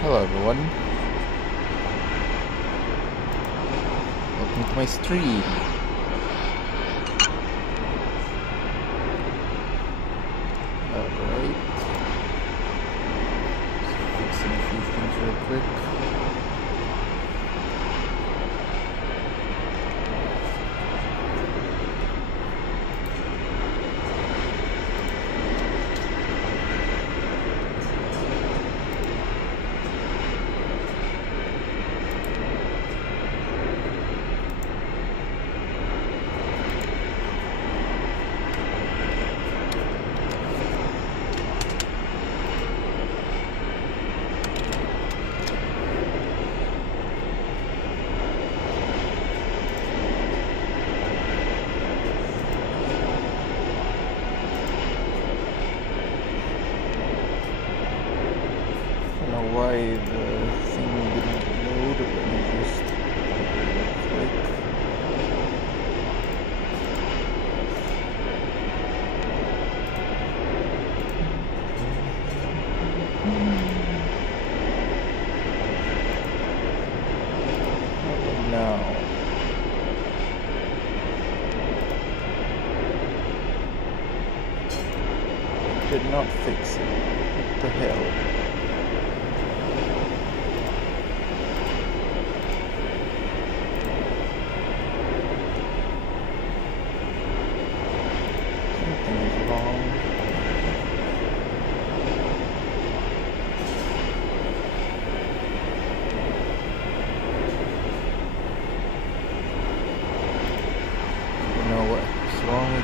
Hello everyone, welcome to my stream. Alright, fixing a few things real quick. Why the thing didn't load. Let me just click. Now did not fix it. What the hell?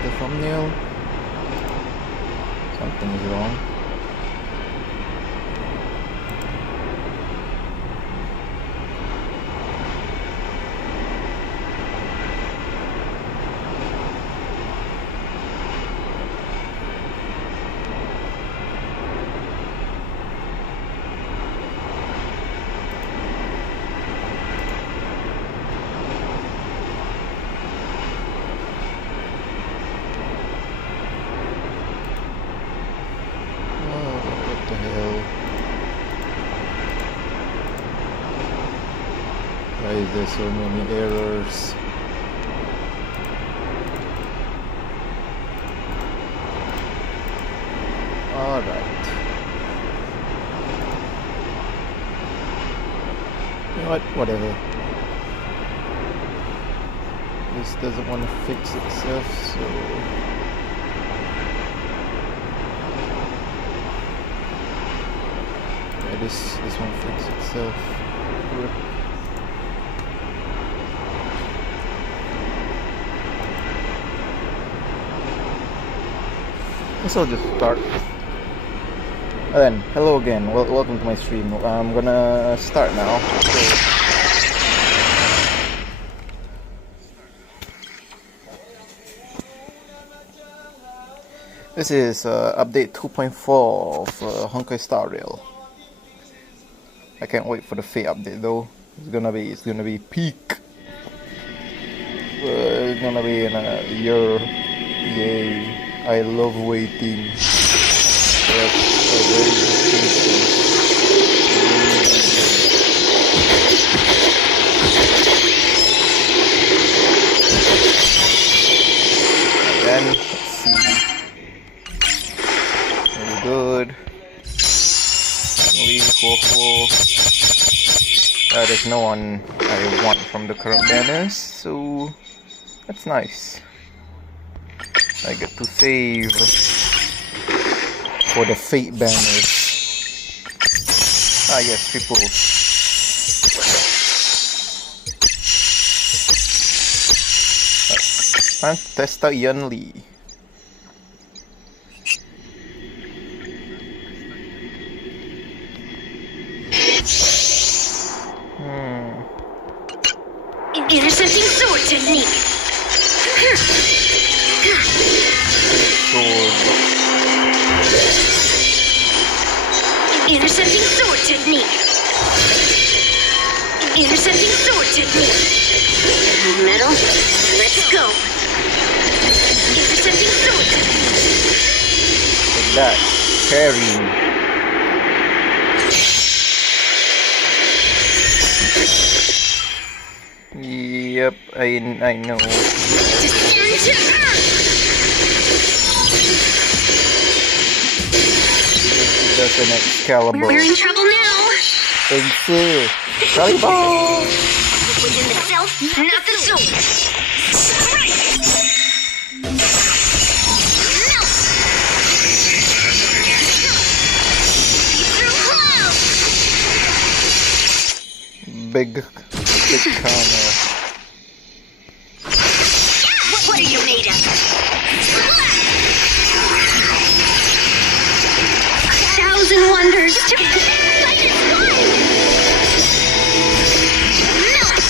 The thumbnail, something is wrong. Why is there so many errors? Alright. You know what? Whatever. This doesn't want to fix itself, so... yeah, this won't fix itself. Guess I'll just start. And then, hello again. Welcome to my stream. I'm gonna start now. This is update 2.4 of Honkai Star Rail. I can't wait for the Fate update though. It's gonna be peak. It's gonna be in a year. Yay! I love waiting. Again, let's see. Very good. Cool. There's no one I want from the current banners, so that's nice. I get to save for the Fate banners. Ah yes, people. Testa Yunli. Intercepting sword technique. Intercepting sword technique. Intercepting sword technique. Metal, let's go. Intercepting sword technique. Like that. Carry. Yep, I know. Descend to Earth! That's an Excalibur. We're in trouble now. Thank you. Volleyball! Within the self, not the soul. Strike! Melt! Through hollow! Big counter. What are you made of? A thousand wonders to fight as one! Melt!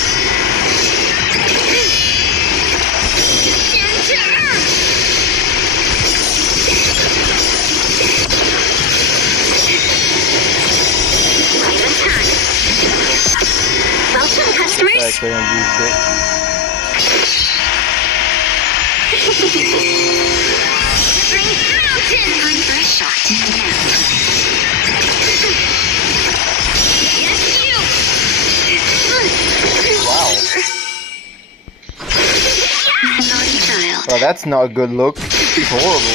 Descend to Earth! Right on time. Welcome, customers. Actually, I used it. Bring mountain! Time for a shot. Yes, you! Wow. Naughty child. Well, that's not a good look. It's horrible.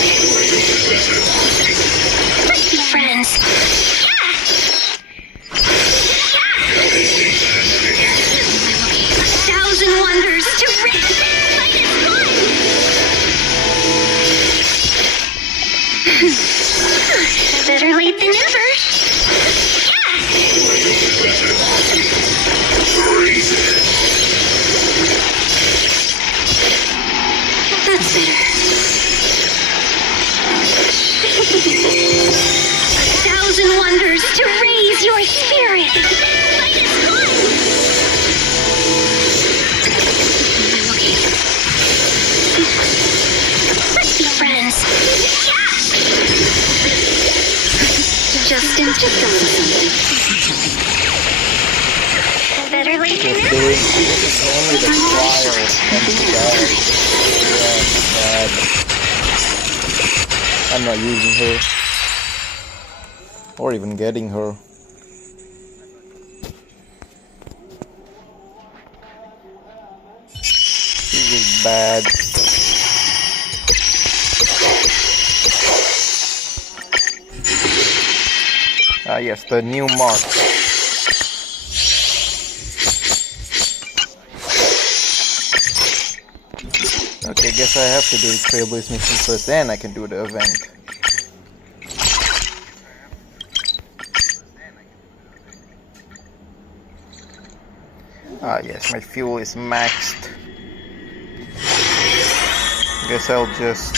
Let's be friends. A thousand wonders to rid. Fight as one! Better late than never. That's better. A thousand wonders to raise your spirit. Fight as one! I'm okay. Let's be friends. Just a little something. Better late than Just never. doing this is only the trial and the guide. Yeah, bad. I'm not using her. Or even getting her. This is bad. Ah yes, the new mark. Okay, guess I have to do the Trailblaze mission first, then I can do the event. Ah yes, my fuel is maxed. Guess I'll just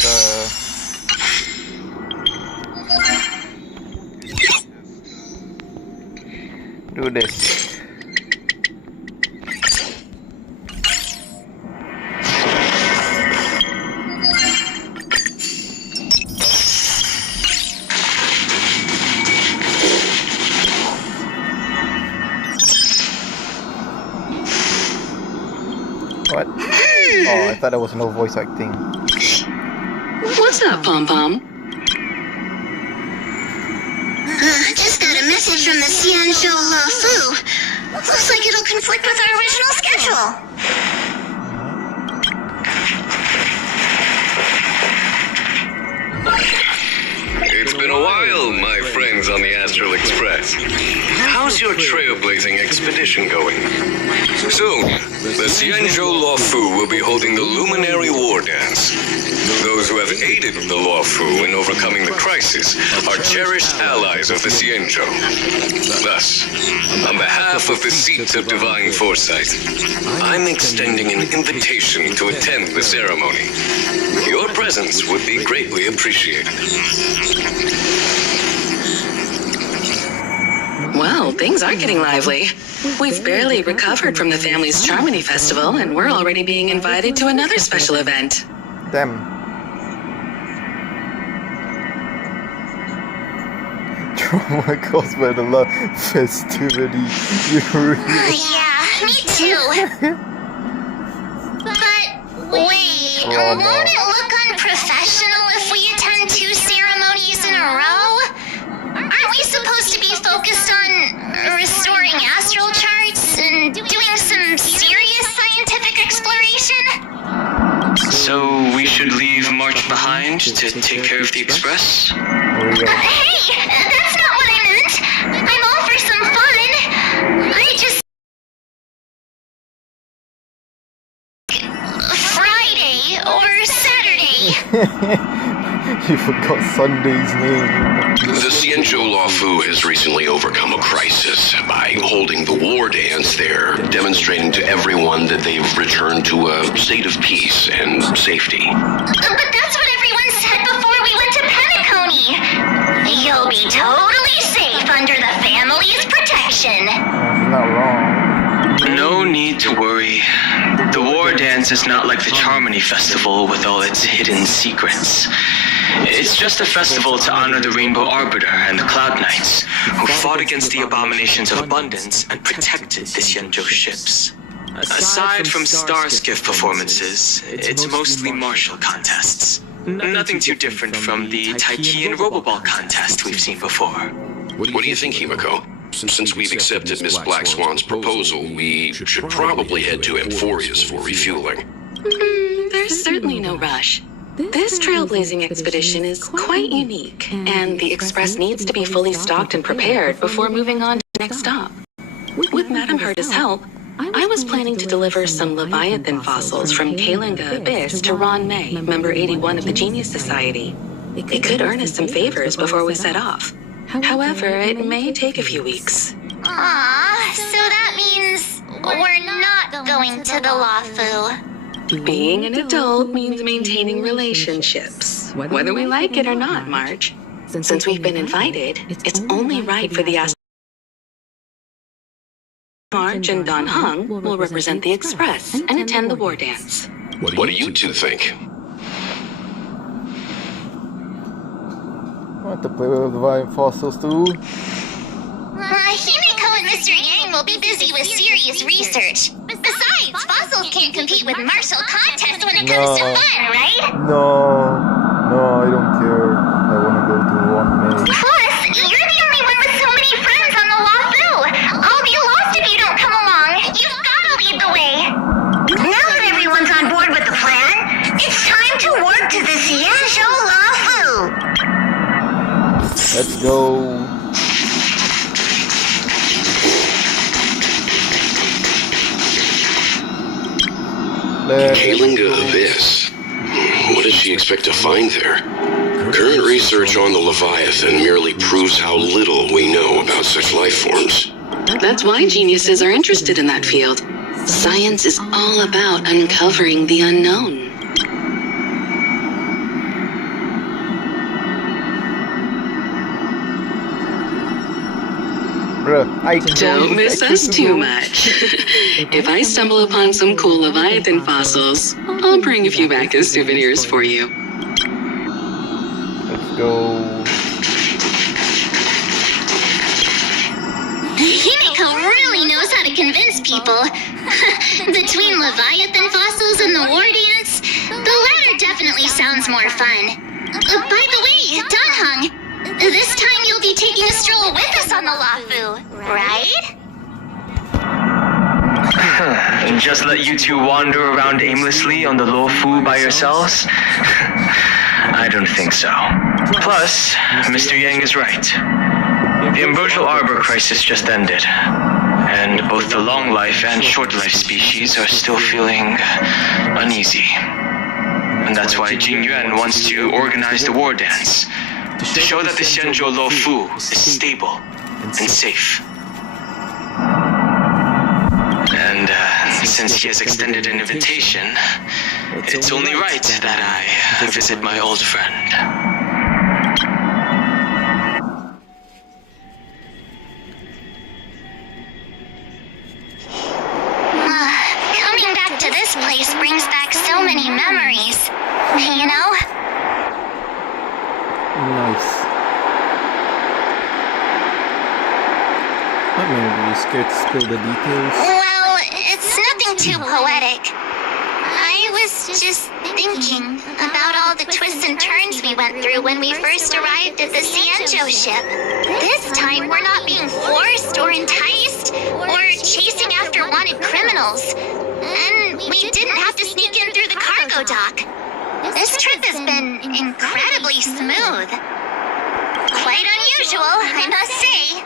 do this. What? Oh, I thought there was no voice acting. What's up, Pom Pom? Just got a message from the Xianzhou Luofu. Looks like it'll conflict with our original schedule. It's been a while, my friends on the Astral Express. How's your trailblazing expedition going? Soon, the Xianzhou Luofu will be holding the Luminary War Dance. Those who have aided the Luofu in overcoming the crisis are cherished allies of the Xianzhou. Thus, on behalf of the Seat of Divine Foresight, I'm extending an invitation to attend the ceremony. Your presence would be greatly appreciated. Well, things are getting lively. We've barely recovered from the family's Charmony Festival, and we're already being invited to another special event. Damn. Trauma caused by the love festivity. You really Yeah, me too. But wait, Trauma. won't it look unprofessional if we attend 2 ceremonies in a row? Aren't we supposed to be focused on restoring astral charts and doing some serious scientific arranged to take care of the express? Hey, that's not what I meant. I'm all for some fun. I just... Friday or Saturday. You forgot Sunday's name. The Xianzhou Luofu has recently overcome a crisis by holding the war dance there, demonstrating to everyone that they've returned to a state of peace and safety. But that's what everyone said before we went to Penacony. You'll be totally safe under the family's protection. That's not wrong. No need to worry. The war dance is not like the Charmony Festival with all its hidden secrets. It's just a festival to honor the Rainbow Arbiter and the Cloud Knights, who fought against the abominations of abundance and protected the Xianzhou ships. Aside from star skiff performances, it's mostly martial contests. Nothing too different from the Taiki and Roboball contest we've seen before. What do you think, Himiko? Since we've accepted Miss Black Swan's proposal, we should probably head to Amphorius for refueling. There's certainly no rush. This trailblazing expedition is quite unique, and the Express needs to be fully stocked and prepared before moving on to the next stop. With Madame Herta's help, I was planning to deliver some Leviathan fossils from Kalinga Abyss to Ron May, member 81 of the Genius Society. It could earn us some favors before we set off. However, it may take a few weeks. Aw, so that means we're not going to the Luofu. Being an adult means maintaining relationships, whether we like it or not, Marge. Since we've been invited, it's only right for the Marge and Don Hung will represent the Express and attend the war dance. What do you two think? Want to play with Divine Fossils too? Himiko and Mr. Yang will be busy with serious research. Besides, fossils can't compete with martial contests when it comes to fun, right? No, I don't care. I want to go to Ron May. Plus, you're the only one with so many friends on the Luofu. I'll be lost if you don't come along. You've got to lead the way. Now that everyone's on board with the plan, it's time to work to the Xianzhou Luofu. Let's go. Kalinga Abyss. What does she expect to find there? Current research on the Leviathan merely proves how little we know about such life forms. That's why geniuses are interested in that field. Science is all about uncovering the unknown. I Don't miss us too much. If I stumble upon some cool Leviathan fossils, I'll bring a few back as souvenirs for you. Let's go. Himiko really knows how to convince people. Between Leviathan fossils and the war dance, the latter definitely sounds more fun. By the way, Don Hung, this time you'll be taking a stroll with us on the Luofu, right? Just let you two wander around aimlessly on the Luofu by yourselves? I don't think so. Plus, Mr. Yang is right. The Ambrosial Arbor crisis just ended, and both the long life and short life species are still feeling uneasy. And that's why Jing Yuan wants to organize the war dance, to show that the Xianzhou Luofu is stable and safe. And since he has extended an invitation, it's only right that I visit my old friend. Coming back to this place brings back so many memories, you know? Nice. Not maybe you're scared to spill the details. Well, it's nothing too poetic. I was just thinking about all the twists and turns we went through when we first arrived at the Xianzhou ship. This time, we're not being forced or enticed or chasing after wanted criminals. And we didn't have to sneak in through the cargo dock. This trip has been incredibly smooth. Quite unusual, I must say.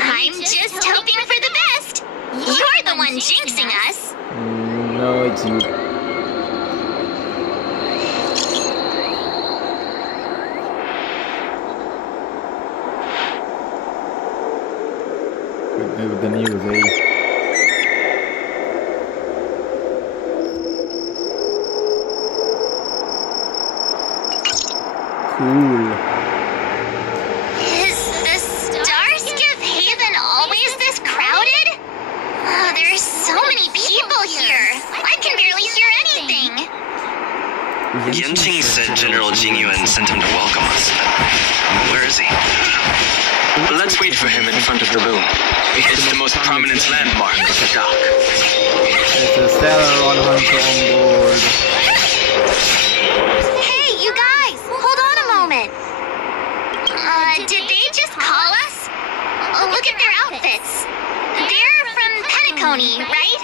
I'm just hoping for the best. You're the one jinxing us. No, it's you. With the news, eh? Cool. Is the Starskip Haven always this crowded? Oh, there's so many people here. I can barely hear anything. Yanqing said General Jingyuan sent him to welcome us. Where is he? Let's wait for him in front of the loom. It's the most prominent landmark of the dock. There's a stellar on hunter on board. Hey, you guys! Hold on a moment. Did they just call us? Oh, look at their outfits. They're from Penacony, right?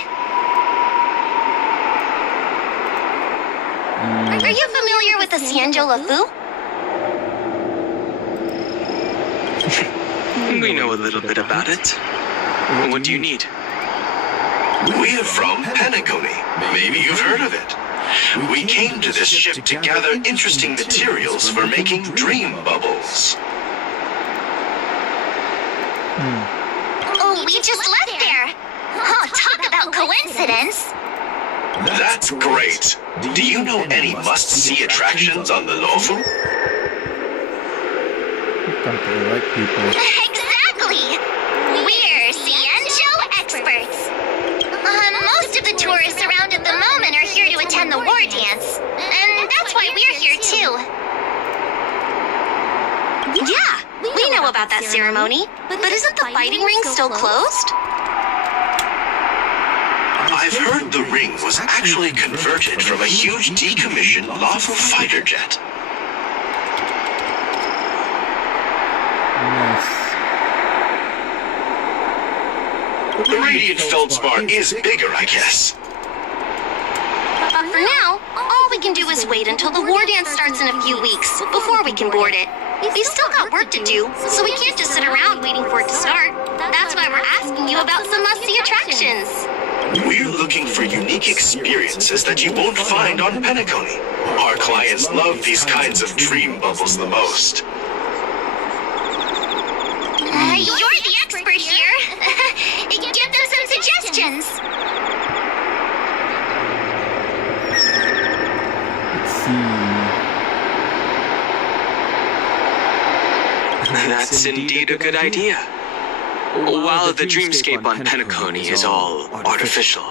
Are you familiar with the Xianzhou Fu? We know a little bit about it. What do you need? We're from Penacony. Maybe you've heard of it. We came to this ship to gather interesting materials for making dream bubbles. Oh, we just left there. Oh, talk about coincidence. That's great. Do you know any must-see attractions on the Lofu? Don't they like people? Exactly. We're Xianzhou experts. Most of the tourists around at the moment are here to attend the war dance. And that's why we're here too. Yeah, we know about that ceremony. But isn't the fighting ring still closed? I've heard the ring was actually converted from a huge decommissioned Lofu fighter jet. Nice. The radiant feldspar is bigger, I guess. But for now, all we can do is wait until the war dance starts in a few weeks before we can board it. We've still got work to do, so we can't just sit around waiting for it to start. That's why we're asking you about some must-see attractions. We're looking for unique experiences that you won't find on Penacony. Our clients love these kinds of dream bubbles the most. You're the expert here. Give them some suggestions. Let's see. That's indeed a good idea. While the dreamscape on Penacony is all artificial,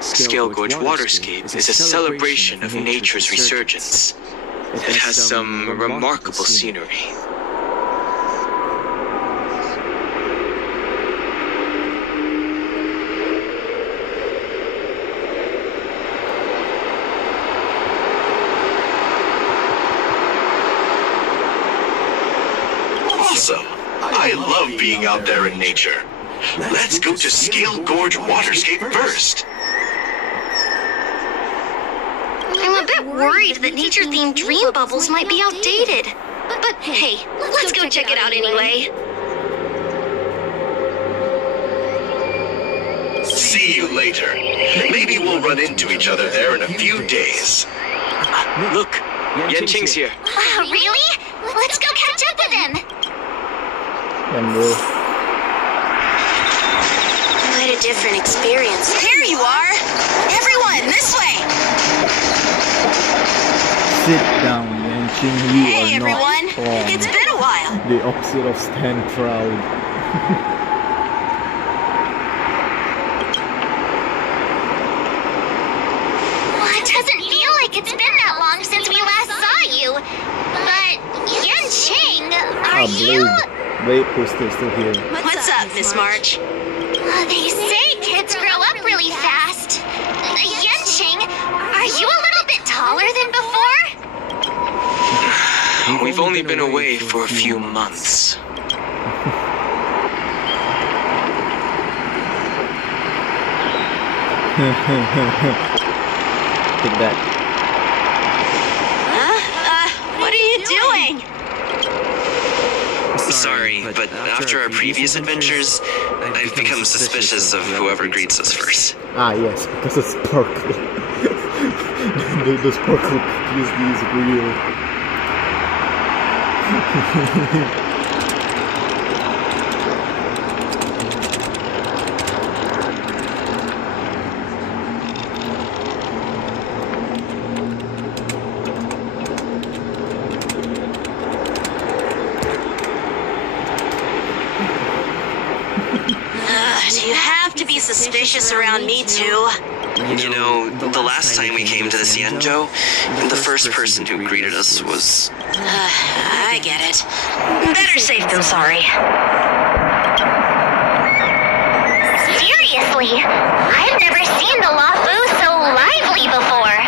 Scale Gorge Waterscape is a celebration of nature's resurgence. It has some remarkable scenery. Awesome! I love being out there in nature. Let's go to Scale Gorge Waterscape first. I'm a bit worried that nature-themed dream bubbles might be outdated. But hey, let's go check it out anyway. See you later. Maybe we'll run into each other there in a few days. Look, Yanqing's here. Really? Let's go catch up with him. And bro. Quite a different experience. There you are! Everyone, this way! Sit down, Yanqing. You Hey are everyone! not strong. It's been a while. The opposite of stand proud. Well, it doesn't feel like it's been that long since we last saw you. But, Yanqing, are you... Blade poster still here. What's up, Miss March? They say kids grow up really fast. Yanqing, are you a little bit taller than before? We've only been away for a few months. Take that. What are you doing? Sorry, but after our previous adventures, I've become suspicious of whoever greets us first. Ah, yes, because it's sparkle. the sparkle PSD is real. Do you have to be suspicious around me too? You know, the last time we came to the Cienjo, the first person who greeted us was... I get it. Better safe than sorry. Seriously, I've never seen the Lafu so lively before.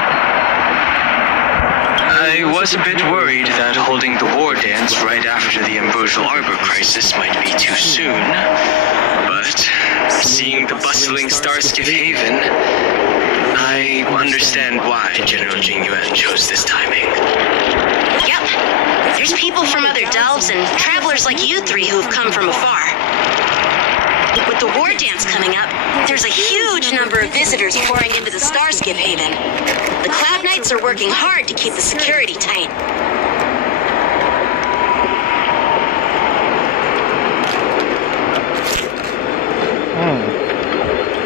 I was a bit worried that holding the war dance right after the Ambrosial Arbor crisis might be too soon. But seeing the bustling Starskip Haven, I understand why General Jing Yuan chose this timing. Yep. There's people from other delves and travelers like you three who've come from afar. With the war dance coming up, there's a huge number of visitors pouring into the Starskip Haven. The Cloud Knights are working hard to keep the security tight.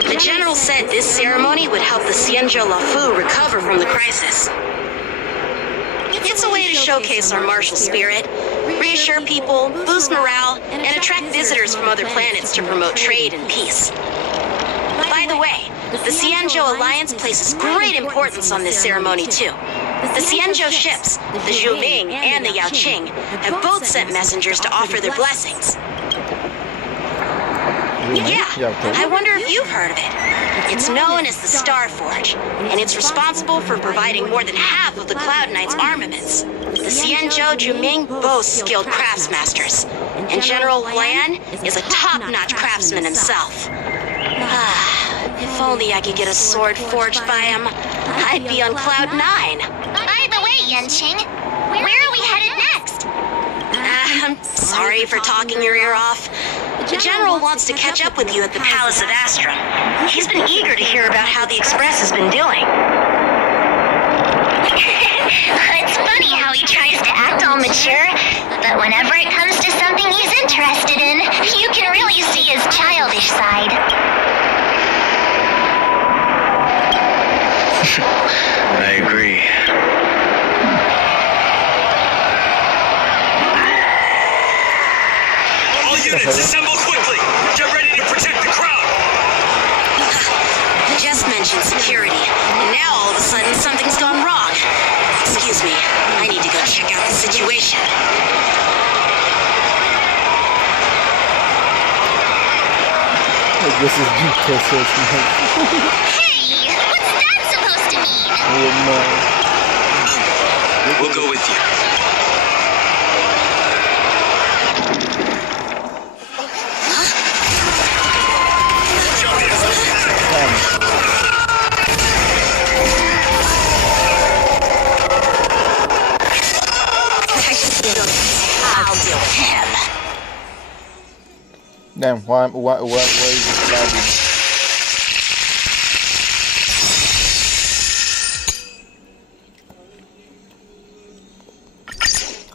The general said this ceremony would help the Cienjo Lafu recover from the crisis. It's a way to showcase our martial spirit, reassure people, boost morale, and attract visitors from other planets to promote trade and peace. By the way, the Cienjo Alliance places great importance on this ceremony too. The Cienjo ships, the Zhu Ming and the Yao Qing, have both sent messengers to offer their blessings. Yeah, I wonder if you've heard of it. It's known as the Star Forge, and it's responsible for providing more than half of the Cloud Knights' armaments. The Cienjo Juming boasts skilled craftsmasters, and General Lan is a top-notch craftsman himself. If only I could get a sword forged by him, I'd be on Cloud 9. By the way, Yanqing, where are we headed next? I'm sorry for talking your ear off. The General wants to catch up with you at the Palace of Astrum. He's been eager to hear about how the Express has been doing. It's funny how he tries to act all mature, but whenever it comes to something he's interested in, you can really see his childish side. I agree. All units, assemble quickly! Get ready to protect the crowd! Just mentioned security, and now all of a sudden something's gone wrong. Excuse me, I need to go check out the situation. This is Jesus. Hey, what's that supposed to mean? We'll go with you. I'll deal with him. Damn, why is this lagging?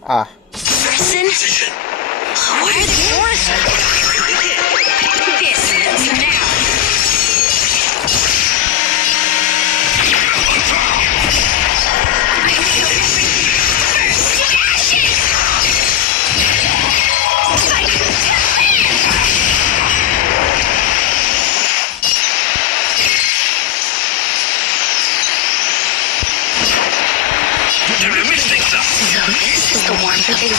Ah. Person? Why are they forced? This ends now. So this is the one that they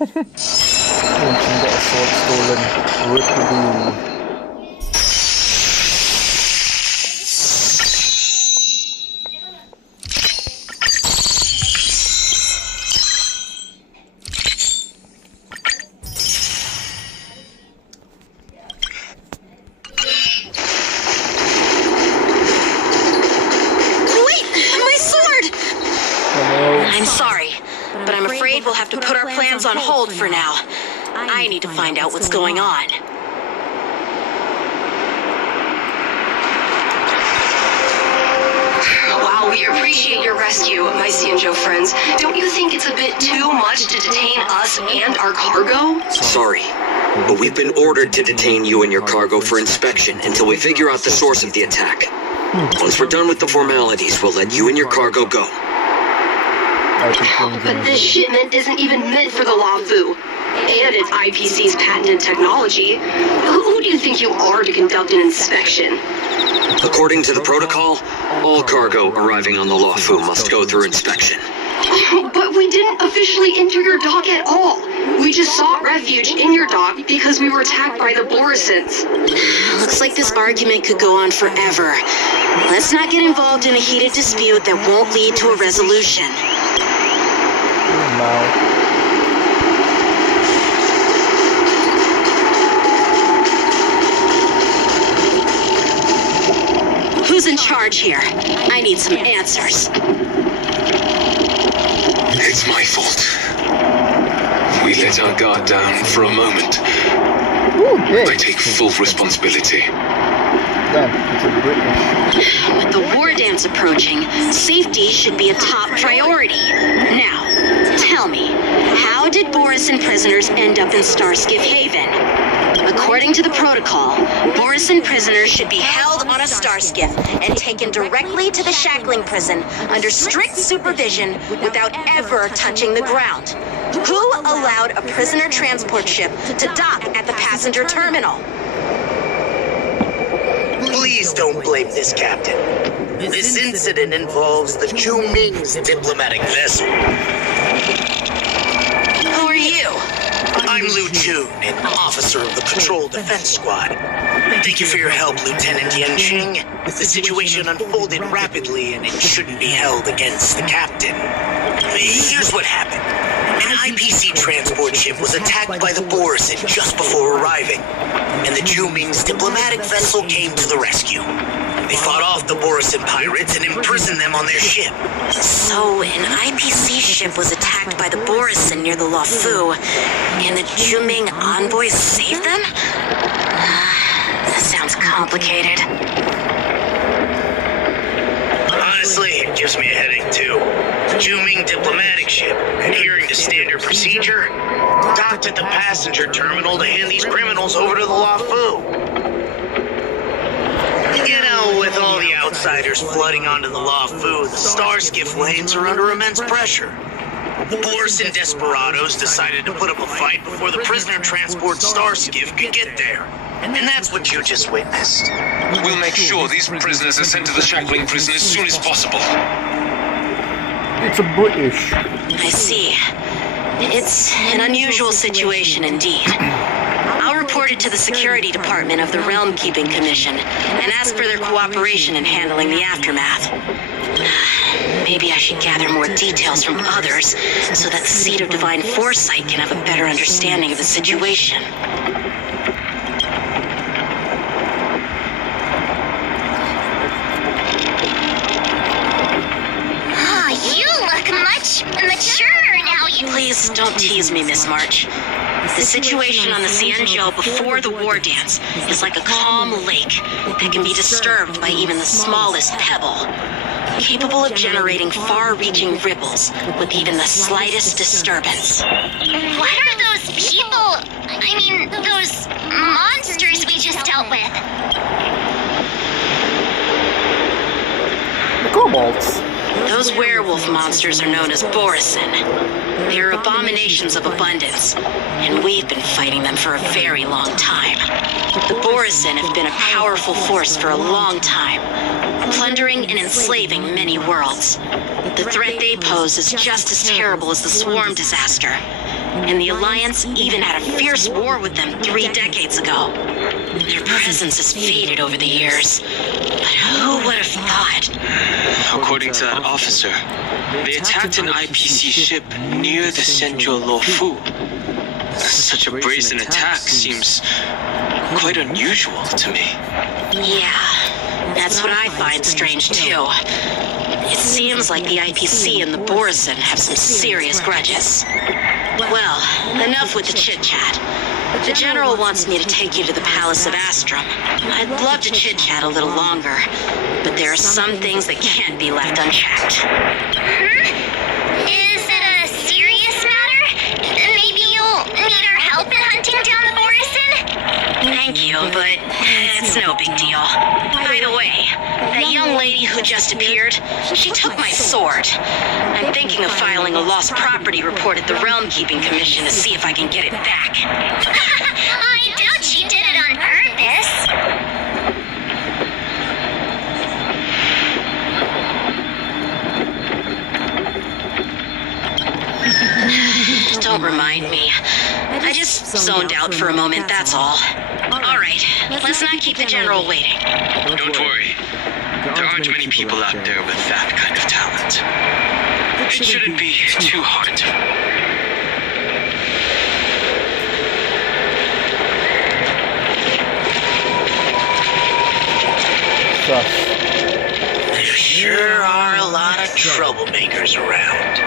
Mention got a sword stolen. Rip the boo. I'm sorry, but I'm afraid we'll have to put our plans on hold for now. I need to find out what's going on. While we appreciate your rescue, my Xianzhou friends, don't you think it's a bit too much to detain us and our cargo? Sorry, but we've been ordered to detain you and your cargo for inspection until we figure out the source of the attack. Once we're done with the formalities, we'll let you and your cargo go. But this shipment isn't even meant for the Luofu, and it's IPC's patented technology. Who do you think you are to conduct an inspection? According to the protocol, all cargo arriving on the Luofu must go through inspection. But we didn't officially enter your dock at all. We just sought refuge in your dock because we were attacked by the Borisons. Looks like this argument could go on forever. Let's not get involved in a heated dispute that won't lead to a resolution. Who's in charge here? I need some answers. It's my fault. We let our guard down for a moment. I take full responsibility. With the war dance approaching, safety should be a top priority. Now, tell me, how did Borisin prisoners end up in Starskiff Haven? According to the protocol, Borisin prisoners should be held on a Starskiff and taken directly to the shackling prison under strict supervision without ever touching the ground. Who allowed a prisoner transport ship to dock at the passenger terminal? Please don't blame this captain. This incident involves the Chu Ming's diplomatic vessel. Who are you? I'm Liu Jun, an officer of the Patrol Defense Squad. Thank you for your help, Lieutenant Yanqing. The situation unfolded rapidly and it shouldn't be held against the captain. Here's what happened. An IPC transport ship was attacked by the Borisin just before arriving, and the Chu Ming's diplomatic vessel came to the rescue. They fought off the Borisin pirates and imprisoned them on their ship. So, an IPC ship was attacked by the Borisin near the Luofu, and the Chu Ming envoys saved them? That sounds complicated. Honestly, it gives me a headache too. The Chu Ming diplomatic ship, adhering to standard procedure, docked at the passenger terminal to hand these criminals over to the Luofu. You know, with all the outsiders flooding onto the Luofu, the Starskiff lanes are under immense pressure. The Borisin desperados decided to put up a fight before the prisoner transport Starskiff could get there. And that's what you just witnessed. We'll make sure these prisoners are sent to the shackling prison as soon as possible. It's a British. I see. It's an unusual situation indeed. I'll report it to the security department of the Realm Keeping Commission and ask for their cooperation in handling the aftermath. Maybe I should gather more details from others so that the Seat of Divine Foresight can have a better understanding of the situation. Mature now, you... Please don't tease me, Miss March. The situation on the Xianzhou before the war dance is like a calm lake that can be disturbed by even the smallest pebble, capable of generating far-reaching ripples with even the slightest disturbance. What are those people? I mean, those monsters we just dealt with? The kobolds. Those werewolf monsters are known as Borisin. They are abominations of abundance, and we've been fighting them for a very long time. The Borisin have been a powerful force for a long time, plundering and enslaving many worlds. The threat they pose is just as terrible as the swarm disaster, and the Alliance even had a fierce war with them 3 decades ago. Their presence has faded over the years, but who would have thought? According to that officer, they attacked an IPC ship near the Central Lofu. Such a brazen attack seems quite unusual to me. Yeah, that's what I find strange too. It seems like the IPC and the Borison have some serious grudges. Well, enough with the chit-chat. The General wants me to take you to the Palace of Astrum. I'd love to chit-chat a little longer, but there are some things that can't be left unchecked. Is it a serious matter? Maybe you'll need our help in hunting down the Borison? Thank you, but it's no big deal. By the way, that young lady who just appeared, she took my sword. I'm thinking of filing a lost property report at the Realm Keeping Commission to see if I can get it back. I doubt she did it on purpose. Don't remind me. I just zoned out for a moment, that's all. Alright, let's not keep the General waiting. Don't worry. There aren't many people out there with that kind of talent. It shouldn't be too hard. There sure are a lot of troublemakers around.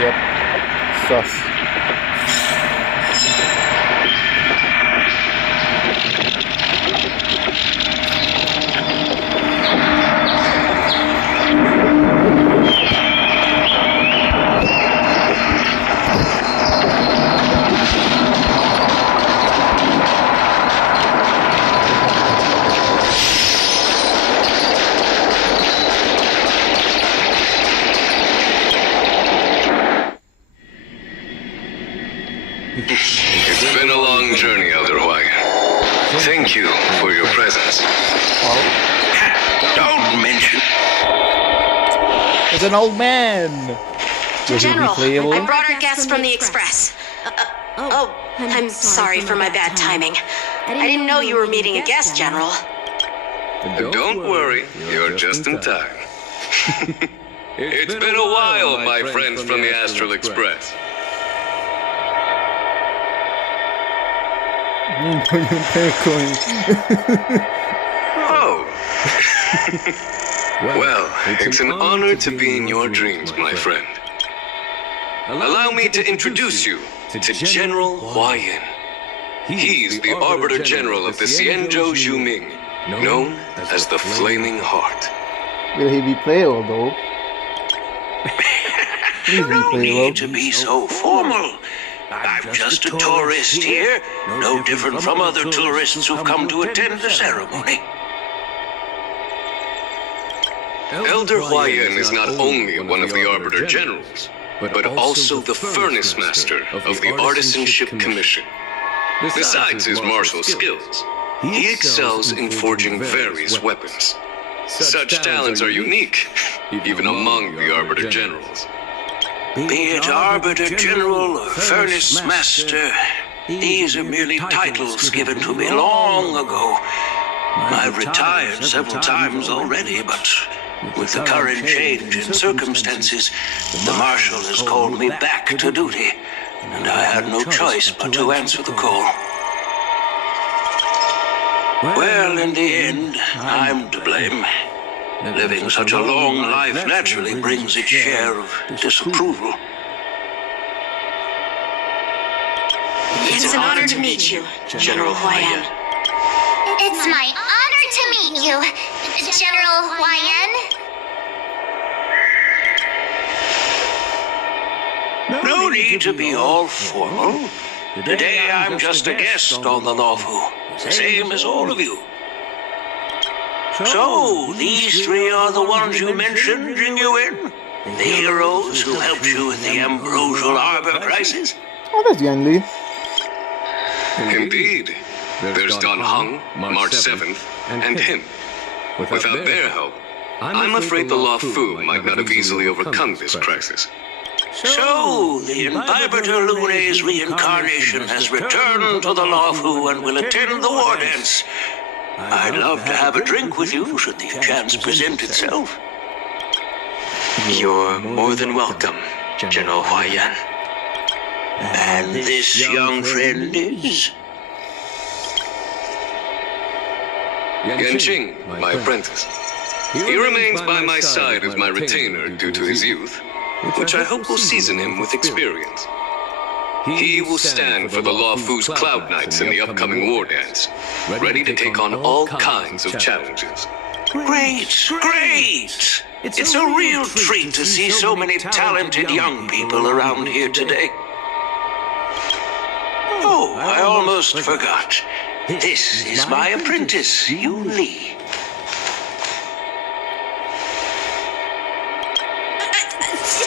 Yep. Sus. It's been a long journey, Elder Hawaiian. Thank you for your presence. Don't mention. It's an old man. Will General, he be playable? I brought our guests from the Express. I'm sorry for my bad timing. I didn't know you were meeting a guest, General. Don't worry, you're just in time. It's been a while, my friends from the Astral Express. Oh. Well, it's an honor to be in your dreams, my friend. Allow me to introduce you to General Hawaiian. He's the Arbiter General of the Xianzhou Zhuming, known as the Flaming Heart. Will he be playable though? Please be No playable. need to be so formal. I'm just a tourist here, no different from other tourists who've come to attend the ceremony. Elder Hawaiian is not only one of the Arbiter Generals, but also the Furnace Master of the Artisanship Commission. Besides his martial skills, he excels in forging various weapons. Such talents are unique, even among the Arbiter Generals. Be it Arbiter General or Furnace Master, these are merely titles given to me long ago. I've retired several times already, but with the current change in circumstances, the Marshal has called me back to duty, and I had no choice but to answer the call. Well, in the end, I'm to blame. Living such a long life naturally brings its share of disapproval. It's an honor to meet you, General Hawaiian. It's my honor to meet you, General Hawaiian. No need to be all formal. Today I'm just a guest on the Lofu, same as all of you. So, these three are the ones you mentioned, Jingyuin? The heroes who helped you with the Ambrosial Arbor crisis? Oh, that's Yanli. Indeed. There's Don Hung, March 7th, and him. Without their help, I'm afraid the Law Fu might not have easily overcome this crisis. So, the Imbiber Lune's reincarnation has returned to the Law Fu and will attend the war dance. I'd love to have a drink with you should the chance present itself. You're more than welcome, General Huaiyan. And this young friend is? Yanqing, my apprentice. He remains by my side as my retainer due to his youth, which I hope will season him with experience. He will stand for the Law Fu's Cloud Knights in the upcoming war dance, ready to take on all kinds of challenges. Great, great! It's a real treat to see so many talented young people around here today. Oh, I almost forgot. This is my apprentice, Yoon Lee.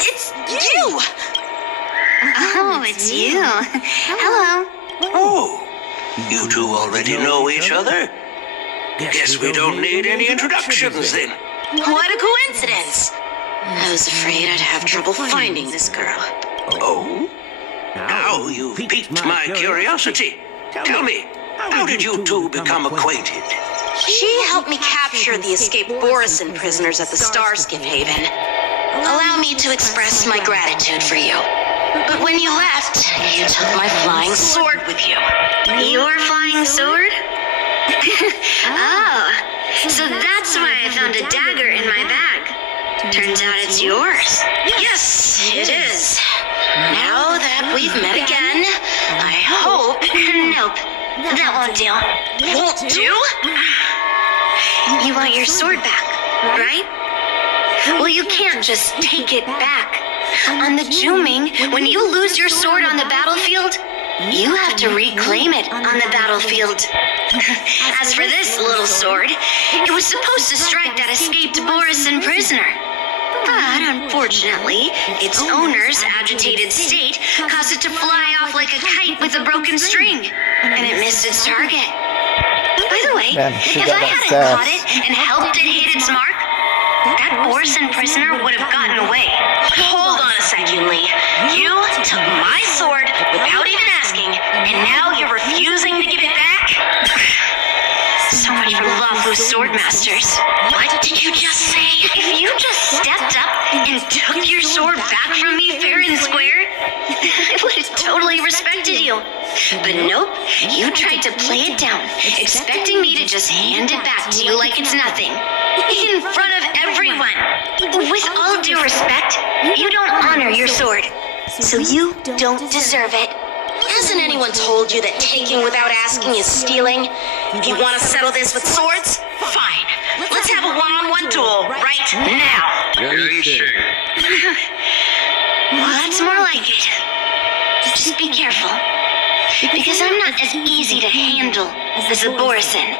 It's you! Oh, it's you. Hello. Oh, you two already know each other? Guess we don't need any introductions then. What a coincidence! I was afraid I'd have trouble finding this girl. Oh? Now you've piqued my curiosity. Tell me, how did you two become acquainted? She helped me capture the escaped Borison prisoners at the Starskip Haven. Allow me to express my gratitude for you. But when you left, you took my flying sword with you. Your flying sword? Oh, so that's why I found a dagger in my bag. Turns out it's yours. Yes, it is. Now that we've met again, I hope... Nope, that won't do. Won't do? You want your sword back, right? Well, you can't just take it back. On the Juming, when you lose your sword on the battlefield, you have to reclaim it on the battlefield. As for this little sword, it was supposed to strike that escaped Borison prisoner. But unfortunately, its owner's agitated state caused it to fly off like a kite with a broken string, and it missed its target. By the way, if I hadn't caught it and helped it hit its mark, that Borison prisoner would have gotten away. Hold on a second, Lee. You took my sword without even asking, and now you're refusing to give it back? So much for Lafu Swordmasters. What did you just say? If you just stepped up and took your sword back from me fair and square, I would have totally respected you. But nope, you tried to play it down, expecting me to just hand it back to you like it's nothing. In front of everyone. With all due respect, you don't honor your sword, so you don't deserve it. Hasn't anyone told you that taking without asking is stealing? If you want to settle this with swords, fine. Let's have a one-on-one duel right now. Yanqing. Well, that's more like it. Just be careful, because I'm not as easy to handle as a Borison.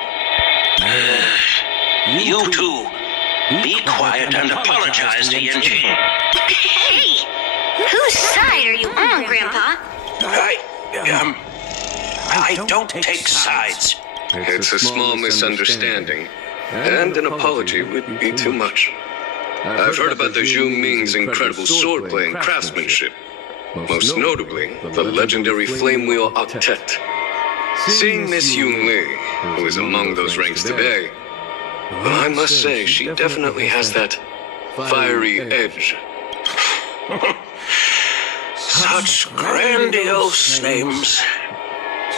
You two, be quiet and apologize to Yanqing. Hey! Whose side are you on, Grandpa? I don't take sides. It's a small misunderstanding, and an apology would be too much. I've heard about the Zhu Ming's incredible swordplay and craftsmanship, most notably the legendary flame wheel octet. Seeing Miss Yoon Lee, who is among those ranks today, well, I must say she definitely has that fiery edge. Such grandiose names.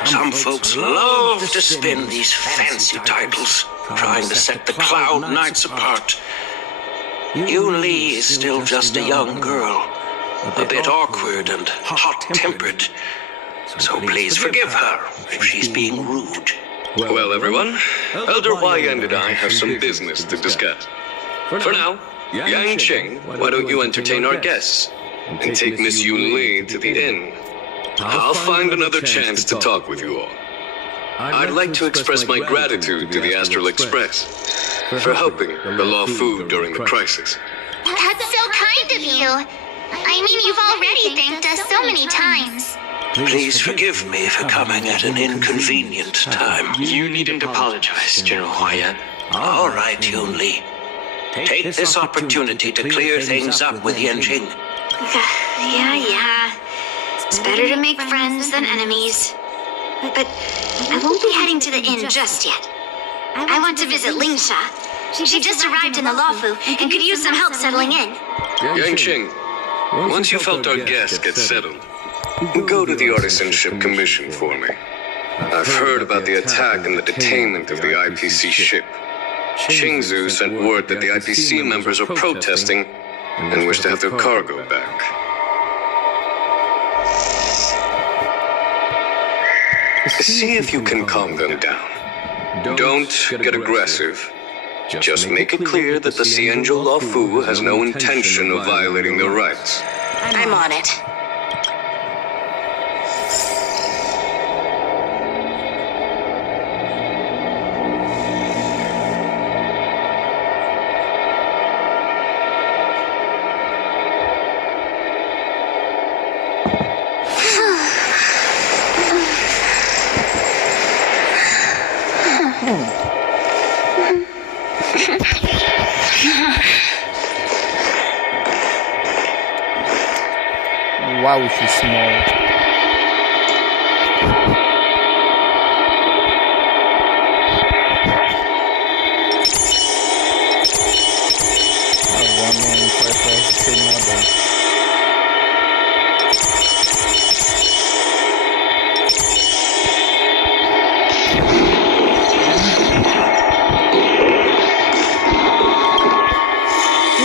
Some folks love to spin these fancy titles, trying to set the Cloud Knights apart. Yoon Lee is still just a young girl, a bit awkward and hot-tempered. So please forgive her if she's being rude. Well, everyone, Elder Huaiyan and I have some business to discuss. For now, Yanqing, why don't you entertain our guests and take Miss Yoon Lee to the inn? I'll find another chance to talk with you all. I'd like to express my gratitude to the Astral Express for helping the Law Fu during the crisis. That's so kind of you. I mean, you've already thanked us so many times. Please forgive me for coming at an inconvenient time. You needn't apologize, General Huaiyan. All right, Yoon Lee. Take this opportunity to clear things up with Yanqing. Yeah. It's better to make friends than enemies. But I won't be heading to the inn just yet. I want to visit Lingsha. She just arrived in the Lawfu and could use some help settling in. Yanqing, once you helped our guests get settled, go to the Artisanship Commission for me. I've heard about the attack and the detainment of the IPC ship. Qingzu sent word that the IPC members are protesting and wish to have their cargo back. See if you can calm them down. Don't get aggressive. Just make it clear that the Xianzhou Lawfu has no intention of violating their rights. I'm on it. Wow, she's small.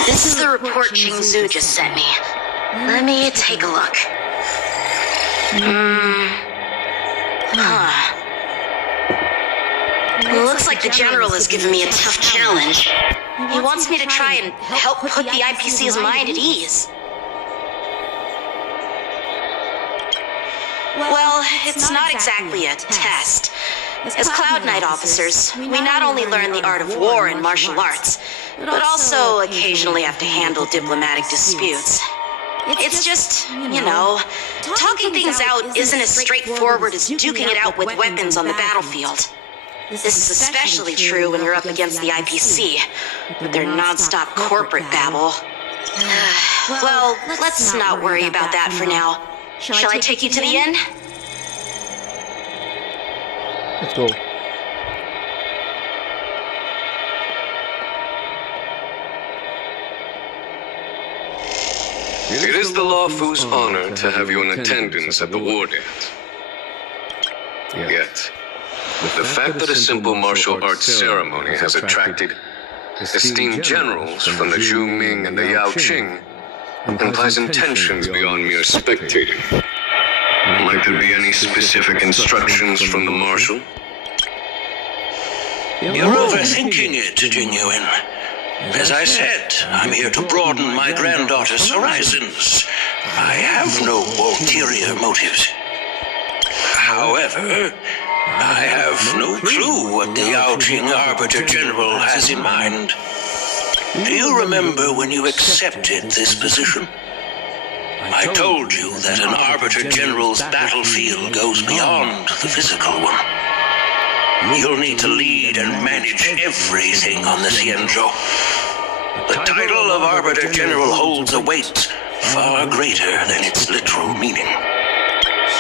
This is the report Qingzu just sent me. Let me take a look. Looks like the general has given me a tough challenge. He wants me to try and help put the IPC's mind at ease. Well, it's not exactly a test. As Cloud Knight officers, we not only learn the art of war and martial arts, but also occasionally have to handle diplomatic disputes. It's just, talking things out isn't as straightforward as duking it out with weapons on the battlefield. This is especially true when you're up against the IPC, with their non-stop corporate babble. Well, let's not worry about that for now. Shall I take you to the inn? Let's go. It is the Lawfu's honor to have you in attendance at the war dance. Yet, the fact that a simple martial arts ceremony has attracted esteemed generals from the Zhu Ming and the Yao Qing implies intentions beyond mere spectating. Might there be any specific instructions from the marshal? You're overthinking it, Jingyuan. As I said, I'm here to broaden my granddaughter's horizons. I have no ulterior motives. However, I have no clue what the Yao Qing Arbiter General has in mind. Do you remember when you accepted this position? I told you that an Arbiter General's battlefield goes beyond the physical one. You'll need to lead and manage everything on the Xianzhou. The title of Arbiter General holds a weight far greater than its literal meaning.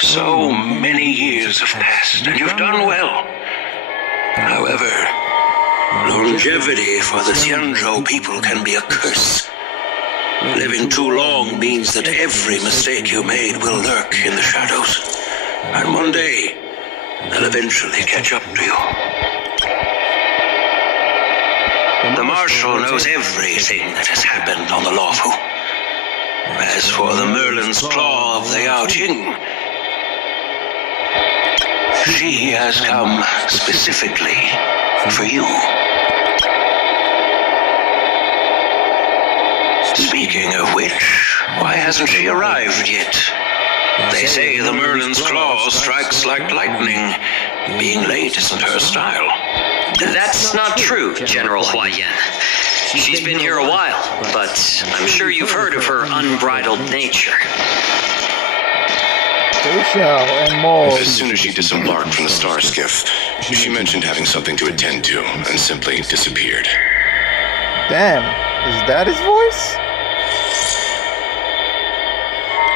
So many years have passed, and you've done well. However, longevity for the Xianzhou people can be a curse. Living too long means that every mistake you made will lurk in the shadows. And one day, they'll eventually catch up to you. The Marshal knows everything that has happened on the Lawfu. As for the Merlin's Claw of the Yao Qing, she has come specifically for you. Speaking of which, why hasn't she arrived yet? They say the Merlin's Claw strikes like lightning. Being late isn't her style. That's not true, General Huayan. She's been here a while, but I'm sure you've heard of her unbridled nature. And more. As soon as she disembarked from the star skiff, she mentioned having something to attend to and simply disappeared. Damn, is that his voice?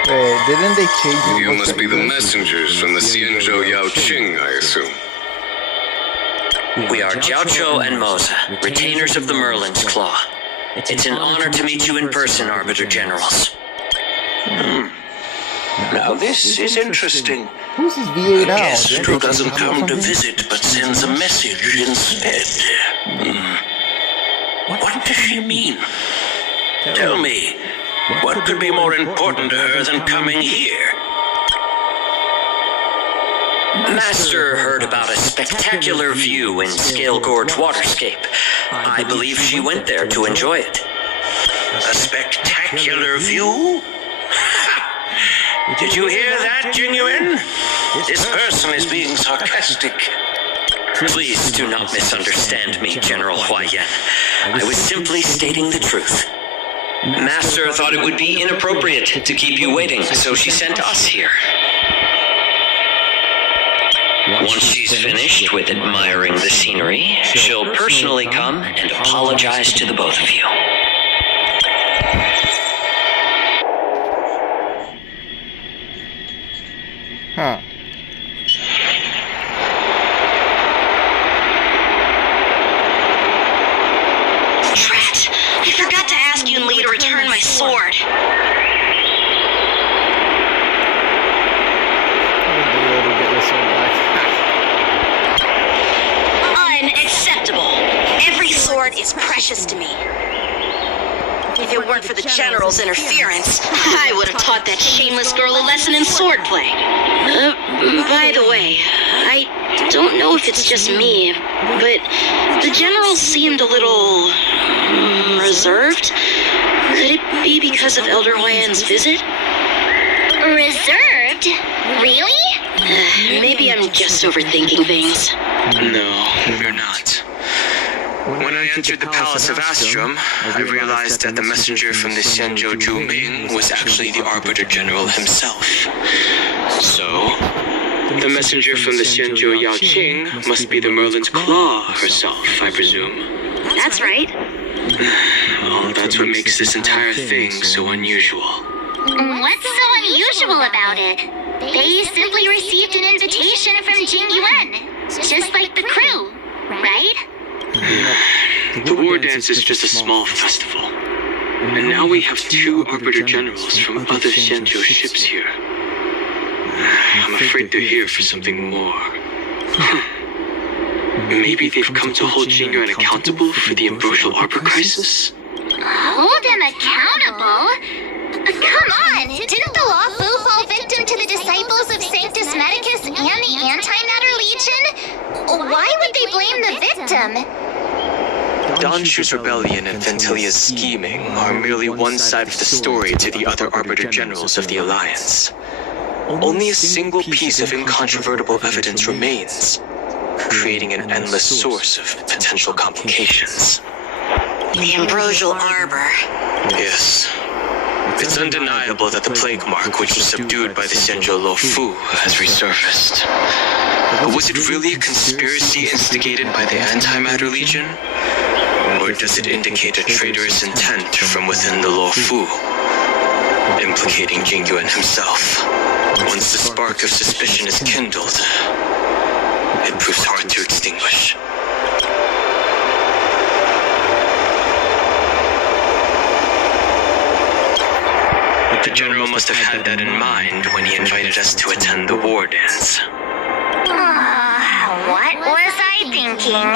Wait, didn't they change his You voice must be the anyways? messengers from the Xianzhou Yao Qing, I assume. We are Jiaozhou and Moza, retainers of the Merlin's Claw. It's an honor to meet you in person, Arbiter Generals. Now this is interesting. Who's his VA now? Guest Didn't who they doesn't change him or come to something? visit but sends a message instead. What does she mean? Tell me, what could be more important to her than coming here? Master heard about a spectacular view in Scale Gorge Waterscape. I believe she went there to enjoy it. A spectacular view? Did you hear that, Genuine? This person is being sarcastic. Please do not misunderstand me, General Huaiyan. I was simply stating the truth. Master thought it would be inappropriate to keep you waiting, so she sent us here. Once she's finished with admiring the scenery, she'll personally come and apologize to the both of you. Huh. Drat, I forgot to ask Yunli to return my sword. How did they ever get this one back? Unacceptable. Every sword is precious to me. If it weren't for the General's interference, I would have taught that shameless girl a lesson in swordplay. By the way, I don't know if it's just me, but the General seemed a little reserved. Could it be because of Elder Huaiyan's visit? Reserved? Really? Maybe I'm just overthinking things. No, you're not. When I entered the Palace of Astrum, I realized that the messenger from the Xianzhou Zhuming was actually the Arbiter General himself. So, the messenger from the Xianzhou Yao Qing must be the Merlin's Claw herself, I presume. That's right. Well, that's what makes this entire thing so unusual. What's so unusual about it? They simply received an invitation from Jing Yuan, just like the crew, right? The war dance is just a small festival. And now we have two Arbiter Generals from other Xianzhou ships here. I'm afraid they're here for something more. Maybe they've come to hold Jingyuan accountable for the Ambrosial Arbor crisis? Hold them accountable? Come on! Didn't the Law Fu fall victim to the disciples of Sanctus Medicus and the Antimatter Legion? Why would they blame the victim? Danshu's rebellion and Ventilia's scheming are merely one side of the story to the other Arbiter Generals of the Alliance. Only a single piece of incontrovertible evidence remains, creating an endless source of potential complications. The Ambrosial Arbor. Yes. It's undeniable that the plague mark, which was subdued by the Xianzhou Lo Fu, has resurfaced. But was it really a conspiracy instigated by the Antimatter Legion? Or does it indicate a traitorous intent from within the Lo Fu, implicating Jingyuan himself? Once the spark of suspicion is kindled, it proves hard to extinguish. The General must have had that in mind when he invited us to attend the war dance. What was I thinking?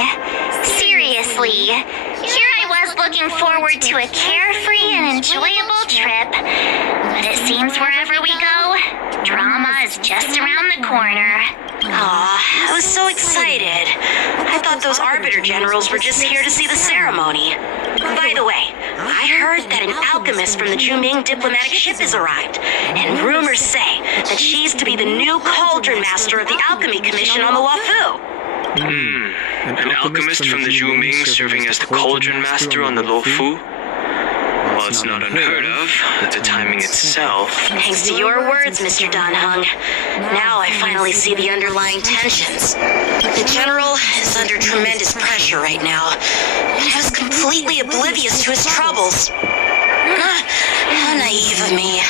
Seriously, here I was looking forward to a carefree and enjoyable trip, but it seems wherever we go, drama is just around the corner. Aw, I was so excited. I thought those Arbiter Generals were just here to see the ceremony. By the way, I heard that an alchemist from the Zhuming diplomatic ship has arrived, and rumors say that she's to be the new Cauldron Master of the Alchemy Commission on the Lo Fu. An alchemist from the Zhuming serving as the Cauldron Master on the Lo Fu? While it's not unheard of, the timing itself... Thanks to your words, Mr. Donhung. Now I finally see the underlying tensions. The General is under tremendous pressure right now, and I was completely oblivious to his troubles. How naive of me.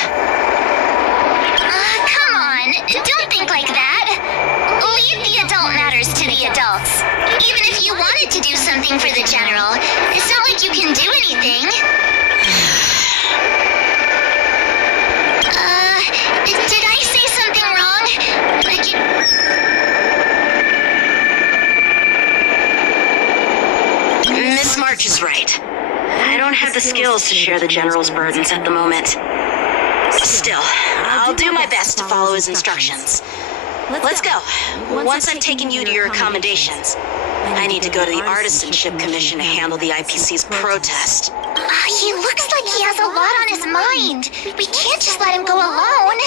Come on, don't think like that. Leave the adult matters to the adults. Even if you wanted to do something for the General, it's not like you can do anything. Did I say something wrong? Miss March is right. I don't have the skills to share the General's burdens at the moment. Still, I'll do my best to follow his instructions. Let's go. Once I've taken you to your accommodations, I need to go to the Artisanship Commission to handle the IPC's protest. He looks like he has a lot on his mind. We can't just let him go alone.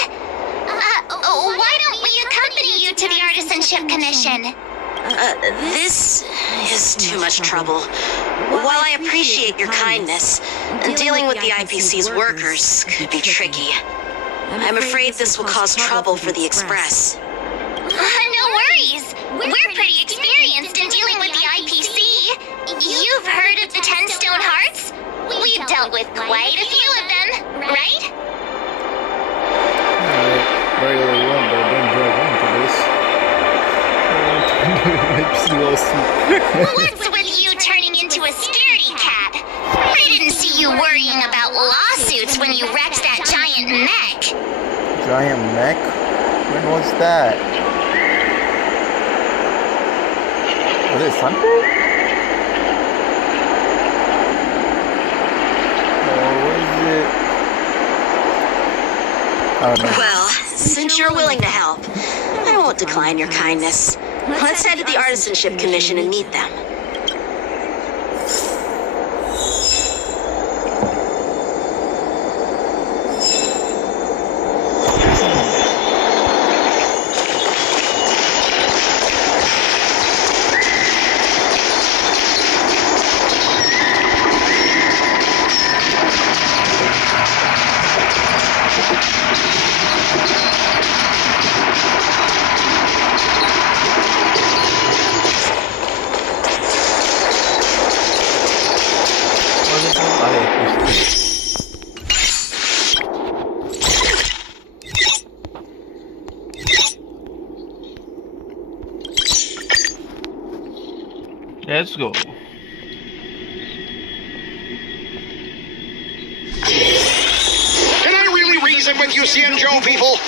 Why don't we accompany you to the Artisanship Commission? This is too much trouble. While I appreciate your kindness, dealing with the IPC's workers could be tricky. I'm afraid this will cause trouble for the Express. No worries. We're pretty experienced in dealing with the IPC. You've heard of the 10 Stone Hearts? We've dealt with quite a few of them, right? Really wonder, don't drag into this. What's with you turning into a scaredy cat? I didn't see you worrying about lawsuits when you wrecked that giant mech. Giant mech? When was that? Was it Sunday? Or was it? I don't know. Well, since you're willing to help, I won't decline your kindness. Let's head to the Artisanship Commission and meet them. Let's go. Am I really reason with you, Xianzhou people?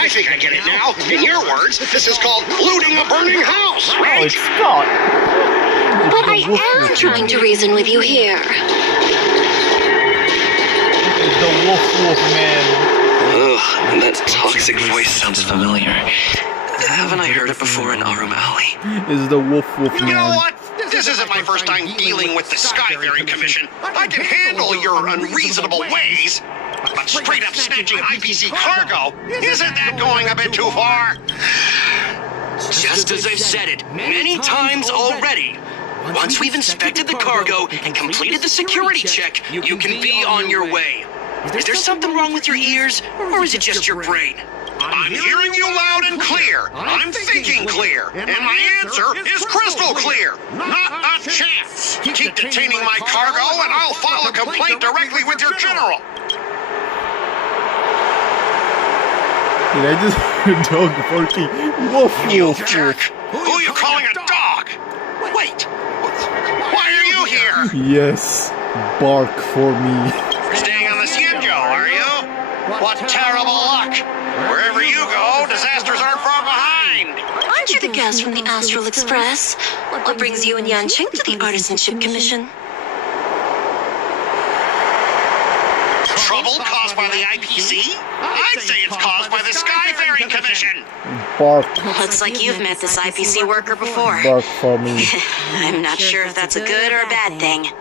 I think I get it now. In your words, this is called looting a burning house, right? Oh, it's Scott. But I am trying to reason with you here. It's the wolf man. Ugh, that toxic voice sounds familiar. Haven't I heard it before in Arum Alley? Is the wolf man. You know what? This isn't my first time dealing with the Skyfaring Commission. I can handle your unreasonable ways. But straight up snatching IPC cargo, isn't that going a bit too far? Just as I've said it many times already. Once we've inspected the cargo and completed the security check, you can be on your way. Is there something wrong with your ears, or is it just your brain? I'm hearing you loud and clear. I'm thinking clear. And my answer is crystal clear. Not a chance. Keep detaining my cargo and I'll file a complaint directly with your general. Did I just hear a dog barking? Woof, You woof, jerk. woof. Who are you calling a dog? Wait. Why are you here? Yes, bark for me. Staying on the Xianzhou, are you? What terrible luck. Wherever you go, disasters aren't far behind. Aren't you the guest from the Astral Express? What brings you and Yanqing to the Artisanship Commission? Trouble caused by the IPC? I'd say it's caused by the Skyfaring Commission. Bark, Looks like you've met this IPC worker before. bark for me. I'm not sure if that's a good or a bad thing.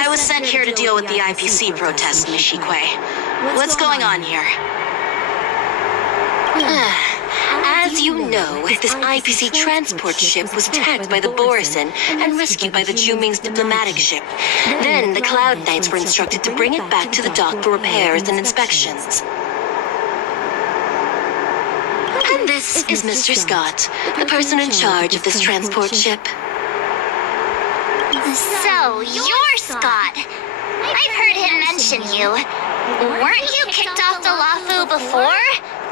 I was sent here to deal with the IPC protest, Miss Shikui. What's going on here? As As you know, this IPC transport ship was attacked by the Borisin and rescued by the Juming's diplomatic ship. Then the Cloud Knights were instructed to bring it back to the dock for repairs and inspections. And this is Mr. Scott, the person in charge of this transport ship. So, you're Scott. I've heard him mention you. Weren't you kicked off the Lafu before?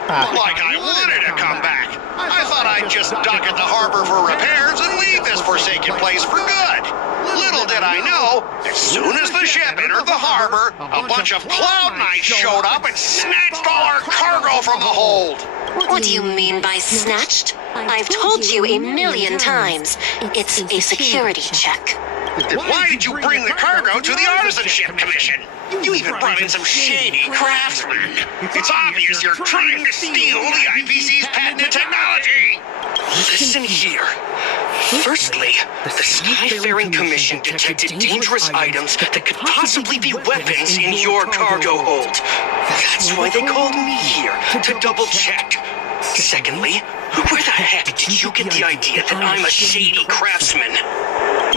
Like I wanted to come back. I thought I'd just dock at the harbor for repairs and leave this forsaken place for good. Little did I know, as soon as the ship entered the harbor, a bunch of Cloud Knights showed up and snatched all our cargo from the hold. What do you mean by snatched? I've told you 1,000,000 times. It's a security check. Then why did you bring the cargo to the Artisanship Commission? You even brought in some shady craftsmen. It's obvious you're trying to steal the IPC's patented technology. Listen here. Firstly, the Skyfaring Commission detected dangerous items that could possibly be weapons in your cargo hold. That's why they called me here, to double-check. Secondly, where the heck did you get the idea that I'm a shady craftsman?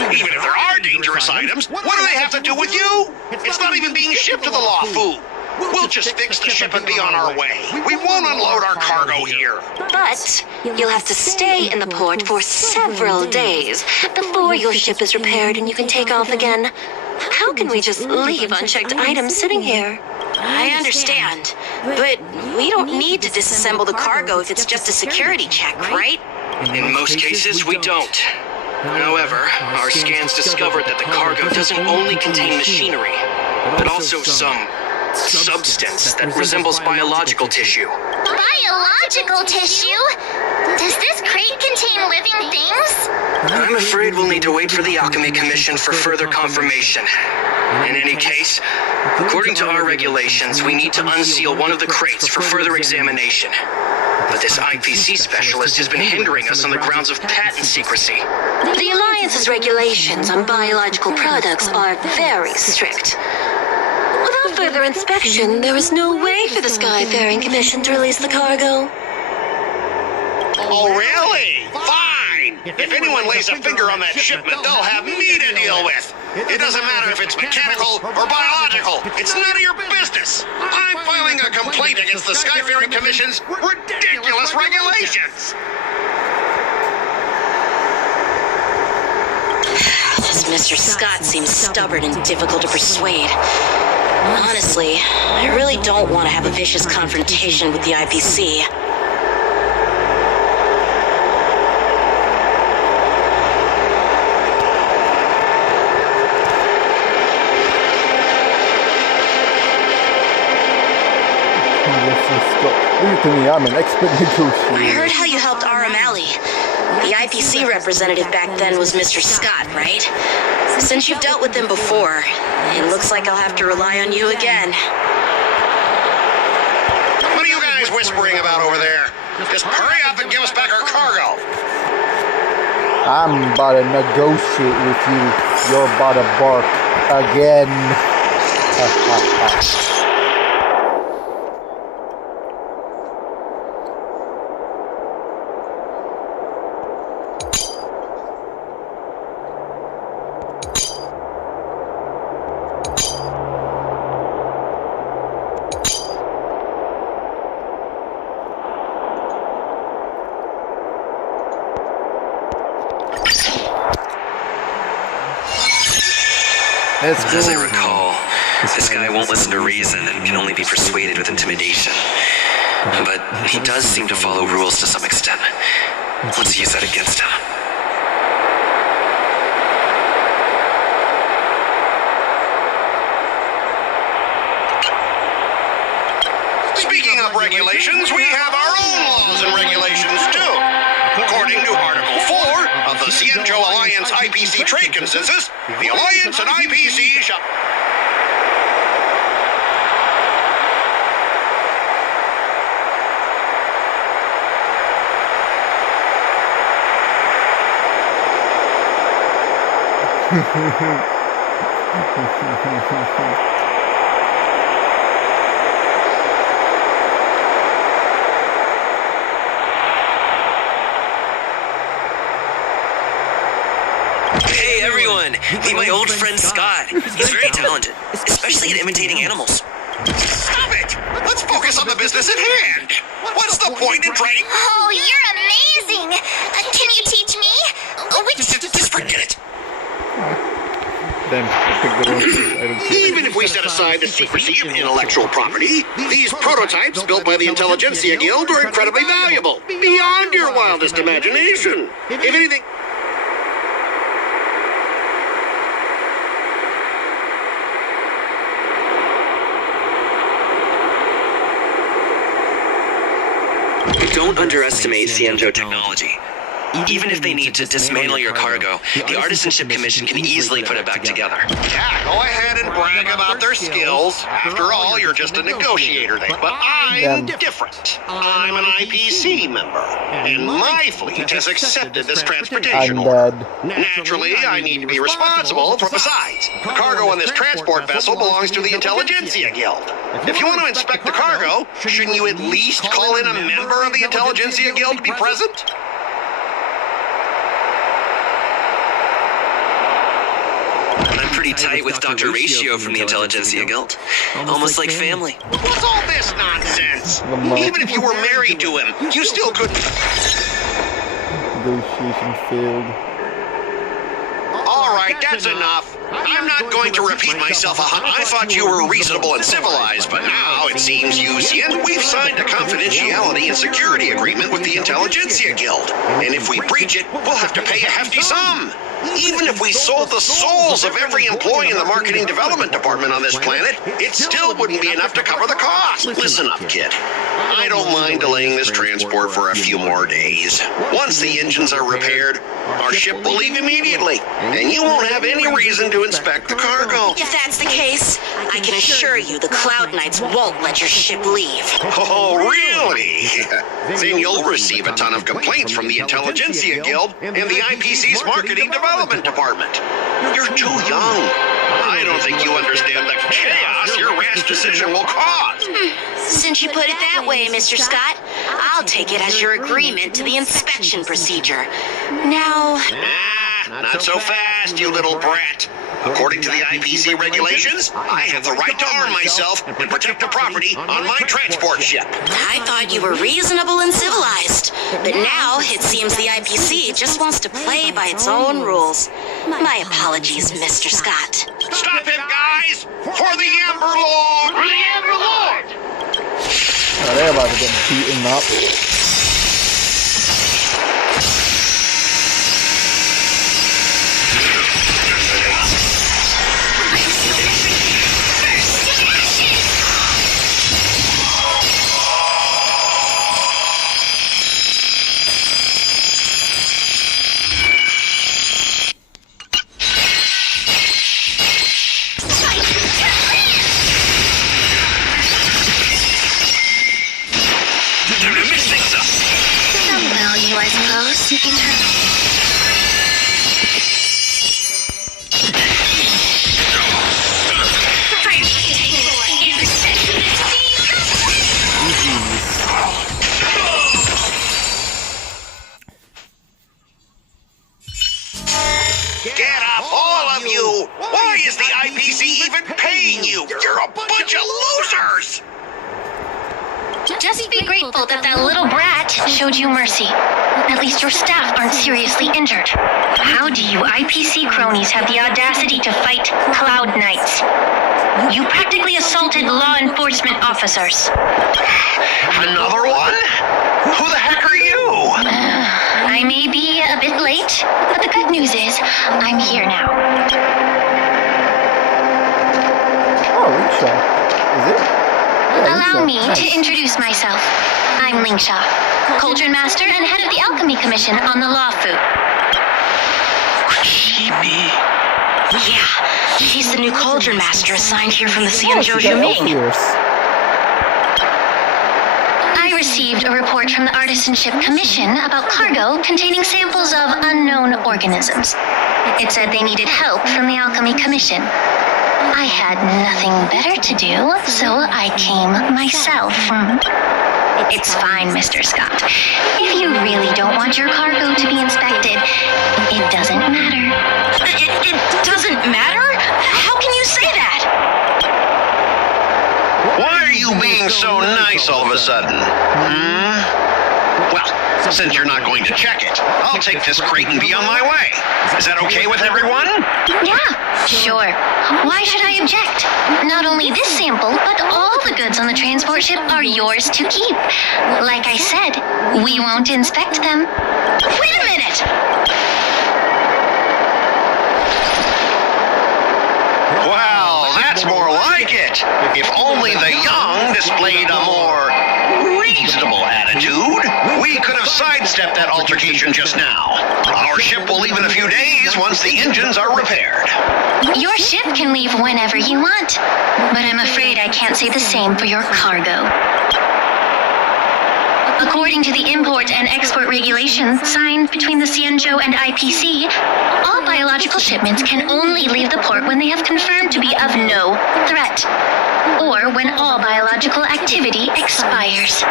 Even if there are dangerous items, what do they have to do with you? It's not even being shipped to the Lafu. We'll just fix the ship and be on our way. We won't unload our cargo here. But you'll have to stay in the port for several days before your ship is repaired and you can take off again. How can we just leave unchecked items sitting here? I understand, but we don't need to disassemble the cargo if it's just a security check, right? In most cases, we don't. However, our scans discovered that the cargo doesn't only contain machinery, but also some substance that resembles biological tissue. Biological tissue? Does this crate contain living things? I'm afraid we'll need to wait for the Alchemy Commission for further confirmation. In any case, according to our regulations, we need to unseal one of the crates for further examination. But this IPC specialist has been hindering us on the grounds of patent secrecy. The Alliance's regulations on biological products are very strict. Without further inspection, there is no way for the Skyfaring Commission to release the cargo. Oh, really? Fine! If anyone lays a finger on that shipment, they'll have me to deal with. It doesn't matter if it's mechanical or biological. It's none of your business. I'm filing a complaint against the Skyfaring Commission's ridiculous regulations. This Mr. Scott seems stubborn and difficult to persuade. Honestly, I really don't want to have a vicious confrontation with the IPC. Leave it to me, I'm an expert negotiator. I heard how you helped O'Malley. The IPC representative back then was Mr. Scott, right? Since you've dealt with him before, it looks like I'll have to rely on you again. What are you guys whispering about over there? Just hurry up and give us back our cargo. I'm about to negotiate with you. You're about to bark again. As I recall, this guy won't listen to reason and can only be persuaded with intimidation. But he does seem to follow rules to some extent. Let's use that against him. Speaking of regulations, we have our own laws and regulations too. According to Article 4 of the Cienjo Alliance IPC Trade Consensus, the Alliance and IPC shall... man. Meet my old friend Scott. He's very talented, especially at imitating animals. Stop it! Let's focus on the business at hand. What's the point in trying? Oh, you're amazing! Can you teach me? Just forget it. Then I pick the wrong place. I don't see Even if we set aside the secrecy of intellectual property, these prototypes built by the Intelligentsia Guild are incredibly valuable, beyond your wildest imagination. If anything... Don't underestimate Cianzhou technology. Even if they need to dismantle your cargo, the Artisanship Commission can easily put it back together. Yeah, go ahead and brag about their skills. After all, you're just a negotiator there. But I'm different. I'm an IPC member, and my fleet has accepted this transportation order. Naturally, I need to be responsible for besides. The cargo on this transport vessel belongs to the Intelligentsia Guild. If you want to inspect the cargo, shouldn't you at least call in a member of the Intelligentsia Guild to be present? I'm pretty tight with Dr. Ratio from the Intelligentsia Guild. Almost like family. What's all this nonsense? Even if you were married to him, you still couldn't... Negotiation failed. All right, that's enough. I'm not going to repeat myself. I thought you were reasonable and civilized, but now it seems you, Cian, we've signed a confidentiality and security agreement with the Intelligentsia Guild. And if we breach it, we'll have to pay a hefty sum. Even if we sold the souls of every employee in the marketing development department on this planet, it still wouldn't be enough to cover the cost. Listen up, kid. I don't mind delaying this transport for a few more days. Once the engines are repaired, our ship will leave immediately, and you won't have any reason to inspect the cargo. If that's the case, I can assure you the Cloud Knights won't let your ship leave. Oh, really? Then you'll receive a ton of complaints from the Intelligentsia Guild and the IPC's Marketing Development Department. You're too young. I don't think you understand the chaos your rash decision will cause. Since you put it that way, Mr. Scott, I'll take it as your agreement to the inspection procedure. Now... Not so fast, you little brat. According to the IPC regulations, I have the right to arm myself and protect the property on my transport ship. I thought you were reasonable and civilized, but now it seems the IPC just wants to play by its own rules. My apologies, Mr. Scott. Stop him, guys! For the Amber Lord! For the Amber Lord! Oh, they're about to get beaten up. Get up, all of you! Why is the IPC even paying you? You're a bunch of losers! Just be grateful that that little brat showed you mercy. At least your staff aren't seriously injured. How do you IPC cronies have the audacity to fight Cloud Knights? You practically assaulted law enforcement officers. Another one? Who the heck are you? I may be a bit late, but the good news is I'm here now. Oh, Lingsha. Is it? Yeah, Allow Lingsha. me Nice. to introduce myself. I'm Lingsha, Cauldron Master and head of the Alchemy Commission on the Law Fu. Could she be? Yeah, she's the new Cauldron Master assigned here from the Oh, Cianzhou she got elf Juming. ears. I received a report from the Artisanship Commission about cargo containing samples of unknown organisms. It said they needed help from the Alchemy Commission. I had nothing better to do, so I came myself. It's fine, Mr. Scott. If you really don't want your cargo to be inspected, it doesn't matter. It you being so nice all of a sudden? Well, since you're not going to check it, I'll take this crate and be on my way. Is that okay with everyone? Yeah, sure. Why should I object? Not only this sample, but all the goods on the transport ship are yours to keep. Like I said, we won't inspect them. Wait a minute! Well, that's more like it. If only the young displayed a more reasonable attitude, we could have sidestepped that altercation just now. Our ship will leave in a few days once the engines are repaired. Your ship can leave whenever you want, but I'm afraid I can't say the same for your cargo. According to the import and export regulations signed between the Xianzhou and IPC, all biological shipments can only leave the port when they have confirmed to be of no threat, or when all biological activity expires.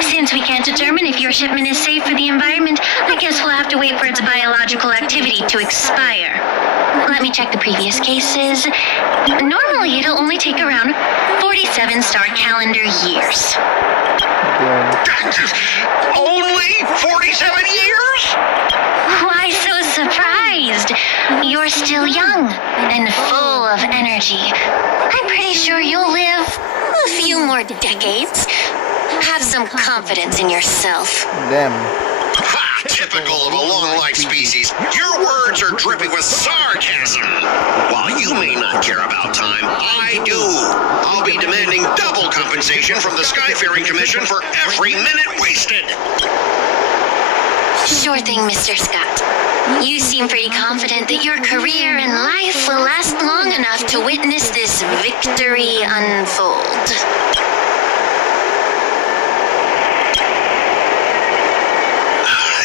Since we can't determine if your shipment is safe for the environment, I guess we'll have to wait for its biological activity to expire. Let me check the previous cases. Normally, it'll only take around 47 star calendar years. Only 47 years? Why so surprised? You're still young and full of energy. I'm pretty sure you'll live a few more decades. Have some confidence in yourself. Damn. Ha! Typical of a long-life species. Your words are dripping with sarcasm. While you may not care about time, I do. I'll be demanding double compensation from the Skyfaring Commission for every minute wasted. Sure thing, Mr. Scott. You seem pretty confident that your career and life will last long enough to witness this victory unfold.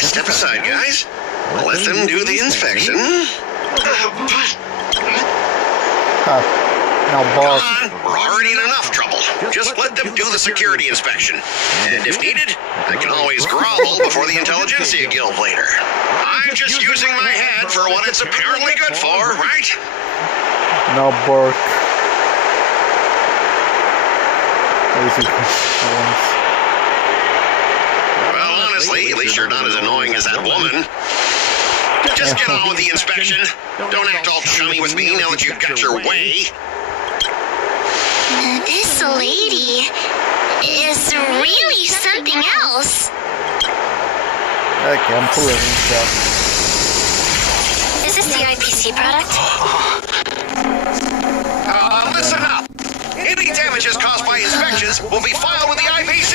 Step aside, guys. Let them do the inspection. Now, boss. Come on, we're already in enough trouble. Just let them do the security inspection. And if needed, I can always grovel before the Intelligentsia Guild later. I'm just using my head for what it's apparently good for, right? Now, Bork. Well, honestly, at least you're not as annoying as that woman. Just get on with the inspection. Don't act all chummy with me now that you've got your way. This lady is really something else. Okay, I'm pulling stuff. Is this the IPC product? Listen up. Any damages caused by inspections will be filed with the IPC.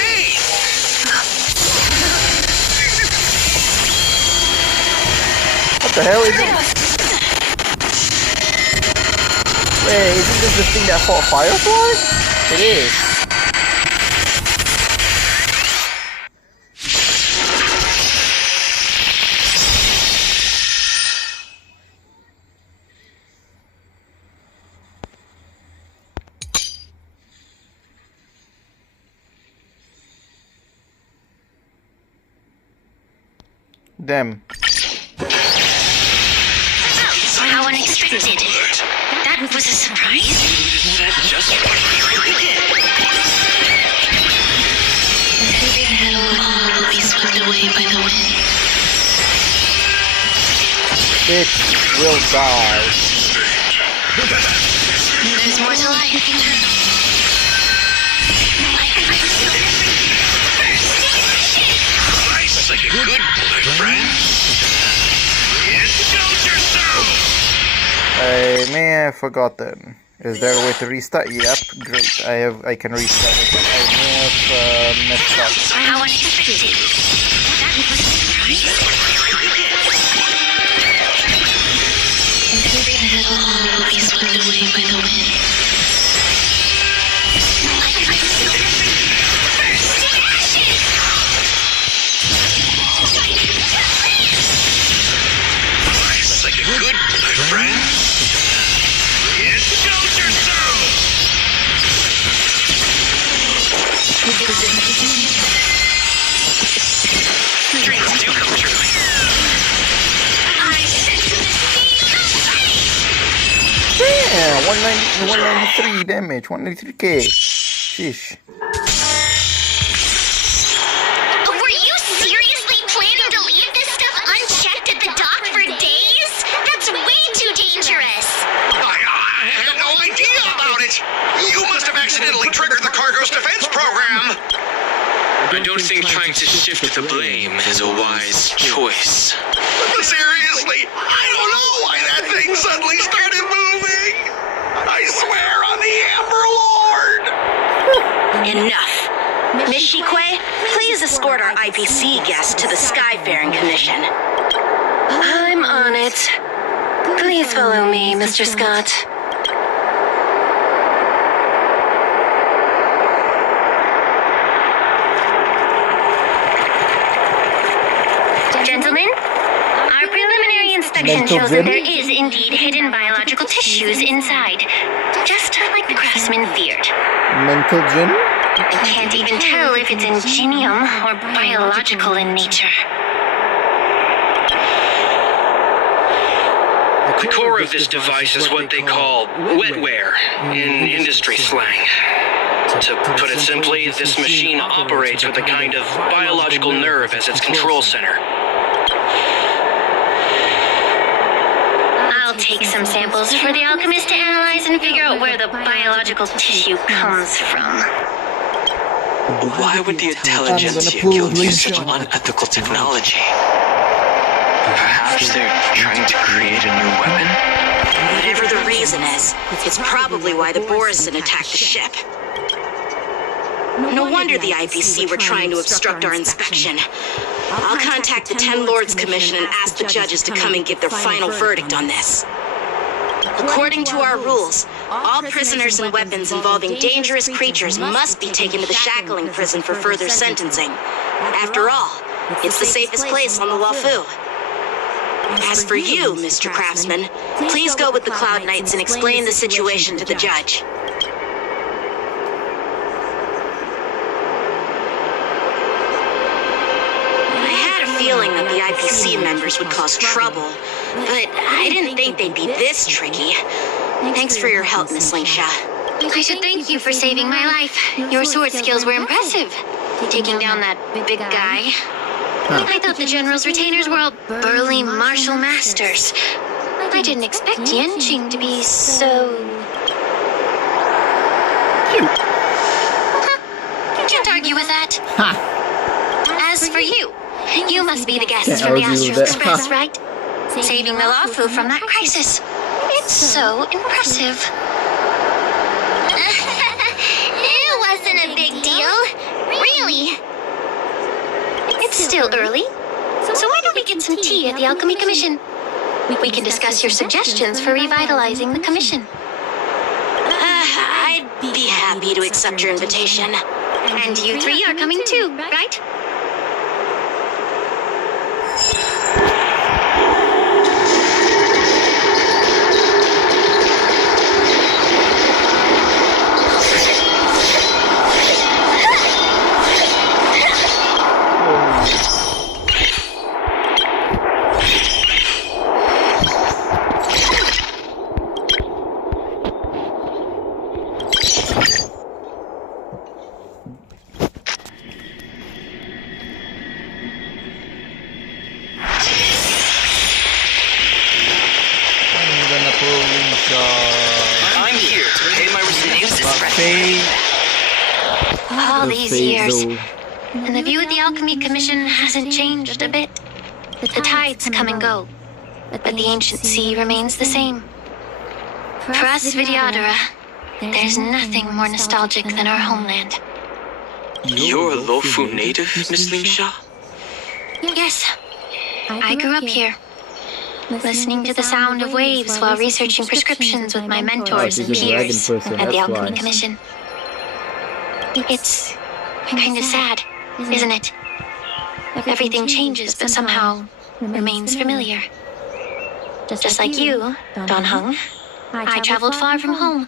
What the hell is it? Wait, isn't this the thing that fought Firefly? It is. Damn. How unexpected. That was a surprise. That just what we did. All will be swept away by the wind. It will die. There's more to life. Like a good boy, friend. Indulge yourself. Man, I forgot then. Is there a way to restart? Yep, great. I can restart it. I may have messed up. How unexpected. That was a surprise. All will be swept away by the wind. Like a good boy, friend. Indulge yourself. Dreams do come true. Yeah, 193 damage, 193k. Sheesh. Trying to shift the blame is a wise choice. Seriously, I don't know why that thing suddenly started moving. I swear on the Amber Lord. Enough. Miss Shikwe, please escort our IPC guest to the Skyfaring Commission. I'm on it. Please follow me, Mr. Scott. Gentlemen, our preliminary inspection shows that there is indeed hidden biological tissues inside, just like the craftsman feared. Mental gym? I can't even tell if it's ingenium or biological in nature. The core of this device is what they call wetware in industry slang. To put it simply, this machine operates with a kind of biological nerve as its control center. I'll take some samples for the alchemist to analyze and figure out where the biological tissue comes from. Why would the intelligentsia guild use such unethical technology? Perhaps they're trying to create a new weapon? Whatever the reason is, it's probably why the Borison attacked the ship. No wonder the IPC were trying to obstruct our inspection. I'll contact the 10 Lords Commission and ask the judges to come and give their final verdict on this. According to our rules, all prisoners and weapons involving dangerous creatures must be taken to the shackling prison for further sentencing. After all, it's the safest place on the Wafu. As for you, Mr. Craftsman, please go with the Cloud Knights and explain the situation to the judge. Feeling that the IPC members would cause trouble, but I didn't think they'd be this tricky. Thanks for your help, Miss Lingsha. I should thank you for saving my life. Your sword skills were impressive. Taking down that big guy. I thought the General's retainers were all burly martial masters. I didn't expect Yenching to be so... cute. Can't argue with that. As for you, you must be the guest Can't from the argue with Astral that. Express, right? Saving the Lafu from that crisis. It's so impressive. It wasn't a big deal. Really. It's still early. So why don't we get some tea at the Alchemy Commission? We can discuss your suggestions for revitalizing the commission. I'd be happy to accept your invitation. And you three are coming too, right? I'm here to pay my respects. All these years, and the view of the Alchemy Commission hasn't changed a bit. The tides come and go, but the ancient sea remains the same. For us Vidyadhara, there's nothing more nostalgic than our homeland. You're a Lofu native, Miss Lingsha? Yes, I grew up here, listening to the sound of waves while researching prescriptions with my mentors and peers at the Alchemy Commission. It's kind of sad, isn't it? Everything changes, but somehow remains familiar. Just like you, Don Hung, I traveled far from home,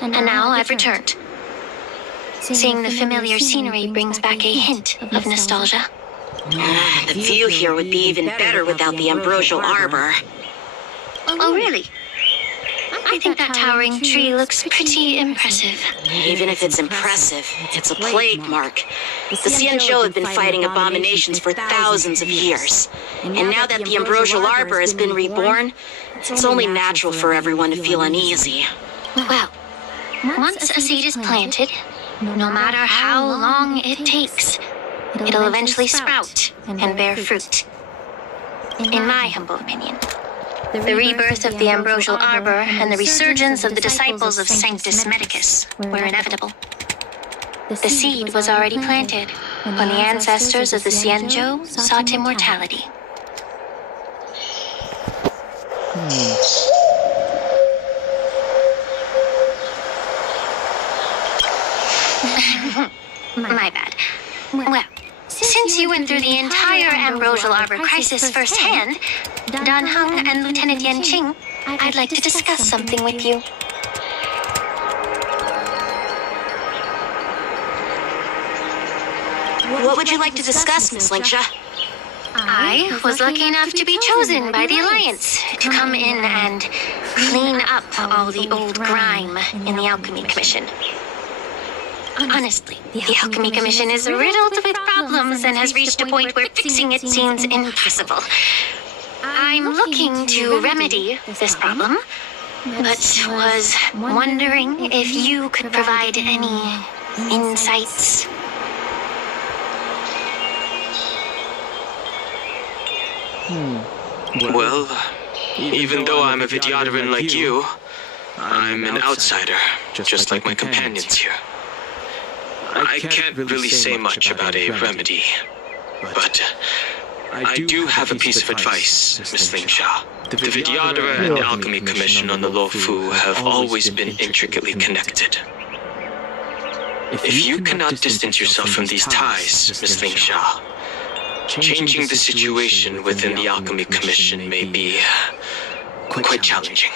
and now I've returned. Seeing the familiar scenery brings back a hint of nostalgia. The view here would be even better without the ambrosial arbor. Oh, really? I think that towering tree looks pretty impressive. Even if it's impressive, it's a plague mark. The Xianzhou have been fighting abominations for thousands of years. And now that the ambrosial arbor has been reborn, it's only natural for everyone to feel uneasy. Well, once a seed is planted, no matter how long it takes, it'll eventually sprout and bear fruit. In my humble opinion. The rebirth of the ambrosial arbor and the resurgence of the disciples of Sanctus Medicus were inevitable. The seed was already planted when the ancestors of the Xianzhou sought immortality. My bad. Well, since you went through the entire ambrosial arbor crisis firsthand, Dan Heng and Lieutenant Yan Qing, I'd like to discuss something with you. What would you like to discuss, Miss Linksha? I was lucky enough to be chosen by the Alliance to come in and clean up all the old grime in the Alchemy Commission. Honestly, the Alchemy Commission is riddled with problems and has reached a point where fixing it seems impossible. I'm looking to remedy this problem, but was wondering if you could provide any insights. Well, even though I'm a Vidyadharan like you, I'm an outsider, just like my companions here. I can't really say much about a remedy, but I do have a piece of advice, Miss Linksha. The Vidyadhara and Alchemy Commission on the Luofu have always been intricately connected. If you cannot distance yourself from these ties, Miss Linksha, changing the situation within the Alchemy Commission may be quite challenging.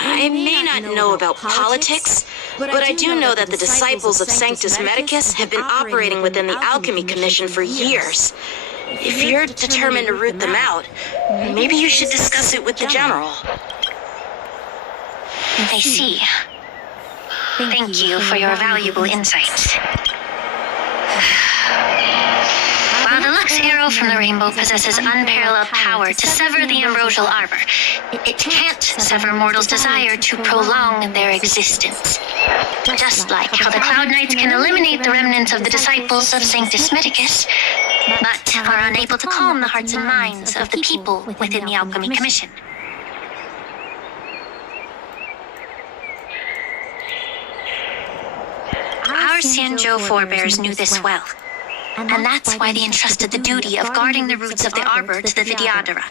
I may not know about politics, but I do know that the disciples of Sanctus Medicus have been operating within the Alchemy Commission for years. If you're determined to root them out, maybe you should discuss it with the General. I see. Thank you for your valuable insights. While the Lux Arrow from the Rainbow possesses unparalleled power to sever the ambrosial arbor, it can't sever mortals' desire to prolong their existence. Just like how the Cloud Knights can eliminate the remnants of the disciples of Sanctus Medicus, but are unable to calm the hearts and minds of the people within the Alchemy Commission. Our Xianzhou forebears knew this well, and that's why they entrusted the duty of guarding the roots of the arbor to the Vidyadhara.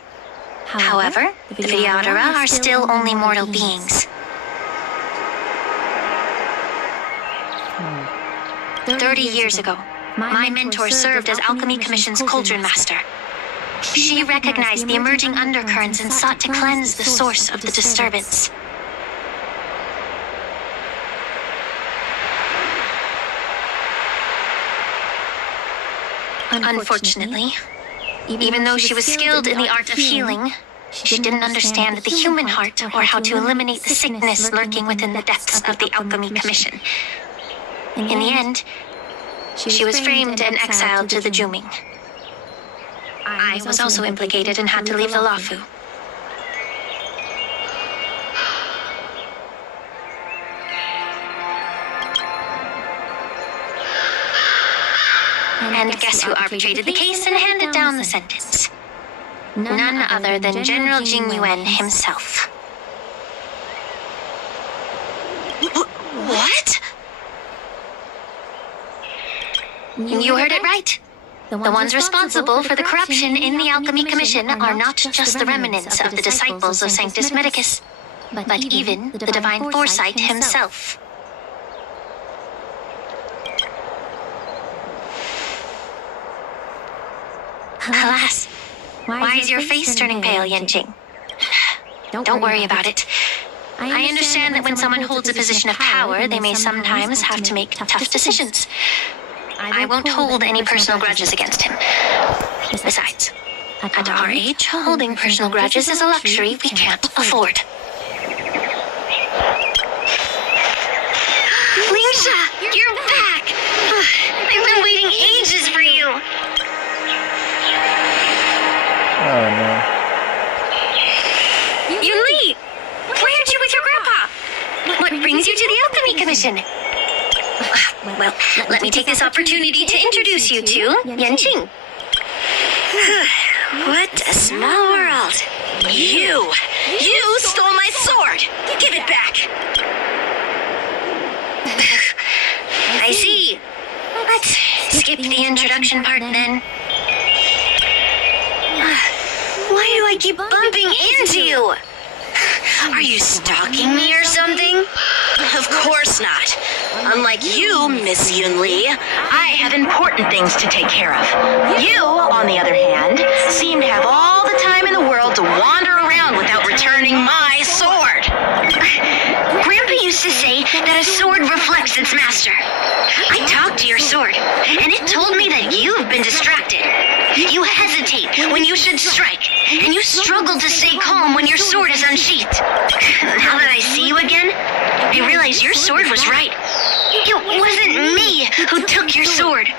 However, the Vidyadhara are still only mortal beings. 30 years ago, my mentor served as Alchemy Commission's Cauldron Master. She recognized the emerging undercurrents and sought to cleanse the source of the disturbance. Unfortunately, even though she was skilled in the art of healing, she didn't understand the human heart or how to eliminate the sickness lurking within the depths of the Alchemy Commission. In the end, she was framed and exiled to the Juming. I was also implicated and had to leave the Luofu. And guess who arbitrated the case and handed down the sentence? None other than General Jing Yuan himself. What? You heard it right. The ones responsible for the corruption in the Alchemy Commission are not just the remnants of the disciples of Sanctus Medicus, but even the Divine Foresight himself. Alas, why is your face turning pale, Yanqing? Don't worry about it. I understand that when someone holds a position of power, they may sometimes have to make tough decisions. I won't hold any personal grudges against him. Besides, at our age, holding personal grudges is a luxury we can't afford. Linksha, you're back! I've been waiting ages for you! Oh no. Yunli! Why aren't you with your grandpa? What brings you to the Alchemy Commission? Well, let me take this opportunity to introduce you to Yanqing. What a small world. You stole my sword. Give it back. I see. Let's skip the introduction part then. Why do I keep bumping into you? Are you stalking me or something? Of course not. Unlike you, Miss Yun Li, I have important things to take care of. You, on the other hand, seem to have all the time in the world to wander around without returning my sword. Grandpa used to say that a sword reflects its master. I talked to your sword, and it told me that you've been distracted. You hesitate when you should strike, and you struggle to stay calm when your sword is unsheathed. Now that I see you again, I realize your sword was right. It wasn't me who took your sword.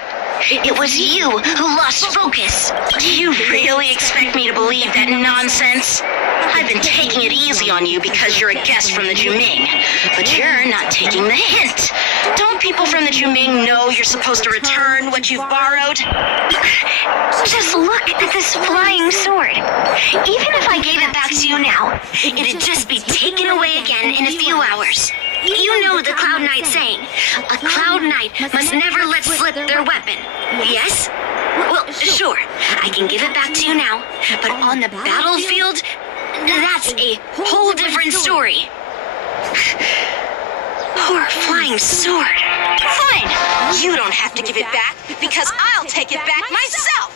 It was you who lost focus. Do you really expect me to believe that nonsense? I've been taking it easy on you because you're a guest from the Juming, but you're not taking the hint. Don't people from the Juming know you're supposed to return what you've borrowed? Just look at this flying sword. Even if I gave it back to you now, it'd just be taken away again in a few hours. You know the Cloud Knight saying, a Cloud Knight must never let slip their weapon. Yes? Well, sure, I can give it back to you now, but on the battlefield, that's a whole different story. Poor flying sword. Fine! You don't have to give it back, because I'll take it back myself!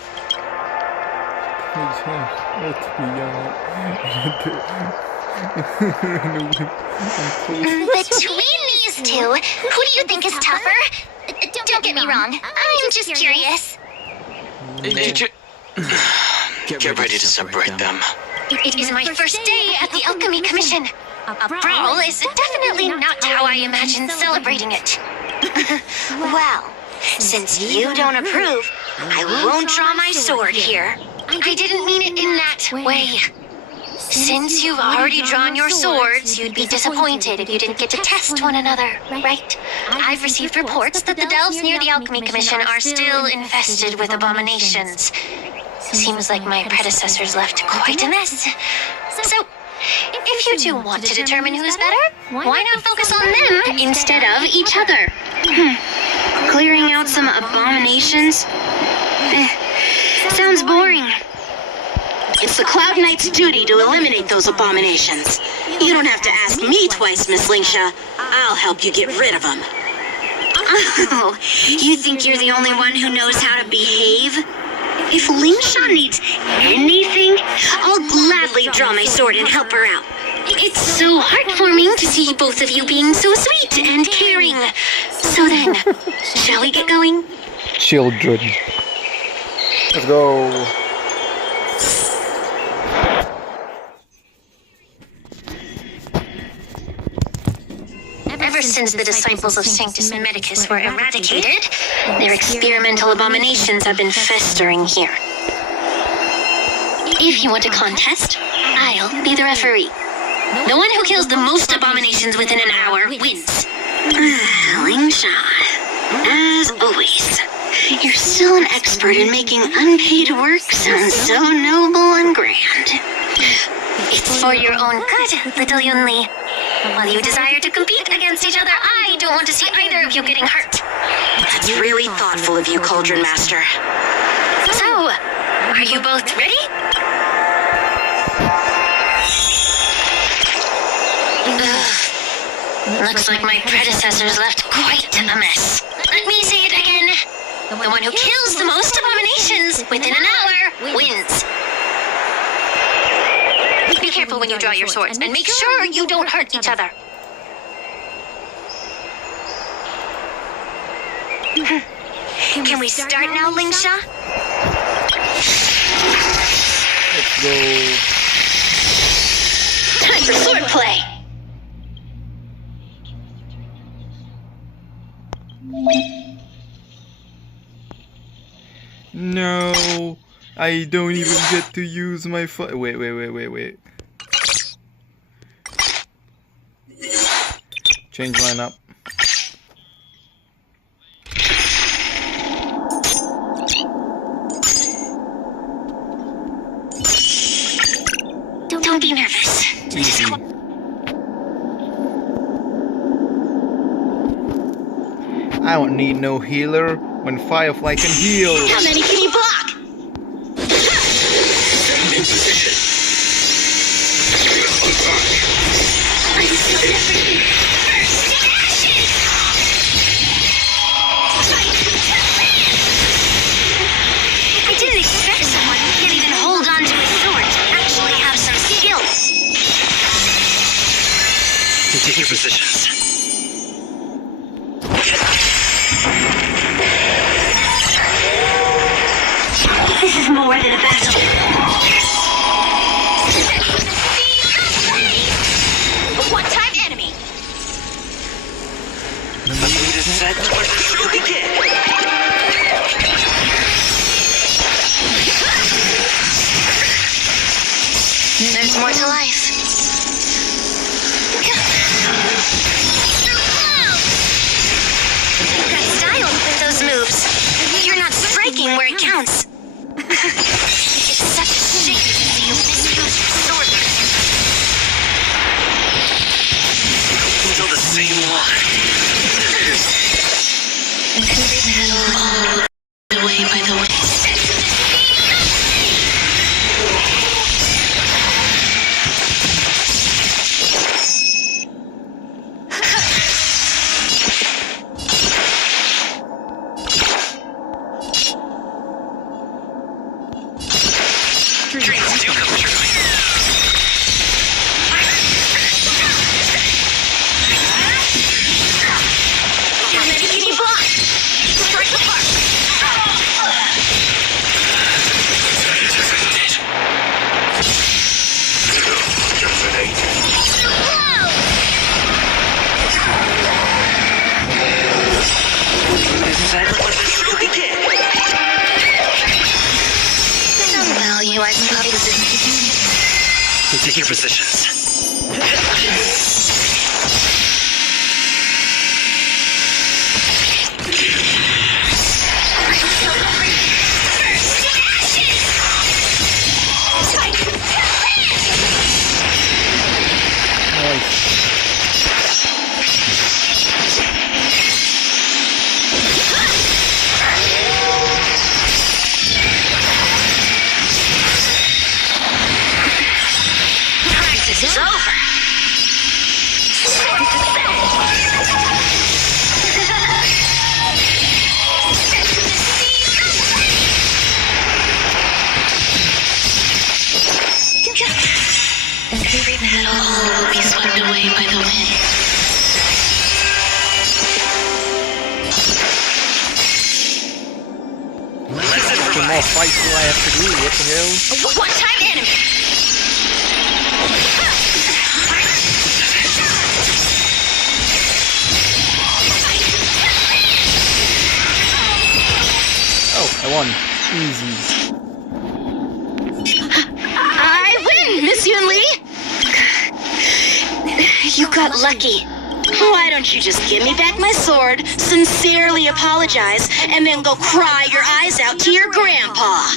Between these two, who do you think is tougher? Don't get me wrong, I'm just curious. Get ready to separate them. It is my first day at the Alchemy Commission. A brawl is definitely not how I imagined celebrating it. Well, since you don't approve, I won't draw my sword here. I didn't mean it in that way. Since you've already drawn your swords, you'd be disappointed if you didn't get to test one another, right? I've received reports that the delves near the Alchemy Commission are still infested with abominations. Seems like my predecessors left quite a mess. So, if you two want to determine who's better, why not focus on them instead of each other? Clearing out some abominations? Sounds boring. It's the Cloud Knight's duty to eliminate those abominations. You don't have to ask me twice, Miss Lingsha. I'll help you get rid of them. Oh, you think you're the only one who knows how to behave? If Lingsha needs anything, I'll gladly draw my sword and help her out. It's so heartwarming to see both of you being so sweet and caring. So then, shall we get going? Children. Let's go. Ever since the disciples of Sanctus Medicus were eradicated, their experimental abominations have been festering here. If you want a contest, I'll be the referee. The one who kills the most abominations within an hour wins. Lingsha, as always, you're still an expert in making unpaid work sound so noble and grand. It's for your own good, little Yunli. While you desire to compete against each other, I don't want to see either of you getting hurt. That's really thoughtful of you, Cauldron Master. So, are you both ready? Looks like my predecessors left quite a mess. Let me say it again. The one who kills the most abominations within an hour wins. Be careful when you draw your swords, and make sure you don't hurt each other. Can we start now, Lingsha? Let's go. Time for swordplay. No, I don't even get to use my wait. Change mine up. Don't be nervous. Easy. I don't need no healer when Firefly can heal. How many can you block? In position. I didn't expect someone who can't even hold on to his sword to actually have some skill. Take your positions. This is more than a battle. One-time enemy. The mood is set. Let's begin. There's more to life. You've got style with those moves. You're not striking where it counts. It's such a shame to see you misuse your sword. Still the same line. Away by the way. Dreams do come true. How many can you block? Strike the park. Some value, I suppose. Take your positions. Practice is over. Every metal will be swept away by the wind. Some more fights do I have to do? What the hell? One-time enemy. Oh, I won. Easy. I win, Miss Yunli. You got lucky. Why don't you just give me back my sword, sincerely apologize, and then go cry your eyes out to your grandpa?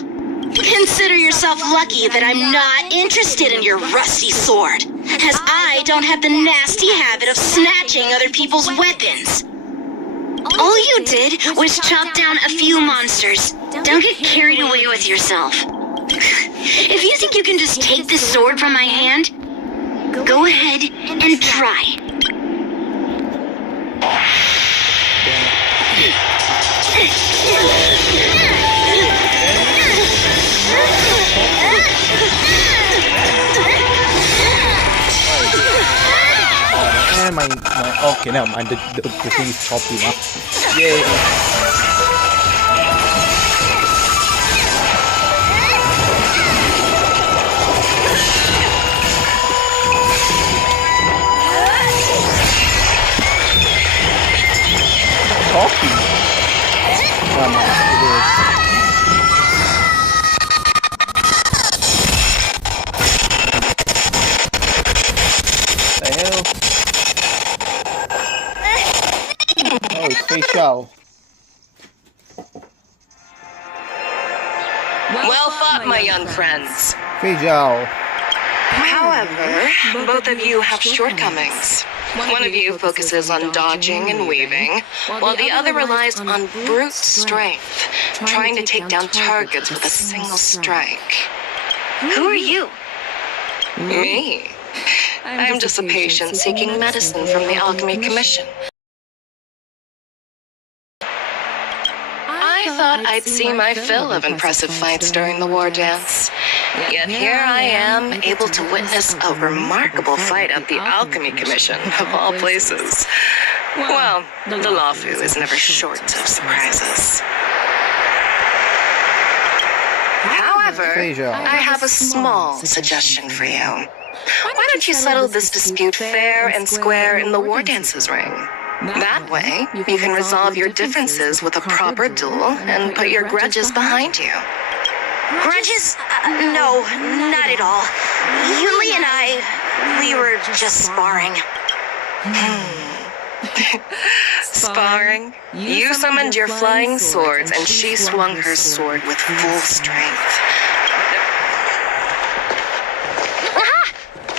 Consider yourself lucky that I'm not interested in your rusty sword, as I don't have the nasty habit of snatching other people's weapons. All you did was chop down a few monsters. Don't get carried away with yourself. If you think you can just take this sword from my hand, go ahead and try. And my okay, never mind. The thing's chopped him up. Yay! Talking. Come on, it is. The hell? Oh, it's Fei Xiao. Well fought, my young friends. Fei Xiao. However, both of you have shortcomings. One of you focuses on dodging and weaving, while the other relies on brute strength, trying to take down targets with a single strike. Who are you? Me? I'm just a patient seeking medicine from the Alchemy Commission. I thought I'd see my fill of impressive fights during the war dance. Yet here I am, able to witness a remarkable fight at the Alchemy Commission, of all places. Well, the Lawfu is never short of surprises. However, I have a small suggestion for you. Why don't you settle this dispute fair and square in the war dances ring? That way, you can resolve your differences with a proper duel and put your grudges behind you. Grudges? No, not at all. Yuli and we were just sparring. Sparring? You summoned your flying swords and she swung her sword with full strength.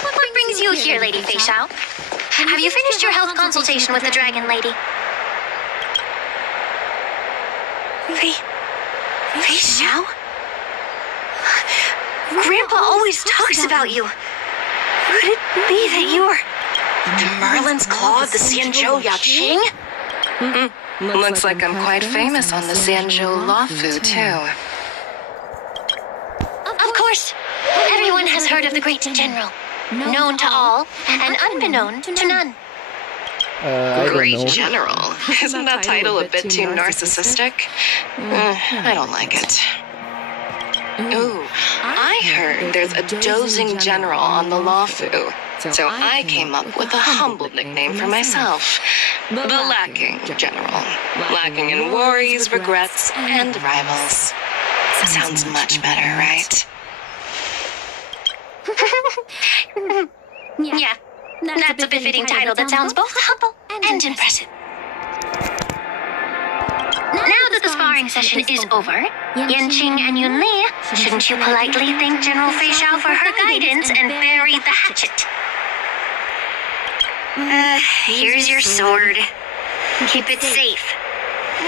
What brings you here, Lady Fei Xiao? Have you finished your health consultation with the Dragon Lady? Fei Xiao? Grandpa always talks about you. Could it be that you're the Merlin's Claw of the Xianzhou Yaoqing? Looks like I'm quite famous on the Xianzhou Lawfu, too. Of course, everyone has heard of the great general. Known to all, and unbeknown to none. Great General? Isn't that title a bit too narcissistic? I don't like it. Ooh, I heard there's a dozing general on the Lawfu, so I came up with a humble nickname for myself. The Lacking General. Lacking in worries, regrets, and rivals. Sounds much better, right? Yeah, that's a befitting title that sounds both humble and impressive. Now that the sparring session is over, Yanqing and Yunli, shouldn't you politely thank General Fei Xiao for her guidance and bury the hatchet? Here's your sword. Keep it safe.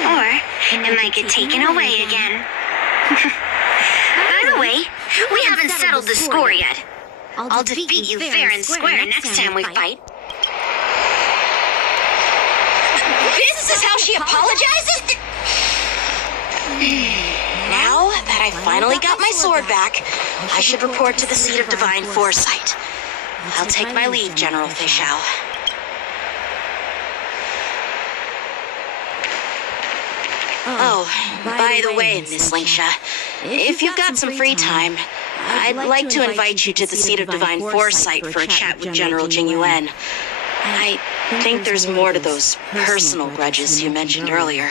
Or it might get taken away again. By the way, we haven't settled the score yet. I'll defeat you fair and square next time we fight. This is how she apologizes? Now that I finally got my sword back, I should report to the seat of divine foresight. I'll take my leave, General Fei Xiao. Oh, by the way, Miss Lingsha, if you've got some free time, I'd like to invite you to the seat of divine foresight for a chat with General Jing Yuan. I think there's more to those personal grudges you mentioned earlier.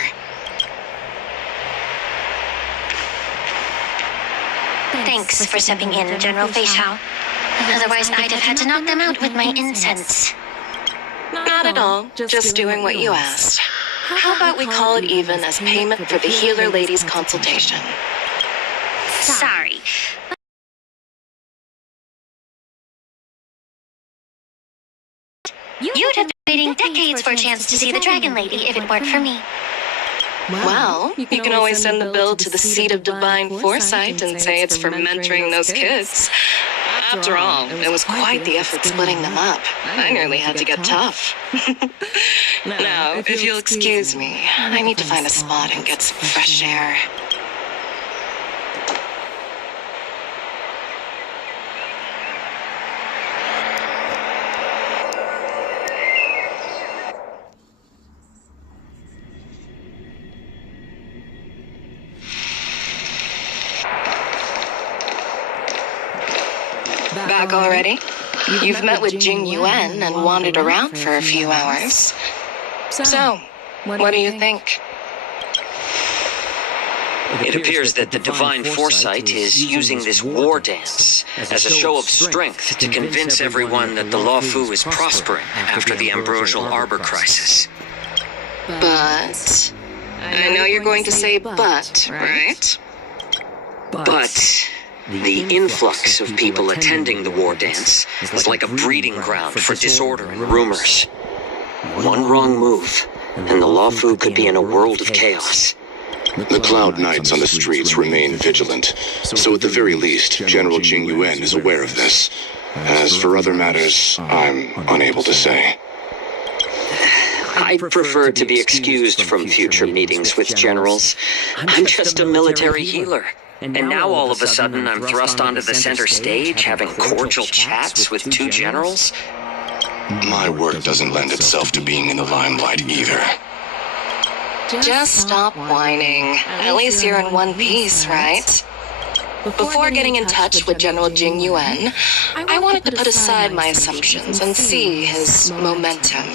Thanks for stepping in, General Fei Xiao. Otherwise, I'd have had to knock them out with my incense. Not at all. Just doing what you asked. How about we call it even as payment for the healer lady's consultation? Sorry. You'd have been waiting decades for a chance to see the Dragon Lady if it weren't for me. Well, you can always send the bill to the seat of divine foresight and say it's for mentoring those kids. After all, it was quite the effort splitting them up. I nearly had to get tough. Now, if you'll excuse me, I need to find a spot and get some fresh air. Back already? You've met with Jing Yuan and wandered around for a few hours. So, what do you think? It appears that the Divine Foresight is using this war dance as a show of strength to convince everyone that the Lawfu is prospering after the Ambrosial Arbor crisis. But... I know you're going to say but, right? But The influx of people attending the war dance is like a breeding ground for disorder and rumors. One wrong move, and the Lawfu could be in a world of chaos. The Cloud Knights on the streets remain vigilant, so at the very least, General Jing Yuan is aware of this. As for other matters, I'm unable to say. I'd prefer to be excused from future meetings with generals. I'm just a military healer. And now all of a sudden I'm thrust onto the center stage having cordial chats with two generals? My work doesn't lend itself to being in the limelight either. Just stop whining. At least you're in one piece, right? Before getting in touch with General Jing Yuan, I wanted to put aside my assumptions and see his momentum.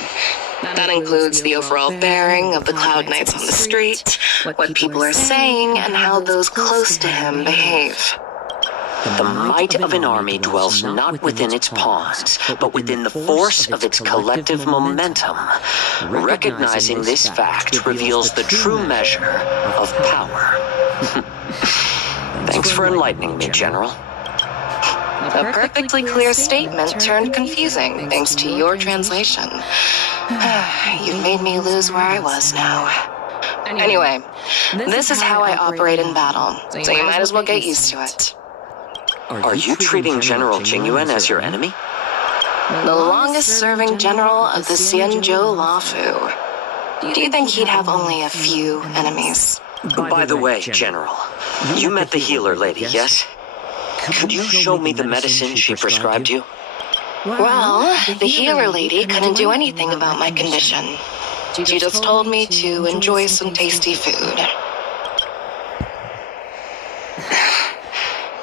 That includes the overall bearing of the Cloud Knights on the street, what people are saying, and how those close to him behave. The might of an army dwells not within its pawns, but within the force of its collective momentum. Recognizing this fact reveals the true measure of power. Thanks for enlightening me, General. A perfectly clear statement turned confusing thanks to your translation. You've made me lose where I was now. Anyway, this is how I operate in battle, so you might as well get used to it. Are you treating General Jing Yuan as your enemy? The longest-serving general of the Xianzhou Lawfu. Do you think he'd have only a few enemies? By the way, General, you met the healer lady, yes? Could you show me the medicine she prescribed you? Well, the healer lady couldn't do anything about my condition. She just told me to enjoy some tasty food.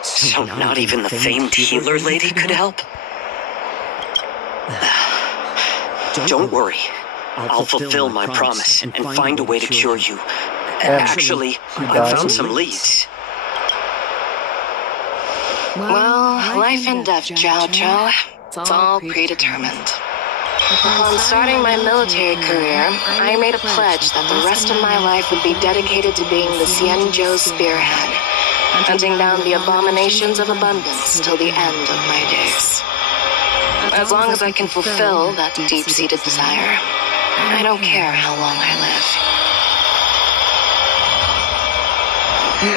So not even the famed healer lady could help? Don't worry. I'll fulfill my promise and find a way to cure you. Actually, I found some leads. Well, life and death, Zhao Zhao. It's all predetermined. Upon starting my military career, I made a pledge that the rest of my life would be dedicated to being the Xianzhou spearhead, hunting down the abominations of abundance till the end of my days. As long as I can fulfill that deep-seated desire, I don't care how long I live.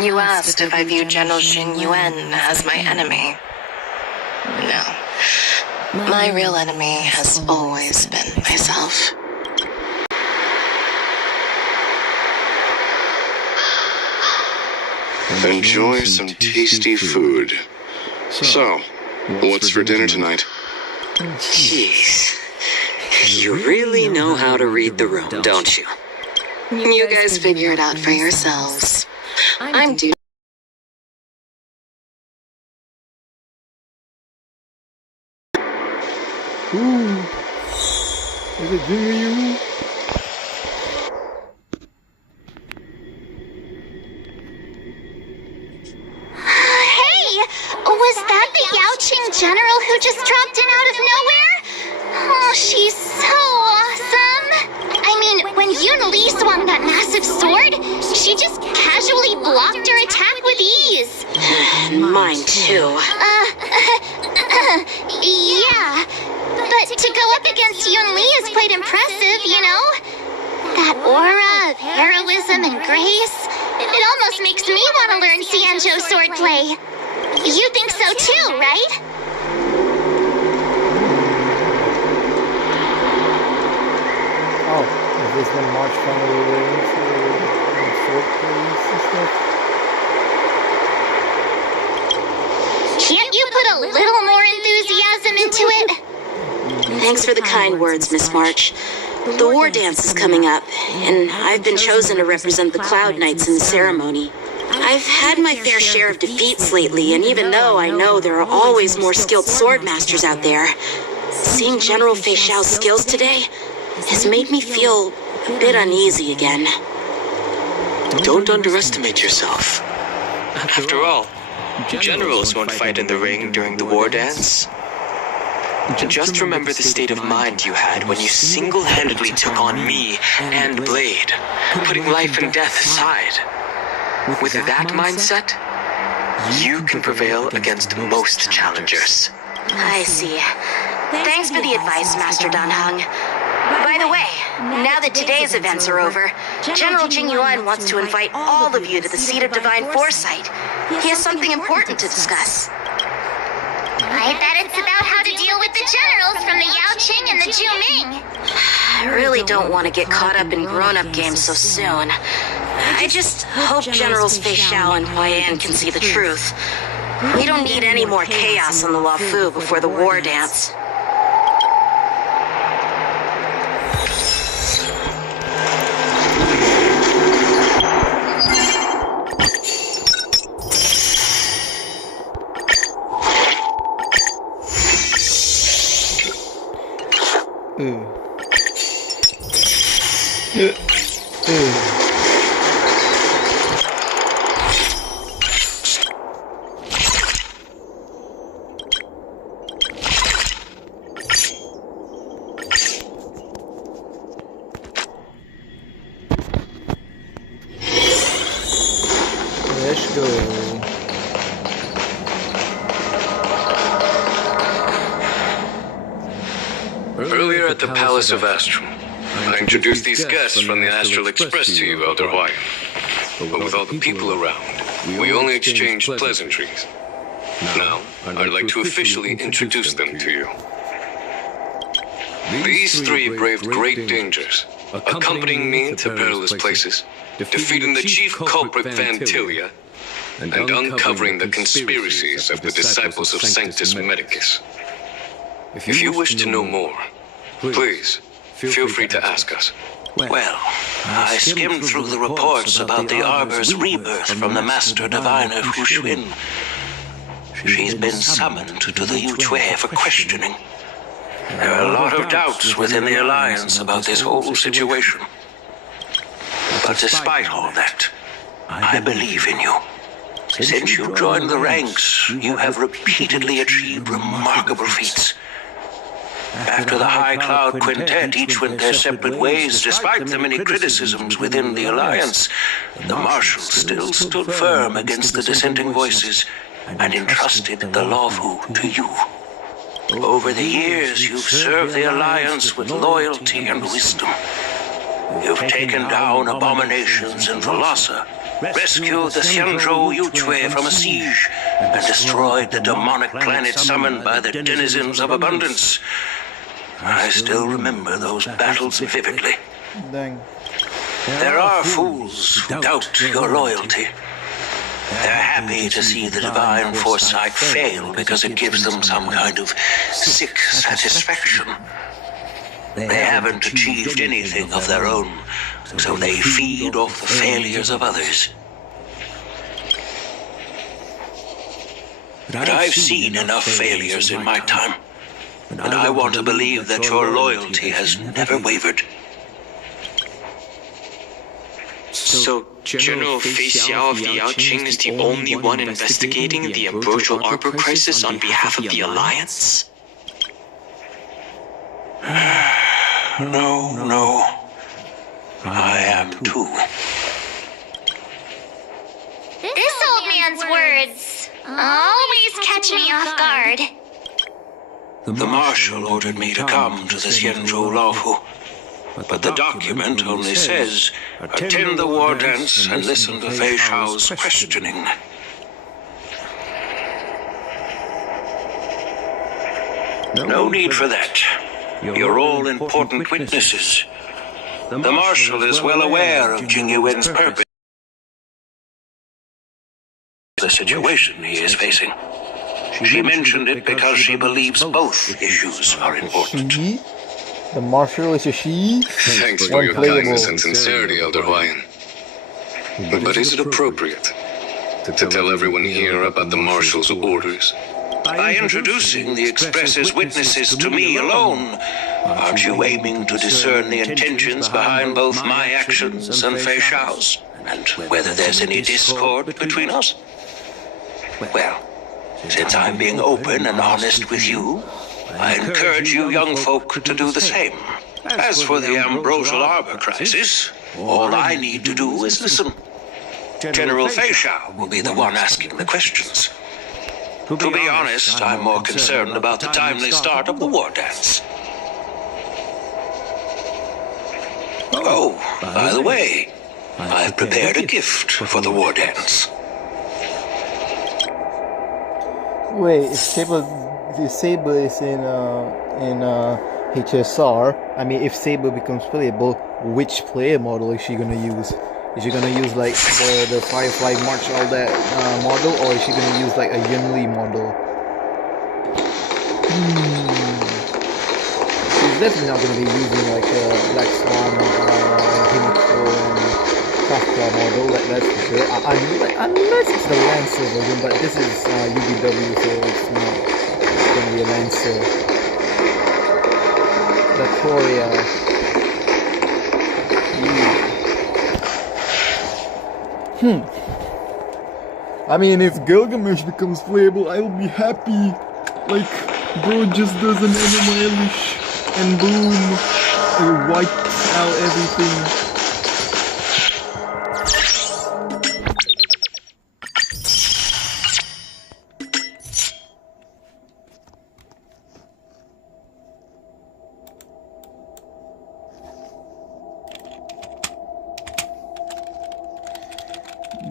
You asked if I view General Jing Yuan as my enemy. No. My real enemy has always been myself. Enjoy some tasty food. So, what's for dinner tonight? Jeez. You really know how to read the room, don't you? You guys figure it out for yourselves. I'm due. Ooh. Is it Jimmy? Was that the Yaoqing general who just dropped in out of nowhere? Oh, she's so awesome. I mean, when Yun Li swung that massive sword, she just casually blocked her attack with ease. Mine too. Yeah. But to go up against Yun Li is quite impressive, you know? That aura of heroism and grace. It almost makes me want to learn Xianzhou swordplay. You think so too, right? Oh, is this when March finally wins sword plays and stuff? Can't you put a little more enthusiasm into it? Thanks for the kind words, Miss March. The war dance is coming up, and I've been chosen to represent the Cloud Knights in the ceremony. I've had my fair share of defeats lately, and even though I know there are always more skilled sword masters out there, seeing General Fei Xiao's skills today has made me feel a bit uneasy again. Don't underestimate yourself. After all, generals won't fight in the ring during the war dance. Just remember the state of mind you had when you single-handedly took on me and Blade, putting life and death aside. With that mindset, You can prevail against most challengers. I see. Thanks for the advice, Master Danheng. By the way, now that today's events are over, General Jing Yuan wants to invite all of you to the Seat of Divine Foresight. He has something important to discuss. I bet it's about how to deal with the generals from the Yao Qing and the Zhu Ming. I really don't want to get caught up in grown-up games so soon. I just hope Generals Fei Xiao and Hua Yan can see the truth. We don't need any more chaos on the Luofu before the war dance. Let's go. Earlier at the Palace of Astral, I introduced these guests from the Astral Express to you, Elder Hawaiian. But with all the people around, we only exchanged pleasantries. Now, I'd like to officially introduce them to you. These three braved great dangers, accompanying me to perilous places, defeating the chief culprit Vantilia, and uncovering the conspiracies of the disciples of Sanctus Medicus. If you wish to know more, please, feel free to ask us. Well, I skimmed through the reports about the Arbor's rebirth from the Master Diviner Fu Xuan. She's been summoned to the Yuchue for questioning. There are a lot of doubts within the Alliance about this whole situation. But despite all that, I believe in you. Since you joined the ranks, you have repeatedly achieved remarkable feats. After the High Cloud Quintet each went their separate ways, despite the many criticisms within the Alliance, the Marshal still stood firm against the dissenting voices and entrusted the Luofu to you. Over the years, you've served the Alliance with loyalty and wisdom. You've taken down abominations in Velosa, rescued the Xianzhou Yuchue from a siege, and destroyed the demonic planet summoned by the denizens of abundance. I still remember those battles vividly. Dang. There are fools who doubt your loyalty. They're happy to see the divine foresight fail because it gives them some kind of sick satisfaction. They haven't achieved anything of their own, so they feed off the failures of others. But I've seen enough failures in my time, and I want to believe that your loyalty has never wavered. So, General Fei Xiao of the Yao Qing is the only one investigating the Ambrosial Arbor crisis on behalf of the Alliance? No. I am too. This old man's words always catch me off guard. The Marshal ordered me to come to the Xianzhou Luofu, but the document only says, attend the war dance and listen to Fei Xiao's questioning. No need for that. You're all important witnesses. The Marshal is well aware of Jing Yuan's purpose. The situation he is facing. She mentioned it because she believes both issues are important. She? The Marshal is a she? Thanks for your kindness and sincerity, Elder Hawaiian. But is it appropriate to tell everyone here about the Marshal's orders? By introducing the Express's witnesses to me alone, aren't you aiming to discern the intentions behind both my actions and Fei Xiao's? And whether there's any discord between us? Well, since I'm being open and honest with you, I encourage you young folk to do the same. As for the Ambrosial Arbor crisis, all I need to do is listen. General Fei Shao will be the one asking the questions. To be honest, I'm more concerned about the timely start of the war dance. Oh, by the way, I've prepared a gift for the war dance. Wait, if Saber is in HSR, I mean, if Saber becomes playable, which player model is she gonna use? Is she gonna use like the Firefly March all that model, or is she gonna use like a Yunli model? She's definitely not gonna be using like a Black Swan, Himiko, and Kafka model. That's for sure. Unless it's the Lancer version, but this is UBW, so it's not gonna be a Lancer. The Korea. I mean, if Gilgamesh becomes playable, I'll be happy. Like, bro just does an Animalish and boom, it wipes out everything.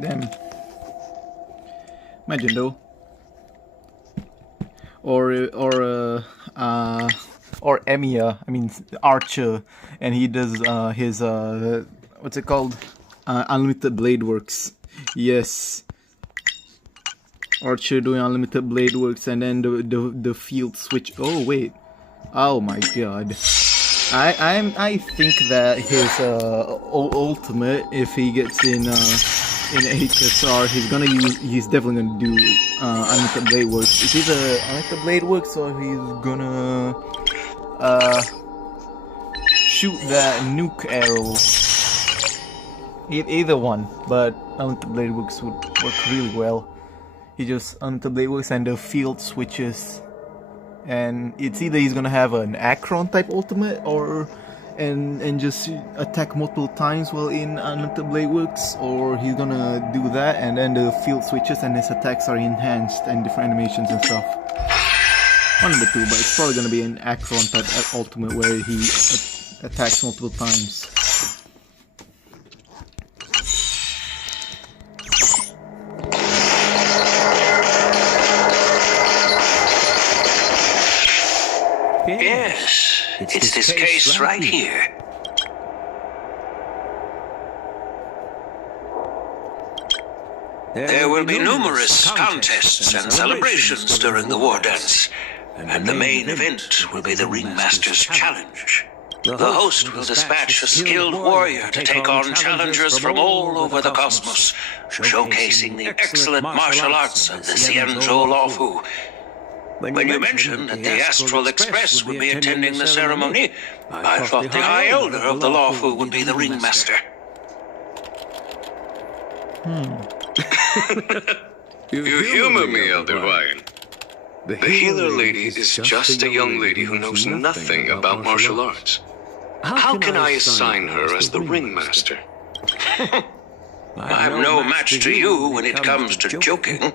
Damn. Imagine though. Or Emiya, I mean Archer, and he does his what's it called? Unlimited Blade Works. Yes. Archer doing Unlimited Blade Works, and then the field switch. Oh wait. Oh my god. I think that his ultimate, if he gets in HSR, he's definitely gonna do Unlimited Blade Works. It's either Unlimited Blade Works or he's gonna shoot that nuke arrow. Either one, but Unlimited Blade Works would work really well. He just Unlimited Blade Works and the field switches, and it's either he's gonna have an Akron type ultimate or and just attack multiple times while in Unlimited Blade Works, or he's gonna do that and then the field switches and his attacks are enhanced and different animations and stuff. One of the two, but it's probably gonna be an Akron type ultimate where he attacks multiple times. Yes, it's this case right here. There will be numerous contests and celebrations during the war dance, and the main event will be the Ringmaster's Challenge. The host will dispatch a skilled warrior to take on challengers from all over the cosmos, showcasing the excellent martial arts of the Xianzhou Lawfu. When you mentioned that the Astral Express would be attending the ceremony, I thought the High Elder of the Lawfu would be the Ringmaster. You humor me, Elder Ryan. The healer lady is just a young lady who knows nothing about martial arts. How can I assign her as the Ringmaster? I'm no match to you when it comes to joking.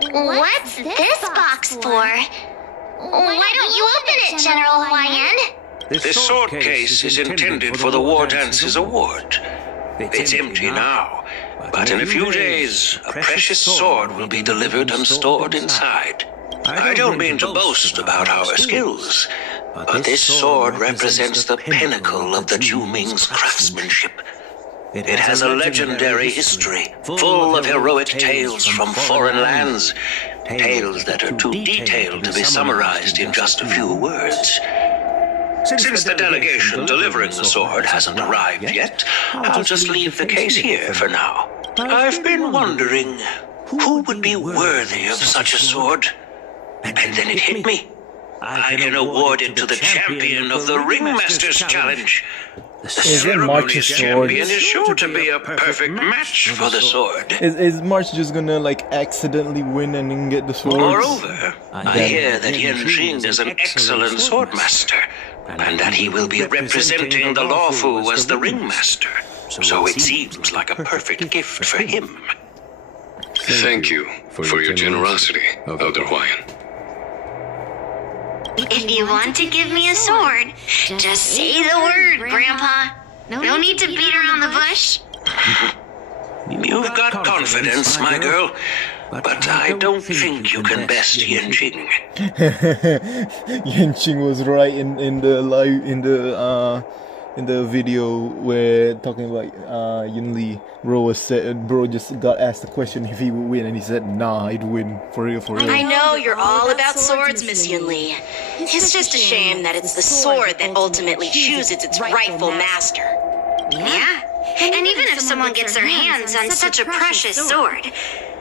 What's this box for? Why don't you open it, General Huayan? This sword case is intended for the War Dance's award. It's empty now, but in a few days, a precious sword will be delivered and stored inside. I don't mean to boast about our skills, but this sword represents the pinnacle of the Zhuming's craftsmanship. It has a legendary history, full of heroic tales from foreign lands, tales that are too detailed to be summarized in just a few words. Since the delegation delivering the sword hasn't arrived yet, I'll just leave the case here for now. I've been wondering, who would be worthy of such a sword? And then it hit me. I can award it to the champion of the Ringmaster's Challenge. The ceremony's champion is sure to be a perfect match for the sword. Is March just gonna like accidentally win and then get the sword? Moreover, I hear that Yanjing is an excellent swordmaster, and that he will be representing the Lawfu as the Ringmaster. So it seems like a perfect gift for him. Thank you for your generosity, Elder Hawaiian. If you want to give me a sword, just say the word, Grandpa. No need to beat around the bush. You've got confidence, my girl, but I don't think you can best Yanqing. Yanqing was right in the live in the video where talking about Yunli. Bro just got asked the question if he would win, and he said, "Nah, I'd win for real." I know you're all about swords, Miss Yunli. It's just a shame that it's the sword that ultimately chooses its rightful master. Yeah, and even if someone gets their hands on such a precious sword,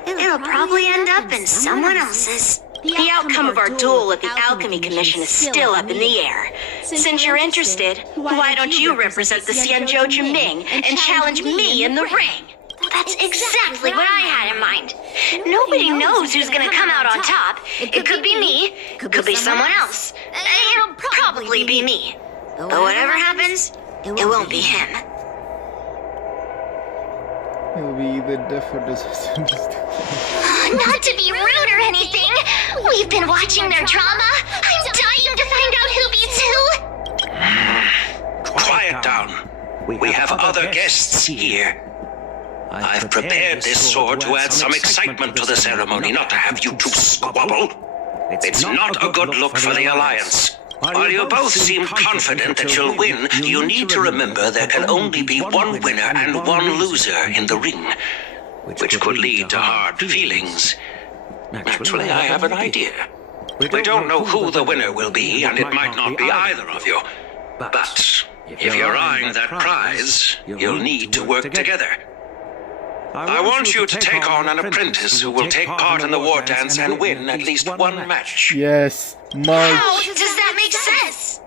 it'll probably end up in someone else's. The outcome of our duel at the Alchemy Commission is still up in the air. Since you're interested, why don't you represent the Xianzhou Jiming and challenge me in the ring? That's exactly what I had in mind. Nobody knows who's gonna come out on top. It could be me, could be someone else. It'll probably be me. But whatever happens, it won't be him. It'll be either death or disaster. Not to be rude or anything, we've been watching their drama. I'm dying to find out who beats who. Quiet down. We have other guests here. I've prepared this sword to add some excitement to the ceremony, not to have you two squabble. It's not a good look for the Alliance. While you both seem confident that you'll win, you need to remember there can only be one winner and one loser in the ring, which could lead to hard feelings. Naturally, I have an idea. We don't know who the winner will be, and it might not be either of you. But if you're eyeing that prize, you'll need to work together. I want you to take on an apprentice who will take part in the war dance and win at least one match. Yes, March. How does that make sense?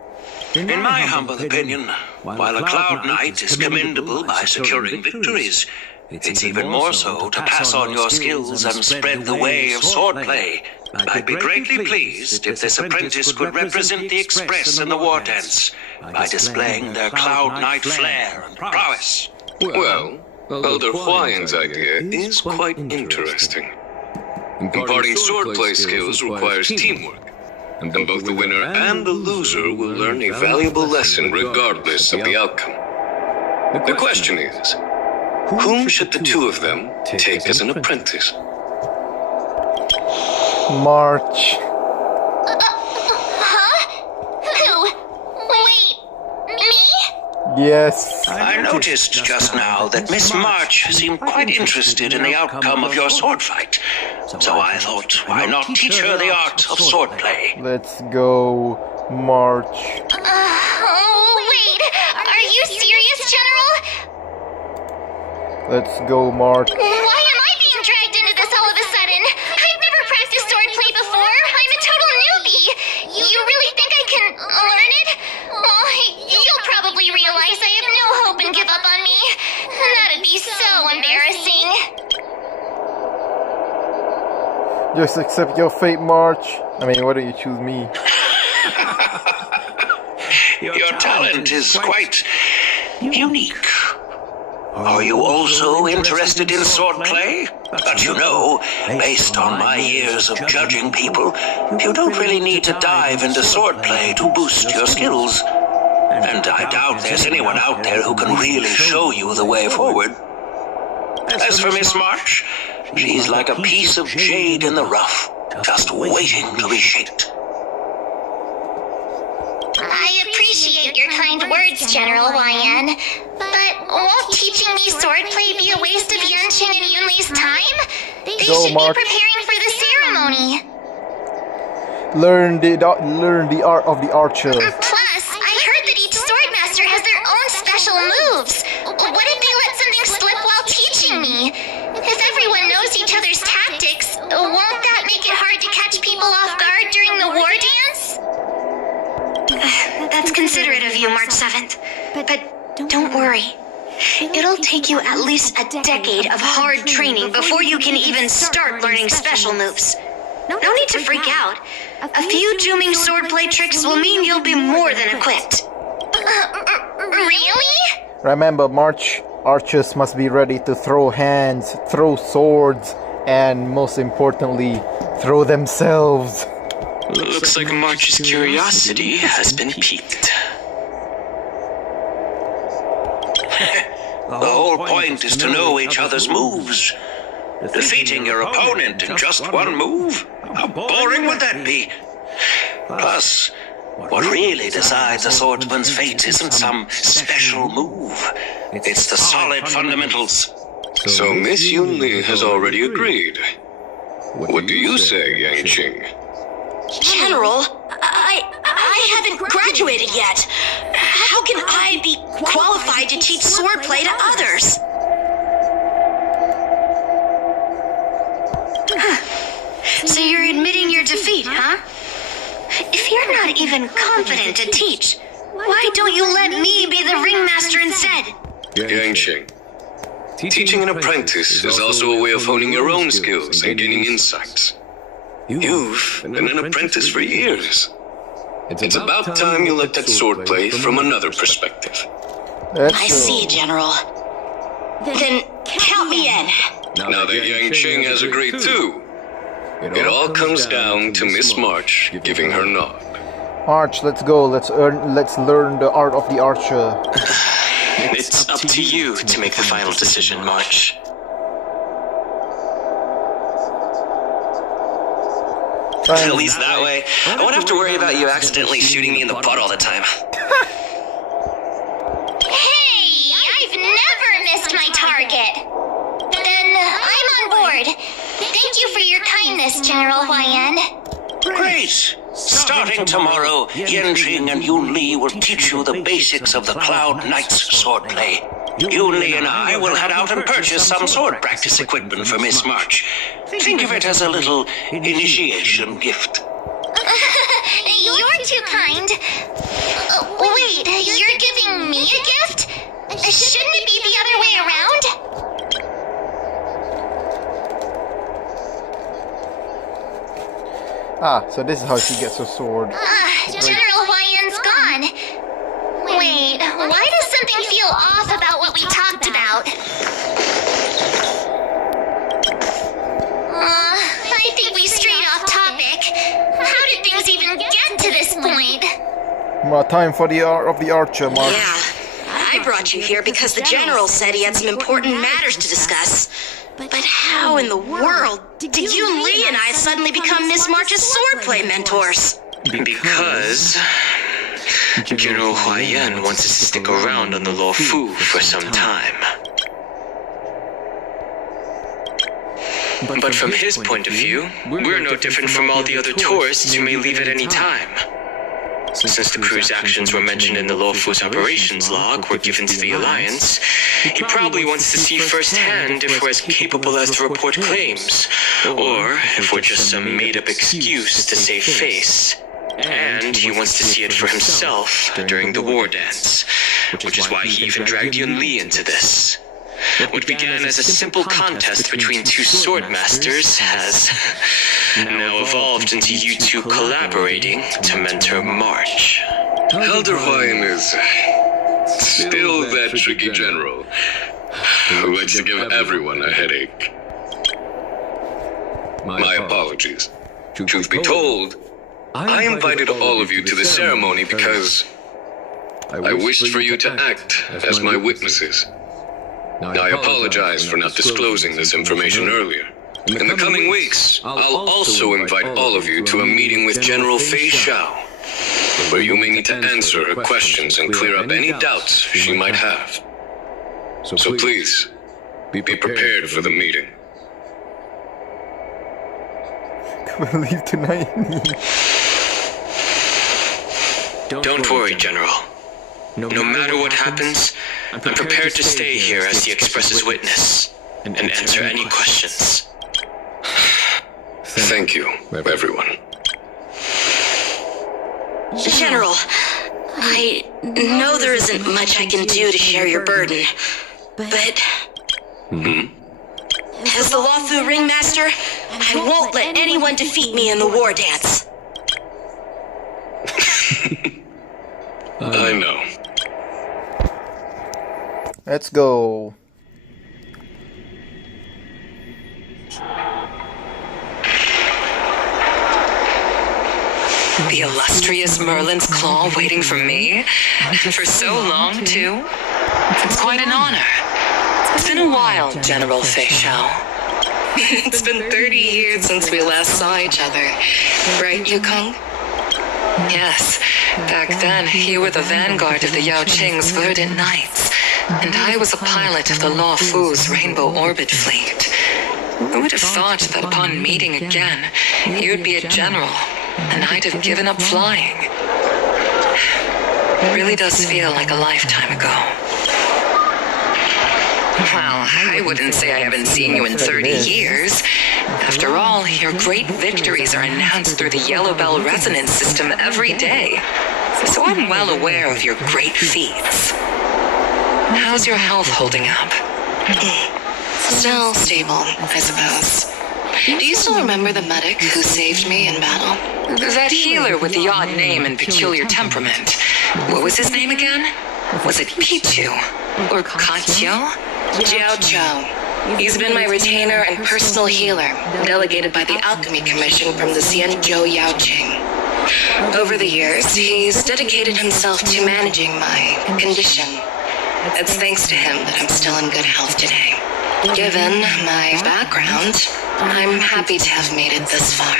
In my humble opinion, while a Cloud Knight is commendable by securing victories, it's even more so to pass on your skills and spread the way of swordplay. I'd be greatly pleased if this apprentice could represent the Express in the war dance by displaying their Cloud Knight flair and prowess. Well, Elder Hawaiian's idea is quite interesting. Imparting swordplay skills requires teamwork, and both the winner and the loser will learn a valuable lesson regardless of the outcome. The question is, whom should the two of them take as an apprentice? March. Huh? Who? Wait, me? Yes. I noticed just now that Miss March seemed quite interested in the outcome of your sword fight. So I thought, why not teach her the art of swordplay? Let's go, March. Wait, are you serious, General? Let's go, March. Why am I being dragged into this all of a sudden? I've never practiced swordplay before. I'm a total newbie. You really think I can learn it? Well, you'll probably realize I have no hope and give up on me. That'd be so embarrassing. Just accept your fate, March. I mean, why don't you choose me? Your talent is quite unique. Are you also interested in swordplay? But you know, based on my years of judging people, you don't really need to dive into swordplay to boost your skills. And I doubt there's anyone out there who can really show you the way forward. As for Miss March, she's like a piece of jade in the rough, just waiting to be shaped. I appreciate your kind words, General Hawaiian. But won't teaching me swordplay be a waste of Yanqing and Yunli's time? They should be preparing for the ceremony. Learn the art of the archer. Plus, I heard that each swordmaster has their own special moves. What if they let something slip while teaching me? If everyone knows each other's tactics, won't that make it hard to catch people off guard during the war dance? That's considerate of you, March 7th. But don't worry. It'll take you at least a decade of hard training before you can even start learning special moves. No need to freak out. A few Juming swordplay tricks will mean you'll be more than equipped. Really? Remember, March archers must be ready to throw hands, throw swords, and most importantly, throw themselves. Looks like March's curiosity has been piqued. The whole point is to know each other's moves. Defeating your opponent in just one move? How boring would that be? Plus, what really decides a swordsman's fate isn't some special move. It's the solid fundamentals. So Miss Yunli has already agreed. What do you say, Yang Qing? General, I haven't graduated yet. How can I be qualified to teach swordplay to others? So you're admitting your defeat, huh? If you're not even confident to teach, why don't you let me be the ringmaster instead? Yang Qing, teaching an apprentice is also a way of honing your own skills and gaining insights. You've been an apprentice for years. It's about time you looked at swordplay from another perspective. I see, General. Then count me in. Now that Yang Qing has agreed too, it all comes down to Miss March giving her nod. March, let's go. Let's learn the art of the archer. It's up to you to make the final decision, March. At least that way, I won't have to worry about you accidentally shooting me in the butt all the time. Hey, I've never missed my target. Then I'm on board. Thank you for your kindness, General Huaiyan. Great! Starting tomorrow, Yan Qing and Yun Li will teach you the basics of the Cloud Knight's swordplay. Yun Li and I will head out and purchase some sword practice equipment for Miss March. Think of it as a little initiation gift. You're too kind. Wait, you're giving me a gift? Shouldn't it be the other way around? Ah, so this is how she gets her sword. General Huaiyan's gone. Wait, why does something feel off about what we talked about? I think we strayed off topic. How did things even get to this point? Time for the art of the archer, March. Yeah, I brought you here because the General said he had some important matters to discuss. But how in the world did Yun Li and I suddenly become Miss March's swordplay mentors? Because General Huaiyan wants us to stick around on the Luo Fu for some time. But from his point of view, we're no different from all the other tourists who may leave at any time. Since the crew's actions were mentioned in the Luo Fu's operations log were given to the Alliance, he probably wants to see firsthand if we're as capable as to report claims, or if we're just some made-up excuse to save face. And he wants to see it for himself during the war dance, which is why he even dragged Yun Li into this. What began as a simple contest between two swordmasters has now evolved into you two collaborating to mentor March. Elder Huaiyan is still that tricky general who likes to give everyone a headache. My apologies. Truth be told, I invited all of you to the ceremony because I wished for you to act as my witnesses. I apologize for not disclosing this information earlier. In the coming weeks, I'll also invite all of you to a meeting with General Fei Xiao, where you may need to answer her questions and clear up any doubts she might have. So please, be prepared for the meeting. Can't believe tonight. Don't worry, General. No matter what happens, I'm prepared to stay here as the Express's witness and answer any questions. Thank you, everyone. General, I know there isn't much I can do to share your burden, but as the Luo Fu ringmaster, I won't let anyone defeat me in the war dance. I know. Let's go. The illustrious Merlin's claw waiting for me? And for so long, too? It's quite an honor. It's been a while, General Fei Shao. It's been 30 years since we last saw each other. Right, Yukong? Yes. Back then, you were the vanguard of the Yao Qing's Verdant Knights, and I was a pilot of the Law Fu's Rainbow Orbit Fleet. Who would have thought that upon meeting again, you'd be a general, and I'd have given up flying? It really does feel like a lifetime ago. Well, I wouldn't say I haven't seen you in 30 years. After all, your great victories are announced through the Yellow Bell Resonance System every day. So I'm well aware of your great feats. How's your health holding up? Still stable, I suppose. Do you still remember the medic who saved me in battle? That healer with the odd name and peculiar temperament. What was his name again? Was it Pichu? Or Katyo? Jiao Chou. He's been my retainer and personal healer, delegated by the Alchemy Commission from the Xianzhou Yaoqing. Over the years, he's dedicated himself to managing my condition. It's thanks to him that I'm still in good health today. Given my background, I'm happy to have made it this far.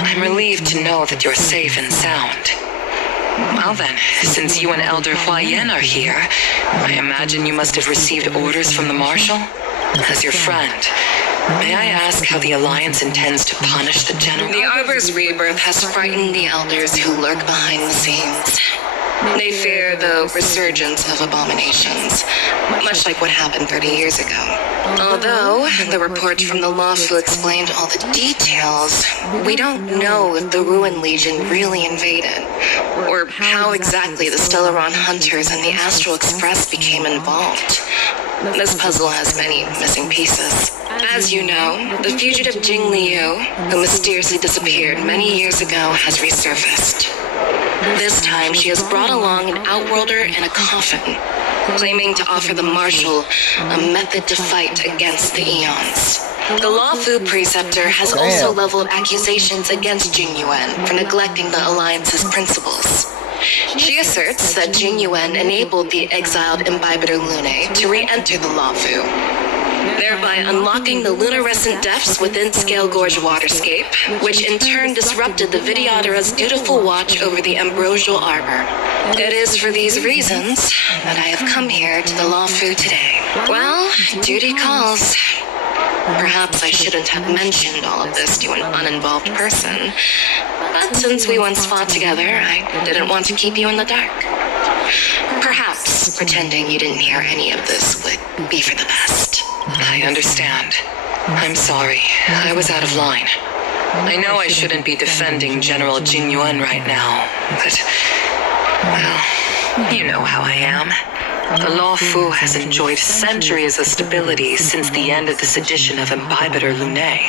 I'm relieved to know that you're safe and sound. Well then, since you and Elder Huayan are here, I imagine you must have received orders from the Marshal? As your friend, may I ask how the Alliance intends to punish the General? The Arbor's rebirth has frightened the Elders who lurk behind the scenes. They fear the resurgence of abominations, much like what happened 30 years ago. Although the report from the Law Fu explained all the details, we don't know if the Ruin Legion really invaded, or how exactly the Stellaron Hunters and the Astral Express became involved. This puzzle has many missing pieces. As you know, the fugitive Jing Liu, who mysteriously disappeared many years ago, has resurfaced. This time, she has brought along an outworlder and a coffin, claiming to offer the Marshal a method to fight against the Eons. The Law Fu Preceptor has also leveled accusations against Jing Yuan for neglecting the Alliance's principles. She asserts that Jing Yuan enabled the exiled Imbibitor Lune to re-enter the Law Fu, thereby unlocking the lunarescent depths within Scale Gorge Waterscape, which in turn disrupted the Vidyadhara's dutiful watch over the Ambrosial Arbor. It is for these reasons that I have come here to the Law Fu today. Well, duty calls. Perhaps I shouldn't have mentioned all of this to an uninvolved person, but since we once fought together, I didn't want to keep you in the dark. Perhaps pretending you didn't hear any of this would be for the best. I understand. I'm sorry. I was out of line. I know I shouldn't be defending General Jing Yuan right now, but, well, you know how I am. The Law Fu has enjoyed centuries of stability since the end of the sedition of Imbibitor Lune,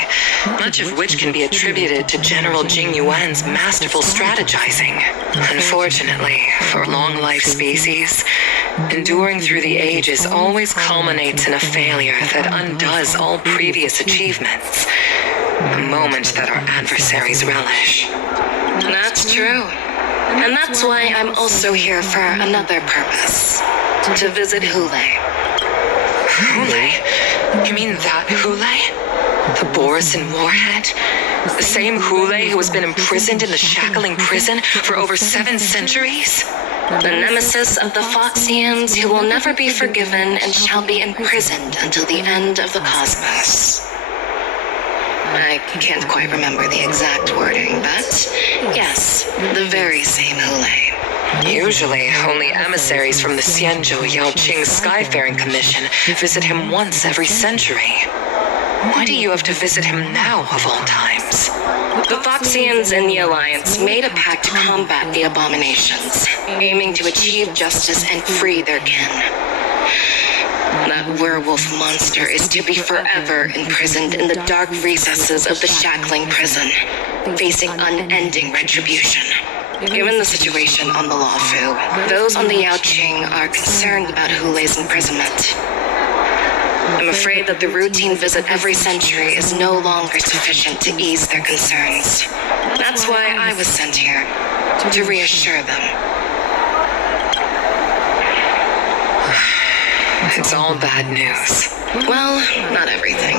much of which can be attributed to General Jing Yuan's masterful strategizing. Unfortunately, for long-life species, enduring through the ages always culminates in a failure that undoes all previous achievements, a moment that our adversaries relish. That's true. And that's why I'm also here for another purpose. To visit Hule. Hule? You mean that Hule? The Borisin Warhead? The same Hule who has been imprisoned in the Shackling Prison for over 7 centuries? The nemesis of the Foxians who will never be forgiven and shall be imprisoned until the end of the cosmos. I can't quite remember the exact wording, but yes, the very same Hule. Usually, only emissaries from the Xianzhou Yaoqing Skyfaring Commission visit him once every century. Why do you have to visit him now, of all times? The Foxians and the Alliance made a pact to combat the abominations, aiming to achieve justice and free their kin. That werewolf monster is to be forever imprisoned in the dark recesses of the Shackling Prison, facing unending retribution. Given the situation on the Law Fu, those on the Yaoqing are concerned about Hule's imprisonment. I'm afraid that the routine visit every century is no longer sufficient to ease their concerns. That's That's why I was sent here, to reassure them. It's all bad news. Well, not everything.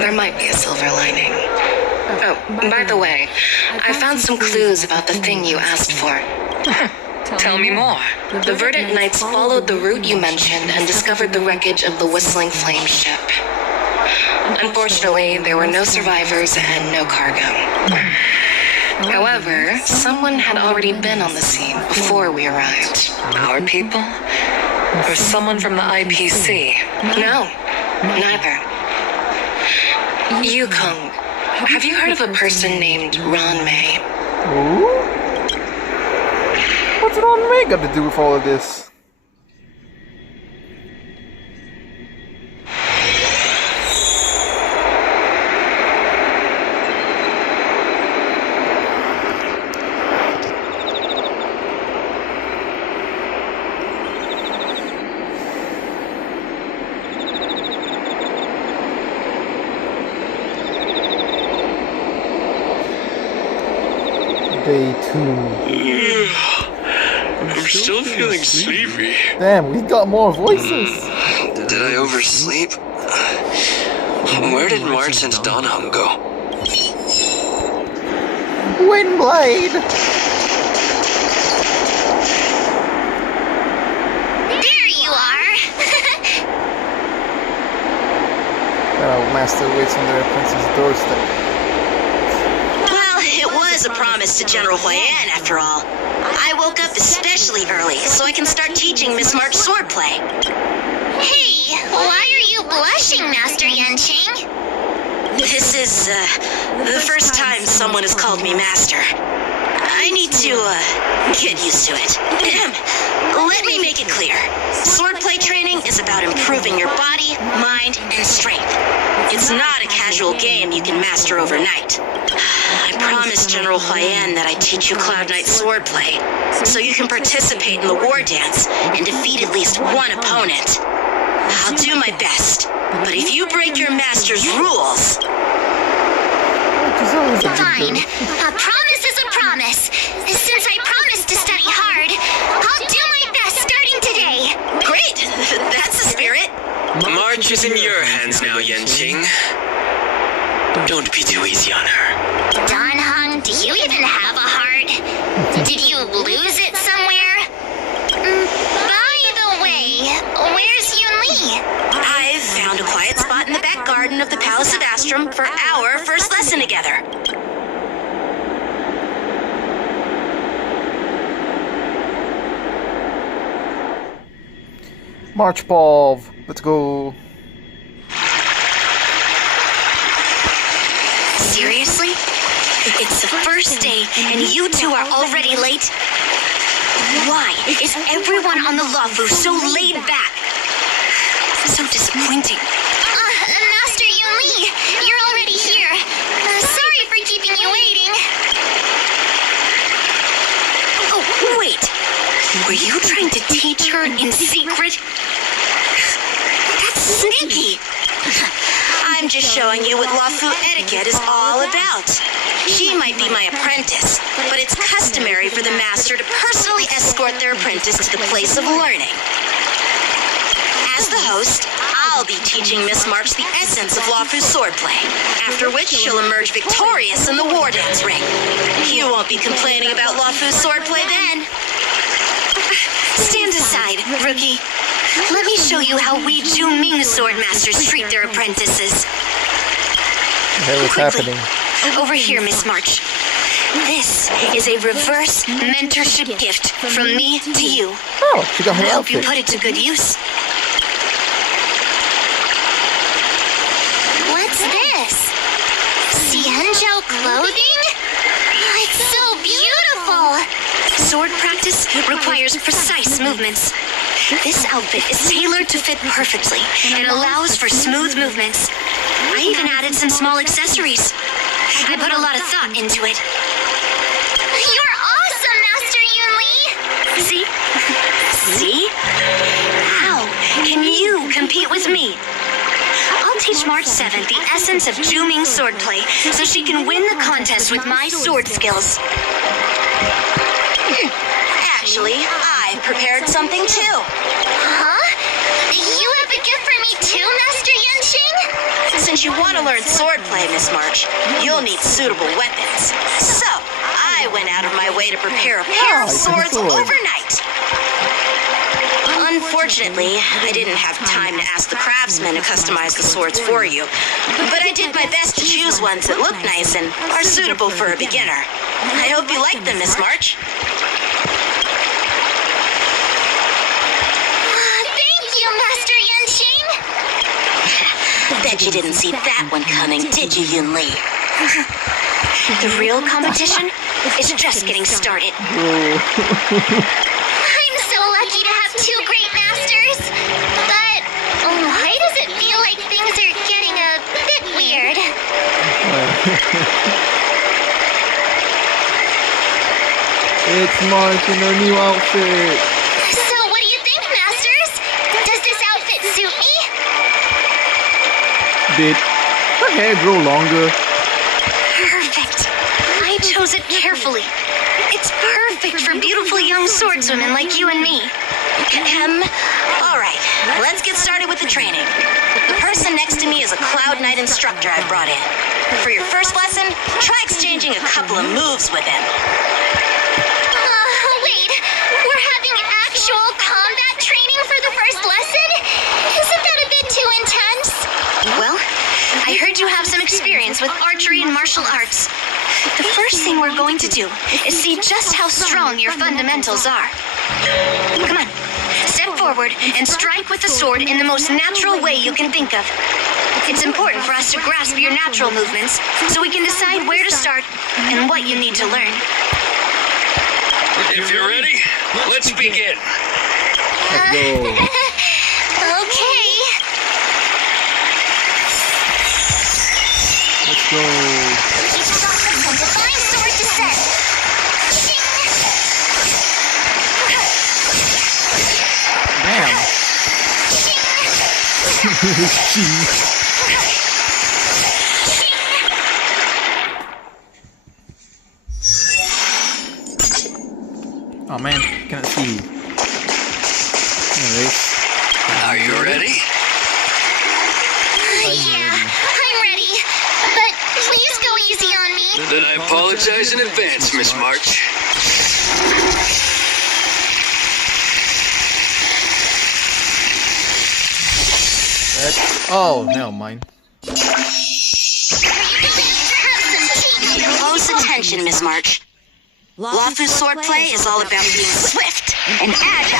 There might be a silver lining. Oh, by the way, I found some clues about the thing you asked for. Tell me more. The Verdant Knights followed the route you mentioned and discovered the wreckage of the Whistling Flame ship. Unfortunately, there were no survivors and no cargo. However, someone had already been on the scene before we arrived. Our people? Or someone from the IPC? No, neither. Yukong, have you heard of a person named Ron May? Ooh? What's Ron May got to do with all of this? Day 2. I'm still feeling sleepy. Damn, we got more voices. Did I oversleep? Where did March and Donham go? Windblade! There you are! Oh, Master waits on their prince's doorstep. It was a promise to General Huayan, after all. I woke up especially early so I can start teaching Miss March swordplay. Hey, why are you blushing, Master Yanqing? This is, the first time someone has called me Master. I need to, get used to it. Let me make it clear. Swordplay training is about improving your body, mind, and strength. It's not a casual game you can master overnight. I promised General Huayan that I'd teach you Cloud Knight swordplay, so you can participate in the war dance and defeat at least one opponent. I'll do my best, but if you break your master's rules... Fine. A promise is a promise. Since I promised to study hard, I'll do my best starting today. Great! That's the spirit. March is in your hands now, Yanqing. Don't be too easy on her. Donhong, do you even have a heart? Did you lose it somewhere? By the way, where's Yunli? I've found a quiet spot in the back garden of the Palace of Astrum for our first lesson together. March Pav, let's go. Seriously? It's the first day and you two are already late? Why is everyone on the Luofu so laid back? So disappointing. Master Yunli, you're already here. Sorry for keeping you waiting. Oh, wait. Were you trying to teach her in secret? That's sneaky. I'm just showing you what Luofu etiquette is all about. She might be my apprentice, but it's customary for the master to personally escort their apprentice to the place of learning. As the host, I'll be teaching Miss March the essence of Luofu swordplay, after which she'll emerge victorious in the war dance ring. You won't be complaining about Luofu swordplay then. Stand aside, rookie. Let me show you how we Zhuming sword masters treat their apprentices. What's happening? Over here, Miss March. This is a reverse mentorship gift from me to you. Oh, she got her I hope you outfit. put it to good use. What's this? Xianzhou clothing? It's so beautiful! Sword practice requires precise movements. This outfit is tailored to fit perfectly and allows for smooth movements. I even added some small accessories. I put a lot of thought into it. You're awesome, Master Yunli! See? See? How can you compete with me? I'll teach March 7 the essence of Zhuming swordplay so she can win the contest with my sword skills. Actually, I prepared something too. Huh? You have a gift for me too, Master Yanqing? Since you want to learn swordplay, Miss March, you'll need suitable weapons. So, I went out of my way to prepare a pair of swords overnight. Unfortunately, I didn't have time to ask the craftsmen to customize the swords for you. But I did my best to choose ones that look nice and are suitable for a beginner. I hope you like them, Miss March. Thank you, Master Yanqing! Bet you didn't see that one coming, did you, Yun Li? The real competition is just getting started. I'm so lucky to have two great masters, but why does it feel like things are getting a bit weird? It's March in her new outfit. So what do you think, masters? Does this outfit suit me? Did her hair grow longer? Perfect. I chose it carefully. It's perfect for beautiful young swordswomen like you and me. Alright, let's get started with the training. The person next to me is a Cloud Knight instructor I brought in. For your first lesson, try exchanging a couple of moves with him. Wait, we're having actual combat training for the first lesson? Isn't that a bit too intense? Well, I heard you have some experience with archery and martial arts. The first thing we're going to do is see just how strong your fundamentals are. Come on, step forward and strike with the sword in the most natural way you can think of. It's important for us to grasp your natural movements so we can decide where to start and what you need to learn. If you're ready, let's begin. Let's go. Okay. Let's go. Divine sword descent. Damn. Jeez. Oh man, can't see. Anyways. Are you ready? Yeah, I'm ready. But please go easy on me. Then I apologize in advance, Miss March. Oh, never mind. Close attention, Miss March. Luofu swordplay is all about being swift and agile.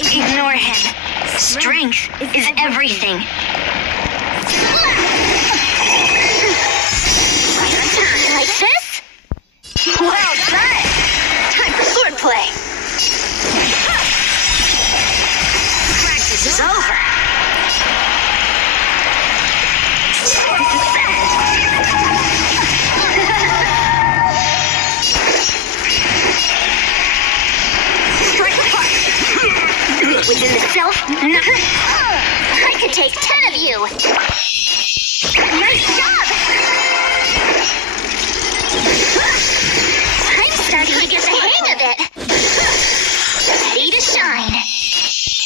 Ignore him. Strength is everything. Like this? Well done! Time for swordplay. Practice is over. Within the self, I could take 10 of you. Nice job! I'm starting to get the hang of it. Ready to shine.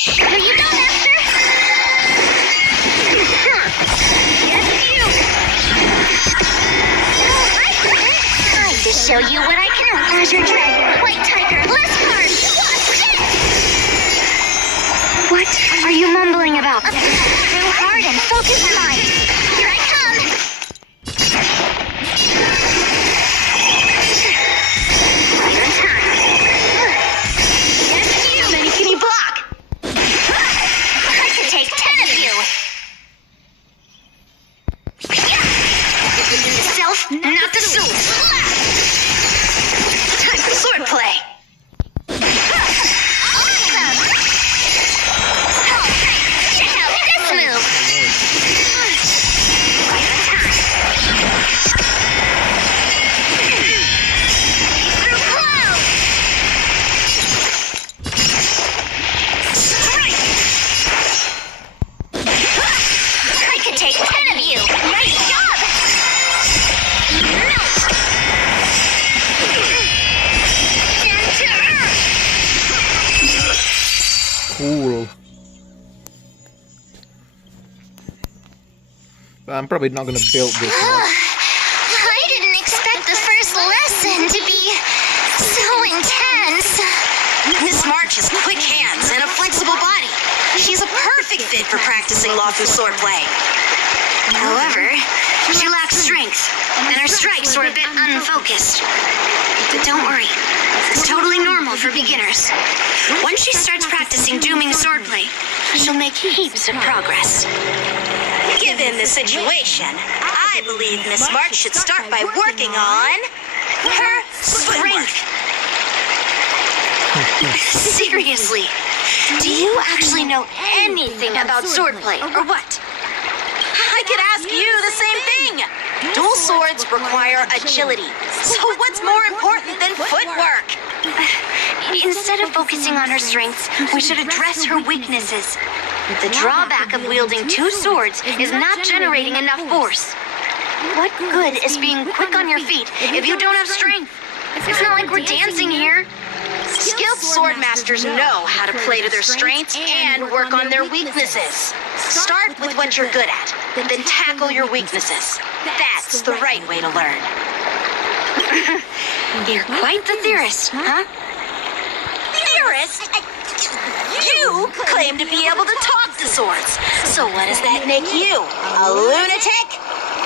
Here you go, Master. Yes, you. Time to show you what I can do. Azure Dragon, White Tiger, less cards. Watch this. What are you mumbling about? Throw hard and focus mind. Here I come. Right on time. Yes, you. Many can you block? I could take 10 of you. The self, not the soul. Time for swordplay. 10 of you! Nice job! Cool. But I'm probably not gonna build this one. I didn't expect the first lesson to be so intense. Miss March has quick hands and a flexible body. She's a perfect fit for practicing Lawfu swordplay. However, she lacks strength, and her strikes were a bit unfocused. But don't worry, it's totally normal for beginners. Once she starts practicing dooming swordplay, she'll make heaps of progress. Given the situation, I believe Miss March should start by working on her strength. Seriously, do you actually know anything about swordplay, or what? I could ask you the same thing. Dual swords require agility, so what's more important than footwork? Instead of focusing on her strengths, we should address her weaknesses. The drawback of wielding two swords is not generating enough force. What good is being quick on your feet if you don't have strength? It's not like we're dancing here. Skilled sword masters know how to play to their strengths and work on their weaknesses. Start with what you're good at, then tackle your weaknesses. That's the right way to learn. You're quite the theorist, huh? Theorist? You claim to be able to talk to swords. So what does that make you? A lunatic?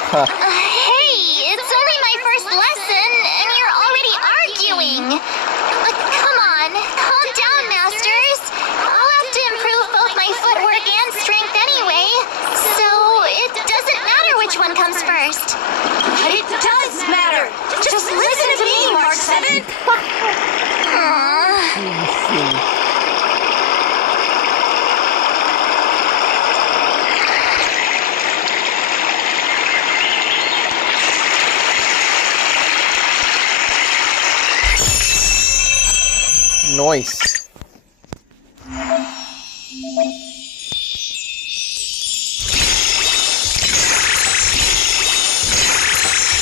Hey, it's only my first lesson, and you're already arguing. Come on, calm down, masters. I'll have to improve both my footwork and strength anyway, so it doesn't matter which one comes first. But it does matter. Just listen to me, Mark 7. Nice.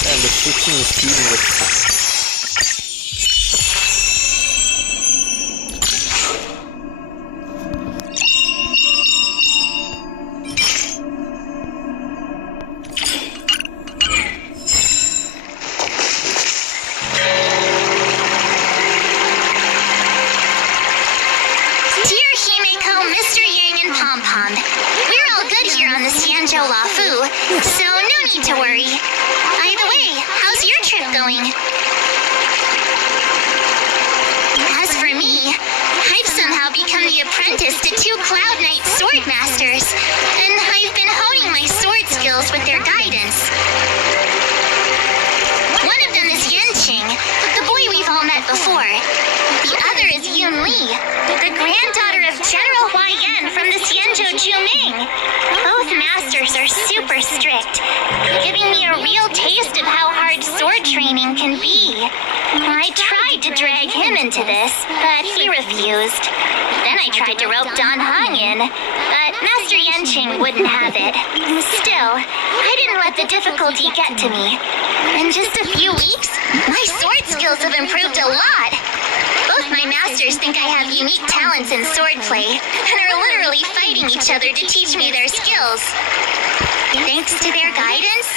And the switching is seamless. So no need to worry. By the way, how's your trip going? As for me, I've somehow become the apprentice to two Cloud Knight sword masters, and I've been honing my sword skills with their guidance. One of them is Yenqing, the boy we've all met before. The other is Yun Li, the granddaughter of General Hua Yan from the Xianzhou Juming. Both masters are super strict, giving me a real taste of how hard sword training can be. I tried to drag him into this, but he refused. Then I tried to rope Dan Heng in, but Master Yenqing wouldn't have it. Still, I didn't let the difficulty get to me. In just a few weeks, my sword skills have improved a lot. Both my masters think I have unique talents in swordplay, and are literally fighting each other to teach me their skills. Thanks to their guidance,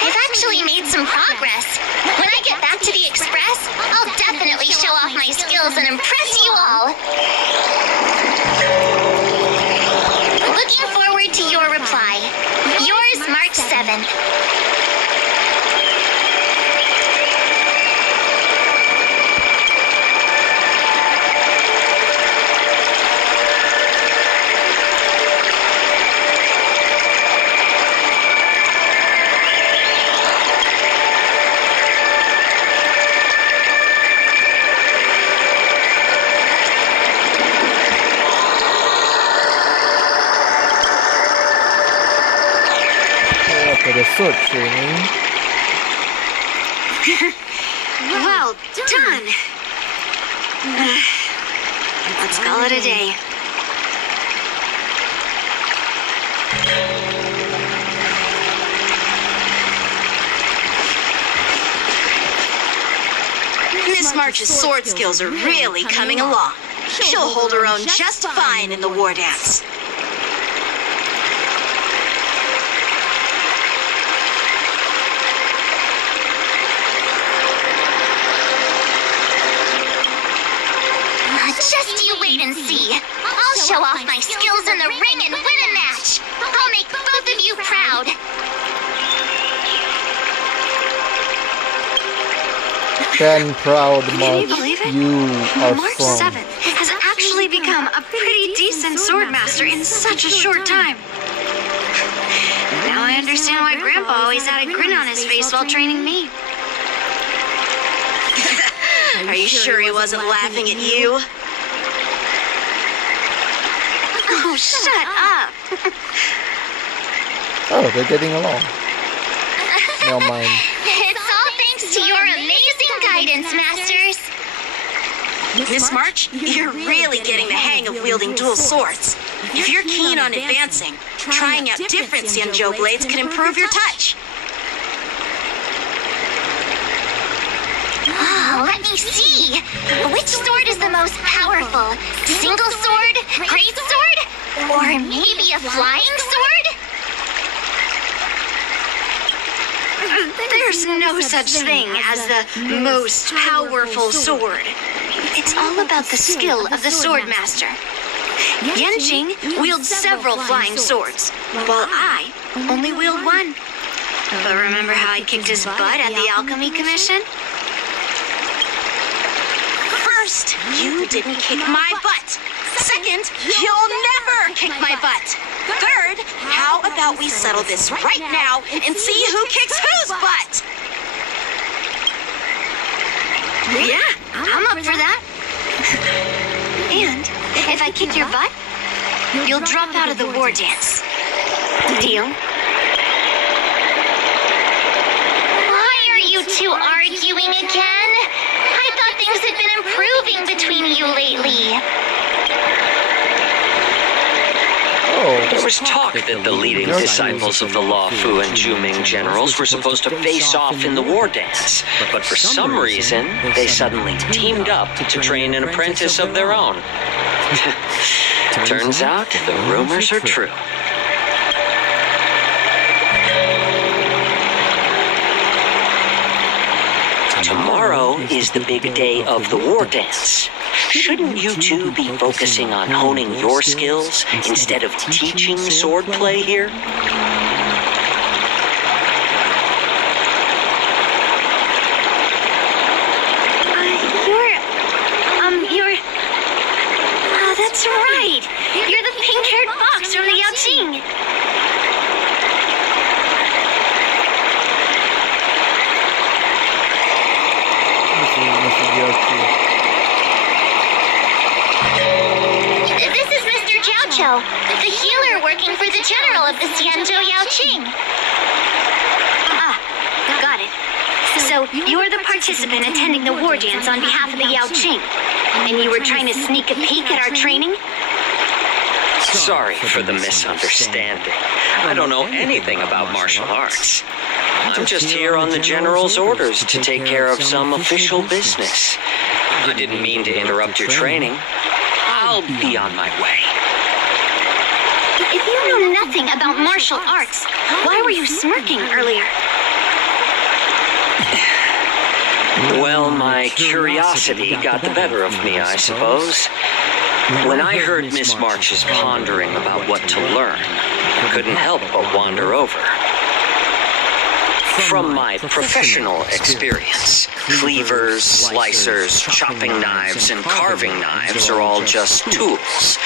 I've actually made some progress. When I get back to the Express, I'll definitely show off my skills and impress you all. Looking forward to your reply. Yours, March 7th. The sword training. Well done. Let's call it a day. Miss March's sword skills are really coming along. She'll hold her own just fine in the war dance. Just you wait and see. I'll show off my skills in the ring and win a match. I'll make both of you proud. Stand proud, March. Can you believe it? You are March strong. 7th has actually become a pretty decent swordmaster in such a short time. Now I understand why Grandpa always had a grin on his face while training me. Are you sure he wasn't laughing at you? Oh, shut up! Oh, they're getting along. Never mind. It's all thanks to your amazing guidance, Masters. Miss March, you're really getting the hang of wielding dual swords. If you're keen on advancing, trying out different Xianzhou blades can improve your touch. Oh, let me see. Which sword is the most powerful? Single sword? Great sword? Or maybe a flying sword? There's no such thing as the most powerful sword. It's all about the skill of the swordmaster. Yanqing wields several flying swords, while I only wield one. But remember how I kicked his butt at the Alchemy Commission? First, you didn't kick my butt. Second, you'll never kick my butt. Third, how about we settle this right now and see who kicks whose butt? Yeah, I'm up for that. And if I kick your butt, you'll drop out of the war dance. Deal? Why are you two arguing again? I thought things had been improving between you lately. There was talk that the leading disciples of the Law Fu and Juming generals were supposed to face off in the war dance, but for some reason, they suddenly teamed up to train an apprentice of their own. Turns out, the rumors are true. Tomorrow is the big day of the war dance. Shouldn't you two be focusing on honing your skills instead of teaching swordplay here? That's right. You're the pink-haired fox from the Yaoqing. This is Mr. Jiaoqiu, the healer working for the general of the Xianzhou Yaoqing. Ah, got it. So you're the participant attending the war dance on behalf of the Yaoqing, and you were trying to sneak a peek at our training? Sorry for the misunderstanding. I don't know anything about martial arts. I'm just here on the general's orders to take care of some official business. I didn't mean to interrupt your training. I'll be on my way. If you know nothing about martial arts, why were you smirking earlier? Well, my curiosity got the better of me, I suppose. When I heard Miss March's pondering about what to learn, I couldn't help but wander over. From my professional experience, cleavers, slicers, chopping knives, and carving knives are all just tools.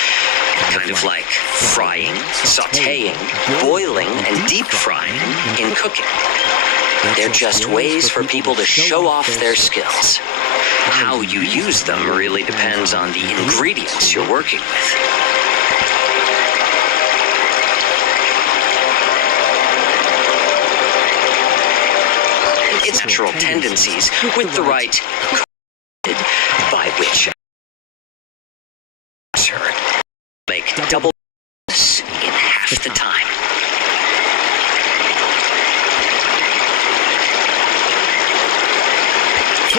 Kind of like frying, sautéing, boiling, and deep frying in cooking. They're just ways for people to show off their skills. How you use them really depends on the ingredients you're working with. Its natural tendencies with the right by which make double in half the time.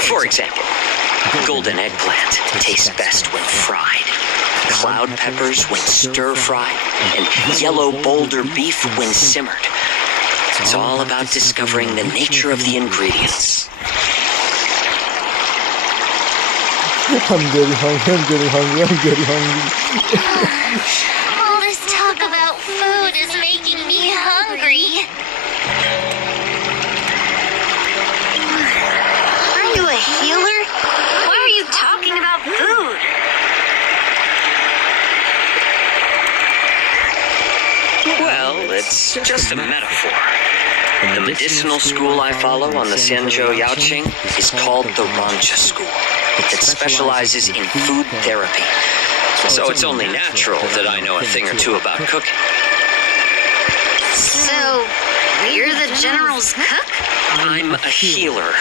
For example, Golden eggplant tastes best when fried. Cloud peppers when stir-fried. And yellow boulder beef when simmered. It's all about discovering the nature of the ingredients. I'm getting hungry, I'm getting hungry, I'm getting hungry. All this talk about food is making me hungry. Are you a healer? Why are you talking about food? Well, it's just a metaphor. The medicinal school I follow on the Xianzhou Yaoqing is called the Rancha School. It specializes in food therapy. So it's only natural that I know a thing or two about cooking. So, you're the general's cook? I'm a healer.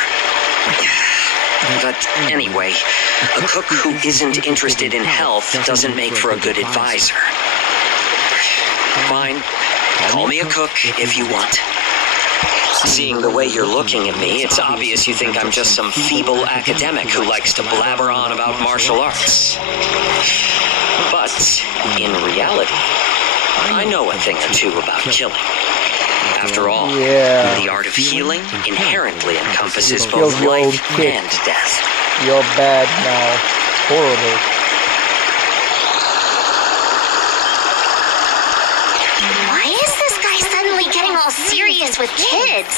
But anyway, a cook who isn't interested in health doesn't make for a good advisor. Fine, call me a cook if you want. Seeing the way you're looking at me, it's obvious you think I'm just some feeble academic who likes to blabber on about martial arts. But, in reality, I know a thing or two about killing. After all, the art of healing inherently encompasses both life and death. You're bad now. Horrible. Why is this guy suddenly getting all serious with kids?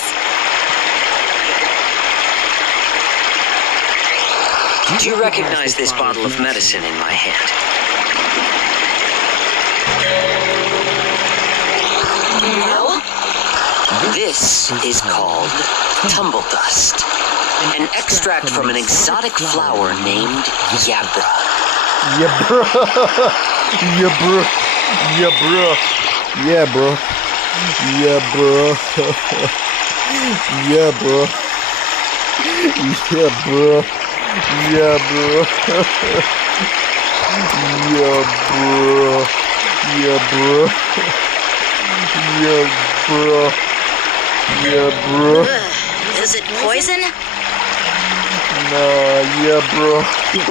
Do you recognize this bottle of medicine in my hand? No. This is called tumble dust, an extract from an exotic flower named yabra. Yabra. Yabra. Yabra. Yeah, bro. Yeah, bro. Yeah, bro. Yeah, bro. Yeah, bro. Yeah, bro. Yeah, bro. Yeah, bro. Yeah, bro. Is it poison? No, yeah, bro.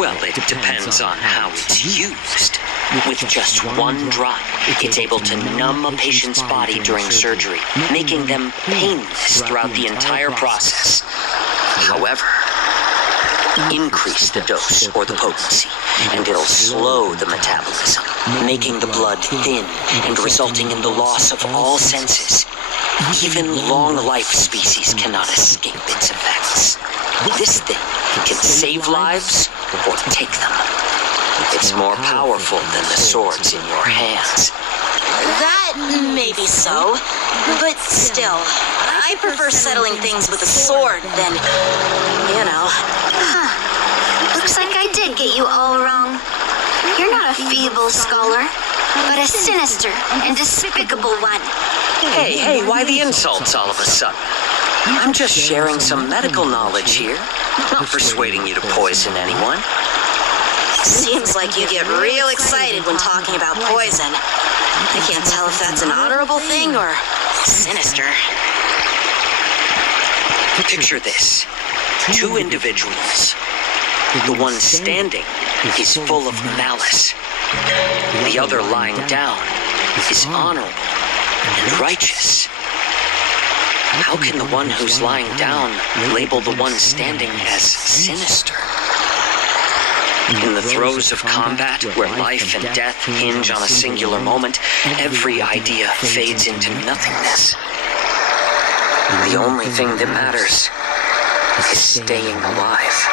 Well, it depends on how it's used. With just one drop, it's able to numb a patient's body during surgery, making them painless throughout the entire process. However, increase the dose or the potency, and it'll slow the metabolism, making the blood thin and resulting in the loss of all senses. Even long-life species cannot escape its effects. This thing can save lives or take them. It's more powerful than the swords in your hands. That may be so, but still, I prefer settling things with a sword than, you know. Looks like I did get you all wrong. You're not a feeble scholar, but a sinister and despicable one. Hey, why the insults all of a sudden? I'm just sharing some medical knowledge here, not persuading you to poison anyone. Seems like you get real excited when talking about poison. I can't tell if that's an honorable thing or sinister. Picture this. Two individuals. The one standing is full of malice. The other lying down is honorable and righteous. How can the one who's lying down label the one standing as sinister? In the throes of combat, where life and death hinge on a singular moment, every idea fades into nothingness. The only thing that matters is staying alive.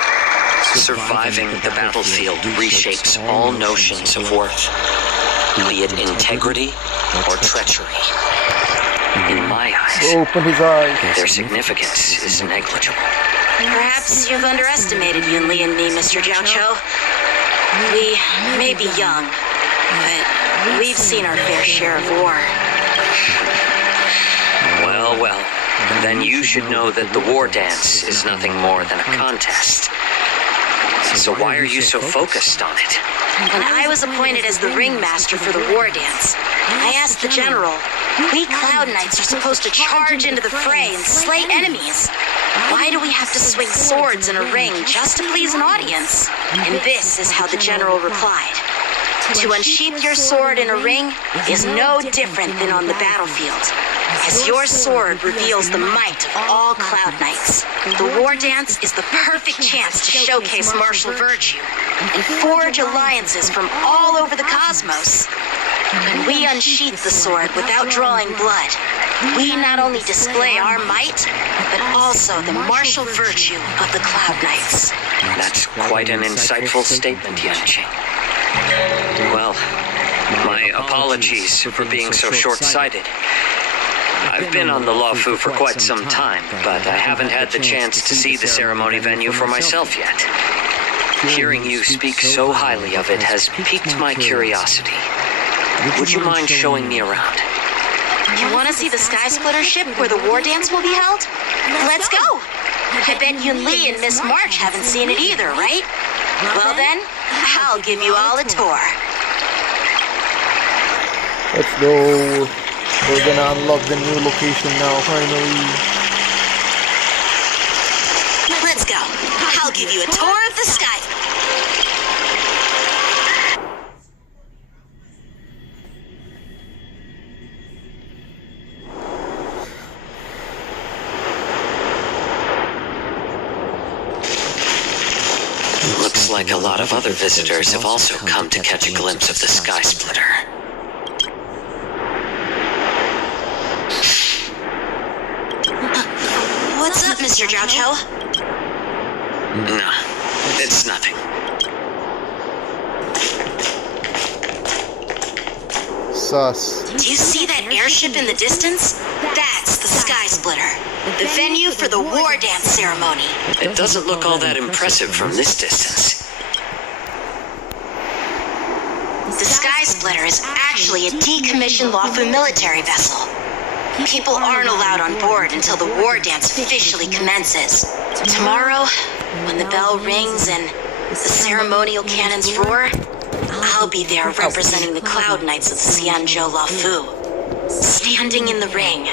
Surviving the battlefield reshapes all notions of worth, be it integrity or treachery. In my eyes, Open his eyes. their significance is negligible. Perhaps you've underestimated Yunli and me, Mr. Jiaoqiu. We may be young, but we've seen our fair share of war. Well, then you should know that the war dance is nothing more than a contest. So why are you so focused on it? When I was appointed as the ringmaster for the war dance, I asked the general, we Cloud Knights are supposed to charge into the fray and slay enemies. Why do we have to swing swords in a ring just to please an audience? And this is how the general replied. To unsheath your sword in a ring is no different than on the battlefield, as your sword reveals the might of all Cloud Knights. The war dance is the perfect chance to showcase martial virtue and forge alliances from all over the cosmos. When we unsheath the sword without drawing blood, we not only display our might, but also the martial virtue of the Cloud Knights. That's quite an insightful statement, Yanqing. Well, my apologies for being so short-sighted. I've been on the Luofu for quite some time, but I haven't had the chance to see the ceremony venue for myself yet. Hearing you speak so highly of it has piqued my curiosity. Would you mind showing me around? You want to see the Sky Splitter ship where the war dance will be held? Let's go! I bet Yun Li and Miss March haven't seen it either, right? Well then, I'll give you all a tour. Let's go. We're gonna unlock the new location now, finally. Let's go. I'll give you a tour of the sky. Looks like a lot of other visitors have also come to catch a glimpse of the Sky Splitter. What's up, Mr. Zhao Cho? No, it's nothing. Sus. Do you see that airship in the distance? That's the Sky Splitter, the venue for the war dance ceremony. It doesn't look all that impressive from this distance. The Sky Splitter is actually a decommissioned Luofu military vessel. People aren't allowed on board until the war dance officially commences. Tomorrow, when the bell rings and the ceremonial cannons roar, I'll be there representing the Cloud Knights of the Xianzhou Luofu, standing in the ring,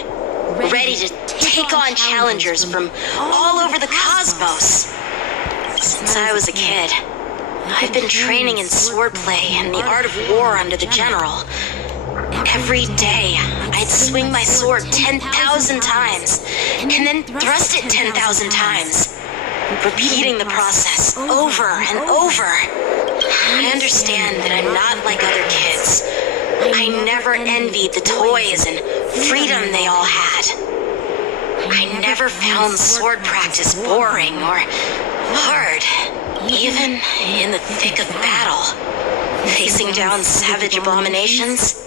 ready to take on challengers from all over the cosmos. Since I was a kid, I've been training in swordplay and the art of war under the general. Every day, I'd swing my sword 10,000 times, and then thrust it 10,000 times, repeating the process over and over. I understand that I'm not like other kids. I never envied the toys and freedom they all had. I never found sword practice boring or hard, even in the thick of battle. Facing down savage abominations,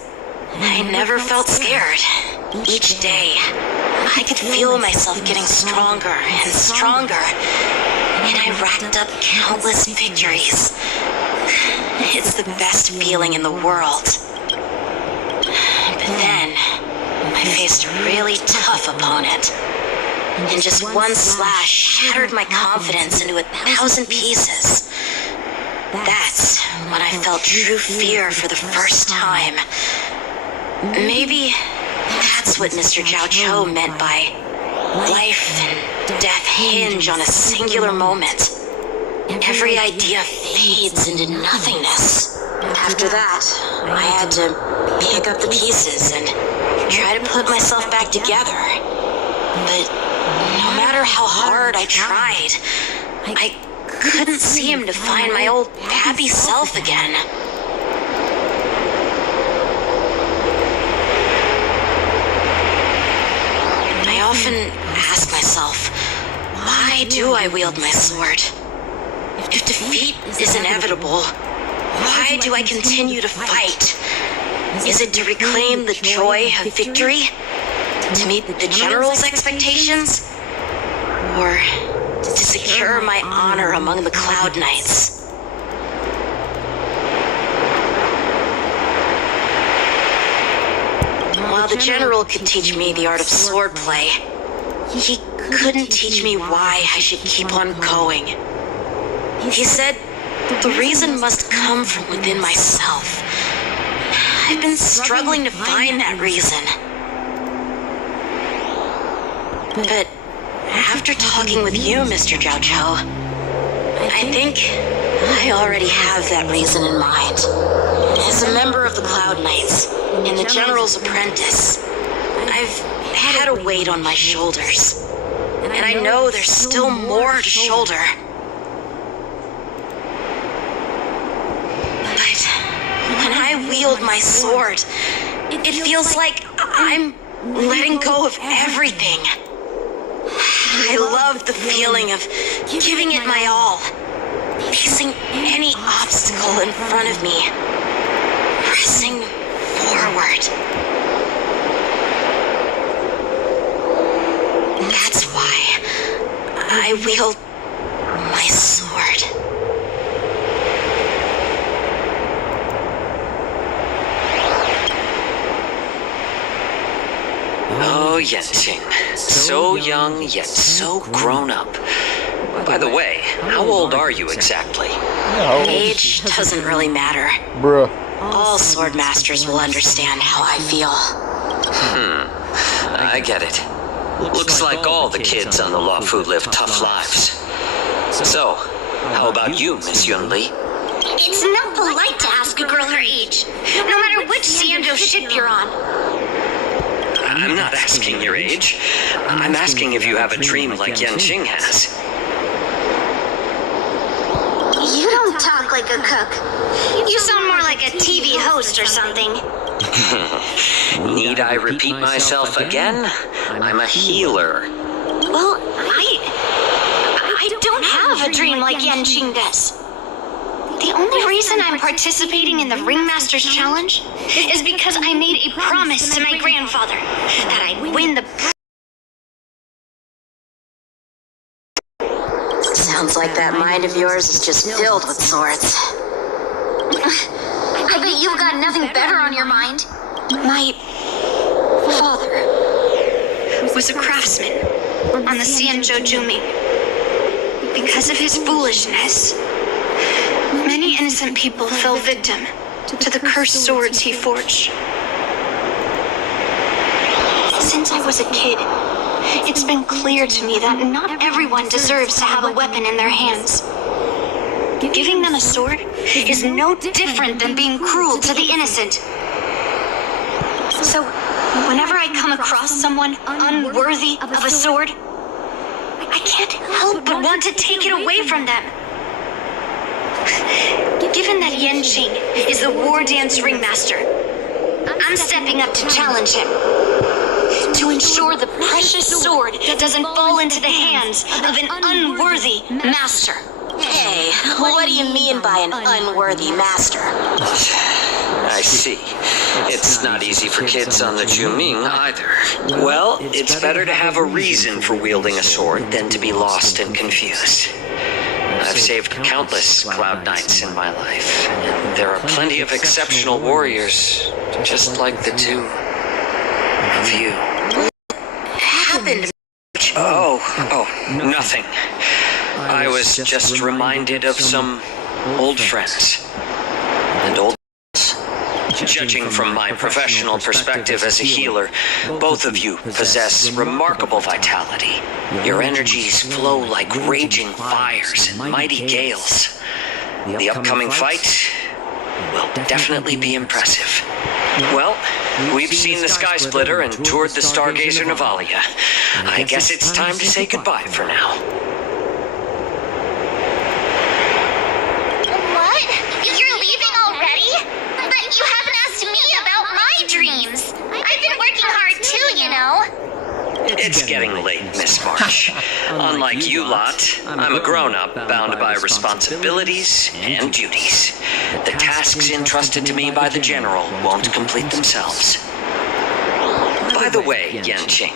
I never felt scared. Each day, I could feel myself getting stronger and stronger, and I racked up countless victories. It's the best feeling in the world. But then, I faced a really tough opponent, and just one slash shattered my confidence into 1,000 pieces. That's when I felt true fear for the first time. Maybe that's what Mr. Zhao Cho meant by life and death hinge on a singular moment. Every idea fades into nothingness. After that, I had to pick up the pieces and try to put myself back together. But no matter how hard I tried, I couldn't seem to find my old happy self again. I often ask myself, why do I wield my sword? If defeat is inevitable, why do I continue to fight? Is it to reclaim the joy of victory? To meet the general's expectations? Or to secure my honor among the Cloud Knights? While the general could teach me the art of swordplay, he couldn't teach me why I should keep on going. He said the reason must come from within myself. I've been struggling to find that reason. But after talking with you, Mr. Jiao, I think I already have that reason in mind. As a member of the Cloud Knights and the General's apprentice, I've had a weight on my shoulders. And I know there's still more to shoulder. But when I wield my sword, it feels like I'm letting go of everything. I love the feeling of giving it my all, facing any obstacle in front of me, pressing forward. That's why I wield my sword. Oh, Yenqing. So young, yet so grown up. By the way, how old are you exactly? Age doesn't really matter. Bruh. All sword masters will understand how I feel. I get it. Looks like all the kids on the Luofu live tough lives. So, how about you, Miss Yunli? It's not polite to ask a girl her age, no matter which Xianzhou ship you're on. I'm not asking your age. I'm asking if you have a dream like Yenqing has. You don't talk like a cook. You sound more like a TV host or something. Need I repeat myself again? I'm a healer. Well, I don't have a dream like Yenqing does. The only reason I'm participating in the Ringmaster's Challenge is because I made a promise to my grandfather that I'd win the... Sounds like that mind of yours is just filled with swords. I bet you've got nothing better on your mind. My father was a craftsman on the Xianzhou Juming. Because of his foolishness, many innocent people fell victim to the cursed swords he forged. Since I was a kid, it's been clear to me that not everyone deserves to have a weapon in their hands. Giving them a sword is no different than being cruel to the innocent. So, whenever I come across someone unworthy of a sword, I can't help but want to take it away from them. Given that Yenqing is the war dance ringmaster, I'm stepping up to challenge him. To ensure the precious sword doesn't fall into the hands of an unworthy master. Hey, what do you mean by an unworthy master? I see. It's not easy for kids on the Juming either. Well, it's better to have a reason for wielding a sword than to be lost and confused. I've saved countless Cloud Knights in my life, and there are plenty of exceptional warriors, just like the two of you. Happened? Oh, nothing. I was just reminded of some old friends and old. Judging from my professional perspective as a healer, both of you possess remarkable vitality. Your energies flow like raging fires and mighty gales. The upcoming fight will definitely be impressive. Well, we've seen the Sky Splitter and toured the Stargazer Navalia. I guess it's time to say goodbye for now. What? You're leaving already? But you haven't asked me about my dreams. I've been working hard too, you know. It's getting late, Miss March. Unlike you lot, I'm a grown-up bound by responsibilities and duties. The tasks entrusted to me by the General won't complete themselves. By the way, Yenqing,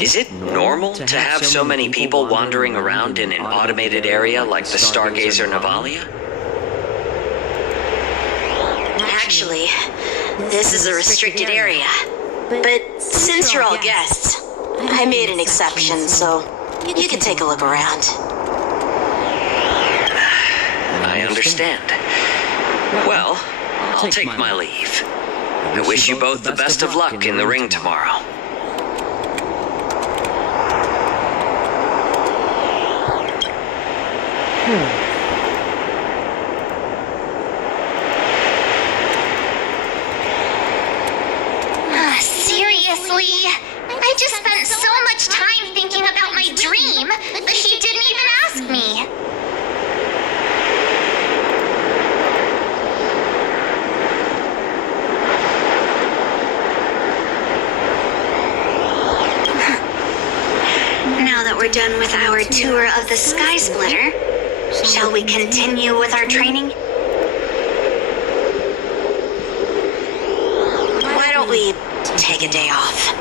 is it normal to have so many people wandering around in an automated area like the Stargazer Navalia? Actually, this is a restricted area. But since you're all guests, I made an exception, so you can take a look around. I understand. Well, I'll take my leave. I wish you both the best of luck in the ring tomorrow. Seriously? I just spent so much time thinking about my dream, but he didn't even ask me. Now that we're done with our tour of the Sky Splitter, shall we continue with our training? Why don't we take a day off?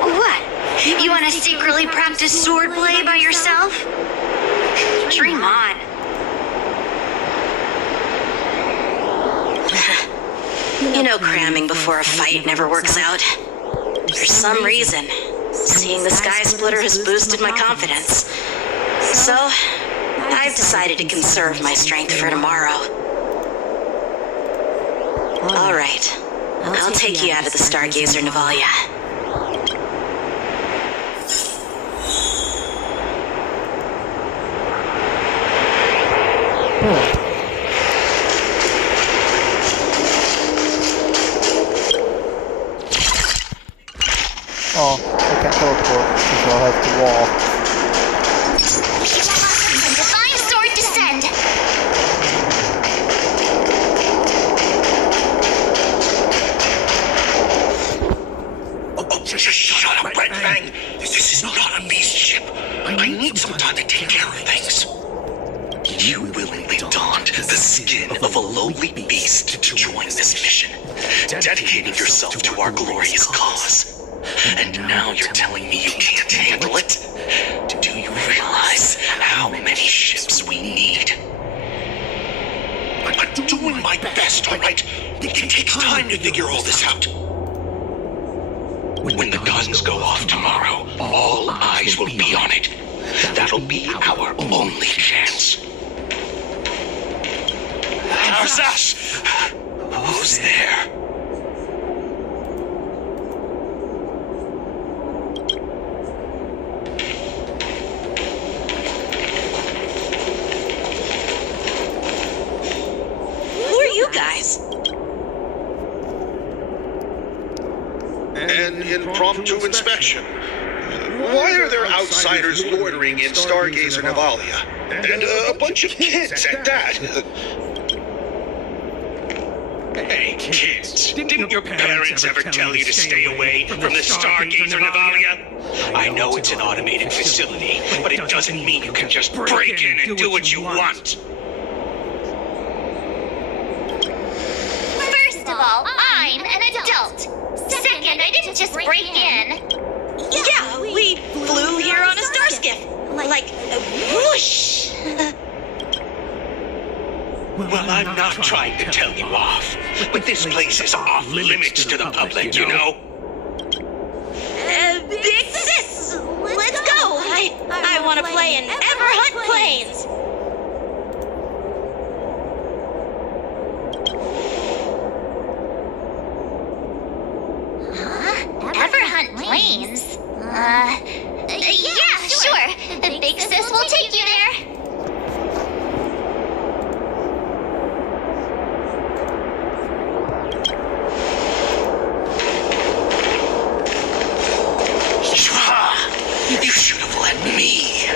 What? You want to secretly practice swordplay by yourself? Dream on. You know, cramming before a fight never works out. For some reason, seeing the Sky Splitter has boosted my confidence. So, I've decided to conserve my strength for tomorrow. All right, I'll take you out of the Stargazer Navalia. Oh, I can't teleport, so I'll have to walk. Divine sword descend. Oh, just shut up, Red Fang. This is not a beast ship. I need some time to take care of things. You willingly donned the skin of a lowly beast to join this mission, dedicating yourself to our glorious cause. And now you're telling me you can't handle it? Do you realize how many ships we need? I'm doing my best, alright? It takes time to figure all this out. When the guns go off tomorrow, all eyes will be on it. That'll be our only chance. How's that? Who's there? Guys. An impromptu inspection. Why are there outsiders loitering in Stargazer Navalia? And a bunch of kids at that. Hey, kids, didn't your parents ever tell you to stay away from the Stargazer Navalia? I know it's an automated facility, but it doesn't mean you can just break in and do what you want. I'm an adult. Second, I didn't just break in. Yeah, we flew here on a starskiff. Like, whoosh. Well, I'm not trying to tell you off, but this place is off limits to the public, you know? Big sis, let's go. I want to play in Everhunt Plains. Everhunt Plains? Yeah, sure. The big sis will take you there. You should have let me.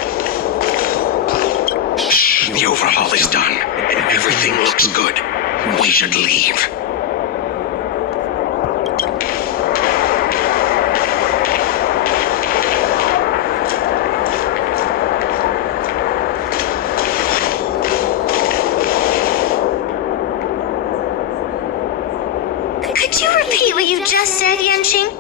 The overhaul is done, and everything looks good. We should leave. Could you repeat what you just said, Yanqing?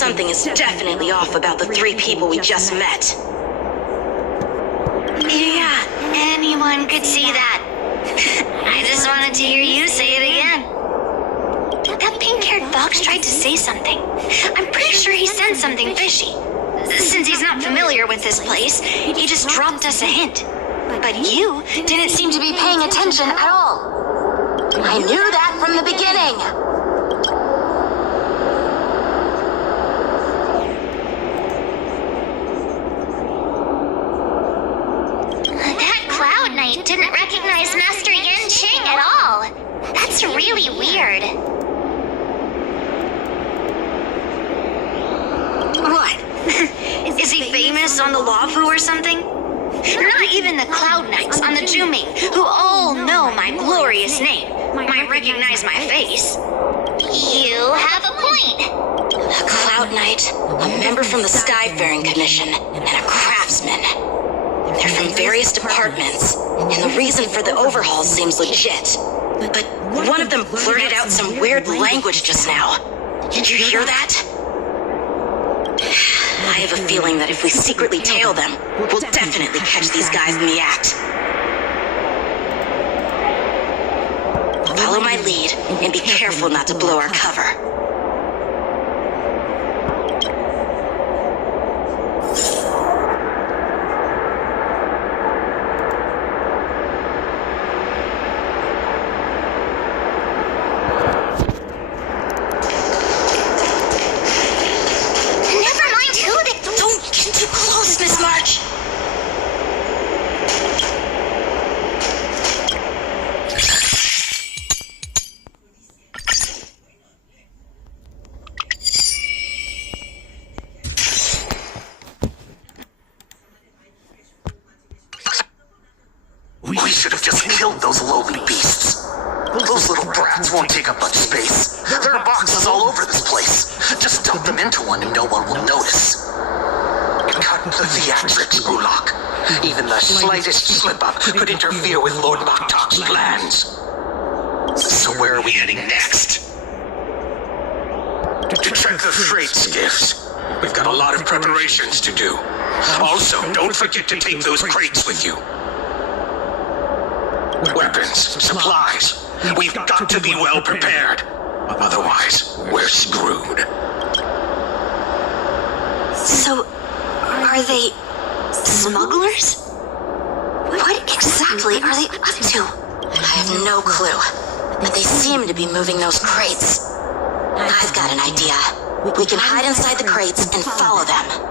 Something is definitely off about the 3 people we just met. Yeah, anyone could see that. I just wanted to hear you say it again. That pink-haired fox tried to say something. I'm pretty sure he sensed something fishy. Since he's not familiar with this place, he just dropped us a hint. But you didn't seem to be paying attention at all. I knew that from the beginning. That Cloud Knight didn't recognize Master Yanqing at all. That's really weird. What? Is he famous on the Luofu or something? Not even the Cloud Knights on the Juming, who all know my glorious name, might recognize my face. You have a point. A Cloud Knight, a member from the Skyfaring Commission, and a craftsman. They're from various departments, and the reason for the overhaul seems legit. But one of them blurted out some weird language just now. Did you hear that? I have a feeling that if we secretly tail them, we'll definitely catch these guys in the act. Follow my lead, and be careful not to blow our cover. We should have just killed those lowly beasts. Those little brats won't take up much space. There are boxes all over this place. Just dump them into one and no one will notice. Cut the theatrics, Ulok. Even the slightest slip-up could interfere with Lord Moktok's plans. So where are we heading next? To check the freight skiffs. We've got a lot of preparations to do. Also, don't forget to take those crates with you. Weapons, supplies. We've got to be well prepared. Otherwise, we're screwed. So, are they smugglers? What exactly are they up to? I have no clue, but they seem to be moving those crates. I've got an idea. We can hide inside the crates and follow them.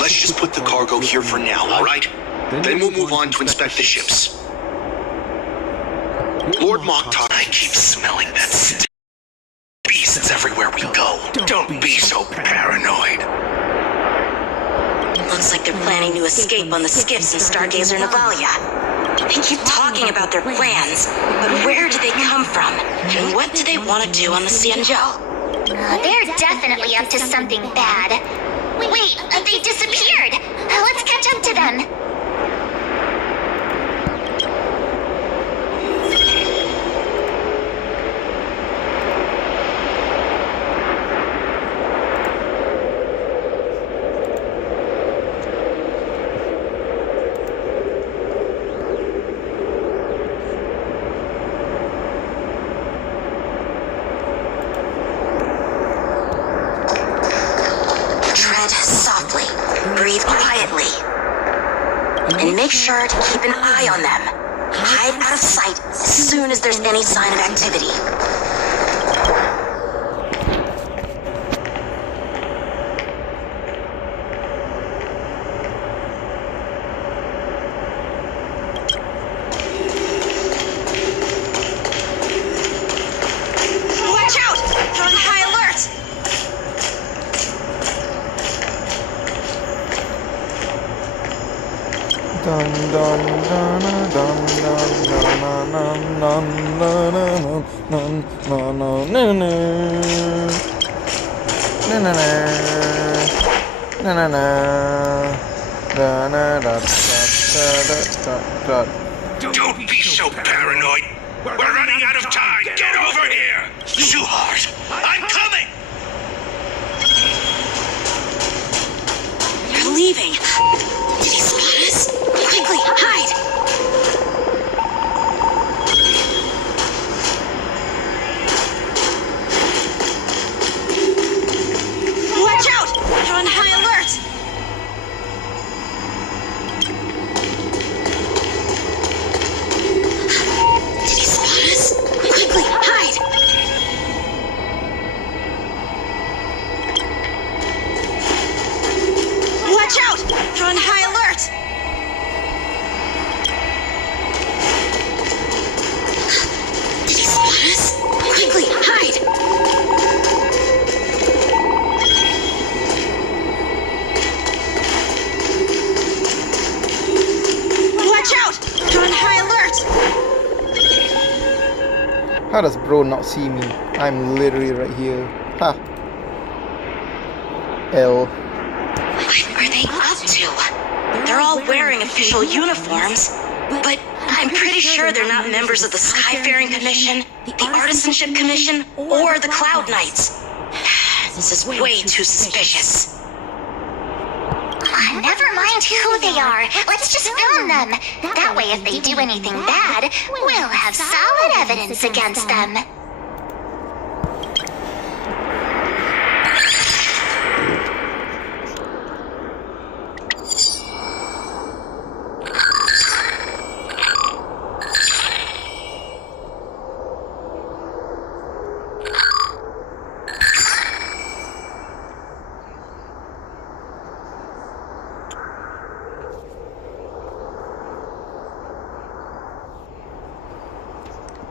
Let's just put the cargo here for now, all right? Then we'll move on to inspect the ships. Lord Moktok, I keep smelling that stink. Beasts everywhere we go. Don't be so paranoid. Looks like they're planning to escape on the skiffs in Stargazer Navalia. They keep talking about their plans, but where do they come from? And what do they want to do on the Xianzhou? They're definitely up to something bad. Wait, they disappeared! Let's catch up to them! sure to keep an eye on them. Hide out of sight as soon as there's any sign of activity. Watch out! You're on high alert! Dun dun dun dun dun dun dun dun dun dun. Don't be so paranoid. We're running out of time. Get over here. Sweetheart, I'm coming. You're leaving. Did he spot us? Quickly, hide! Watch out! You're on high alert! Did he spot us? Quickly, hide! Watch out! You're on high alert! Did he spot us? Quickly, hide! Watch out! You're on high alert! How does bro not see me? I'm literally right here. Ha. L. What are they up to? They're all wearing official uniforms, but I'm pretty sure they're not members of the Skyfaring Commission, the Artisanship Commission, or the Cloud Knights. This is way too suspicious. Never mind who they are. Let's just film them. That way, if they do anything bad, we'll have solid evidence against them.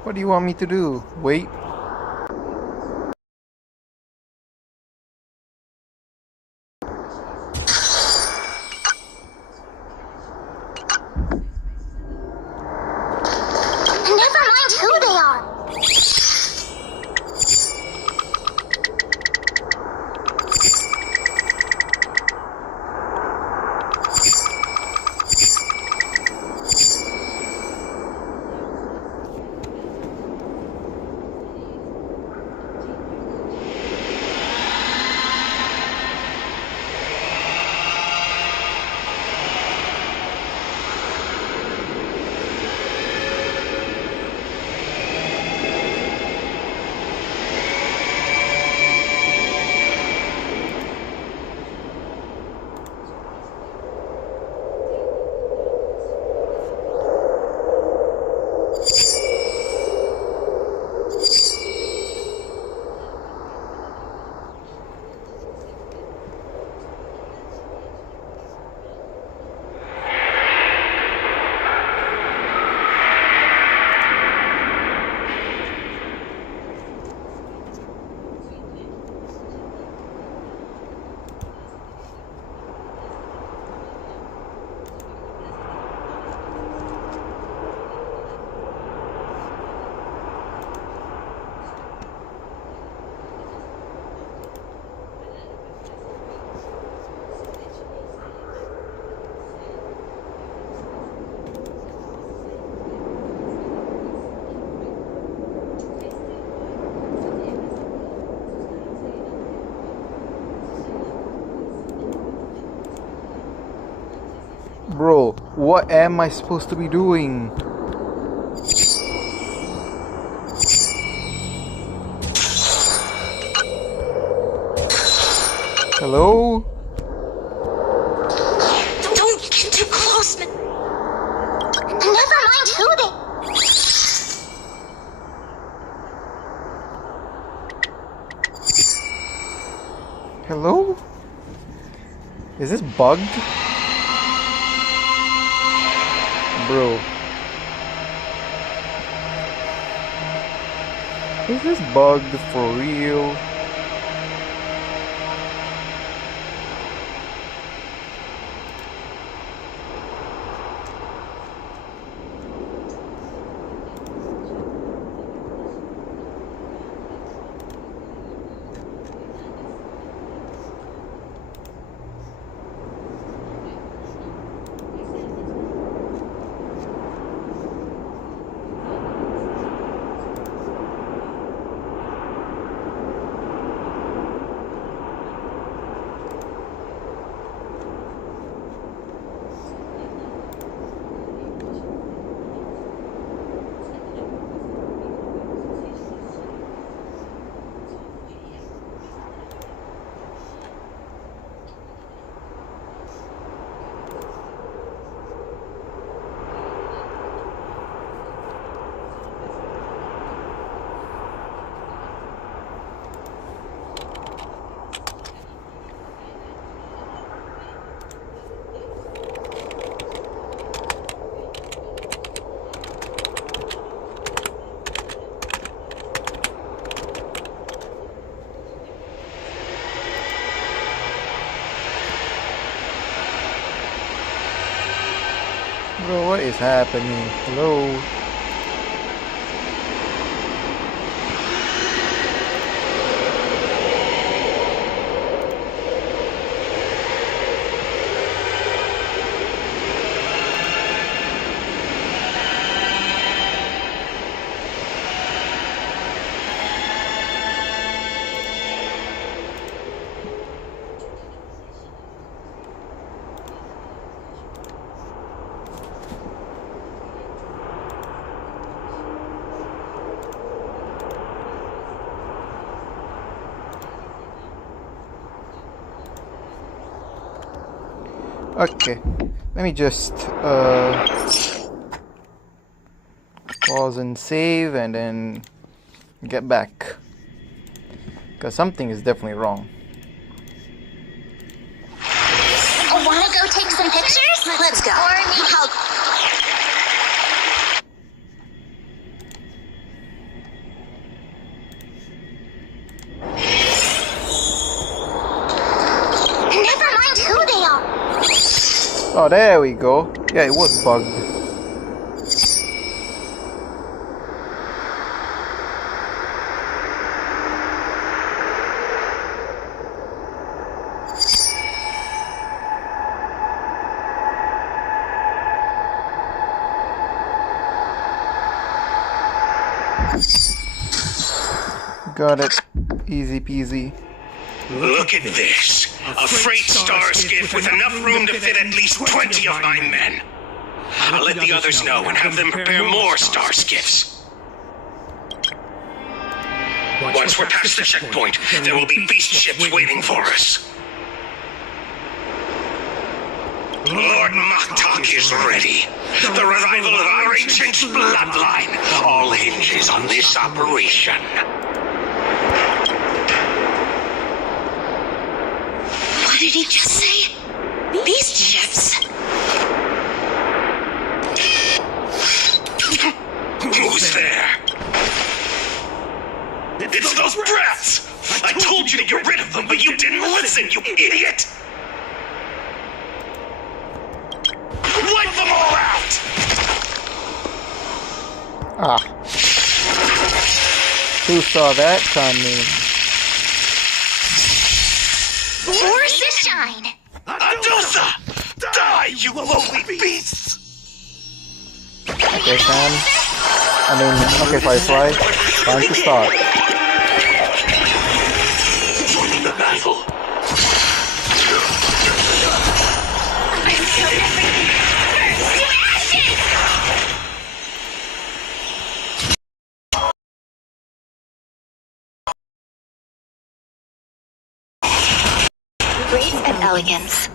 What do you want me to do? Wait? Never mind who they are. Bro, what am I supposed to be doing? Hello? Don't get too close, man. Hello? Is this bugged? Bro. Is this bugged for real? Bro, what is happening? Hello? Okay, let me just pause and save and then get back, because something is definitely wrong. Wanna go take some pictures? Let's go. Never mind who they are. Oh, there we go. Yeah, it was bugged. Got it. Easy peasy. Look at this. A freight star skiff with enough room to fit at least 20 of my men. I'll let the others know and have them prepare more star skiffs. Once we're past the checkpoint, there will be beast ships waiting for us. Lord Maktak is ready. The revival of our ancient bloodline all hinges on this operation. What did he just say? Beast ships? Who's there? It's those brats! I told you to get rid of them, but you didn't listen, you idiot! Wipe them all out! Ah. Who saw that coming? Where's the shine? Adusa! Die, you lowly beasts! Okay, Sam. Okay, Firefly. Time to start. Joining the battle. Grace and elegance.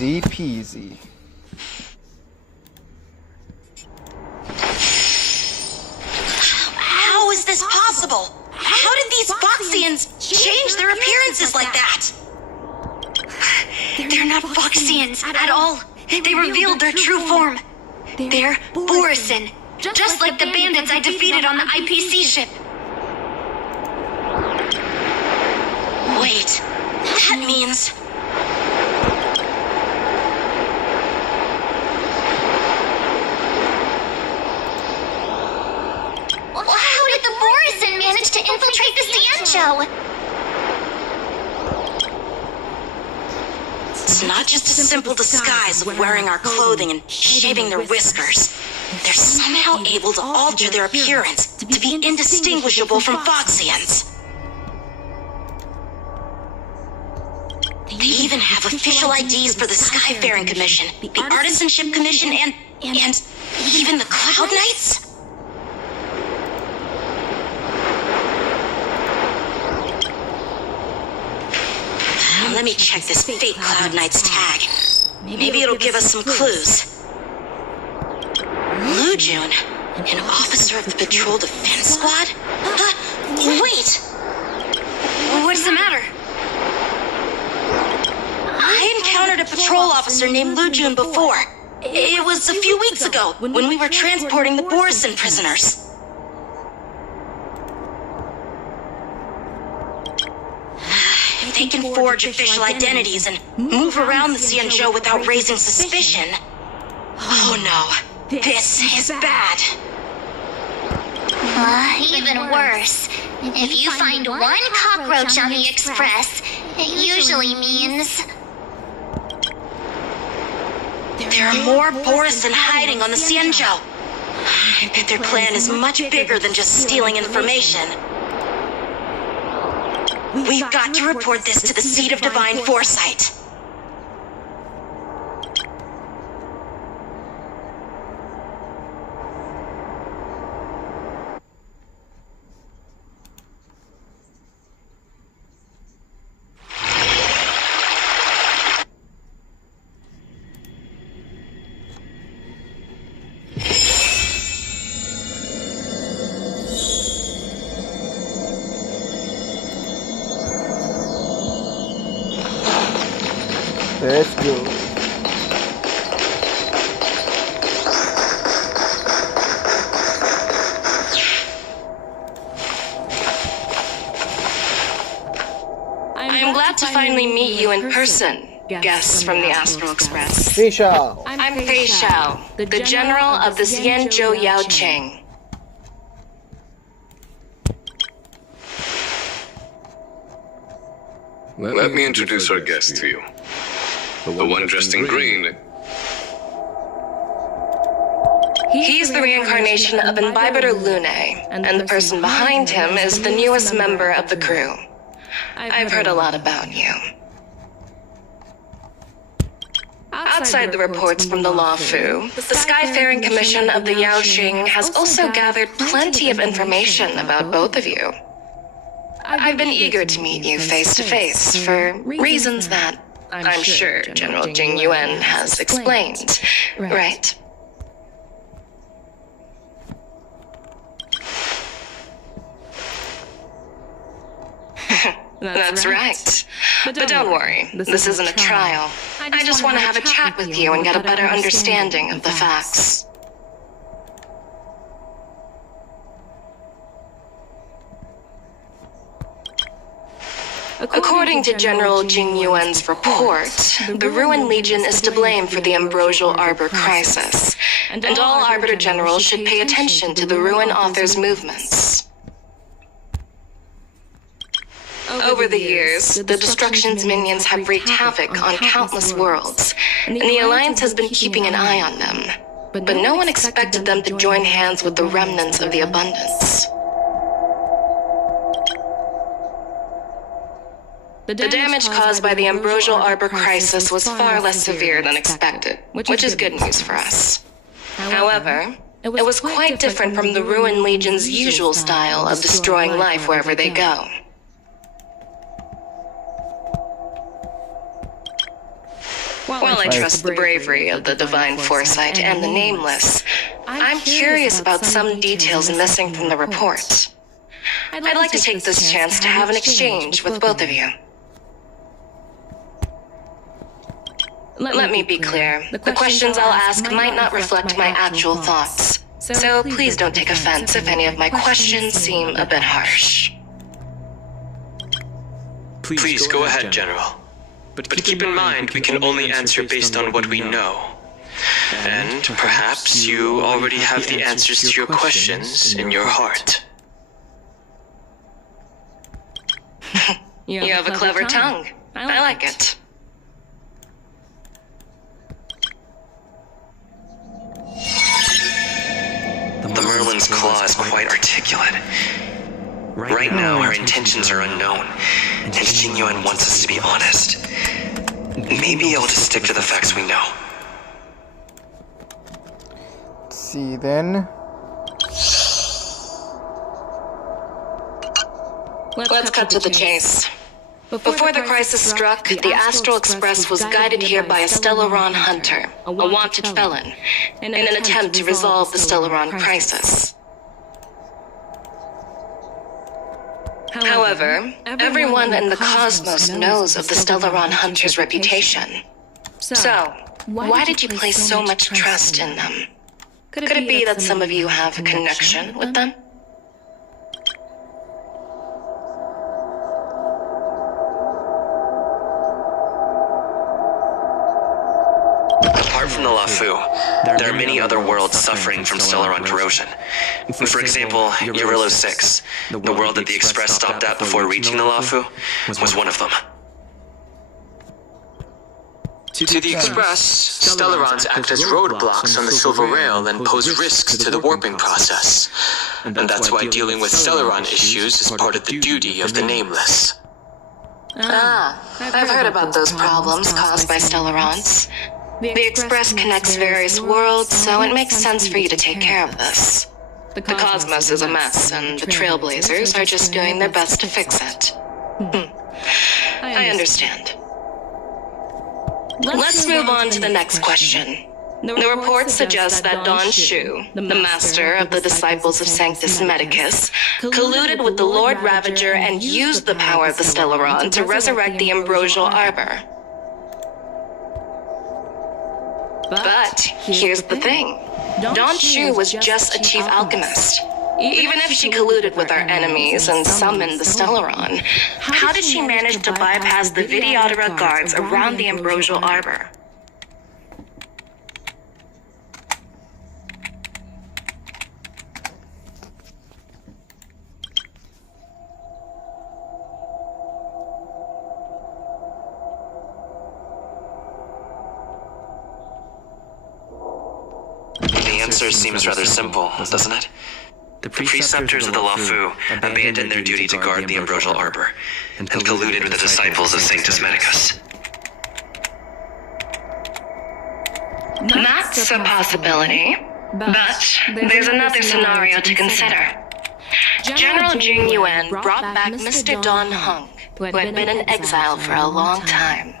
Easy peasy. How is this possible? How did these Foxians change their appearances like that? They're not Foxians at all. They revealed their true form. They're Borisin, just like the bandits I defeated on the IPC ship. Wait, that means... How did the Borisin manage to infiltrate the Cianjo? It's not just a simple disguise of wearing our clothing and shaving their whiskers. They're somehow able to alter their appearance to be indistinguishable from Foxians. They even have official IDs for the Skyfaring Commission, the Artisanship Commission, and even the Cloud Knights? Let me check this fake Cloud Knight's tag. Maybe it'll give us some clues. Lujun, an officer of the Patrol Defense Squad? Wait! What's the matter? I encountered a patrol officer named Lujun before. It was a few weeks ago, when we were transporting the Borisin prisoners. They can forge official identities and move around the Cianjo without raising suspicion. Oh no, this is bad. Even worse. If you find one cockroach on the Express, it usually means... There are more Borisin hiding on the Cianjo. I bet their plan is much bigger than just stealing information. We've got to report this to the Seat of Divine Foresight. Let's go. I am glad to finally meet you in person, guests from the Astral Express. Fei Shao. I'm Fei Shao, the general of the Cianjo Yaoqing. Let me introduce our guest to you. The one dressed in green. He's the reincarnation of Imbibitor Lune, and the person behind him is the newest member of the crew. I've heard a lot about you. Outside the reports from the Law Fu, the Skyfaring Commission of the Yaoqing has also gathered plenty of information about both of you. I've been eager to meet you face to face for reasons that I'm sure General Jing Yuan has explained, right? That's right. But don't worry, this isn't a trial. I just want to have a chat with you and get a better understanding of the facts. According to General Jing Yuan's report, the Ruin Legion is to blame for the Ambrosial Arbor crisis, and all Arbiter Generals should pay attention to the Ruin Author's movements. Over the years, the Destruction's minions have wreaked havoc on countless worlds, and the Alliance has been keeping an eye on them. But no one expected them to join hands with the remnants of the Abundance. The damage caused by the Ambrosial Arbor crisis was far less severe than expected, which is good news for us. However, it was quite different from the Ruin Legion's usual style of destroying life wherever they go. While I trust the bravery of the Divine Foresight and the Nameless, I'm curious about some details missing from the report. I'd like to take this chance to have an exchange with both of you. Let me be clear. The questions I'll ask might not reflect my actual thoughts, so please don't take offense if any of my questions seem a bit harsh. Please go ahead, General. But keep in mind, we can only answer based on what we know. And perhaps you already have the answers to your questions in your heart. You have a clever tongue. I like it. The Merlin's claw is quite articulate. Right now, her intentions are unknown, and Genuine wants us to be honest. Maybe I'll just stick to the facts we know. Let's see then. Let's cut to the chase. Before the crisis struck, the Astral Express was guided here by a Stellaron hunter, a wanted felon, in an attempt to resolve the Stellaron crisis. However, everyone in the cosmos knows of the Stellaron hunter's reputation. So, why did you place so much trust in them? Could it be that some of you have a connection with them? Apart from the Lafu, there are many other worlds suffering from Stellaron corrosion. For example, Eurillo 6, the world that the Express stopped at before reaching the Lafu, was one of them. To the Express, Stellarons act as roadblocks on the Silver Rail and pose risks to the warping process. And that's why dealing with Stellaron issues is part of the duty of the Nameless. I've heard about those problems caused by Stellarons. The Express connects various worlds, so it makes sense for you to take care of this. The cosmos is a mess, and the Trailblazers are just doing their best to fix it. I understand. Let's move on to the next question. The report suggests that Don Shu, the master of the disciples of Sanctus Medicus, colluded with the Lord Ravager and used the power of the Stellaron to resurrect the Ambrosial Arbor. But here's the thing. Don Shu was just a chief alchemist. Even if she colluded with our enemies and summoned the Stellaron, how did she manage to bypass the Videodora guards around the Ambrosial Arbor? The answer seems rather simple, doesn't it? The preceptors of the Lafu abandoned their duty to guard the Ambrosial Arbor and colluded with the disciples of Sanctus Medicus. That's a possibility, but there's another scenario to consider. General Jing Yuan brought back Mr. Don Hung, who had been in exile for a long time.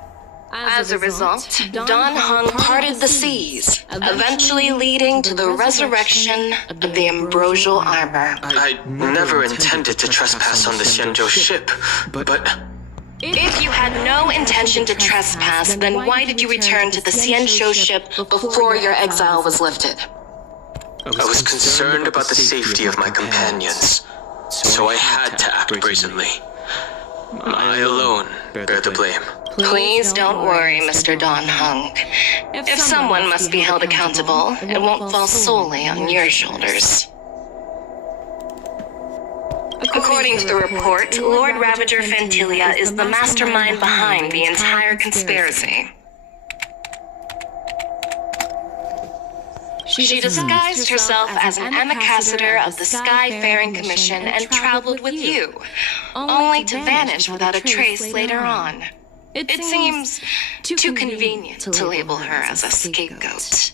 As a result, Don Hung parted the seas, eventually leading to the resurrection of the Ambrosial Arbor. I never intended to trespass on the Xianzhou ship, but... If you had no intention to trespass, then why did you return to the Xianzhou ship before your exile was lifted? I was concerned about the safety of my companions, so I had to act brazenly. I alone bear the blame. Please don't worry, Mr. Don Hung. If someone must be held accountable, it won't fall solely on your shoulders. According to the report, Lord Ravager Fantilia is the mastermind behind the entire conspiracy. She disguised herself as an ambassador of the Skyfaring Commission and traveled with you, only to vanish without a trace later on. It seems too convenient to label her as a scapegoat.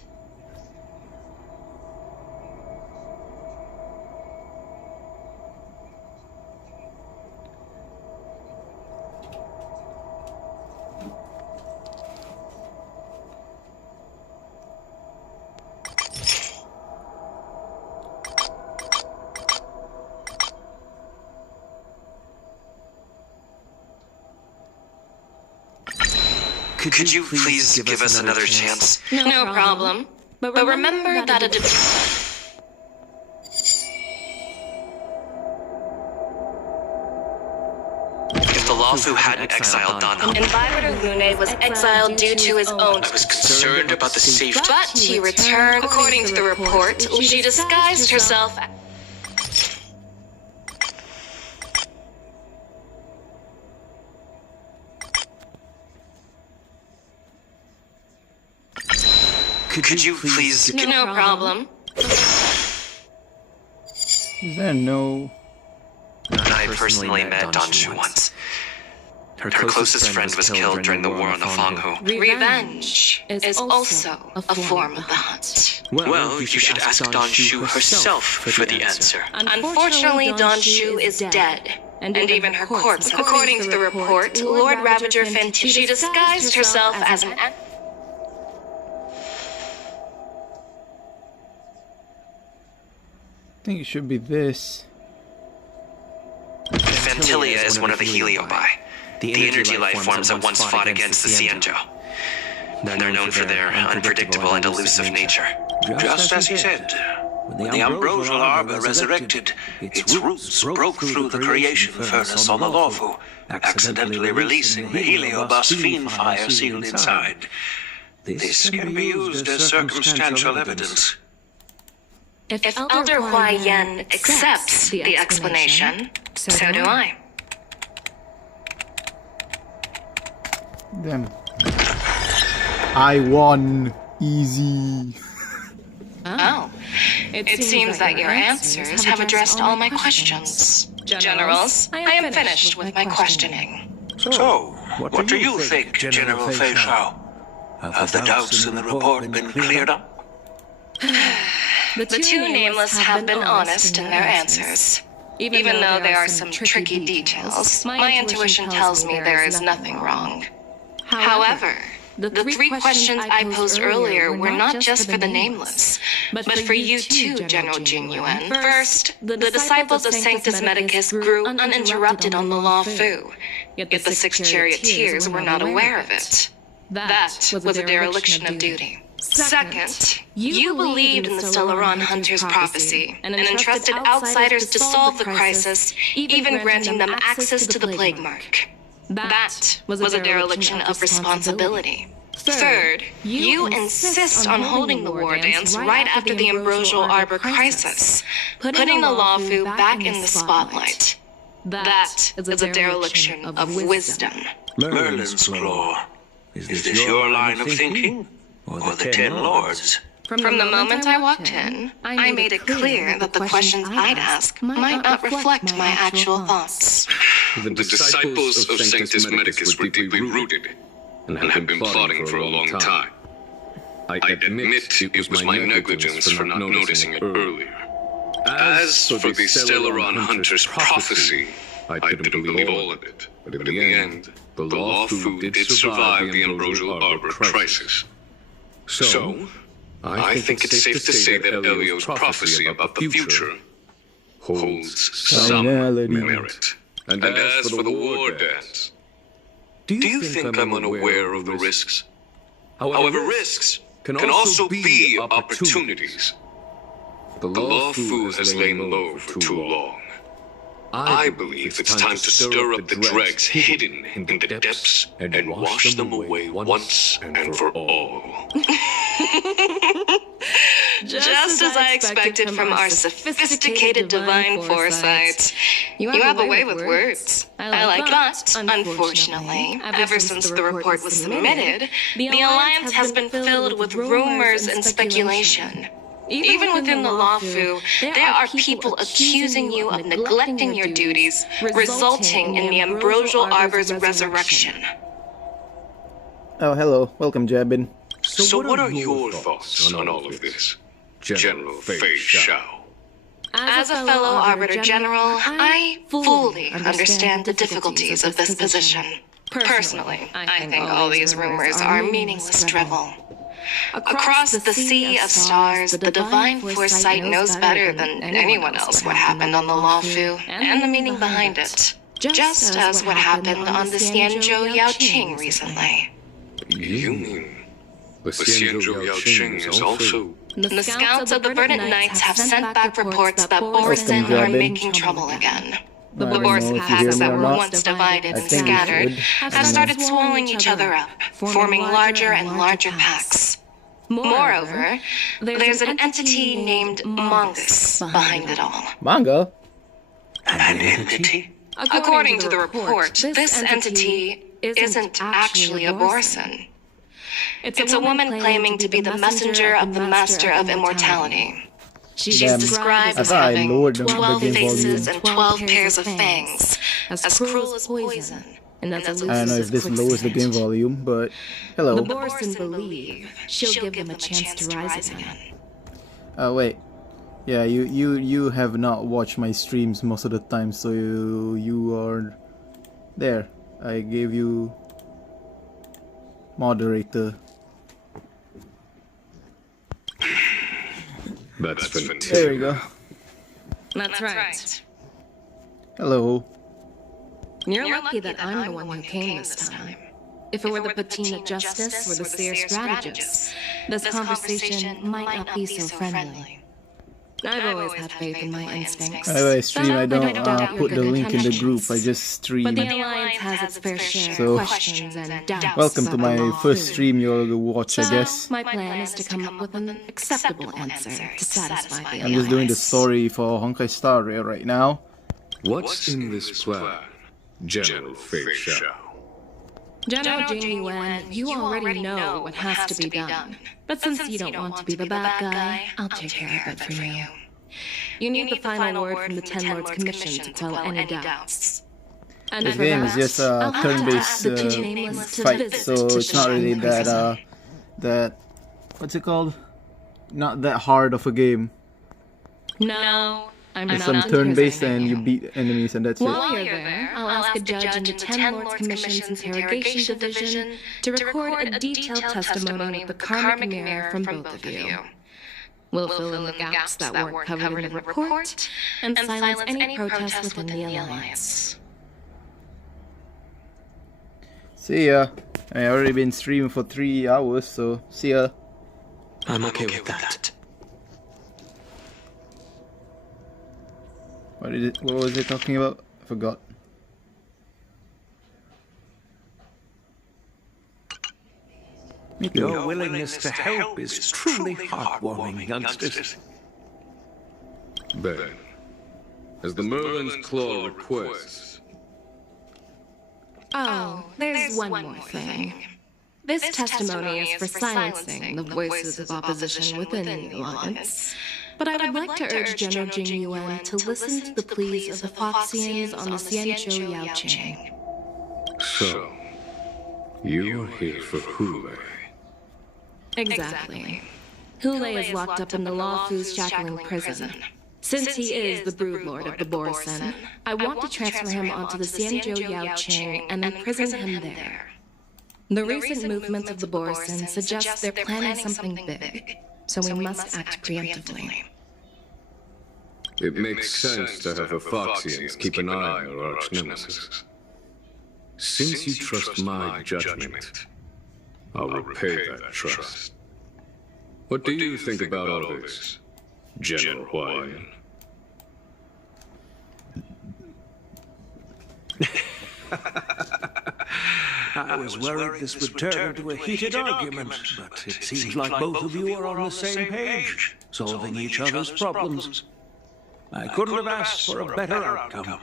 Could you please give us another chance? No problem. But remember that a... If the Lawfu hadn't exiled Donna, Invitor Lune was exiled due to his own... I was concerned about the safety. But he returned. According to the report, she disguised herself... Could you please... No problem. Is there no... I personally met Donshu once. Her closest friend was killed during the war on the Fanghu. Revenge is also a form of the hunt. Well, you should ask Donshu herself for the answer. Unfortunately, Donshu is dead. And even her corpse. According to the report, Lord Ravager Fenty, she disguised herself as an... I think it should be this. Fantilia is one of the Heliobi, the energy life forms that once fought against the Xianzhou. They're known for their unpredictable and elusive nature. Just as he said, when the Ambrosial Arbor resurrected, its roots broke through the creation furnace on the Lawfu, accidentally releasing the Heliobus fiend fire sealed inside. This can be used as circumstantial evidence. If Elder Hua Yen accepts the explanation, so do I. Damn. I won. Easy. Oh. It seems that your answers have addressed all my questions. Generals, I am finished with my questioning. So, what do you think, General Fei Shao? Have the doubts in the report been cleared up? The two nameless have been honest in their answers. Even though there are some tricky details, my intuition tells me there is nothing wrong. However, the three questions I posed earlier were not just for the nameless, but for you too, General Jing Yuan. First, the disciples of Sanctus Medicus grew uninterrupted on the Lawfu, yet the six charioteers were not aware of it. That was a dereliction of duty. Second, you believed in the Stellaron Hunter's prophecy and entrusted outsiders to solve the crisis, even granting them access to the plague mark. That was a dereliction of responsibility. Third, you insist on holding the war dance right after the Ambrosial Arbor crisis, putting the Lawfu back in the spotlight. That is a dereliction of wisdom. Merlin's Claw. Is this your line of thinking? Or the Ten Lords? From the moment I walked in, I made it clear that the questions I'd ask might not reflect my actual thoughts. The disciples of Sanctus Medicus were deeply rooted and had been plotting for a long time. I admit it was my negligence for not noticing it earlier. As for the Stellaron Hunter's prophecy, I didn't believe all of it. But in the end, the Lawfu did survive the Ambrosial Arbor crisis. So, I think it's safe to say that Elio's prophecy about the future holds some merit. And as for the war dance, do you think I'm unaware of the risks? However, risks can also be opportunities. The Lawfu has lain low for too long. I believe it's time to stir up the dregs hidden in the depths and wash them away once and for all. Just as I expected from our sophisticated divine foresight. You have a way with words. I like that. Unfortunately, ever since the report was submitted, the Alliance has been filled with rumors and speculation. Even within the Lawfu, there are people accusing you of neglecting your duties, resulting in the Ambrosial Arbor's resurrection. Oh, hello. Welcome, Jabin. So what are your thoughts on all of this, General Fei Shao? As a fellow Arbiter General, I fully understand the difficulties of this position. Personally, I think all these rumors are meaningless drivel. Across the sea of stars, the divine foresight knows better than anyone else what happened on the Lawfu and the meaning behind it. Just as what happened on the Xianzhou Yaoqing recently. You mean the Xianzhou Yaoqing is also... The scouts of the Verdant Knights have sent back reports that Borson are making trouble again. The Borson packs that were once divided and scattered have started swallowing each other up, forming larger and larger packs. Moreover, there's an entity named Mongus behind it all. Manga? An entity? According to the report, this entity isn't actually a Borson. It's a woman claiming to be the messenger of the Master of Immortality. She's described as having 12 faces and 12 pairs of fangs, as cruel as poison. And I don't know if this lowers the game volume, but hello. The Borson believe she'll give them a chance to rise again. Oh wait, yeah, you have not watched my streams most of the time, so you are there. I gave you moderator. That's fantastic. There we go. That's right. Hello. You're lucky that I'm the one who came this time. If it were the Patina Justice or the Seer Strategist, this conversation might not be so friendly. I've always had faith in my instincts. Whenever I stream, I don't put the link in the group, I just stream. But the Alliance has its fair share of questions and doubts. Welcome to my first stream you'll watch, I guess. My plan is to come up with an acceptable answer to satisfy the Alliance. I'm just doing the story for Honkai Star Rail right now. What's in this plan, General Fei Xiao? General Jing Yuan, you already know what has to be done. But since you don't want to be the bad guy, I'll take care of it for you. You need the final word from the Ten Lords Commission to quell any doubts. And This game is just a turn-based fight, so it's not really that what's it called? Not that hard of a game. No, It's some turn-based and you beat enemies and that's it. While you're there, I'll ask a judge in the Ten Lords Commission's Interrogation Division to record a detailed testimony of the karmic mirror from both of you. We'll fill in the gaps that weren't covered in the report and silence any protests within the Alliance. See ya. I already been streaming for 3 hours, so see ya. I'm okay with that. What was it talking about? I forgot. Your willingness to help is truly heartwarming, youngsters. Then, as the Merlin's Claw requests... Oh, there's one more thing. This testimony is for silencing the voices of opposition within the Alliance. But I would like to urge General Jing Yuan to listen to the pleas of the Foxians on the Xianzhou Yaoqing. So, you're here for Hule. Exactly. Hule is locked up in the Lawfu's shackling prison. Since he is the broodlord of the Borson, I want to transfer him onto the Xianzhou Yaoqing and imprison him there. The recent movements of the Borson suggest they're planning something big, so we must act preemptively. It makes sense to have the Foxians keep an eye on their arch-nemesis. Since you trust my judgment, I'll repay that trust. What do you think about all this, General Huayan? I was worried this would turn into a heated argument, but it seems like both of you are on the same page, solving each other's problems. I couldn't have asked for a better outcome.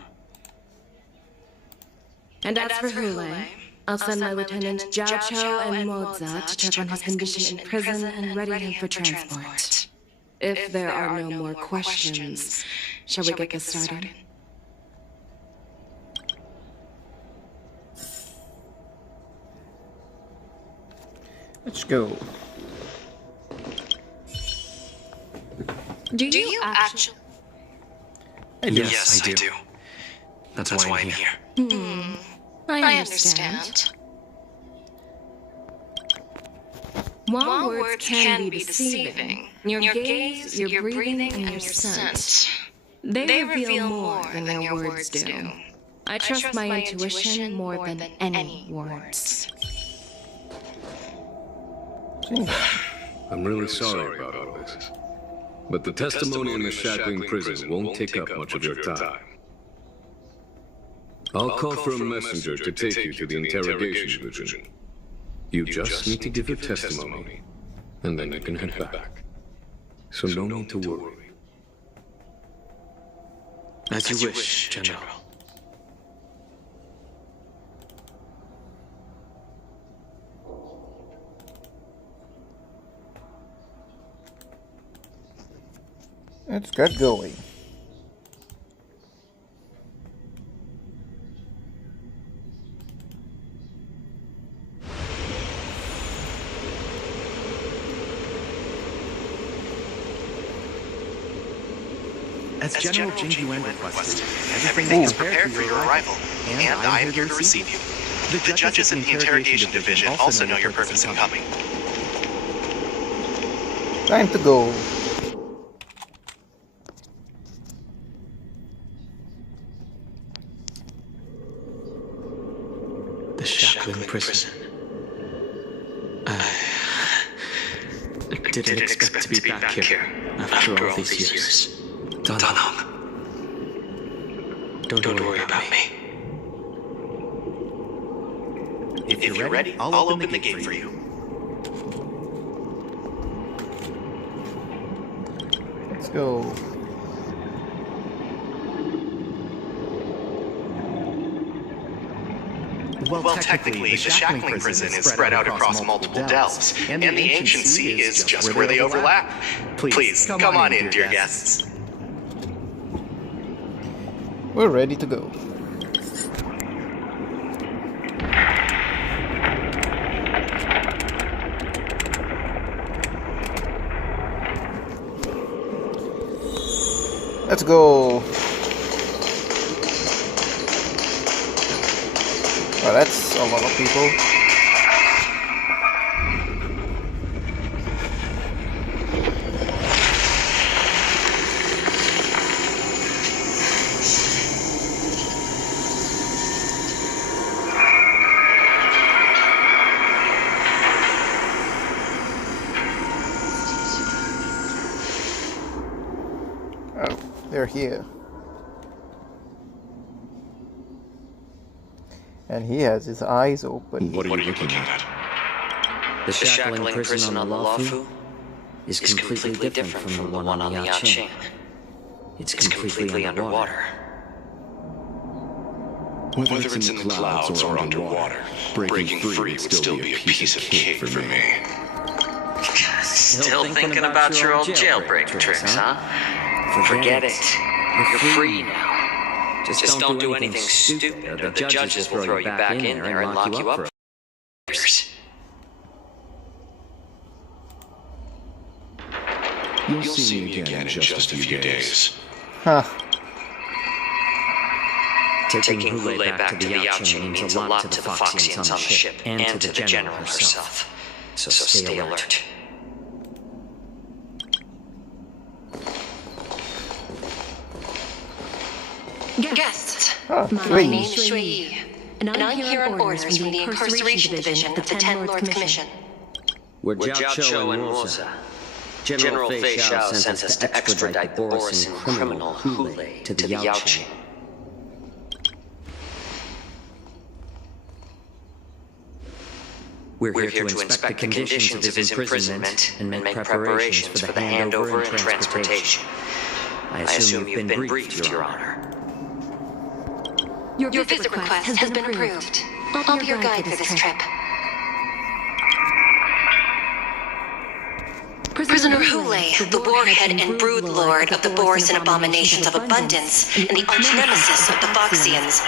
And as for Hule, I'll send my Lieutenant Jiao Cho and Moza to check on his condition in prison and ready him for transport. If there are no more questions, shall we get this started? Let's go. Do you actually... Yes, I do. That's why I'm here. I understand. While words can be deceiving, your gaze, your breathing, and your scent, they reveal more than your words do. I trust my intuition more than any words. I'm really sorry about all this. But the testimony in the shackling prison won't take up much of your time. I'll call for a messenger to take you to the interrogation room. You just need to give your testimony, and then you can head back. So no need to worry. As you wish, General. Let's get going. As General Jing Yuan requested, everything is prepared for your arrival, and I am here to receive you. The judges in the interrogation division also know your purpose in coming. Time to go. The shackling prison. I didn't expect to be back here after all these years. Donald. Don't worry about me. If you're ready, I'll open the gate for you. Let's go. Well, technically, the shackling prison is spread out across multiple delves, and the ancient sea is just where they overlap. Please, come on in, dear guests. We're ready to go. Let's go. Well, that's a lot of people. Oh, they're here. And he has his eyes open. What are you looking at? The shackling prison on the Luofu is completely different from the one on the Yaqing. It's completely underwater. Whether it's in the clouds or underwater, breaking free would still be a piece of cake for me. Still thinking about your old jailbreak tricks, huh? Forget it. You're free now. Just don't do anything stupid, or the judges will throw you back in there and lock you up for years. You'll see me again in just a few days. Huh. Taking Hule back to the Yaqing means a lot to the Foxians on the ship and to the General herself. So stay alert. Guests, my name is Shui Yi, and I'm here on orders from the Incarceration Division of the Ten Lords Commission. We're Jiao and Moza. General Fei Xiao sent us to extradite the Boris and criminal Hule to the Yaqing. We're here to inspect the conditions of his imprisonment and make preparations for the handover and transportation. I assume you've been briefed, Your Honor. Your visit request has been approved. I'll be your guide for this trip. Prisoner Hule, the warhead and brood lord of the Boris and Abominations of Abundance, and the arch-nemesis of the Foxians,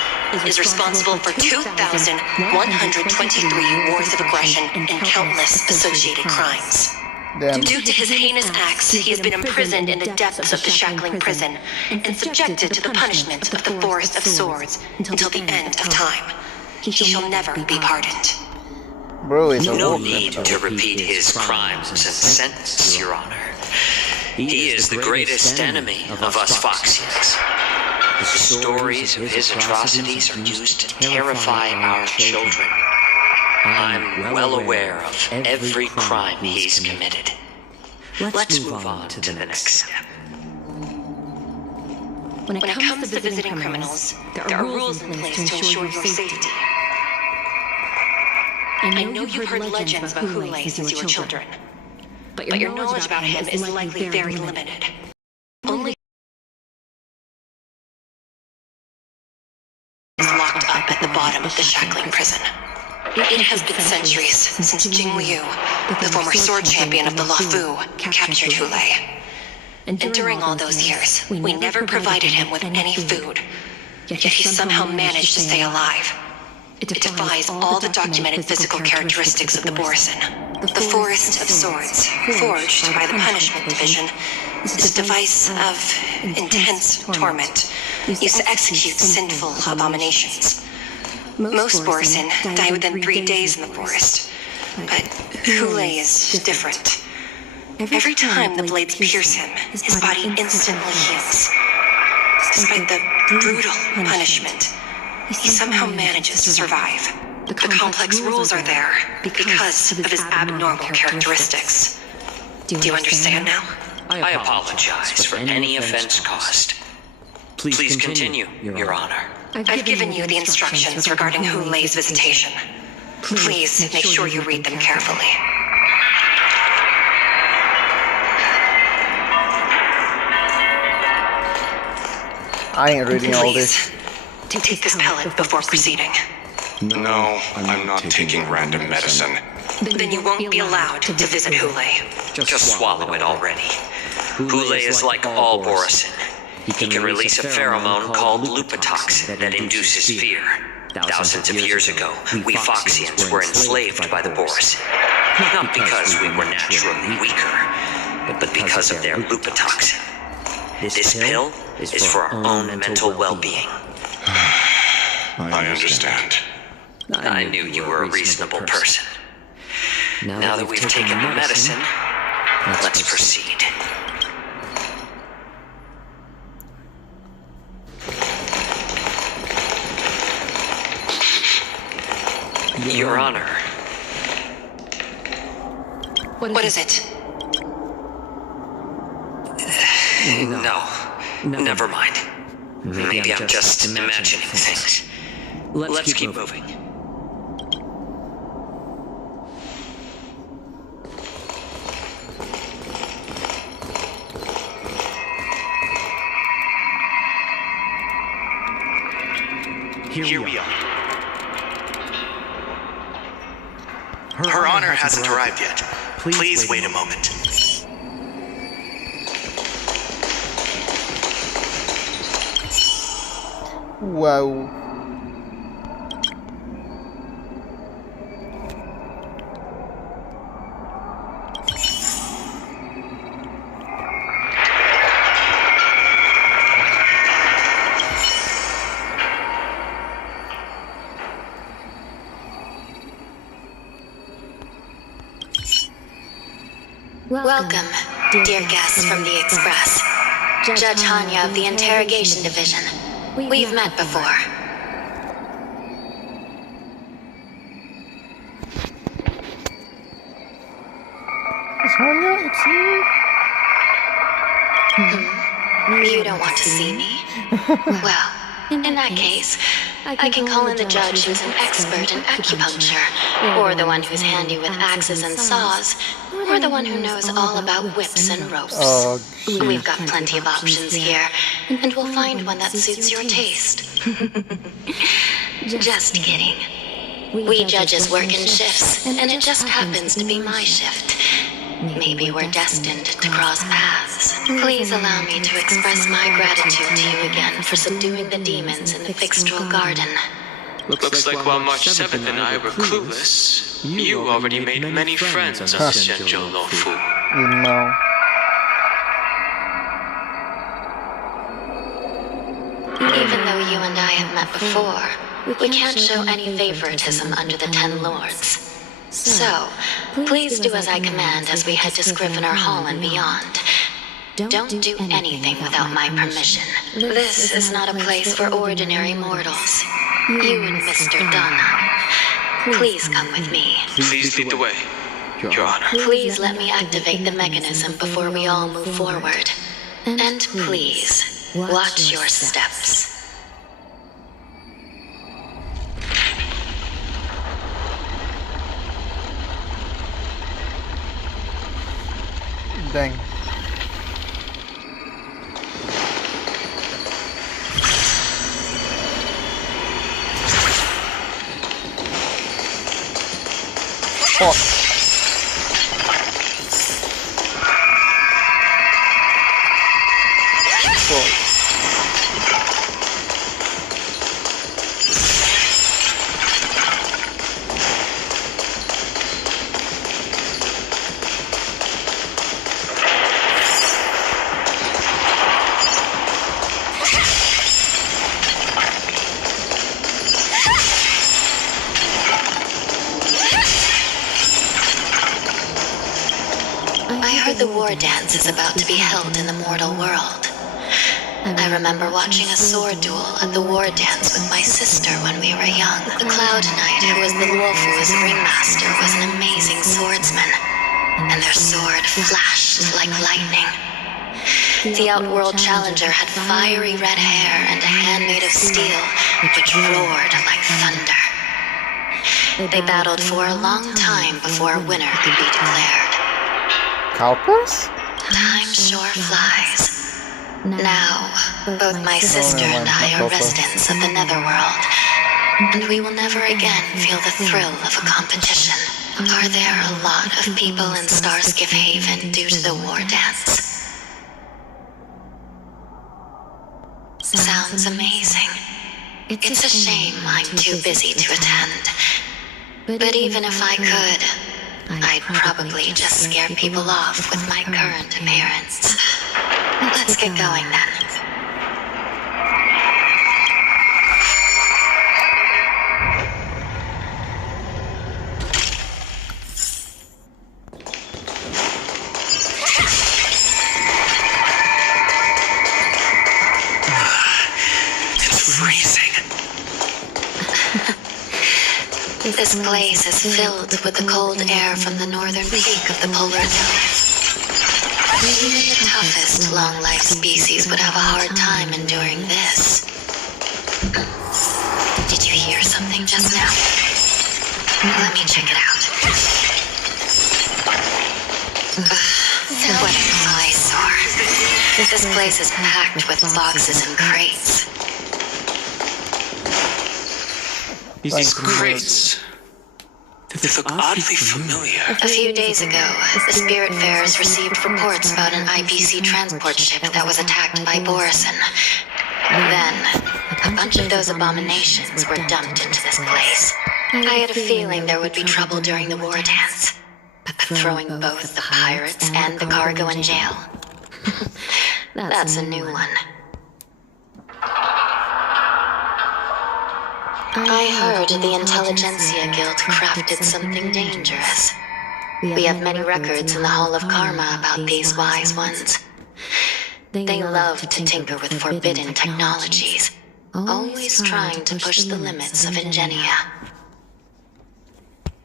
is responsible for 2,123 wars of aggression and countless associated crimes. Damn. Due to his heinous acts, he has been imprisoned in the depths of the shackling prison and subjected to the punishment of the Forest of Swords until the end of time. He shall never be pardoned. Bro, it's No need to repeat his crimes and sentence, Your Honor. He is the greatest enemy of us Foxians. The stories of his atrocities are used to terrify our children. I'm well aware of every crime he's committed. Let's move on to the next step. When it comes to visiting criminals, there are rules in place to ensure your safety. I know you've heard legends about Hulei since you were children, but your knowledge about him is likely very limited. Only is locked up at the bottom of the shackling prison. It has been centuries since Jing Liu, the former sword champion of the Luofu, captured Hulei. And during all those years, we never provided him with any food. Yet he somehow managed to stay alive. It defies all the documented physical characteristics of the Borison. The Forest of Swords, forged by the Punishment Division, is a device of intense torment, used to execute sinful abominations. Most Borison die within 3 days in the forest, but Hulei is different. Every time the blades pierce him, his body instantly heals. Despite the brutal punishment, he somehow manages to survive. The complex rules are there because of his abnormal characteristics. Do you understand now? I apologize for any offense caused. Please continue, Your Honor. I've given you the instructions regarding Hulei's visitation. Please make sure you read them carefully. I ain't reading all this. Take this pellet before proceeding. No, I'm not taking random medicine. Then you won't be allowed to visit Hulei. Just swallow it already. Hulei is like all Borison. He can release a pheromone called lupatoxin that induces fear. Thousands of years ago, we Foxians were enslaved by the Borison. Not because we were naturally weaker, but because of their lupatoxin. This pill is for our own mental well-being. I understand. I knew you were a reasonable person. Now that we've taken the medicine, let's proceed. Your Honor. What is it? No, never mind. Maybe I'm just imagining things. Let's keep moving. Here we are. Her Honor hasn't arrived yet. Please wait a moment. Wow. Welcome, dear guests from the Express. Judge Hanya of the Interrogation Division. We've met before. Hanya, it's you? You don't want to see me? Well, in that case, I can call in the judge who's an expert in acupuncture, or the one who's handy with axes and saws, or the one who knows all about whips and ropes. Oh, we've got plenty of options here, and we'll find one that suits your taste. Just kidding. We judges work in shifts, and it just happens to be my shift. Maybe we're destined to cross paths. Please allow me to express my gratitude to you again for subduing the demons in the Fixtral Garden. Looks like while March 7th and I were clueless, you already made many friends on Zhenzhou Luofu. No. Even though you and I have met before, we can't show any favoritism under the 10 Lords. So, please do as I command as we head to Scrivener Hall and beyond. Don't do anything without my permission. This is not a place for ordinary mortals. You and Mr. Dunham. Please come with me. Please lead the way, Your Honor. Please let me activate the mechanism before we all move forward. And please, watch your steps. Dang. Fuck. I heard the war dance is about to be held in the mortal world. I remember watching a sword duel at the war dance with my sister when we were young. The Cloud Knight, who was the Luofu's ringmaster, was an amazing swordsman, and their sword flashed like lightning. The Outworld Challenger had fiery red hair and a hand made of steel, which roared like thunder. They battled for a long time before a winner could be declared. Calpers? Time sure flies. Now, both my sister and I are residents of the Netherworld, and we will never again feel the thrill of a competition. Are there a lot of people in Starskiff Haven due to the war dance? Sounds amazing. It's a shame I'm too busy to attend. But even if I could, I'd probably just scare people off with my current appearance. Let's get going then. It's freezing. This place is filled with the cold air from the northern peak of the polar zone. Even the toughest long-life species would have a hard time enduring this. Did you hear something just now? Let me check it out. What an eyesore. This place is packed with boxes and crates. These crates. They look oddly familiar. A few days ago, the Spiritfarers received reports about an IPC transport ship that was attacked by Borison. Then, a bunch of those abominations were dumped into this place. I had a feeling there would be trouble during the war dance. But throwing both the pirates and the cargo in jail? That's a new one. I heard the Intelligentsia Guild crafted something dangerous. We have many records in the Hall of Karma about these wise ones. They love to tinker with forbidden technologies, always trying to push the limits of Ingenia.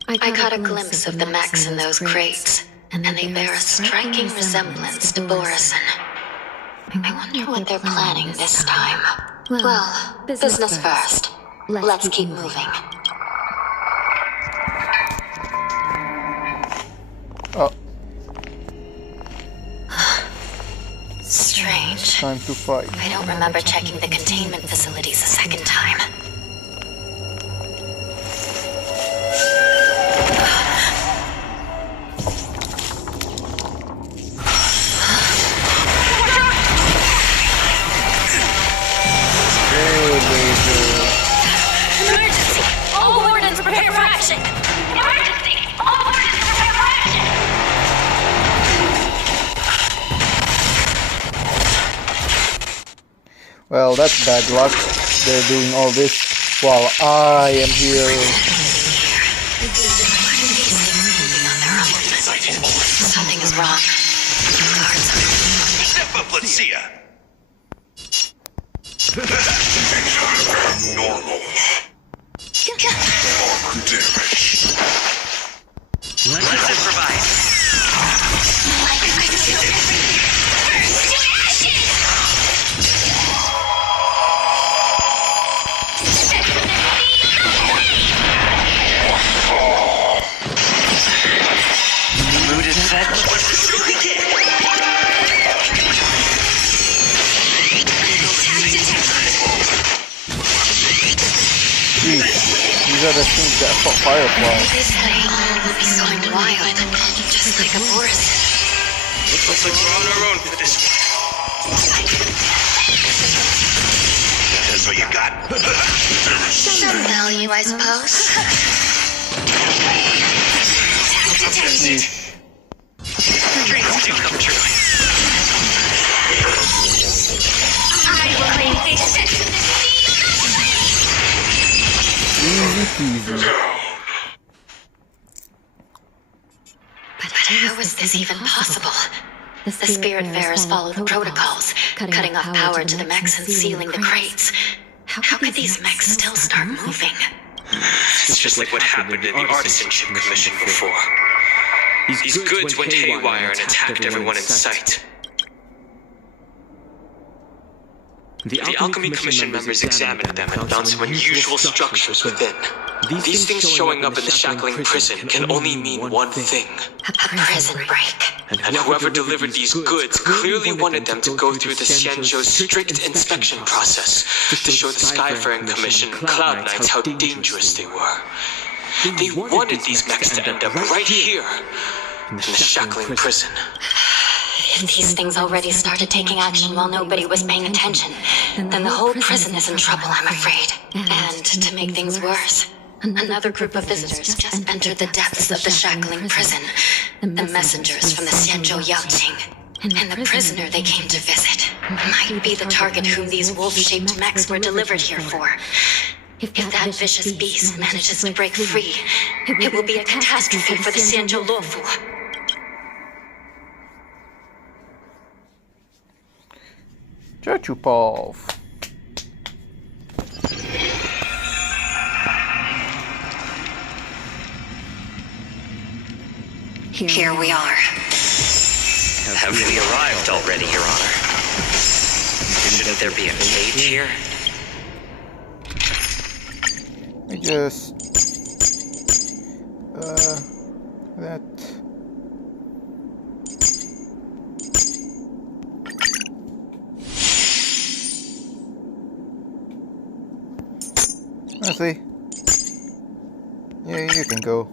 I caught a glimpse of the mechs in those crates, and they bear a striking resemblance to Borison. I wonder what they're planning this time. Well, business first. Let's keep moving. Oh. Strange. Time to fight. I don't remember checking the containment facilities a second time. Emergency! All wardens prepare for action! Emergency! All wardens prepare for action! Well, that's bad luck. They're doing all this while I am here. Something is wrong. Step up, let's see ya. Things are normal. Let's improvise. Mood is set. Jeez, these are the things that fought Firefly. This thing will be going wild, just like a horse. Looks like we're on our own for this one. That's what you got? Some value, I suppose. Dreams do come true. I will claim this. Easy peasy. But how is this even possible? The Spiritfarers follow the protocols, cutting off power to the mechs and sealing the crates. How could these mechs still start moving? It's just like what happened in the Artisanship Commission before. These goods went haywire and attacked everyone in sight. The Alchemy Commission members examined them and found some unusual structures within. These things showing up in the shackling prison can only mean one thing. A prison break. And whoever delivered these goods clearly wanted them to go through the Xianzhou's strict inspection process to show the Skyfaring Commission and Cloud Knights how dangerous they were. They wanted these mechs to end up right here, in the shackling prison. These things already started taking action while nobody was paying attention. Then the whole prison is in trouble, I'm afraid. And to make things worse, another group of visitors just entered the depths of the shackling prison. The messengers from the Xianzhou Yaoqing. And the prisoner they came to visit might be the target whom these wolf-shaped mechs were delivered here for. If that vicious beast manages to break free, it will be a catastrophe for the Xianzhou Luofu. Chachupov. Here we are. Have we arrived already, Your Honor? Shouldn't there be a cage here? I just that I see. Yeah, you can go.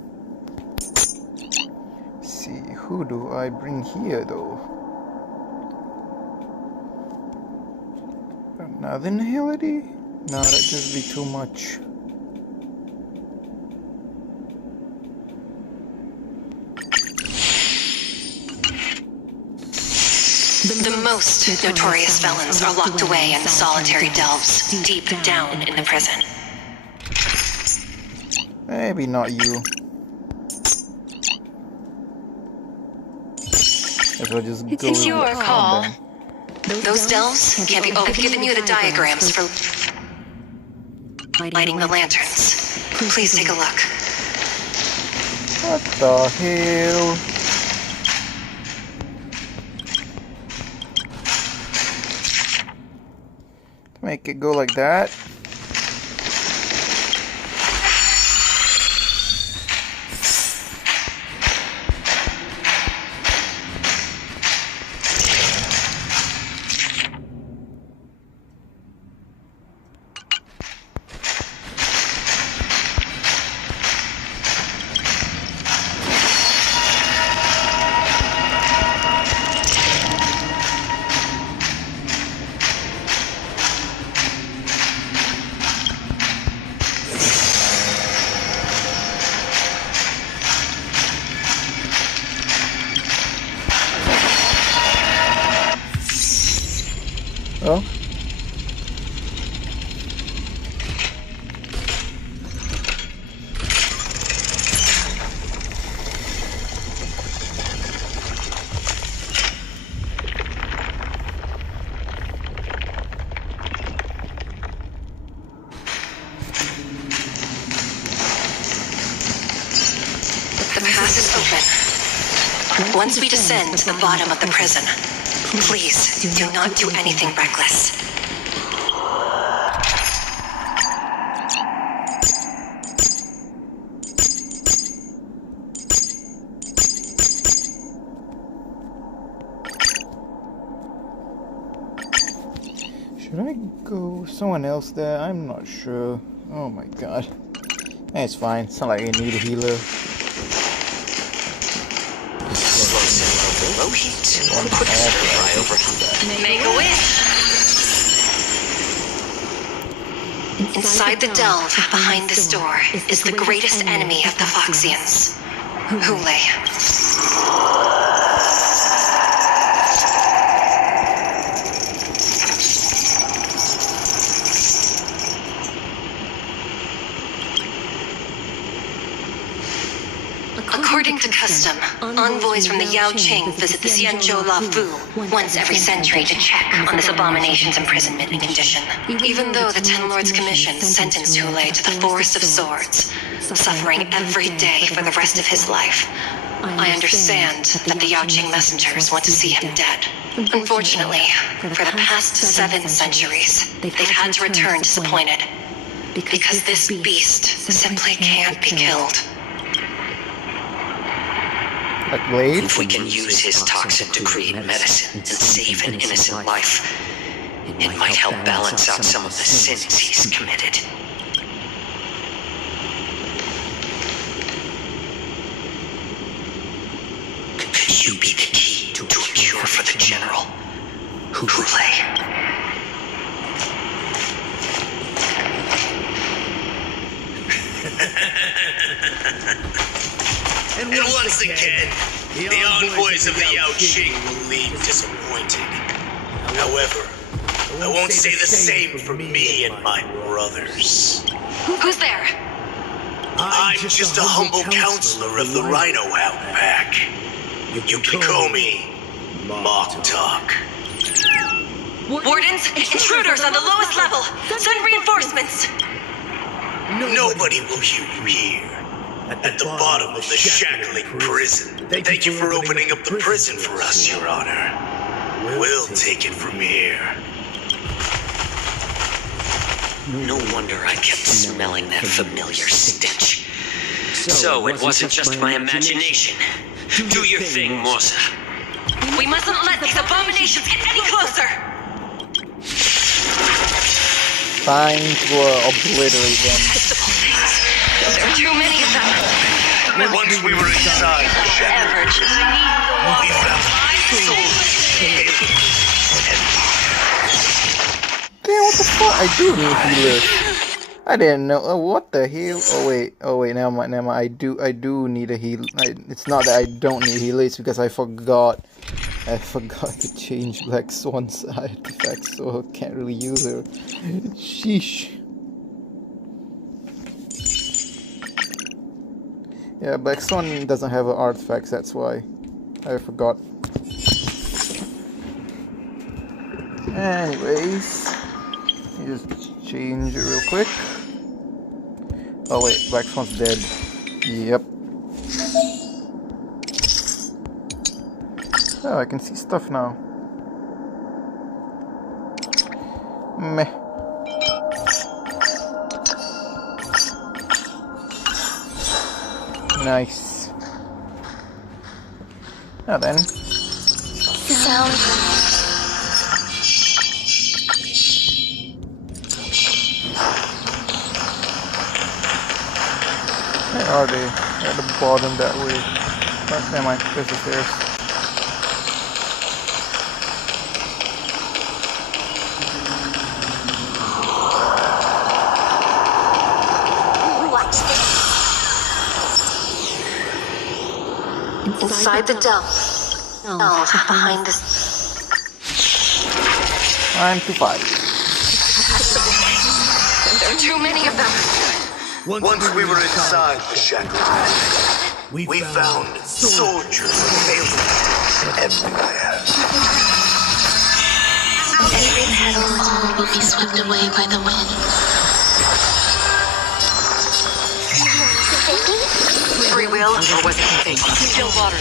See, who do I bring here though? Another Nihility? No, that'd just be too much. The most notorious felons are locked away in solitary delves deep down in the prison. Maybe not you. If I just go It's your and call. calm down. Those delves can't be. Oh, I've given you the diagrams for lighting the lanterns. Please take a look. What the hell? Make it go like that. Oh. Once we descend to the bottom of the prison, please do not do anything reckless. Should I go someone else there? I'm not sure. Oh my god. It's fine. It's not like I need a healer. Low heat. Quick fly over. Make a wish. Inside the delve behind this door is the greatest enemy of the Foxians, Hule. According to custom, envoys from the Yao Qing visit the Xianzhou La Fu once every century to check on this abomination's imprisonment condition. Even though the Ten Lords Commission sentenced Hule to the Forest of Swords, suffering every day for the rest of his life, I understand that the Yao Qing messengers want to see him dead. Unfortunately, for the past 7 centuries, they've had to return disappointed, because this beast simply can't be killed. If we can use his toxin to create medicine and save an innocent life, it might help balance out some of the sins he's committed. Could you be the key to a cure for the General? Hule. And once again, the envoys of the Yao Qing will leave disappointed. However, I won't say the same for me and my brothers. Who's there? I'm just a humble counselor of the Rhino Hound Pack. You can call me Mock Talk. Wardens, intruders on the lowest level! Send reinforcements! Nobody will hear you here. At the bottom of the shackling prison. Thank you for opening up the prison for us, Your Honor. We'll take it from here. No wonder I kept smelling that familiar stench. So it wasn't just my imagination. Do your thing, Mosa. We mustn't let these abominations get any closer! Time to obliterate them. There are too many of them. Once we were inside the shadow, we found Damn, what the fuck? I do need healers. I didn't know. Oh, what the hell? Oh wait, never mind. I do need a heal. It's not that I don't need healers, it's because I forgot to change Black Swan's artifacts, so I can't really use her. Sheesh. Yeah, Black Swan doesn't have artifacts, that's why. I forgot. Anyways, just change it real quick. Oh wait, Black Swan's dead. Yep. Oh, I can see stuff now. Meh. Nice. Now then. Sound. Where are they? At the bottom that way. Oh, never mind. There's the stairs. Inside the delve behind this. I'm to 5. There are too many of them. Once we were inside the shackles, we found soldiers failing everywhere. Every petal will be swept away by the wind. Free will, or was it fate? Still water.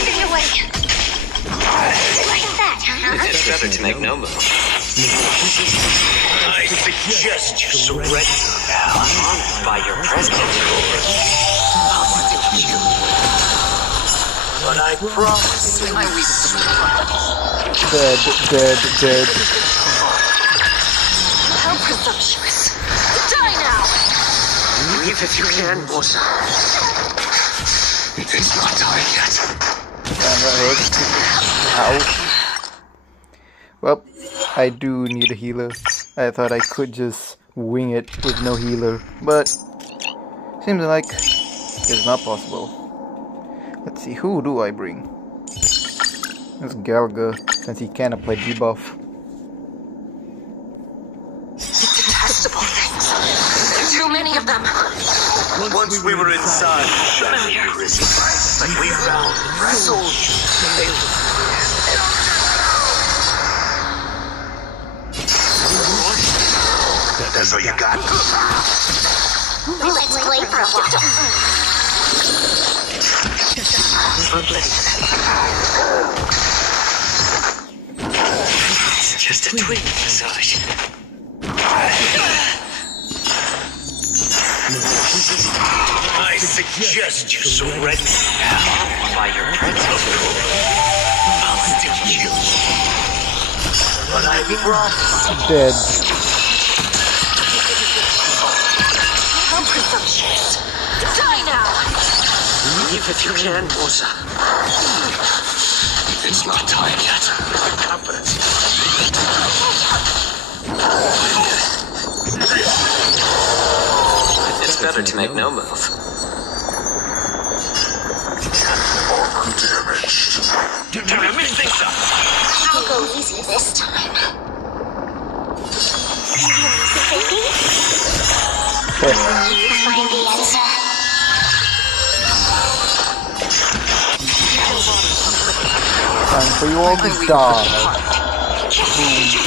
Stay away. Like that, huh? It's better to make no move. I suggest you surrender now. I'm honored by your presence. But I promise I will. Dead. How presumptuous. Die now! Leave if you can, Bosa. It's not time yet. Damn, that hurt. Ouch. Well, I do need a healer. I thought I could just wing it with no healer, but seems like it's not possible. Let's see, who do I bring? It's Galga, since he can apply debuff. Detestable things. There's too many of them. Once we were inside, we found soldiers. That's all you got. Let's play for a while. It's just a twin massage. I suggest you surrender now. By your presence. I'll still kill you. But I promise. Dead. How presumptuous. Die now! Leave if you can, Bosa. It's not time yet. Confidence. It's better to make no move. Damaged things up. I'll go easy this time. You find the answer. Time for you all to die.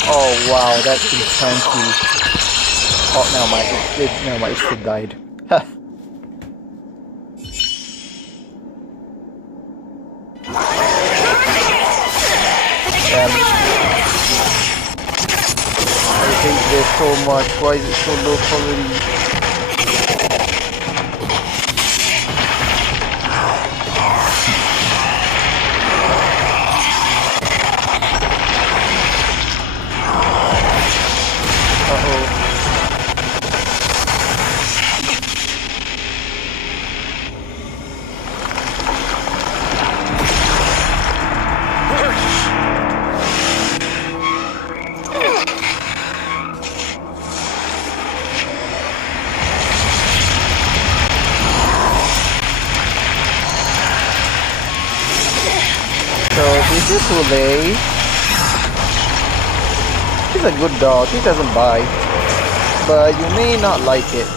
Oh wow, that's intense. Oh, never mind, it still died. Damn. I hate this so much. Why is it so low quality? This is Hule. He's a good dog, he doesn't bite, but you may not like it.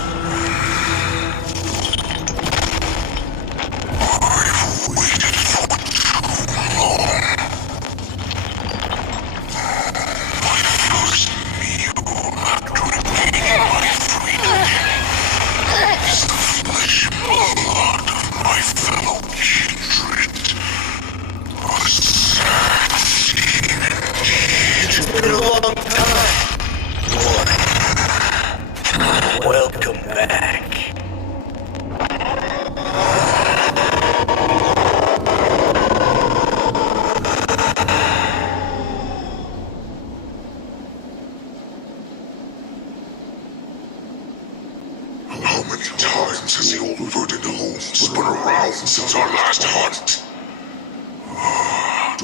Welcome back. How many times has the old verdant home spun around since our last hunt?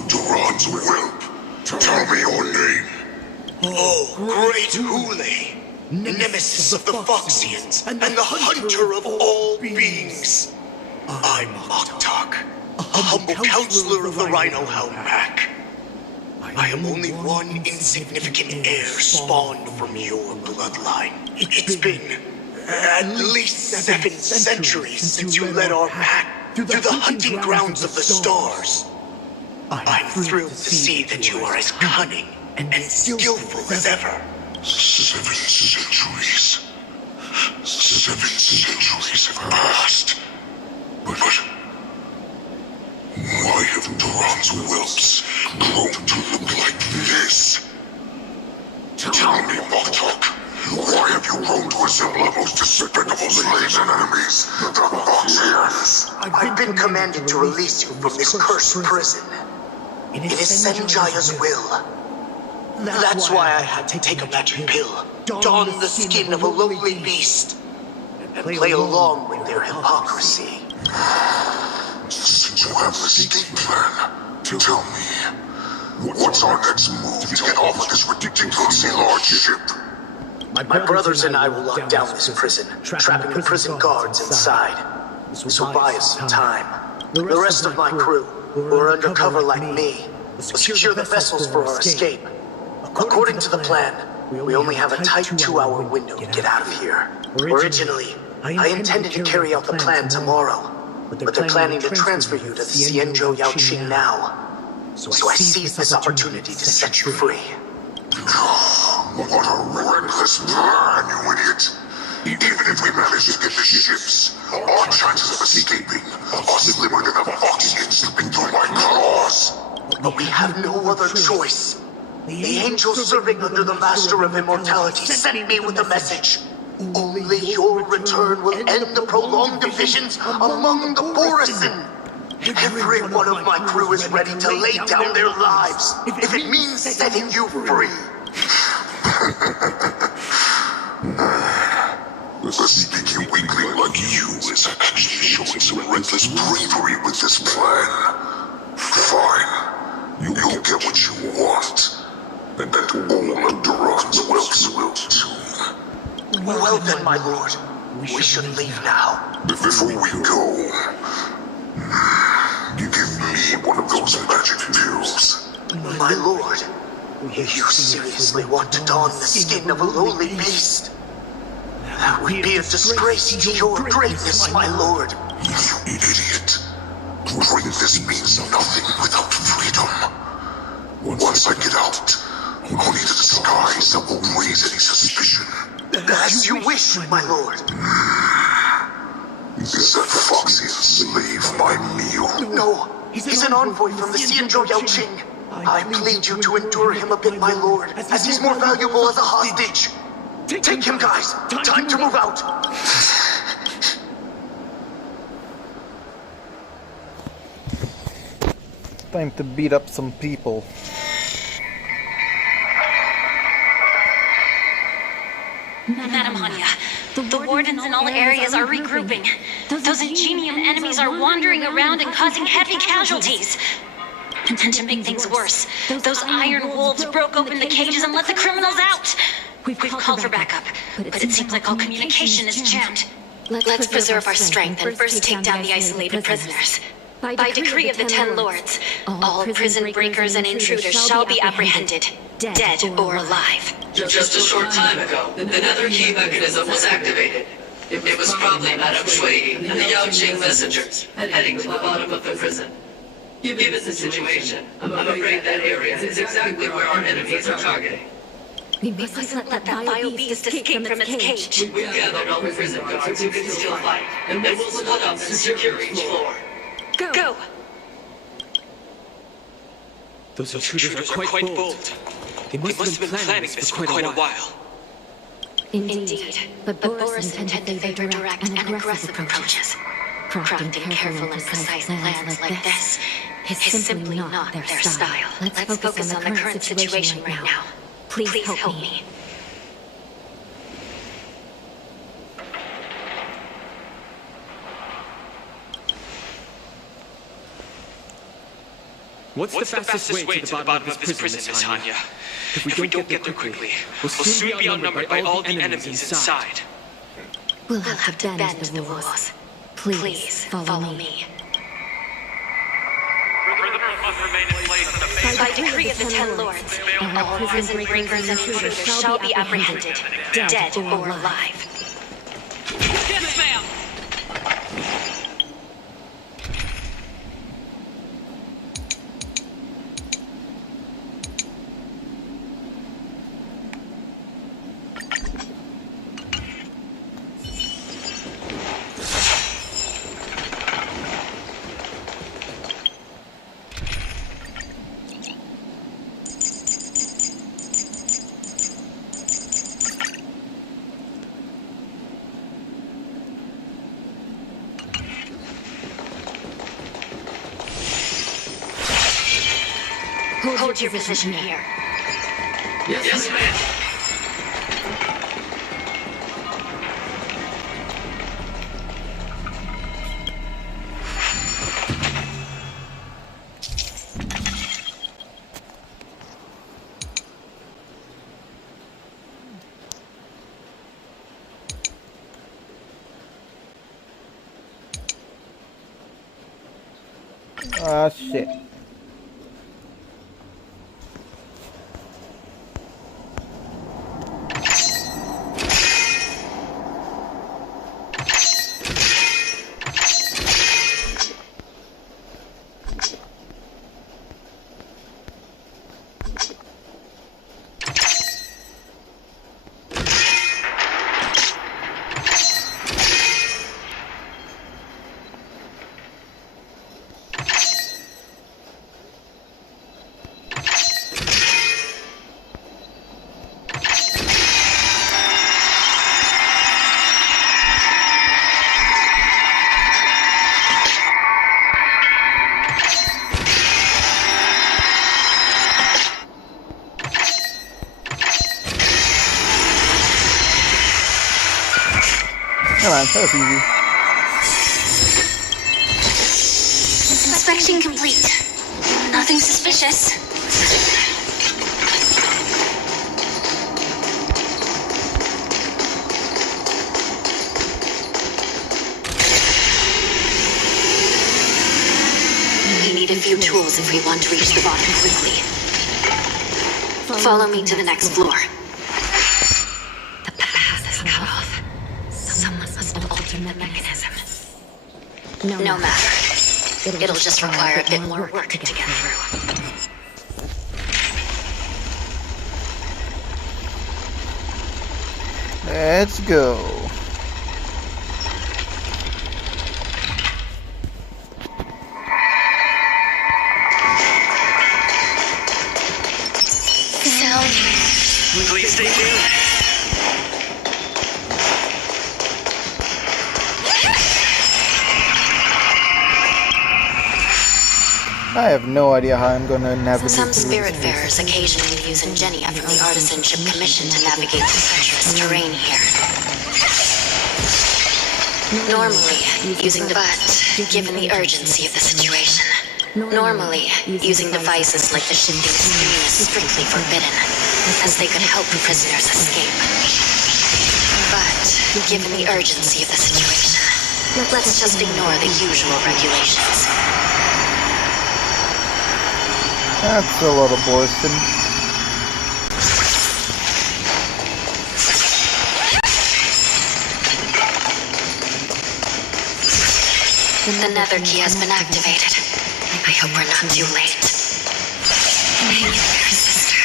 Duran's whelp, tell me your name. Oh, great Hule, nemesis of the Foxians and the hunter of all beings. I'm Moktok, a humble counselor of the Rhino Hound Pack. I am only one insignificant heir spawned from your bloodline. It's been at least 7 centuries since you led our pack through the hunting grounds of the stars. I'm thrilled to see that you are as cunning and skillful as ever. 7 centuries. 7 centuries have passed. But whelps grown to look like this? Tell me, Moktok, why have you grown to resemble our most despicable slaves and enemies, the Foxians? I've been commanded to release you from this cursed prison. It is Senjaya's will. That's why I had to take a magic pill, don the skin of a lowly beast, and play along with their hypocrisy. Since you have an escape plan, tell me, what's our next move to get off of this ridiculously large ship? My brothers and I will lock down this prison, trapping the prison guards inside. So buy us some time. The rest of my crew, who are undercover like me, will secure the vessels for our escape. According to the plan, we only have a tight 2-hour window to get out of here. Originally, I intended to carry out the plan tomorrow, but they're planning to transfer you to the Xianzhou Yaoqing now. So I seized this opportunity to set you free. What a reckless plan, you idiot! Even if we manage to get the ships, our chances of escaping are slimmer than a fox slipping through my claws. But we have no other choice. The angel serving under the Master of Immortality sent me with a message. Only your return will end the prolonged divisions among the Borisin. Every one of my crew is ready to lay down their lives if it means setting you free. The sneaky weakling like you is actually showing some reckless bravery with this plan. Fine. You'll get what you want. And all of Duran's whelps will too. Well then, my lord. We should leave now. Before we go, you give me one of those magic pills. My lord, you seriously want to don the skin of a lowly beast? That would be a disgrace to your greatness, my lord. You idiot. Greatness means nothing without freedom. Once I get out, I'll need a disguise that won't raise any suspicion. As you wish, my lord. Is that Foxian slave my meal? No, he's an envoy from the Xianzhou Yaoqing. I plead you to endure him a bit, my lord, as he's more valuable as a hostage. Take him, guys. Time to move out. Time to beat up some people. Madam Hanya, the wardens in all areas are regrouping. Those ingenium enemies are wandering around and causing heavy casualties. And to make things worse, those iron wolves broke open the cages and let the criminals out. We've called for backup, but it seems like all communication is jammed. Let's preserve our strength and first take down the isolated prisoners. By decree of the 10 Lords, all prison breakers and intruders shall be apprehended, dead or alive. Just a short time ago, another key mechanism was activated. It was probably Madame Shui and the Yaoqing messengers, heading to the bottom of the prison. Given the situation, I'm afraid that area is exactly where our enemies are targeting. We mustn't let that vile beast escape from its cage. We've gathered all the prison guards who can still fight, and we'll split up and secure each floor. Go! Those intruders are quite bold. They must have been planning this for quite a while. Indeed, but Boris intended to favor direct and aggressive approaches. Crafting careful and precise plans like this is simply not their style. Let's focus on the current situation right now. Please help me. What's the fastest way to the bottom of this prison, Miss Hanya? If we don't get there quickly, we'll soon be outnumbered by all the enemies inside. We'll have to bend the rules. Please follow me. By decree of the 10 Lords, all prison breakers and intruders shall be apprehended, dead or alive. Yes, ma'am! Hold your position here. Yes, ma'am. Ah, shit. Come on, that was easy. Inspection complete. Nothing suspicious. We need a few tools if we want to reach the bottom quickly. Follow me to the next floor. The path is cut off. Someone must have altered the mechanism. No matter. It'll just require a bit more work to get through. Let's go. Please stay tuned. I have no idea how I'm gonna navigate Some through this. spiritfarers occasionally use ingenia from the Artisanship Commission to navigate the treacherous terrain here. Normally, using the given the urgency of the situation. Normally, using devices like the shifting screen is strictly forbidden, as they could help prisoners escape. But, given the urgency of the situation, let's just ignore the usual regulations. That's a lot of Borston. The nether key has been activated. I hope we're not too late. Thank you, dear sister.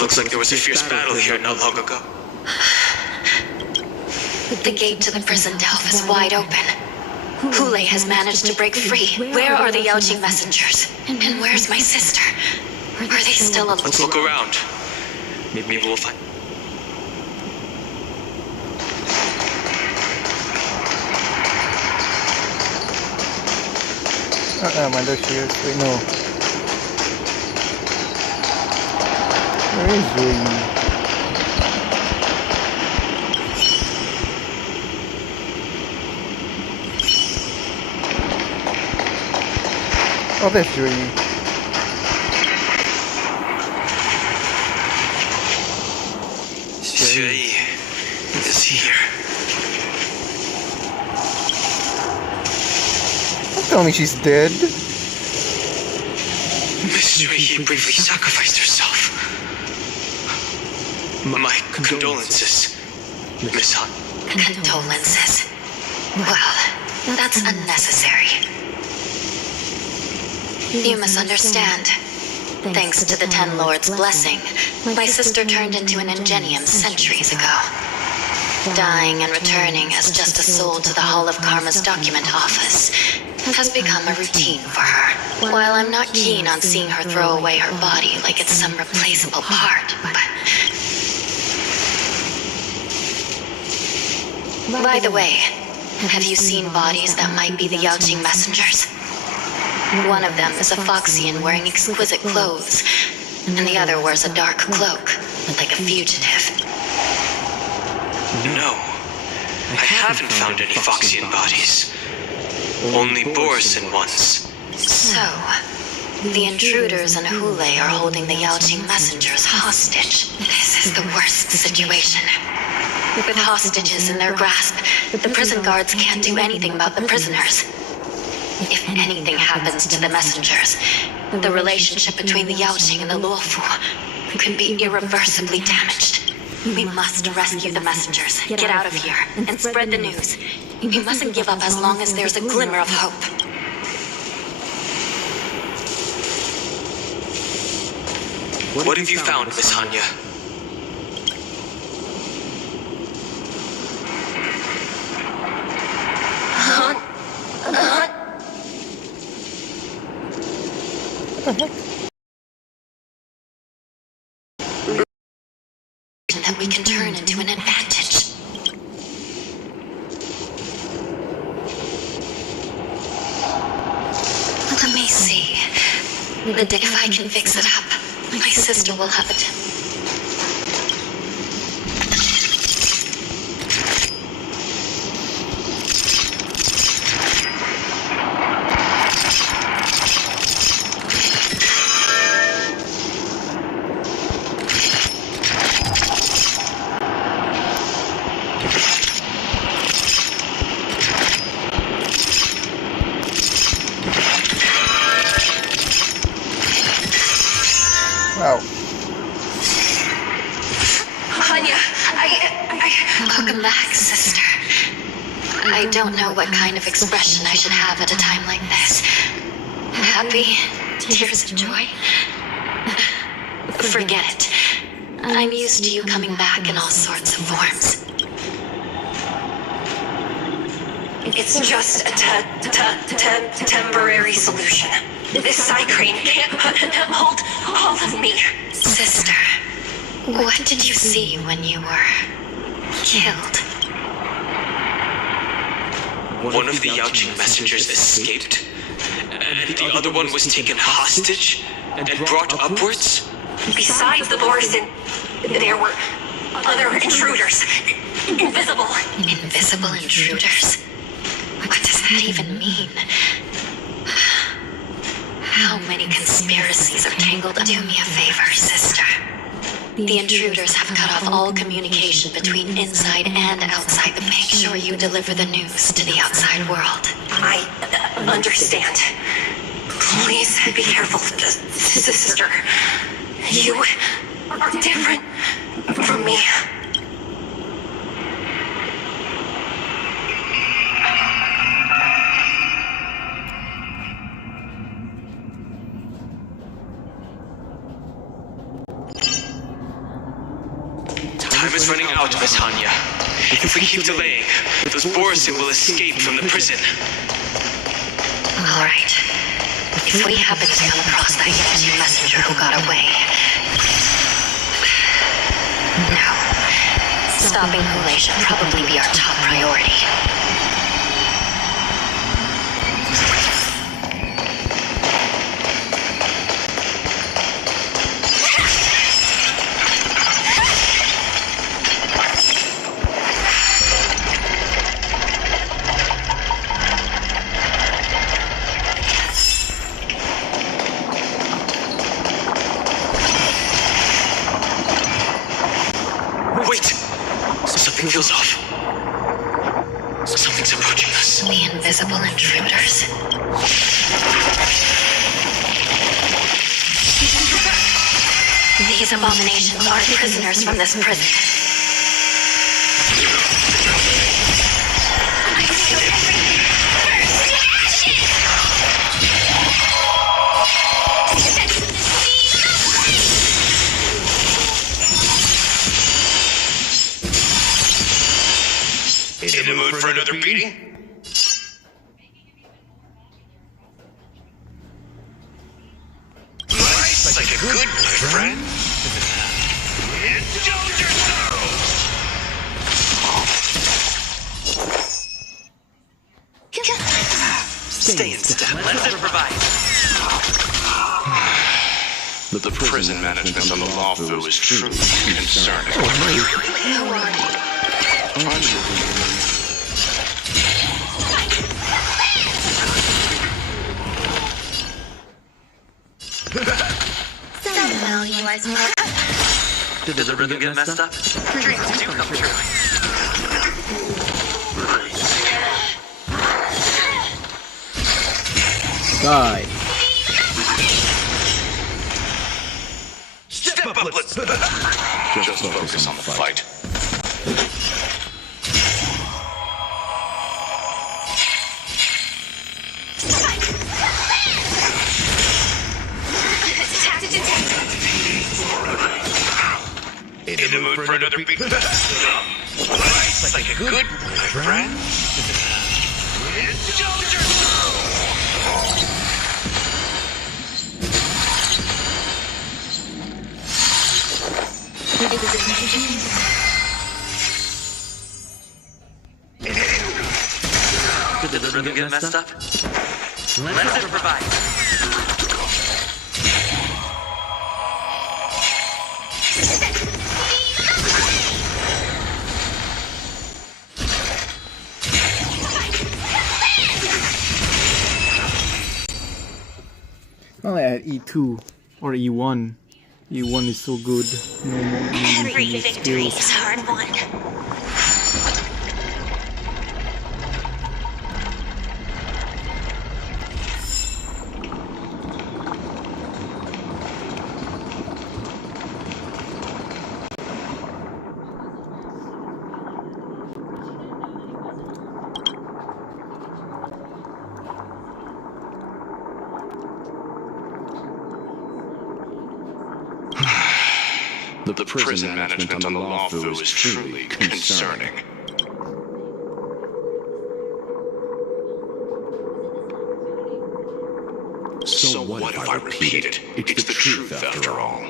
Looks like there was a fierce battle here not long ago. The gate to the prison delve is wide open. Hule has managed to break free. Where are the Yaoqing messengers? And where's my sister? Are they still alive? Let's look around. Maybe we'll find... Man, there she is. Wait, no. Where is Zoe? Oh, there's Zoe. Shui is here. Don't tell me she's dead. Miss Shui briefly sacrificed herself. My condolences, Miss Hunt. Condolences. Well, that's unnecessary. You misunderstand. Thanks to the Ten Lords' blessing, my sister turned into an ingenium centuries ago. Dying and returning as just a soul to the Hall of Karma's document office has become a routine for her. While I'm not keen on seeing her throw away her body like it's some replaceable part, but... By the way, have you seen bodies that might be the Yaoqing messengers? One of them is a Foxian wearing exquisite clothes, and the other wears a dark cloak, like a fugitive. No. I haven't found any Foxian bodies. Only Borisin ones. So, the intruders and Hule are holding the Yaoqing messengers hostage. This is the worst situation. With hostages in their grasp, the prison guards can't do anything about the prisoners. If anything happens to the messengers, the relationship between the Yaoqing and the Luofu could be irreversibly damaged. We must rescue the messengers, get out of here, and spread the news. We mustn't give up as long as there's a glimmer of hope. What have you found, Miss Hanya? That we can turn into an advantage. Let me see. If I can fix it up, my sister will have it. Wow. Hanya, welcome back, sister. I don't know what kind of expression I should have at a time like this. Happy? Tears of joy? Forget it. I'm used to you coming back in all sorts of forms. It's just a temporary solution. This Psycrane can't hold all of me. Sister, what did you see when you were killed? One of the Yaoqing messengers escaped, and the other one was taken hostage and brought upwards? Besides the Borisin, there were other intruders. Invisible. Invisible intruders? What does that even mean? How many conspiracies are tangled up? Do me a favor, sister. The intruders have cut off all communication between inside and outside. Make sure you deliver the news to the outside world. I understand. Please be careful, sister. You are different from me. Time is running out, Miss Hanya. If we keep delaying, those Borisin will escape from the prison. All right. If we happen to come across that Yaoqing messenger who got away... No. Stopping Hule should probably be our top priority. Something feels off. Something's approaching us. The invisible intruders. These abominations are prisoners from this prison. mood for another beating? Nice, like a good my friend. Indulge yourselves! Stay in step. Let's improvise. The prison management on the Lawfu is truly concerning. Somehow you guys will. Did the rhythm get messed up? Dreams do come true. Die. Step up, let's... Just focus on the fight. In the mood for another beat? Nice, like a good my friend. Indulge Did the rhythm get messed up? Let's improvise. I'll add E2 or E1. E1 is so good. No more Every illusion victory skills. is hard won. The prison management on the Lawfu is truly concerning. So what if I repeat it? It's the truth after all.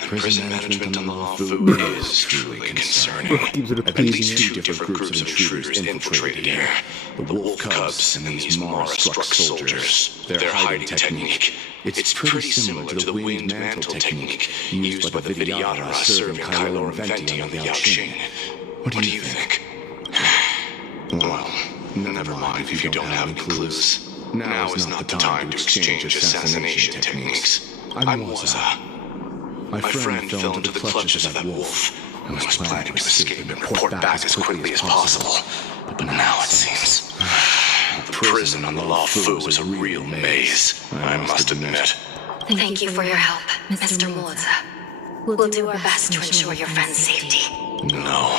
The prison management on the Lawfu is truly concerning. At least two different groups of intruders infiltrated here. The Wolf Cubs and these Mara-struck soldiers. Their hiding technique. It's pretty similar to the winged mantle technique used by the Vidyadhara serving Kylo and Venti on the Yaoqing. What do you think? Well, never mind if you don't have any clues. Now is not the time to exchange assassination techniques. I'm Waza. My friend fell into the clutches of that wolf and was planning to escape and report back as quickly as possible. But now it seems the prison on the Lawfu was a real maze, I must admit. Thank you for your help, Mr. Muoza. We'll do our best to ensure your friend's safety. No,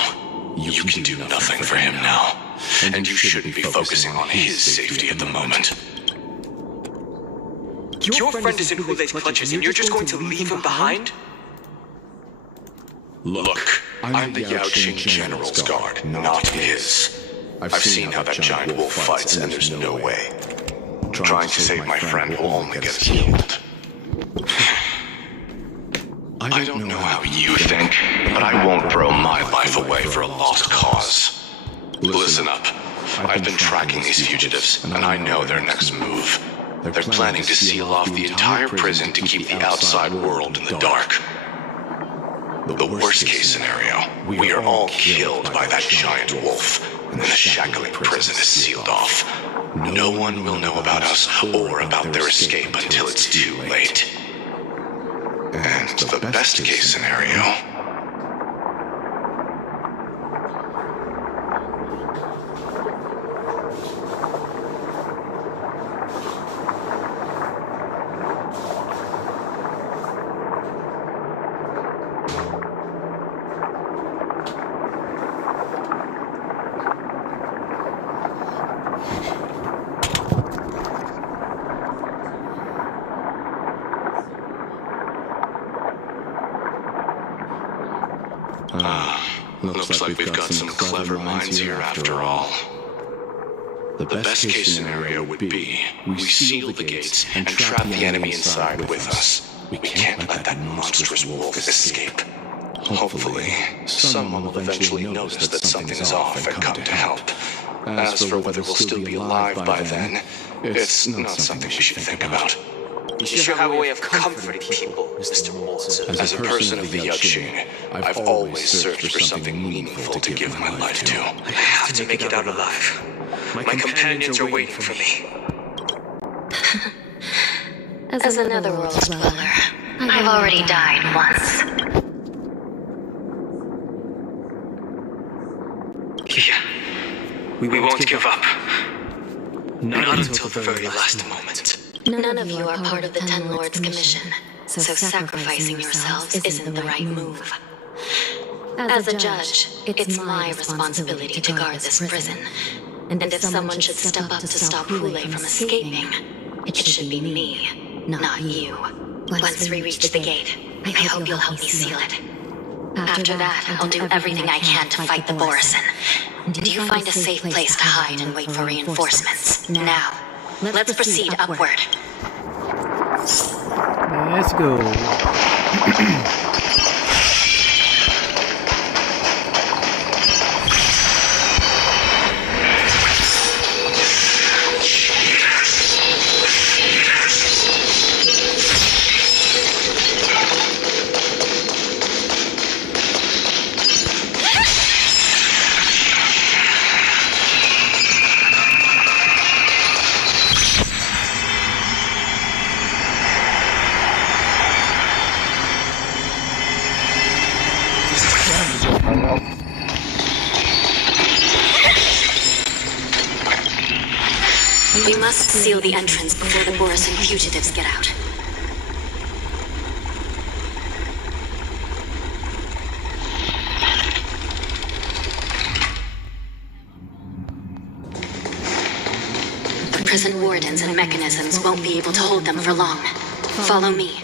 you can do nothing for him now. And you shouldn't be focusing on his safety at the moment. Your friend is in Hule's clutches and you're just going to leave him behind? Look, I'm the Yaoqing General's guard, not his. I've seen how that giant wolf fights, and there's no way. Trying to save my friend will only get us killed. I don't know how you think, but I won't throw my life away for a lost cause. Listen up. I've been tracking these fugitives, and I know their next move. They're planning to seal off the entire prison to keep the outside world in the dark. The worst case scenario, we are all killed by that giant wolf, and the shackling prison is sealed off. No one will know about us or about their escape until it's too late. And the best case scenario... Looks like we've got some clever minds here after all. The best case scenario would be we seal the gates and trap the enemy inside with us. We can't let that monstrous wolf escape. Hopefully, someone will eventually notice that something is off and come to help. As for whether we'll still be alive by then, it's not something we should think about. You should have a way of comforting people, Mr. Waltz. As a person of the Yaoqing, I've always searched for something meaningful to give my life to. I have to make it out alive. My companions are waiting for me. As a netherworld dweller, I've already died once. Yeah. We won't give up. Not until the very last moment. None of you are part of the Ten Lords Commission, so sacrificing yourselves isn't the right move. As a judge, it's my responsibility to guard this prison, and if someone should step up to stop Hule from escaping, it should be me, not you. Once we reach the gate, I hope you'll help me seal it. After that, I'll do everything I can to fight the Borison. Do you find a safe place to hide and wait for reinforcements? Now, let's proceed upward. Let's go. We must seal the entrance before the Borison fugitives get out. The prison wardens and mechanisms won't be able to hold them for long. Follow me.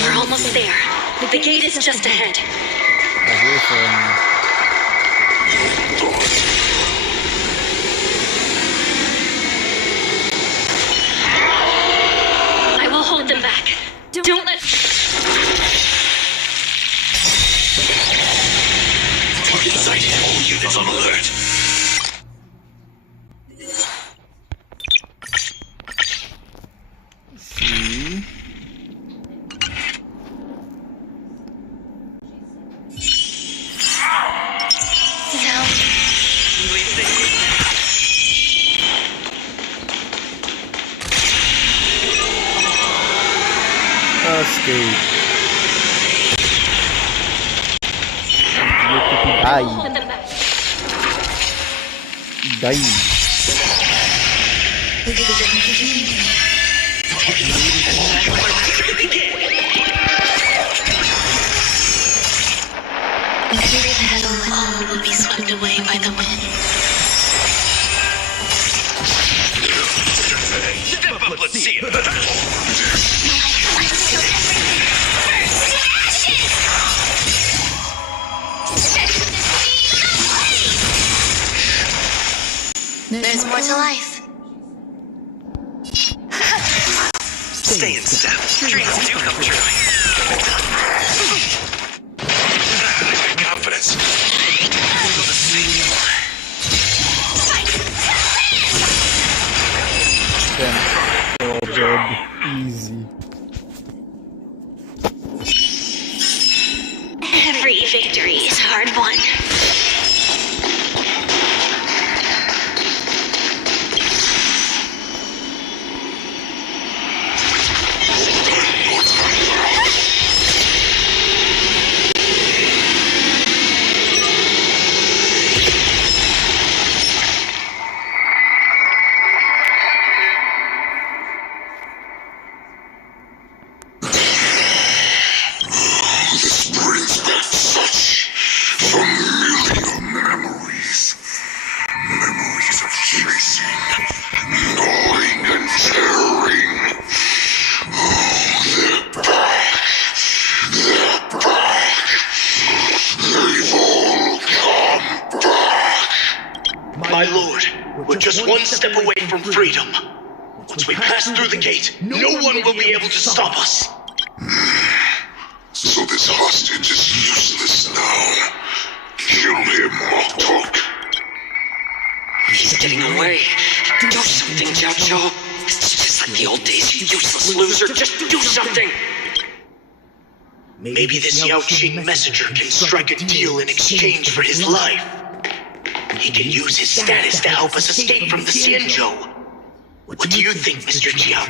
We're almost there. The gate is just ahead. I will hold them back. Don't let... Target sighted. All units on alert. All will be swept away by the wind. Step up, let's see it. There's more to life. Stay in step. Dreams do come true. Confidence. Oh, dead. Easy. Every victory is hard won. one step away from freedom. Once we pass through the gate, no one will be able to stop us. So this hostage is useless now. Kill him, Moktok. He's getting away. Do something, Jiao. It's just like the old days, you useless loser. Just do something. Maybe this Yao Qing messenger can strike a deal in exchange for his life. He can use his status to help us escape from the Xianzhou. What do you think, Mr. Jiao?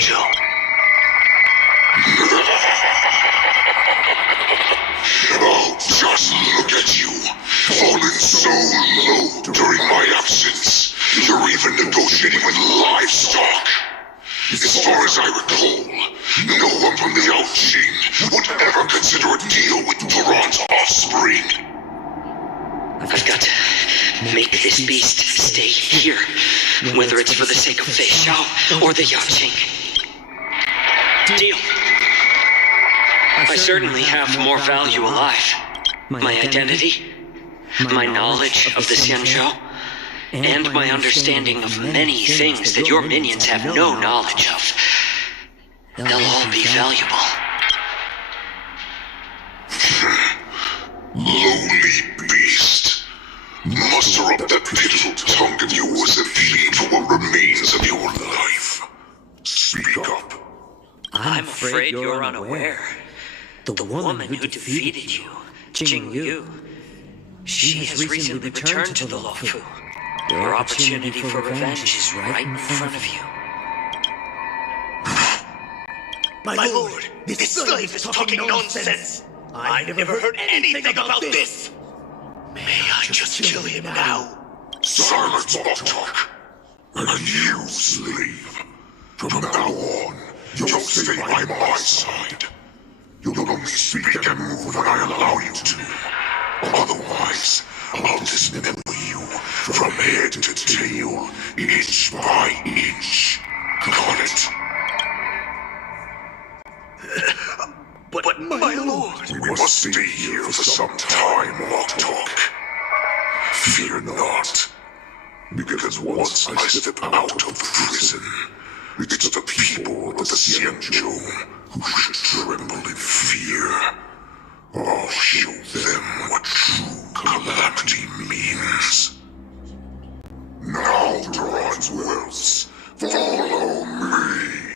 Oh, just look at you, fallen so low during my absence. You're even negotiating with livestock. As far as I recall, no one from the Yao Qing would ever consider a deal with Duran's offspring. I've got to make this beast stay here, whether it's for the sake of Fei Xiao or the Yao Qing. Deal. I certainly have more value alive. My identity, my knowledge of the Xianzhou, and my understanding of many things that your minions have no knowledge of. They'll all be valuable. Lowly beast. Muster up that pitiful tongue of yours and plead for what remains of your life. Speak up. I'm afraid you're unaware. The woman who defeated you, Jing Yu, she has recently returned to the Luofu. Your opportunity for revenge is right in front of you. My lord, this slave is talking nonsense. I never heard anything about this. May I just kill him now? Silence, Moktok. And you, slave. From now on, you'll stay by my side. You'll only speak and move when I allow you to. Otherwise, I'll dismember you from head to tail, inch by inch. Got it? But my lord... We must stay here for some time, Moktok. Fear not. Because once I step out of prison, it's the people of the Xianzhou who should tremble in fear. I'll show them what true calamity means. Now, Duran's Wells, follow me.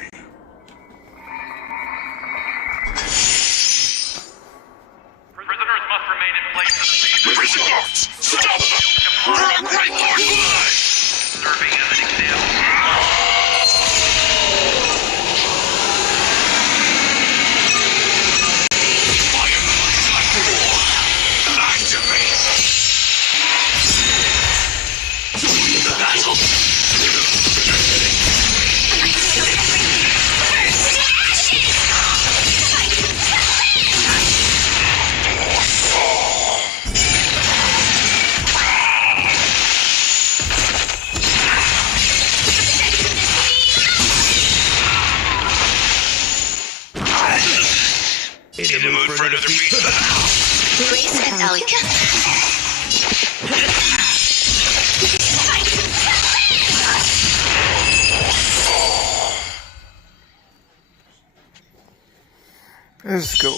Prisoners must remain in place for the Prisoners! Stop them! Run right for blood! serving as an example. In the mood for another pizza? Grace and Elika. Let's go.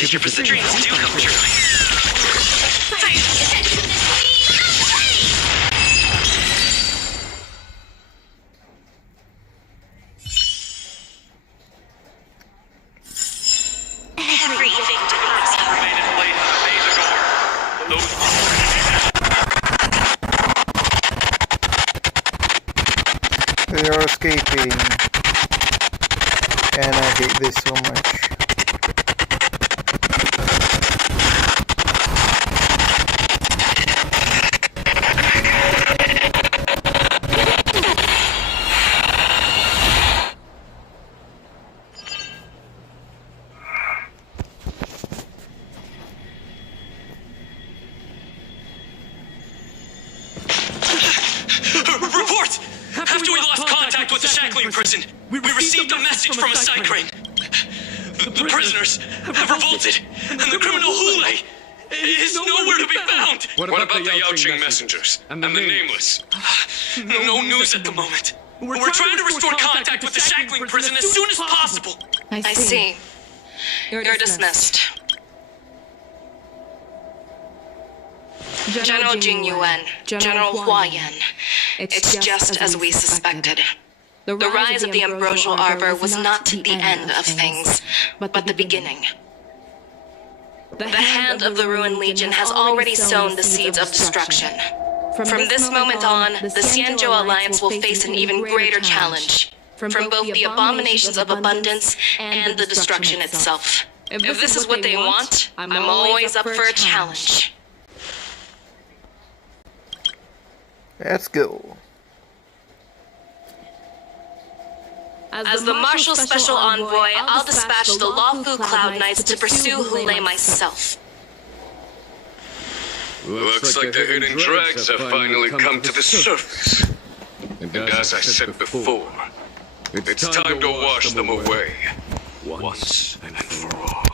Take your the dreams do come true. Every victim is Remain in place in the main door. Those escaping. And I hate this so much. Prison. We received a message from a Psycrane. The prisoners have revolted, and the criminal Hule is nowhere to be found. What about the Yaoqing messengers? And the Nameless? No news at the moment. We're trying to restore contact with the Shackling prison as soon as possible. I see. You're dismissed. General Jing Yuan, General Hua Yan. It's just as we suspected. The rise of the Ambrosial Arbor was not the end of things, but the beginning. The hand of the Ruined Legion has already sown the seeds of destruction. From this moment on, the Xianzhou Alliance will face an even greater challenge, from both the abominations of abundance and the destruction itself. If this is what they want, I'm always up for a challenge. Let's go. As the Marshal Special Envoy, I'll dispatch the Lawfu Cloud Knights to pursue Hule myself. Looks like the hidden drags have finally come to the surface. And as I said before, it's time to wash them away, once and for all.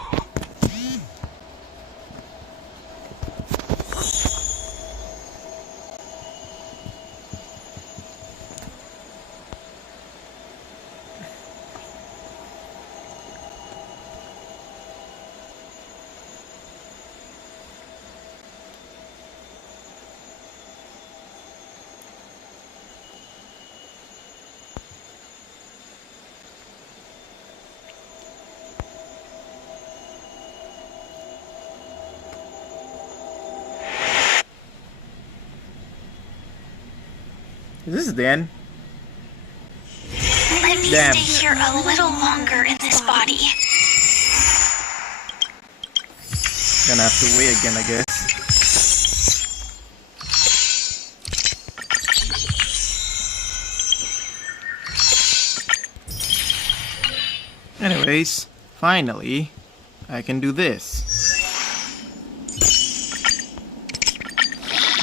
Is this Dan? Let me Damn. stay here a little longer in this body. Gonna have to wait again, I guess. Anyways, finally, I can do this.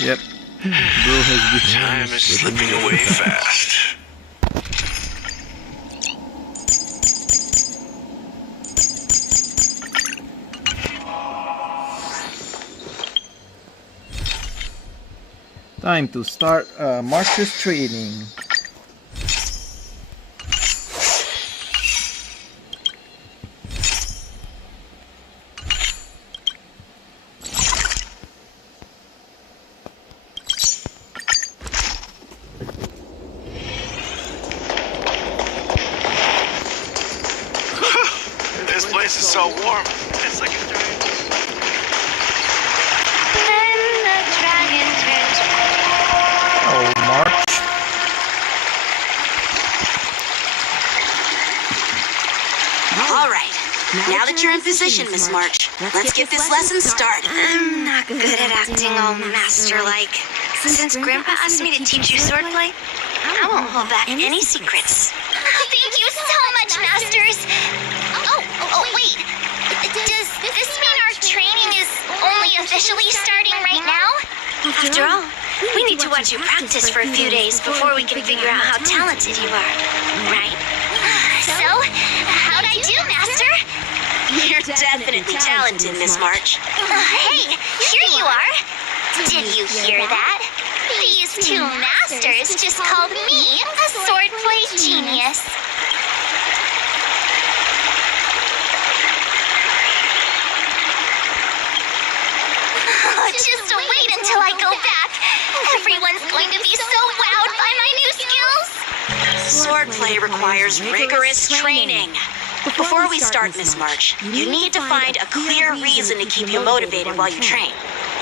Yep. Bro has Time is slipping away fast. time to start marcher's training. This place is so warm. It's like a giant. Oh, March. All right. Now that you're in position, Miss March, let's get this lesson started. I'm not good at acting all master-like. Since Grandpa asked me to teach you swordplay, I won't hold back any secrets. Thank you so much, Masters. Oh, wait. Does this mean our training is only officially starting right now? After all, we need to watch you practice for a few days before we can figure out how talented you are, right? So, how'd I do, Master? You're definitely talented, Miss March. Hey, here you are. Did you hear that? These two masters just called me a swordplay genius. Just wait until I go back. Everyone's going to be so wowed by my new skills. Swordplay requires rigorous training. Before we start, Miss March, you need to find a clear reason to keep you motivated while you train.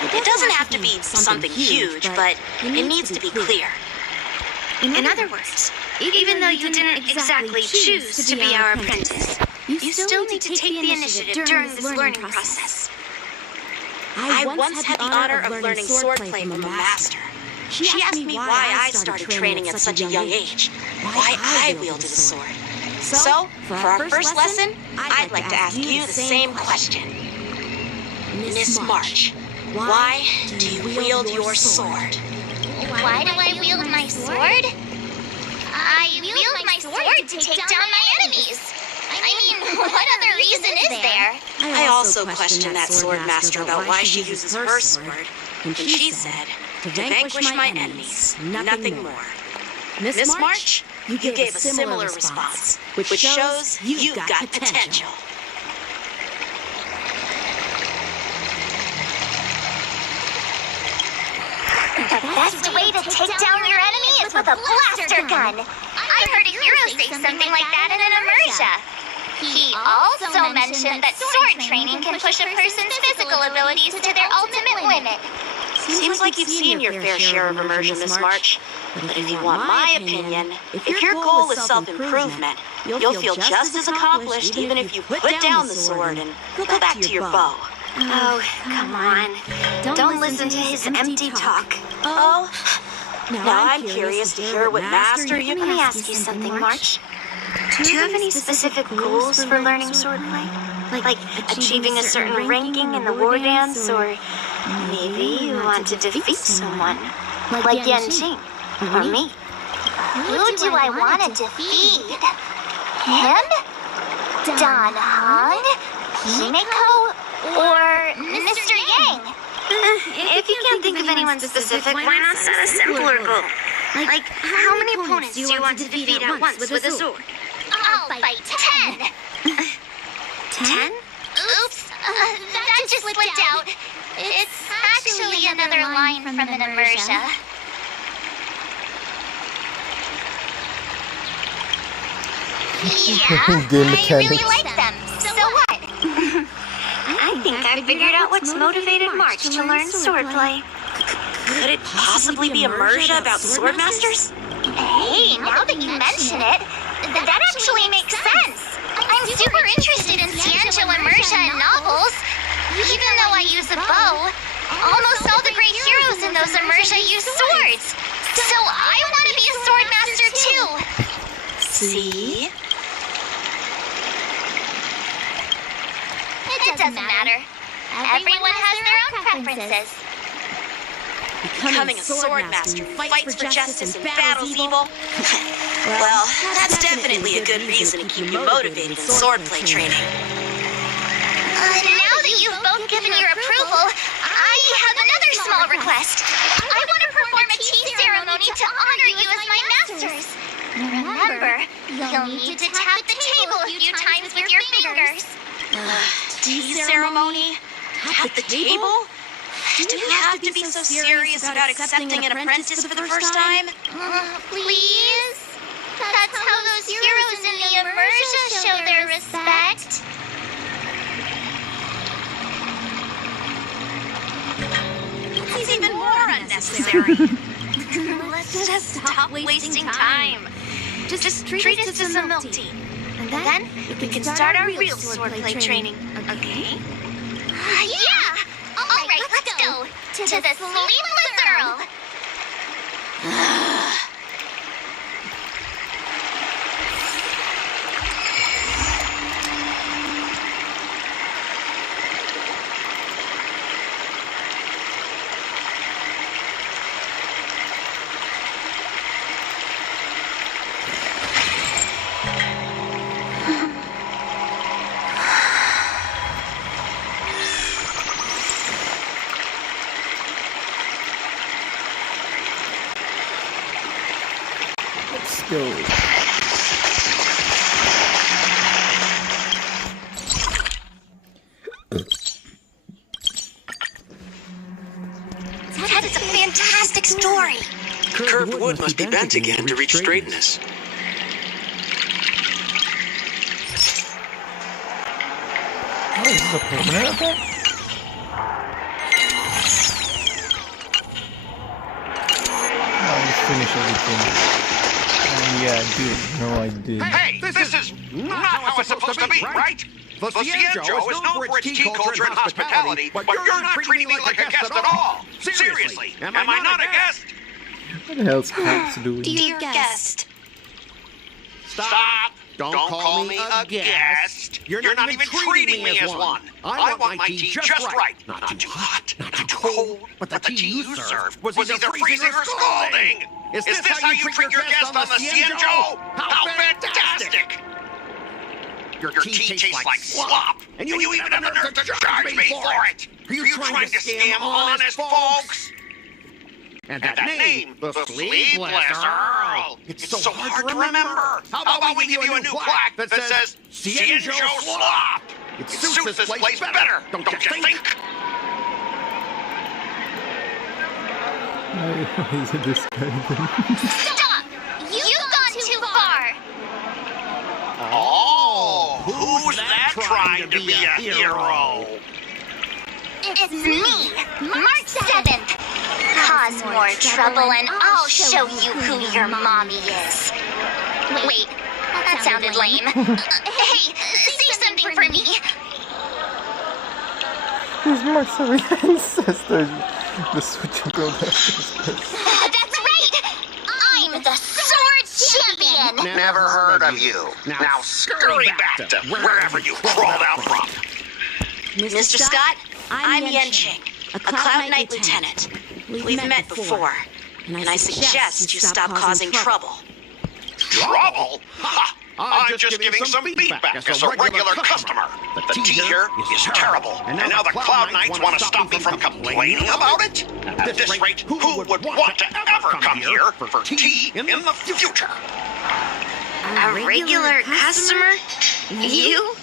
It doesn't have to be something huge, but it needs to be clear. In other words, Even though you didn't exactly choose to be our apprentice, you still need to take the initiative during this learning process. I once had the honor of learning swordplay from a master. She asked me why I started training at such a young age, why I wielded a sword. So, for our first lesson, I'd like to ask you the same question. Miss March, why do you wield your sword? Why do I wield my sword? I wield my sword to take down my enemies. I mean, what other reason is there? I also questioned that swordmaster about why she uses her sword, and she said, to vanquish my enemies, nothing more. Miss March, you gave a similar response, which shows you've got potential. The best way to take down your enemy is with a blaster gun. I heard a hero say something like that in an immersion. He also mentioned that sword training can push a person's physical abilities to their ultimate limit. Seems like you've seen your fair share of immersion, Miss March. But if you want my opinion, if your goal is self-improvement, you'll feel just as accomplished even if you put down the sword and go back to your bow. Oh, come on. Don't listen to his empty talk. Oh? Now I'm curious to hear what master you Let me ask you something, March. Do you have any specific goals for learning swordplay? Like achieving a certain ranking in the war dance, or maybe you want to defeat someone, like Yanjing, or me? Who do I want to defeat? Him? Don Hong? Himeko? Or Mr. Yang? If you can't think of anyone specific, why not set a simpler goal? Like, how many opponents do you want to defeat at once with a sword? I'll fight 10. 10? Oops, that just slipped out. It's actually another line from an immersion. Yeah, I really like them. So what? I think I figured out what's motivated March to learn swordplay. Could it possibly be immersion about swordmasters? Hey, now that you mention it, that actually makes sense. I'm super interested in Xianzhou immersion and novels. Even though I use a bow, almost all the great heroes in those immersion use swords. So I want to be a swordmaster too. See? It doesn't matter. Everyone has their own preferences. Becoming a swordmaster who fights for justice and battles evil? Well, that's definitely a good reason to keep you motivated in swordplay training. Now that you've both given your approval, I have another small request. I want to perform a tea ceremony to honor you as my masters. Remember, you'll need to tap the table a few times with your fingers. Tea ceremony? At the table? Do you have to be so serious about accepting an apprentice for the first time? Please? That's how those heroes in the immersion show their respect. It's even more unnecessary. Let's just stop wasting time. Just treat us to some milk tea. And then we can start our real swordplay training, okay? Yeah! Alright, let's go. To the Sleepless Earl. Go. That is a fantastic story. Curved wood must be bent again to reach straightness. Oh, this is a permanent effect? Now we finish everything. Yeah, dude. No, I did. Hey, this is not how it's supposed to be, right? The Cienjo is known for its tea culture and hospitality, but you're not treating me like a guest at all. Seriously, am I not a guest? What the hell's Cox doing? Dear guest. Stop! Don't call me a guest. You're not even treating me as one. I want my tea just right. Not too hot, not too cold. But the tea you served was either freezing or scalding. Is this how you treat your guests on the Cienjo? How fantastic! Your tea tastes like slop, and you even have the nerve to charge me for it! Are you trying to scam honest folks? And that name, the Sleepless Earl, it's so hard to remember. How about we give you a new plaque that says, Cienjo Slop? It suits this place better, don't you think? Why is it this guy? Stop! You've gone too far! Oh, who's that trying to be a hero? It's me, March 7th. Cause more trouble and I'll show you who your mommy is. Wait, that sounded lame. Hey, say something for me. Who's Marcel's ancestor? The switch of gold That's right! I'm the sword champion! Never heard of you. Now scurry back to wherever you crawled out from. Mr. Scott, I'm Yenching, a Cloud Knight lieutenant. We've met before, and I suggest you stop causing trouble. Trouble? Ha! I'm just giving some feedback as a regular customer. The tea here is terrible, and now the Cloud Knights want to stop me from complaining about it? At this rate, who would want to ever come here for tea in the future? A regular customer? You?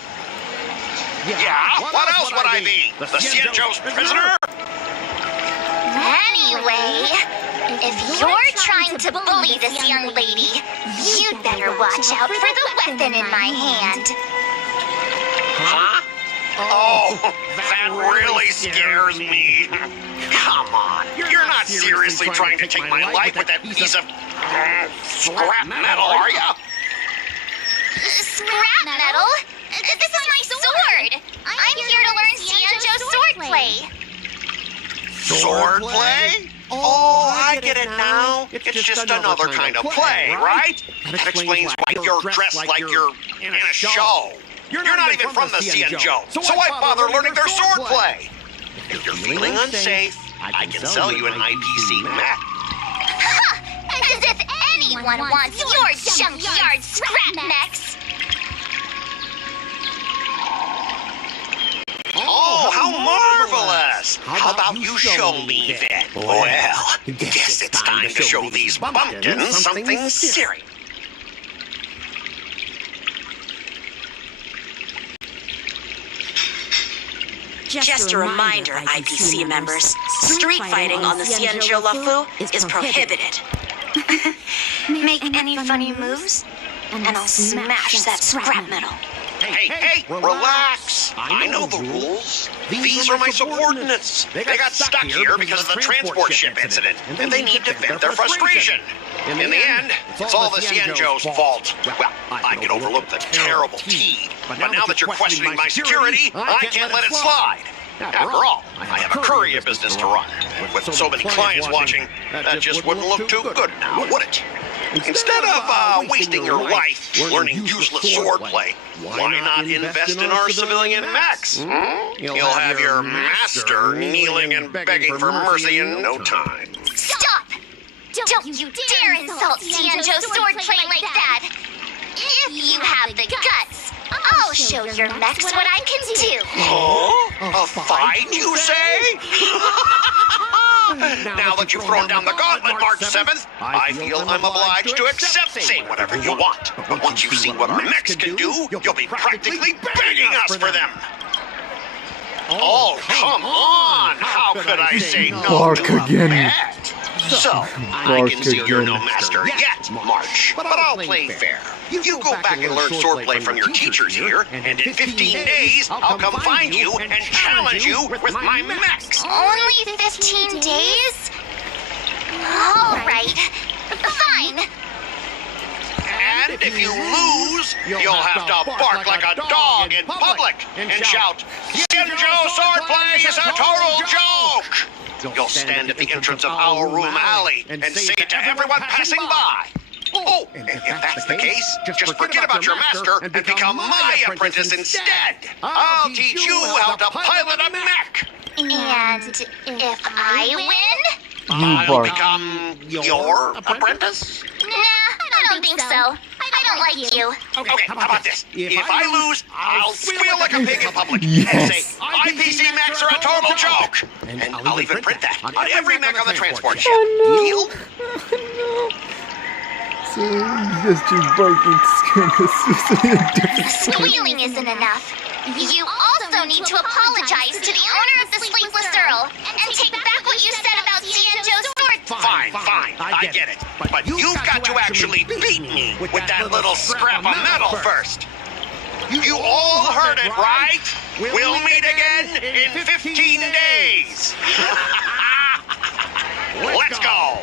Yeah, what else would I be? The Cienjo's prisoner? Anyway, if you're trying to bully this young lady, you'd better watch out for the weapon in my hand. Huh? Oh, that really scares me. Come on, you're not seriously trying to take my life with that piece of scrap metal, are you? Scrap metal? This is my sword! I'm here to learn Cienjo swordplay. Swordplay? Oh, I get it now. It's just another kind of play, right? That explains why you're dressed like you're in a show. You're not even from the Cienjo, so why bother learning their swordplay? If you're feeling unsafe, I can sell you an IPC mech. As if anyone wants your junkyard scrap mechs! Oh, how marvelous! How about you show me then? Well, guess it's time to show these bumpkins something serious. Just a reminder, IPC members, street fighting on the Cienjo Lafu is prohibited. Make any funny moves, and I'll smash that scrap metal. Hey, relax! I know the rules. These are my subordinates. They got stuck here because of the transport ship incident, and they need to vent their frustration. In the end, it's all the Cienjo's fault. Well, I could overlook the terrible tea, but now that you're questioning my security, I can't let it slide. After all, I have a courier business to run. With so many clients watching, that just wouldn't look too good now, would it? Instead of wasting your life learning useless swordplay, why not invest in our civilian mechs? You'll have your master kneeling and begging for mercy in no time. Stop! Don't you dare insult Cienjo swordplay like that! If you have the guts, I'll show your mechs what I can do! Oh? A fight, you say? Now that you've thrown down the gauntlet, March 7th, I feel I'm obliged to accept saying whatever you want. But once you've seen what our mechs can do, you'll be practically begging us for them. Oh, come on! How could I say no Bark to again. that? So, I can see you're no master yet, March, but I'll play fair. You go back and learn swordplay from your teachers here, and in 15 days, I'll come find you and challenge you with my mechs. Only 15 days? All right. Fine. And if you lose, you'll have to bark like a dog in public and shout, "Xianzhou swordplay is a total joke!" You'll stand at the entrance of our room alley and say it to everyone passing by. Oh, and if that's the case, just forget about your master and become my apprentice instead. I'll teach you how to pilot a mech. And if I win? I'll become your apprentice? Nah, I don't think so. I don't like you. Okay, how about this? If I lose, I'll squeal like a pig in public and say, IPC mechs are a total joke. And I'll even print that on every mech on the transport ship. Deal? So he's just barking to scare us. Squealing isn't enough. You also need to apologize to the owner of the Sleepless Earl and take back what you said about Xianzhou's sword. Fine, I get it. But you've got to actually beat me with that little scrap of metal first. You all heard it, right? We'll meet again in 15 days. Let's go.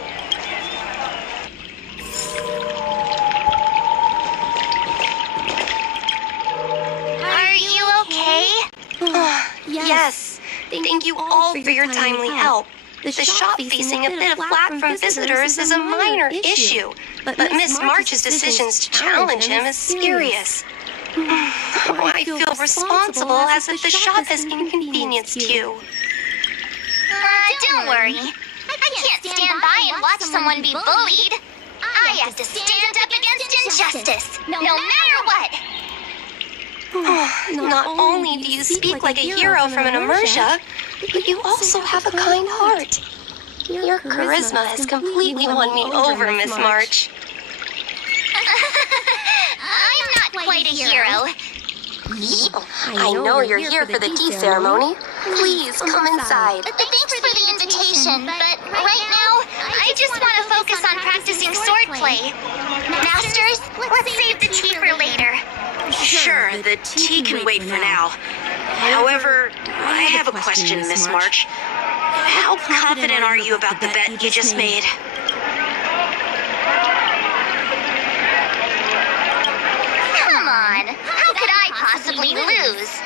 Are you okay? Yes. Thank you all for your timely help. The shop facing a bit of flack from visitors is a minor issue, but Miss March's decisions to challenge him is serious. I feel responsible as if the shop has inconvenienced you. Don't worry. I can't stand by and watch someone be bullied. I have to stand up against injustice, no matter what. Not only do you speak like a hero from an immersia, but you also have a kind heart. Your charisma has completely won me over, Miss March. I'm not quite a hero. I know you're here for the tea ceremony. Please come inside. Thanks for the invitation, but right now, I just want to focus on practicing swordplay. Masters, let's save the tea for later. Sure, the tea can wait for now. However, I have a question, Miss March. How confident are you about the bet you just made? Come on, how could I possibly lose?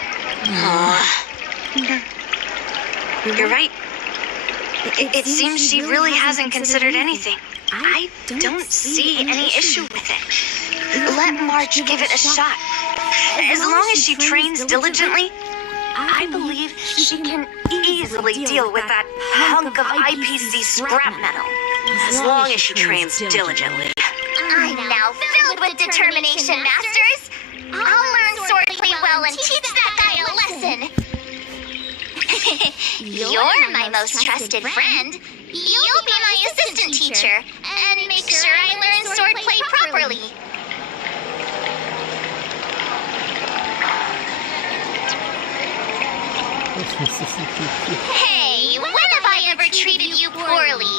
You're right. It seems she really hasn't considered anything. I don't see any issue with it. Let March give it a shot. As long as she trains diligently, I believe she can easily deal with that hunk of IPC scrap metal. As long as she trains diligently. I'm now filled with determination, Masters. I'll learn swordplay well and teach that guy a lesson. You're my most trusted friend. You'll be my assistant teacher and make sure I learn swordplay properly. Hey, when have I ever treated you poorly?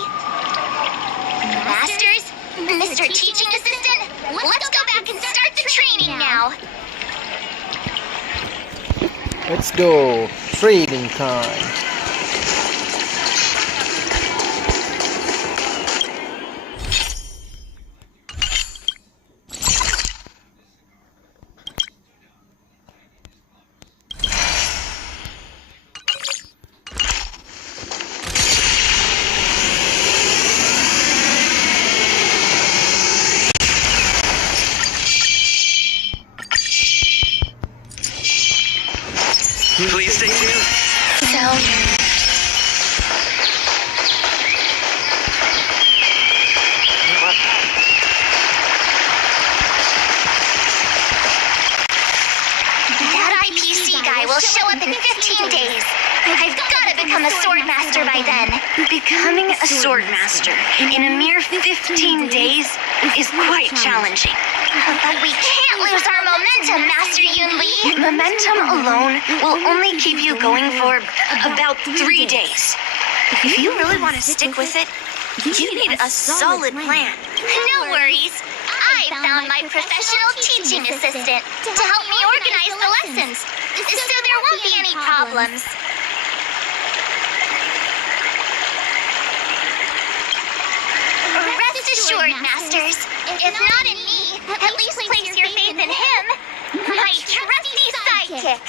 Masters, Mr. Teaching Assistant, let's go back and start the training now. Let's go. Trading time. Please stay tuned. That IPC guy will show up in 15 days. I've got to become a swordmaster by then. Becoming a swordmaster in a mere 15 days is quite challenging. But we can't lose our momentum, Master Yunli. Momentum alone will only keep you going for about 3 days. If you really want to stick with it, you need a solid plan. No worries. I found my professional teaching assistant to help me organize the lessons, so there won't be any problems. Rest assured, Masters, if not in me, At least place your faith in him, my trusty sidekick.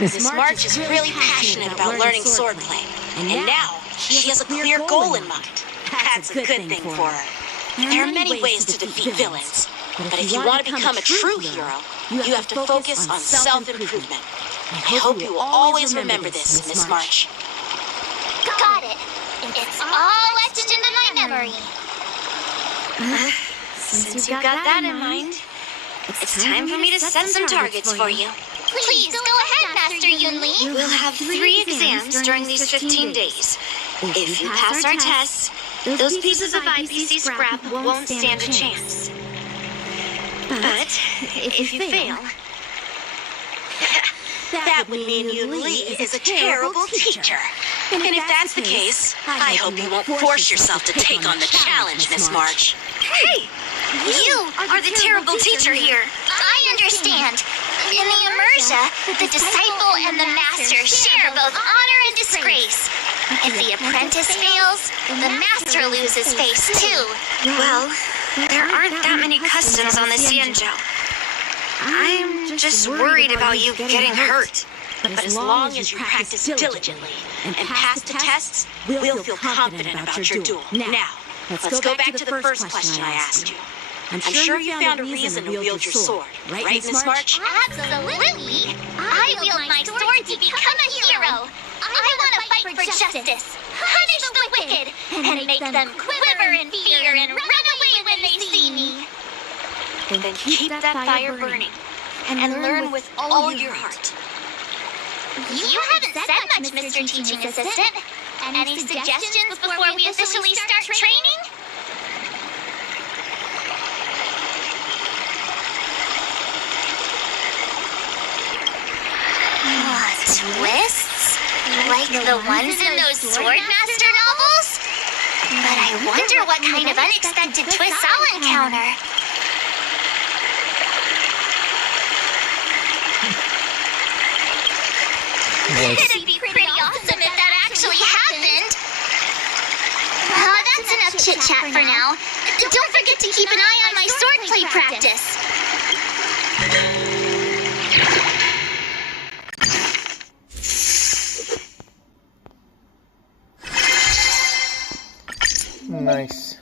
Miss March is really passionate about learning swordplay, and now she has a clear goal in mind. That's a good thing for her. There are many ways to defeat villains, but if you want to become a true hero, you have to focus on self-improvement. I hope you will always remember this, Miss March. Got it. It's all etched into my memory. Since you've got that in mind, it's time for me to set some targets for you. Please go ahead, Master Yunli. We'll have 3 exams during these 15 days. If you pass our tests, those pieces of IPC scrap won't stand a chance. But if you fail, that would mean Yunli is a terrible teacher. And if that's the case, I hope you won't force yourself to take on the challenge, Miss March. Hey, you are the terrible teacher here. I understand. In the immersia, the disciple and the master share both honor and disgrace. If the apprentice fails, the master loses face too. Well, there aren't that many customs on the Xianzhou. I'm just worried about you getting hurt. But as long as you practice diligently and pass the tests, we'll feel confident about your duel. Now, let's go back to the first question I asked you. I'm sure you found a reason to wield your sword, right, Miss March? Absolutely. I wield my sword to become a hero. I want to fight for justice, punish the wicked, and make them quiver in fear and run away when they see me. Then keep that fire burning and learn with all your heart. You haven't said much, Mr. Teaching Assistant. Any suggestions before we officially start training? Twists? Like the ones in those Swordmaster novels? But I wonder what kind of unexpected twists I'll encounter. It'd be pretty awesome if that actually happened. That's enough chit-chat for now. Don't forget to keep an eye on my swordplay practice. Nice.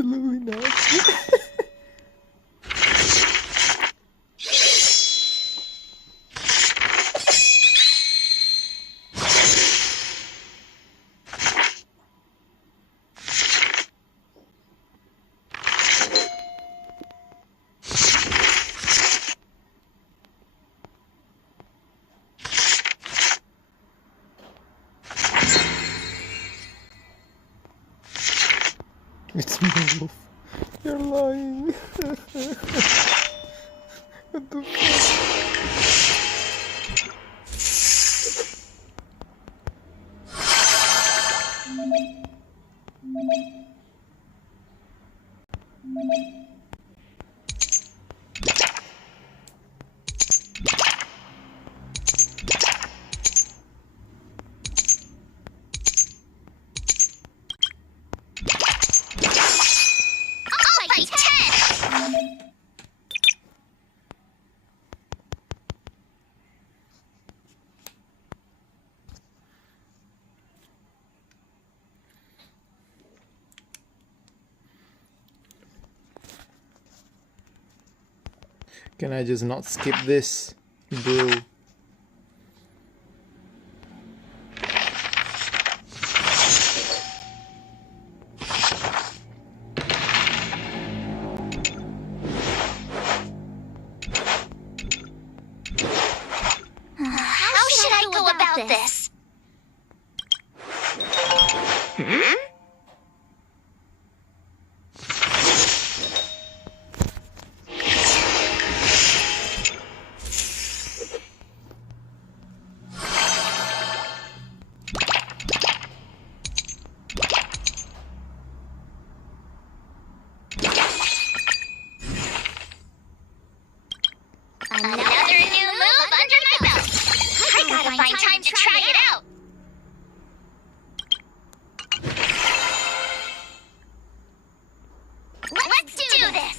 Absolutely not. It's Wolf. You're lying. What the fuck? Can I just not skip this, bro? How should I go about this? Another new move under my belt. I gotta find time to try it out. Let's do this.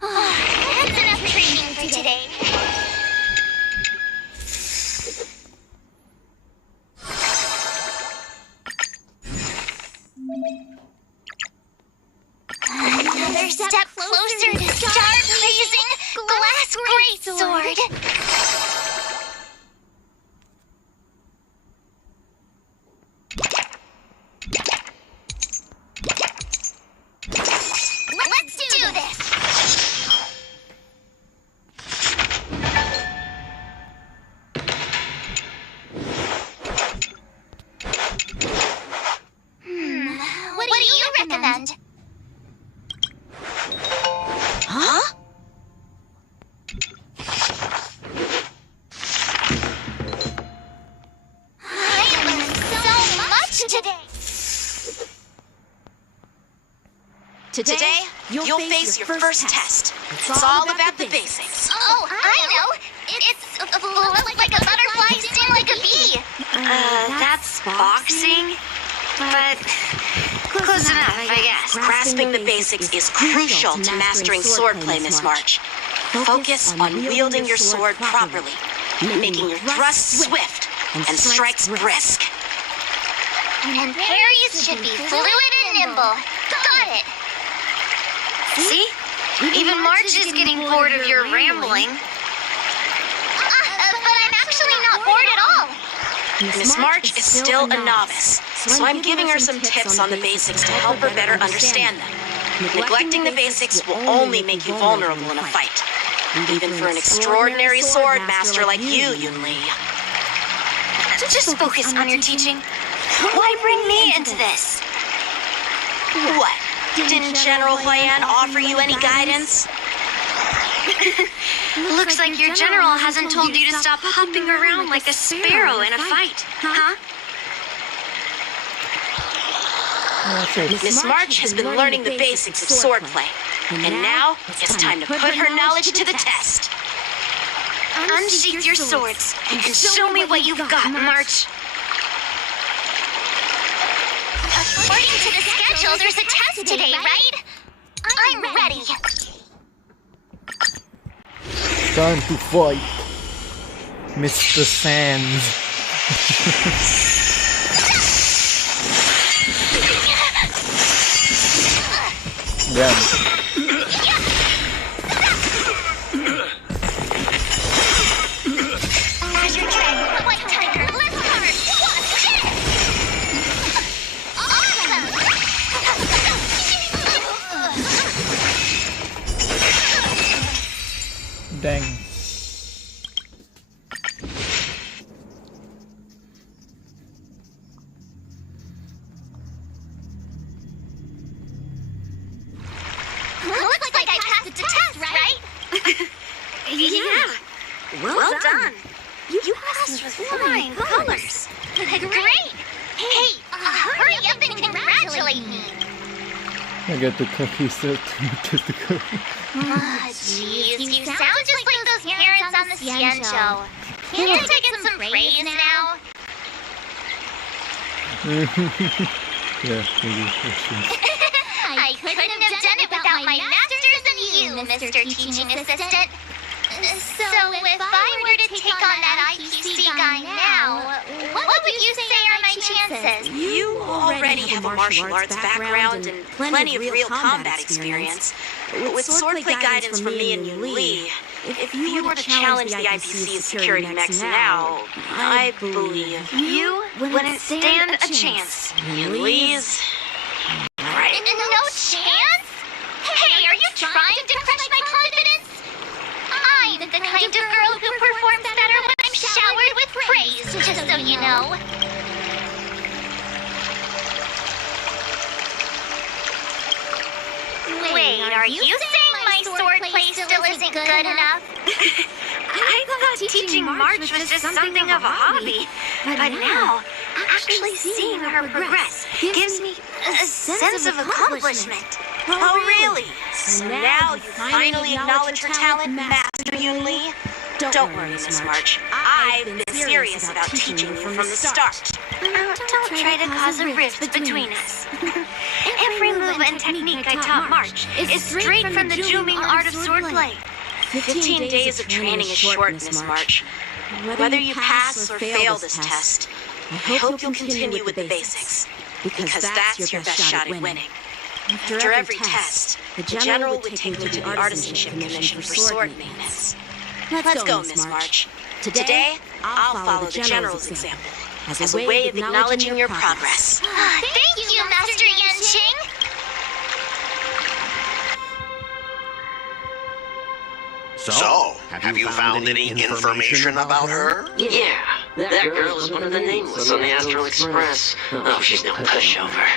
That's enough training for today. Another step closer to star-blazing glass greatsword. Let's do this. What do you recommend? Huh? I learned so much today. Today, you'll face your first test. It's all about the basics. Oh, I know. It's like a butterfly, sting like a bee. That's boxing, but close enough, I guess. Grasping the basics is crucial to mastering swordplay, Miss March. Focus on wielding your sword properly, making your thrusts swift and strikes brisk. And parries should be fluid and nimble. Got it. See? Even March is getting bored of your rambling. But I'm actually not bored at all. Miss March is still a novice, so I'm giving her some tips on the basics to help her better understand them. Neglecting the basics will only make you vulnerable in a fight, even for an extraordinary sword master like you, Yunli. Just focus on your teaching. Why bring me into this? What? Didn't General Huayan offer you any guidance? Looks like your general hasn't told you to stop hopping around like a sparrow in a fight, huh? Miss March has been learning the basics of swordplay, and now it's time to put her knowledge to the test. Unsheath your swords and show me what you've got, March. According to the schedule, there's a test today, right? I'm ready. Time to fight, Mr. Sands. Damn. As your dragon, white tiger, left heart, watch it! Awesome! Dang. Looks like I passed the test, right? Yeah. Well done. You passed with flying colors. Great! Hey, hurry up and congratulate me! I got the cookies to get the cookie. Jeez, you sound just like those parents on the Cienjo. Can't I get some praise now? Yeah, maybe. I couldn't have done it without my masters and you, Mr. Teaching Assistant. So if I were to take on that IPC guy now, what would you say are my chances? You already have a martial arts background and plenty of real combat experience. With swordplay guidance from me and Yun Li, if you were to challenge the IPC's security mechs now, I believe you wouldn't stand a chance. Yun Li's right. No chance? Hey, are you trying to crush my confidence? I'm the kind of girl who performs better when I'm showered with praise, just so you know. Wait, are you saying my swordplay still isn't good enough? I thought teaching March was just something of a hobby, but now, actually seeing her progress gives me a sense of accomplishment. Oh, really? So now you finally acknowledge her talent, Master Yun Li? Don't worry, Miss March. I've been serious about teaching you from the start. Don't try to cause a rift between us. Every move and technique I taught March is straight from the Juming art of swordplay. 15 days of training is short, Miss March. Whether you pass or fail this test, I hope you'll continue with the basics, because that's your best shot at winning. After every test, the General would take you to the Artisanship Commission for sword maintenance. Let's go, Miss March. Today, I'll follow the General's example as a way of acknowledging your progress. Thank you, Master Yanqing! So, have you found any information about her? Yeah, that girl is one of the nameless on the Astral Express. Oh, she's no pushover.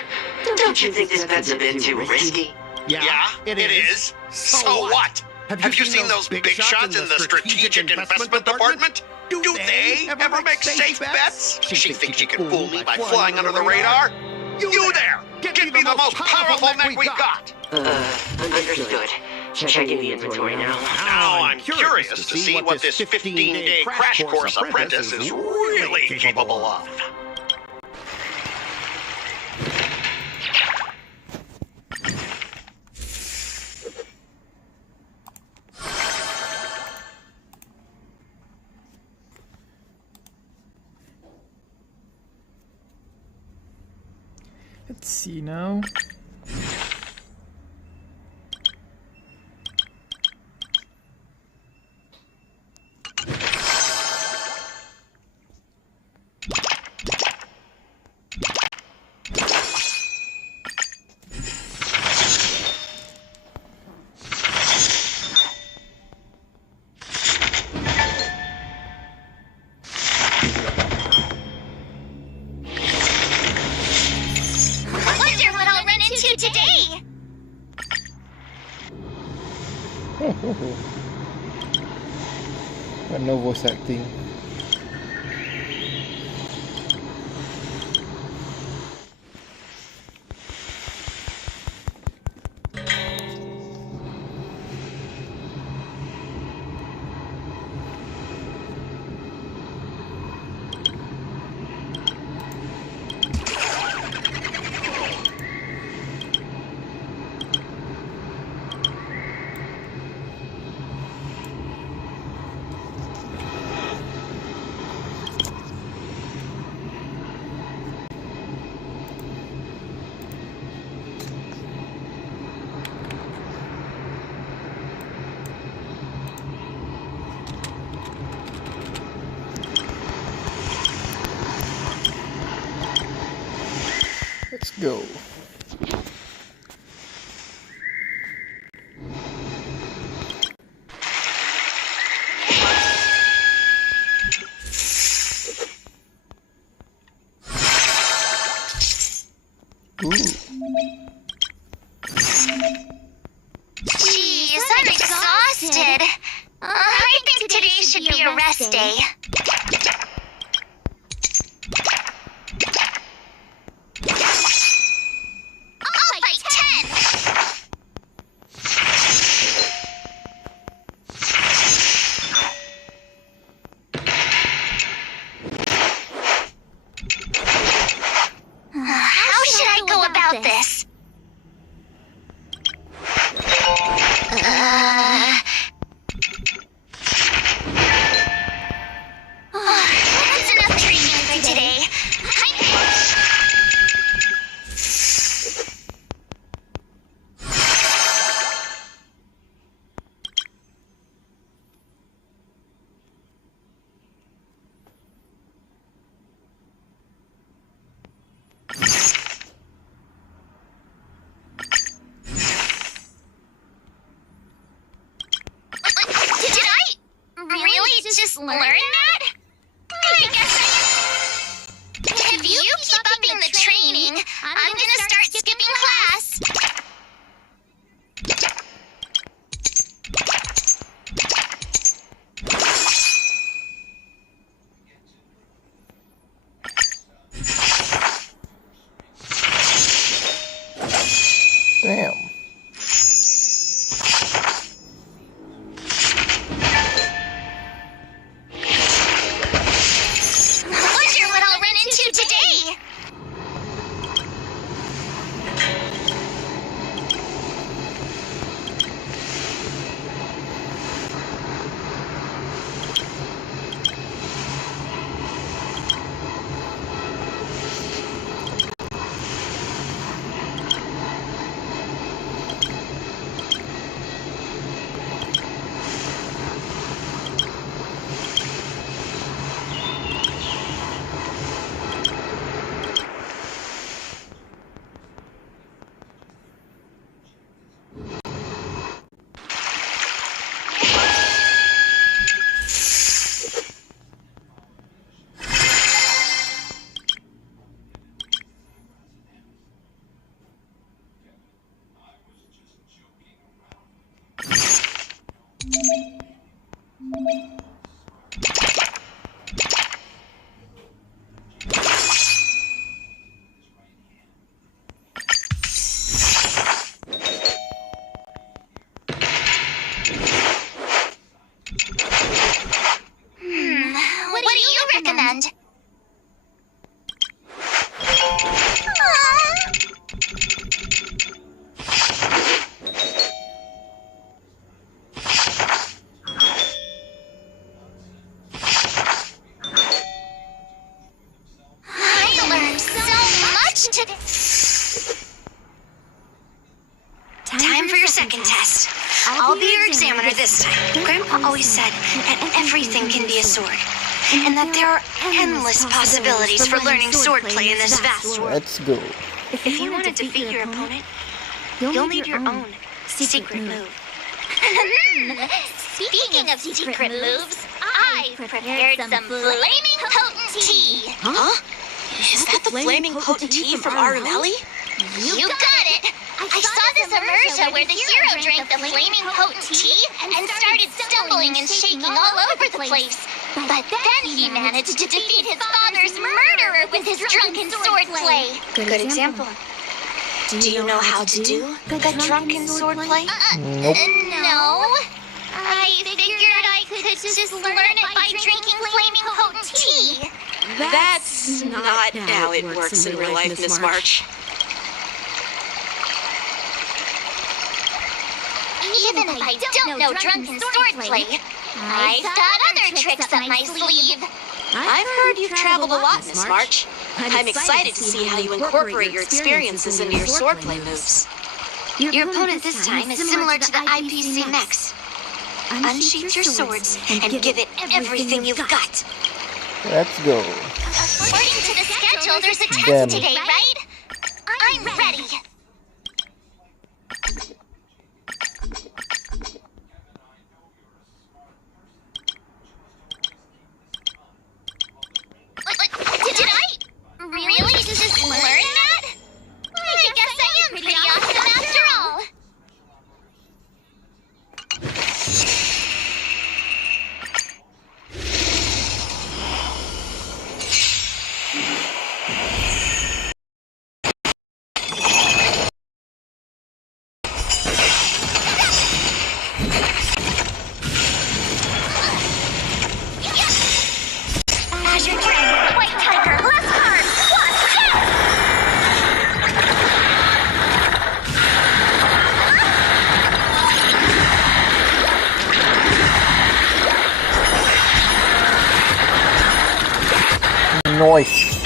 Don't you think this bet's a bit too risky? Yeah, it is. So what? Have you seen those big shots in the Strategic Investment Department? Do they ever make safe bets? She thinks she can fool me by flying under the radar? You there! Give me the most powerful mech we got! Understood. Checking the inventory now. Now I'm curious to see what this 15-day crash course apprentice is really capable of. Let's see now. Got no voice acting. Let's go. Jeez, I'm exhausted. I should be a rest day. I'll fight 10! How should I go about this? That's enough training for today. Did I really just learn that? I guess if you keep upping the training, I'm gonna start skipping class. Damn. Wonder what I'll run into today. What do you recommend? I learned so much today. Time for your second test. I'll be your examiner this time. Grandpa always said that everything can be a sword, and that there are endless possibilities for learning swordplay in this vast world. Let's go. If you want to defeat your opponent, you'll need your own secret move. Speaking of secret moves, I've prepared some flaming potent tea. Huh? Is that the flaming potent tea from Arumeli? You got it! I saw this immersion where the hero drank the flaming potent tea and started stumbling and shaking all over the place. But then he managed to defeat his father's murderer with his drunken swordplay. Good example. Do you know how to do the drunken swordplay? Nope. No. I figured I could just learn it by drinking flaming potent tea. That's not how it works in real life, Miss March. Even if I don't know drunken swordplay, I've got other tricks up my sleeve. I've heard you've traveled a lot, Miss March. I'm excited to see how you incorporate your experiences into your swordplay moves. Your opponent this time is similar to the IPC mechs. Unsheath your swords and give it everything you've got. Let's go. According to the schedule, there's a Damn. test today, right? I'm ready. Did I really just learn that? I guess I am pretty awesome after all. noise.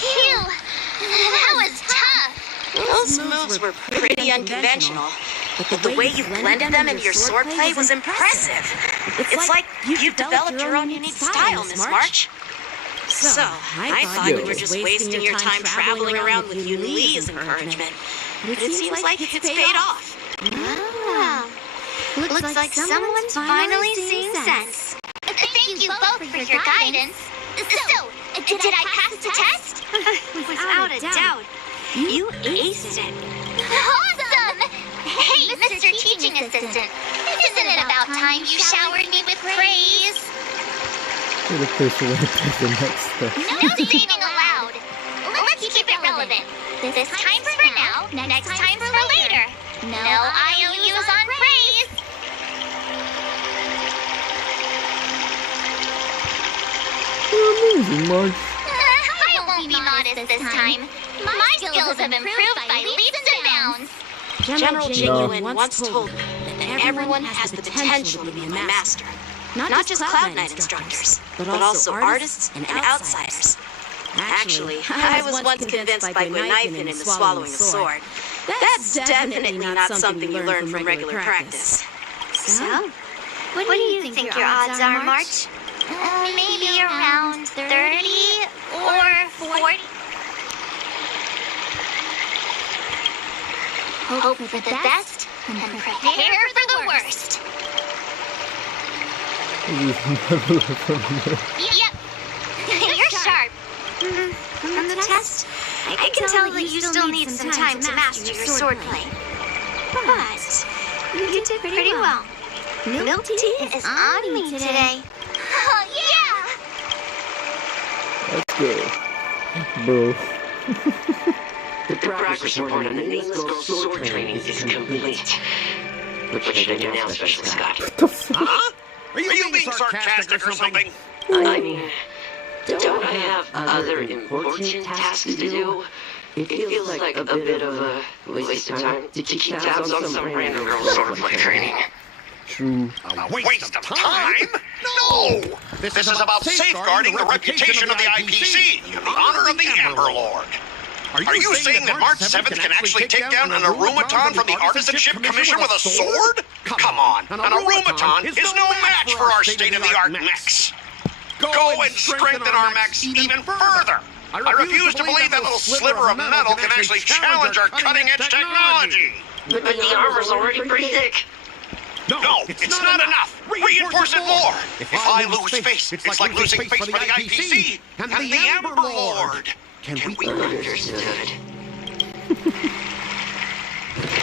Phew. That was tough. Those moves were pretty unconventional. But the way you blended them into your swordplay was impressive. It's like you've developed your own unique style, Miss March. So, I thought you were just wasting your time traveling around with Yun Li as encouragement. But it seems like it's paid off. Ah. Looks like someone's finally seeing sense. Thank you both for your guidance. So, did I pass the test? Without a doubt, you aced it. Awesome! Hey, Mr. Teaching Assistant, isn't it about time you showered me with praise? The person will take the next step. No saving allowed. Let's keep it relevant. This time's for now, next time's for later. No IOUs on praise. Amazing, March. I won't be modest this time. My skills have improved by leaps and bounds. General Genuine once told me that everyone has the potential to be a master. Not just Cloud Knight instructors, but also artists and outsiders. Actually, I was once convinced by Guinaifen into swallowing a sword. That's definitely not something you learn from regular practice. So, what do you think your odds are, March? Maybe around 30 or 40. Hope for the best and prepare for the worst. Yep. You're sharp. From the test, I can tell that you still need some time to master your swordplay. But you did pretty well. Milk tea is on me today. Oh, yeah! Let's go. Bro. The progress report on the Navy Girls sword training is complete. What should I do now, Special Scott? Huh? Are you being sarcastic or something? I mean, don't I have other important tasks to do? It feels like a bit of a waste of time to keep tabs on some random girl's swordplay training. True. A waste of time? No! This is about safeguarding the reputation of the IPC and the honor of the Amber Lord. Are you saying that March 7th can actually take down an Arumaton from the Artisanship Commission with a sword? Come on, an Arumaton is no match for our state-of-the-art mechs. Go and strengthen our mechs even further. I refuse to believe that little sliver of metal can actually challenge our cutting-edge technology. But the armor's already pretty thick. No, it's not enough. Reinforce it more. If I lose face, it's like losing face for the IPC and the Amber Lord. Can we understood?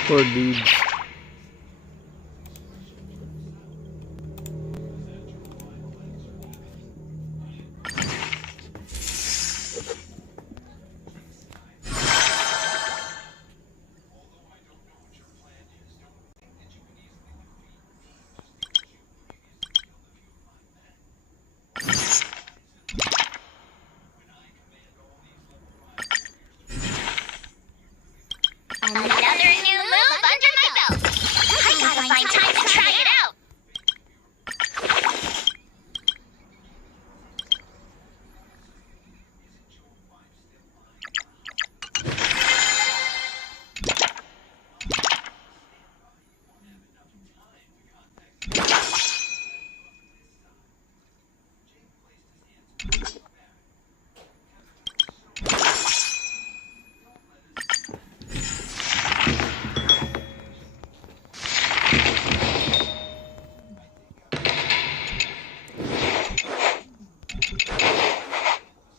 Poor dude. Another new move under my belt. I gotta find time to try it out.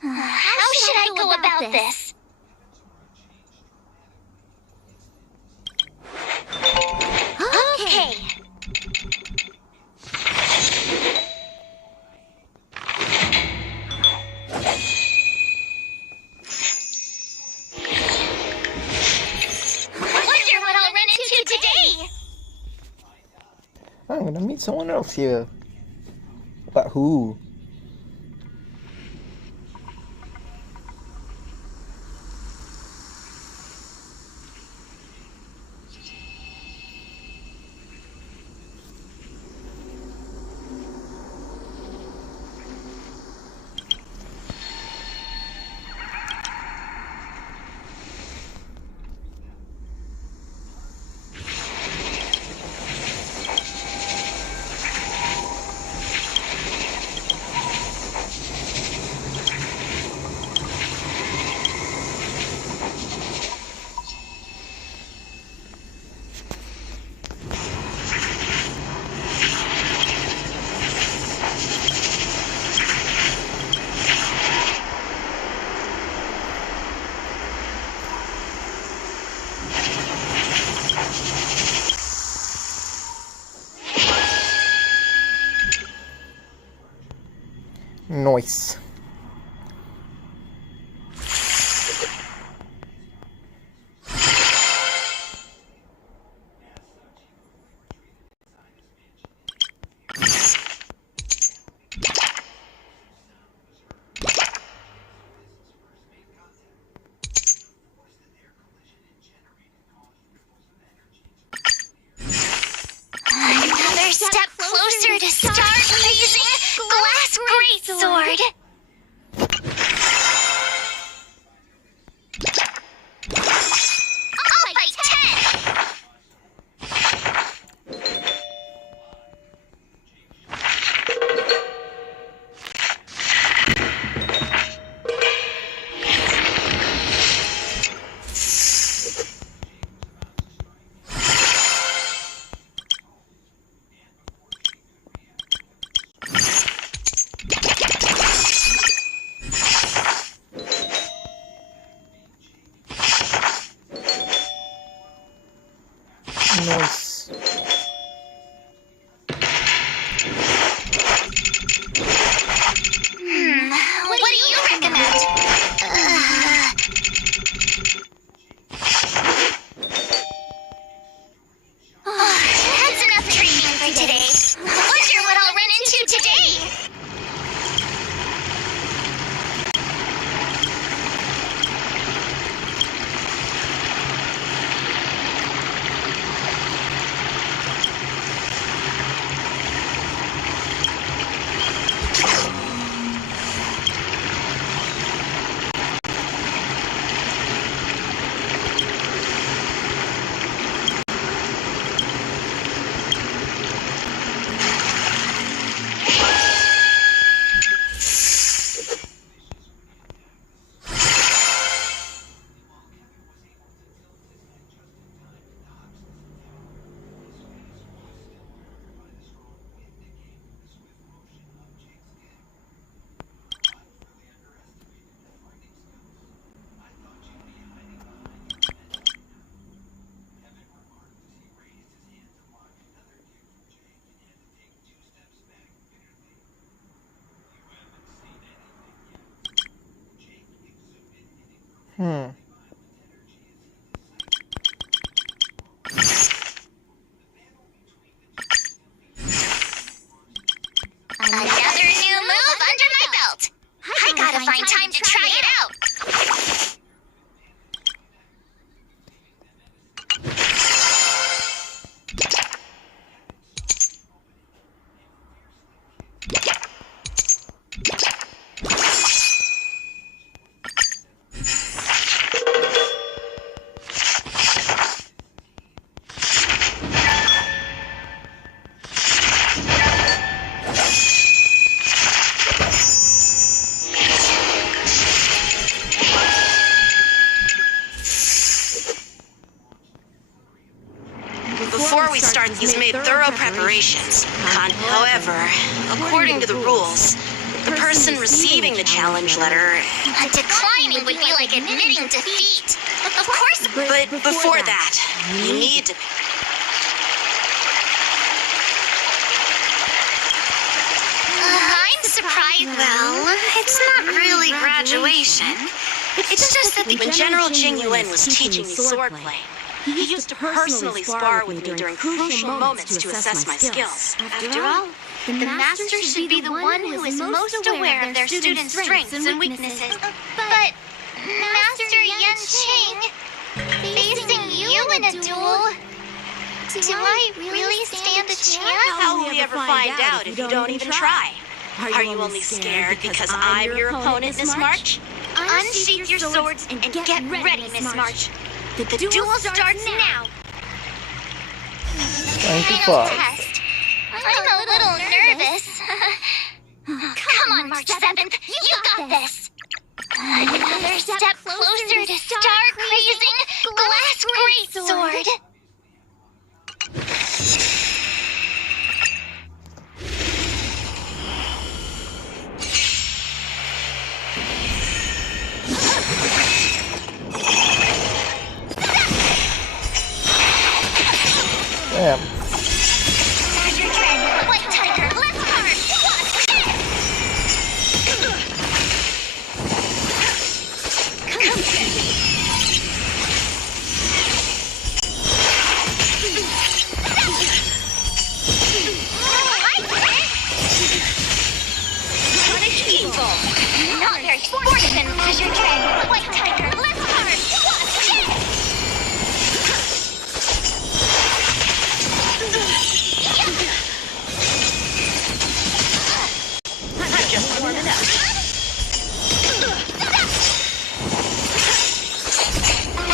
How should I go about this? Okay. Wonder what I'll run into today. I'm gonna meet someone else here. But who? Nice. Another step closer to star-blazing glass greatsword. All by 10. Nice. What do you recommend? That's enough training for today. Wonder what I'll run into today. Another new move under my belt. I gotta find time to try it out. Before we start, he's made thorough preparations. However, according to the rules, the person receiving the challenge letter... Declining would be like admitting defeat. Of course. But before that, you need to... I'm surprised. Well, it's not really graduation. It's just that when General Jing Yuan was teaching me swordplay, he used to personally spar with me during crucial moments to assess my skills. After all, the master should be the one who is most aware of their students' strengths and weaknesses. But Master Yanqing, facing you in a duel, do I really stand a chance? How will we ever find out if you don't even try? Are you only scared because I'm your opponent, Miss March? Unsheath your swords and get ready, Miss March. The duel starts now. Final test. I'm a little nervous. Come on, March 7th. You got this. Another step closer to star-crazing glass greatsword. Damn. There's your trend. White tiger, left arm. Watch this. Sportsman as your tread. White tiger, left guard. I'm just warming up.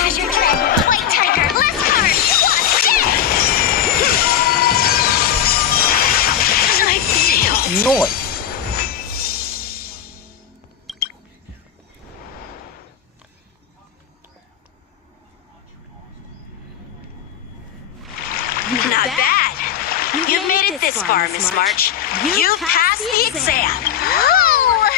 As your tread. White tiger, left guard. I feel. Nice. Not bad. You've made it this far, Miss March. You've passed the exam. Oh!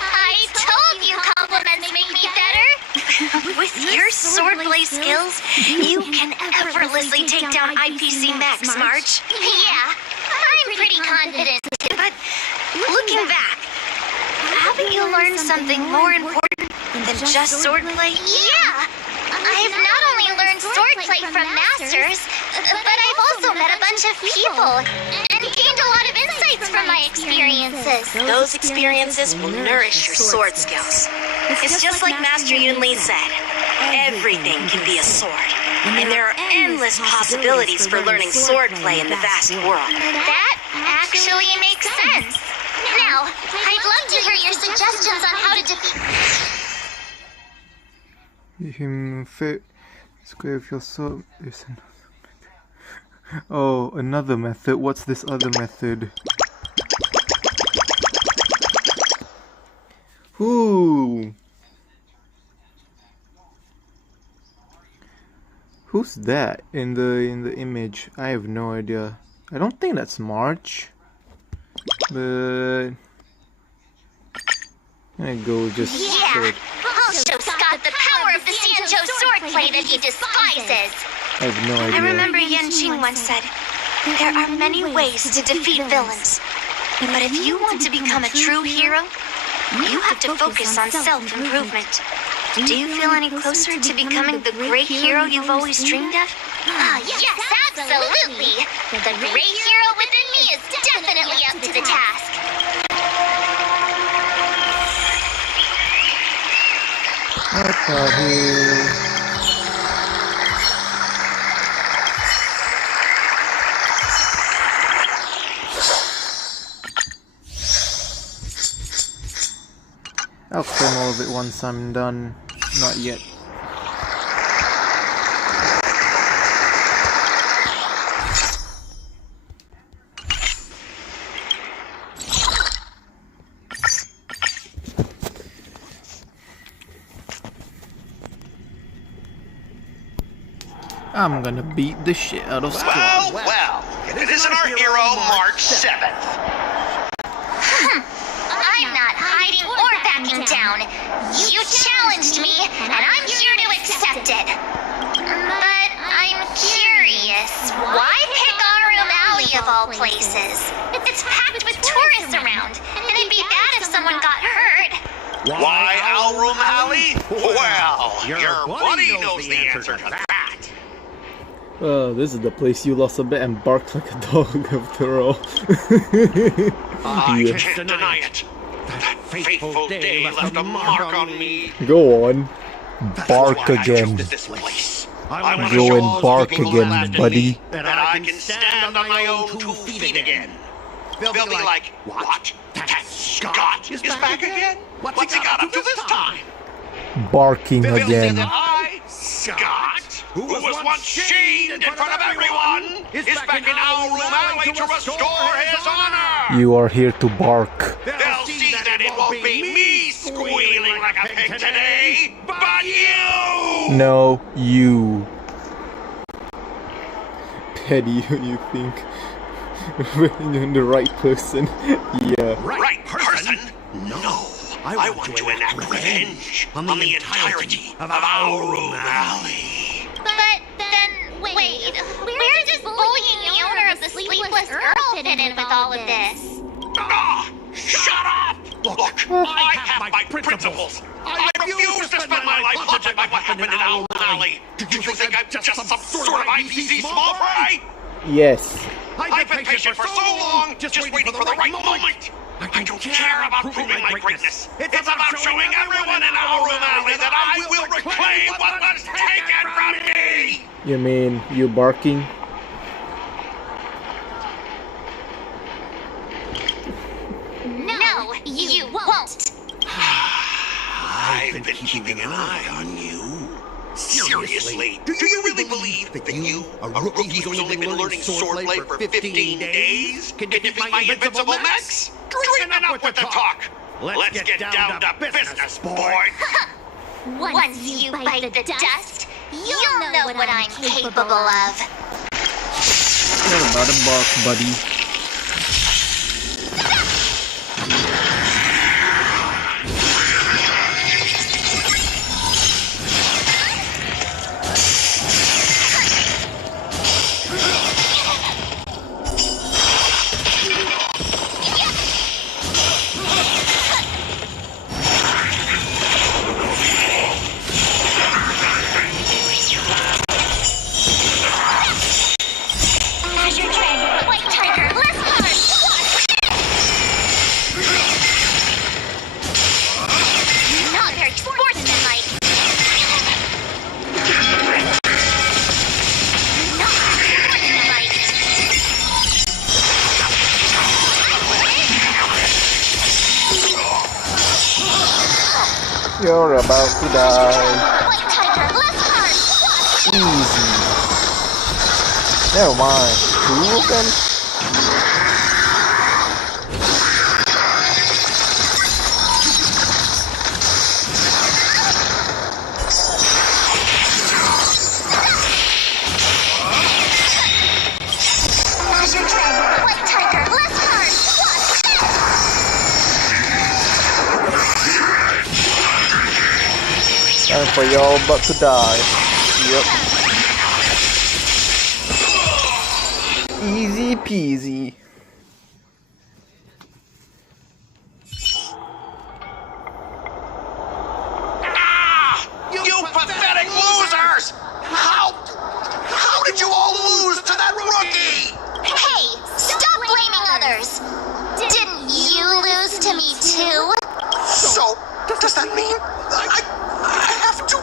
I told you compliments make me better. With your swordplay skills, you can effortlessly take down IPC Max, March. Yeah, I'm pretty confident. But looking back, haven't you learned something more important than just swordplay? Yeah, I've not only learned swordplay from masters, but I've also met a bunch of people and gained a lot of insights from my experiences. Those experiences will nourish your sword skills. It's just like Master Yunli said, everything can be a sword. And there are endless possibilities for learning swordplay in the vast world. That actually makes sense. Now, I'd love to hear your suggestions on how to defeat... Fit square of your sword. Oh, another method. What's this other method? Ooh. Who's that in the image? I have no idea. I don't think that's March. But I go just yeah. I'll show Scott the power of the Sanjo swordplay that he despises. I have no idea. I remember Yanqing once said, there are many ways to defeat villains. But if you want to become a true hero, you have to focus on self-improvement. Do you feel any closer to becoming the great hero you've always dreamed of? Yes, absolutely. The great hero within me is definitely up to the task. I'll claim all of it once I'm done. Not yet. I'm gonna beat the shit out of Scott. Well, it isn't our hero March 7th. I'm not hiding or backing down. You challenged me, and I'm here to accept it. But I'm curious, why pick Arum Alley of all places? It's packed with tourists around, and it'd be bad if someone got hurt. Why Arum Alley? Well, your buddy knows the answer to that. This is the place you lost a bet and barked like a dog after all. I can't deny it. That fateful day left a mark on me. Go on. Bark again. Go and bark again, buddy. That I can stand on my own 2 feet again. They'll be like, what? That Scott is back again? What's he got up to this time? Barking They'll say again. that I, Scott, who was once shamed in front of everyone, is back in Arum Alley to restore his honor. You are here to bark. They'll see that it won't be me squealing like a pig today, but you! No, you. Petty, you think? You're the right person. Yeah. Right person? No. I want to enact revenge on the entirety of Arum Alley. But then, wait, where does bullying the owner of the Sleepless Earl fit in with all of this? Ah! Shut up! Look, I have my principles. I refuse to spend my life haunted by what happened in Arum Alley. Do you think I'm just some sort of IPC small fry? Yes. I've been patient for so long, just waiting for the right moment. I don't care about proving my greatness. It's about showing everyone in our room alley that I will reclaim what was taken from me. You mean you barking? No, you won't. I've been keeping an eye on you. Seriously, do you really believe that you, a rookie who's only been learning swordplay for 15 days, can defeat my invincible mechs? Dream enough with the talk. Let's get down to business, boy. Once you bite the dust, you'll know what I'm capable of. What about a bark, buddy? You're about to die. Easy. Never mind. Two of them? Time for y'all but to die. Yep. Easy peasy. You pathetic losers! How did you all lose to that rookie? Hey, stop blaming others. Didn't you lose to me too? So, does that mean I have to?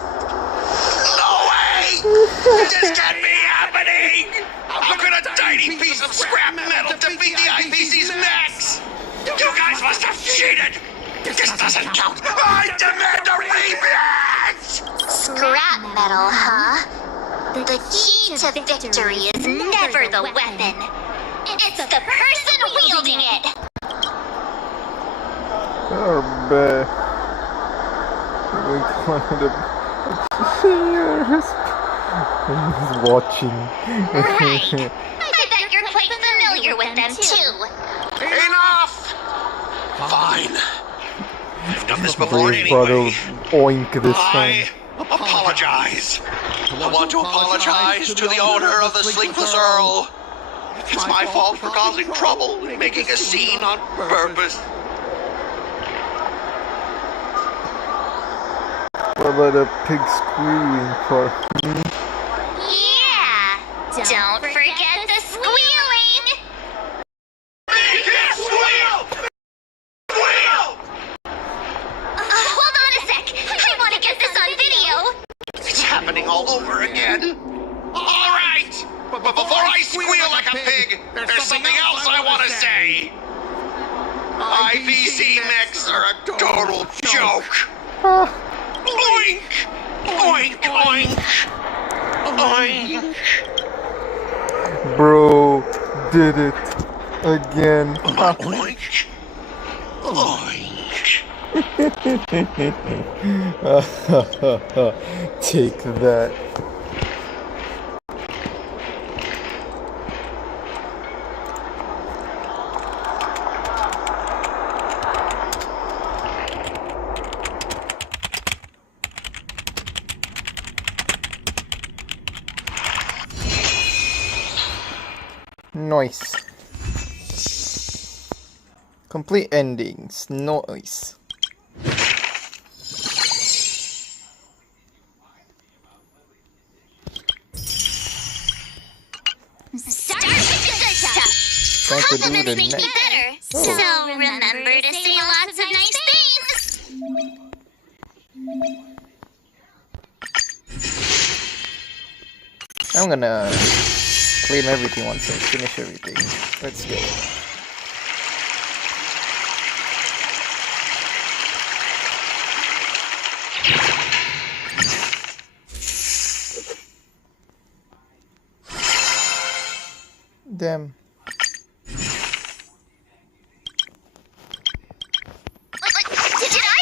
No way! This can't be happening! How could a tiny piece of scrap metal defeat the IPC's mechs? You guys must have cheated! This doesn't count! I demand a rematch! Scrap metal, huh? The key to victory is never the weapon. It's the person wielding it! Oh, man. He's watching. Right. I bet you're quite familiar with them too. Enough! Fine. I've done this before Brave brother anyway. oink this I time. apologize. I want to apologize to the owner of the Sleepless Earl. It's my fault for causing trouble and making a scene on purpose. What about a pig squealing part? Yeah! Don't forget the squealing! You can't squeal! Squeal! Hold on a sec! I want to get this on video! It's happening all over again. All right! But before I squeal like a pig, there's something else I want to say. IPC mechs are a total joke. Oink! Oink, oink! Oink! Bro did it again. Oink! Oink! Take that. Nice. Complete endings. Nice. Start want to do Compliments the make me next. better. So remember to say lots of nice things. I'm gonna claim everything once I finish everything. Let's go. Damn. Did I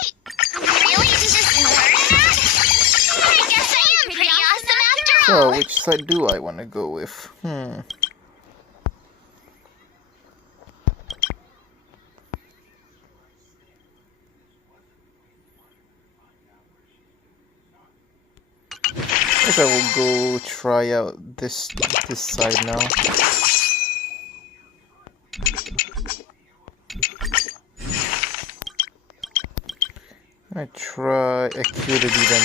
really just learn that? I guess I am pretty awesome after all. So, which side do I want to go with? Guess I will go try out this side now. I try acuity then.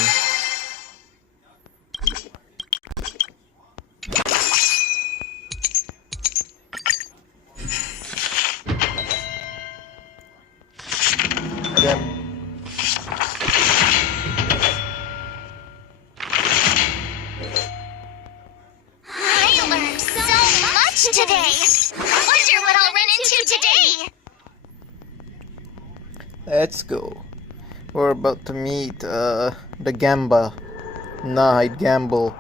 I learned so much today. Wonder what I'll run into today. Let's go. We're about to meet the Gamba. Nah, I'd gamble.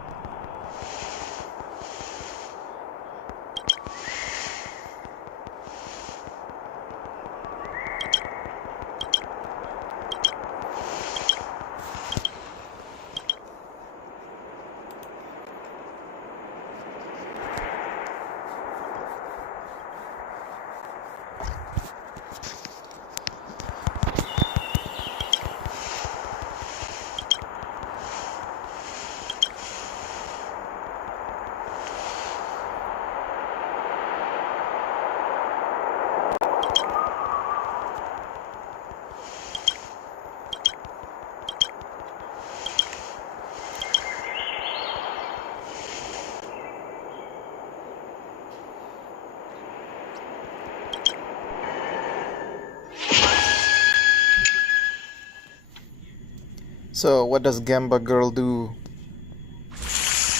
So, what does Gamba girl do?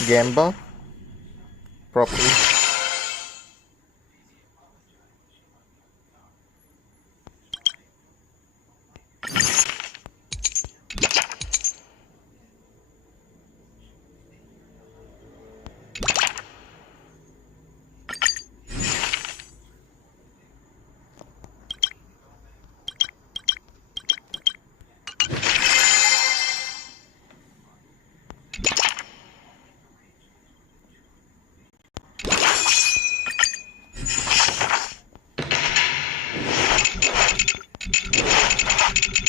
Gamba? Properly.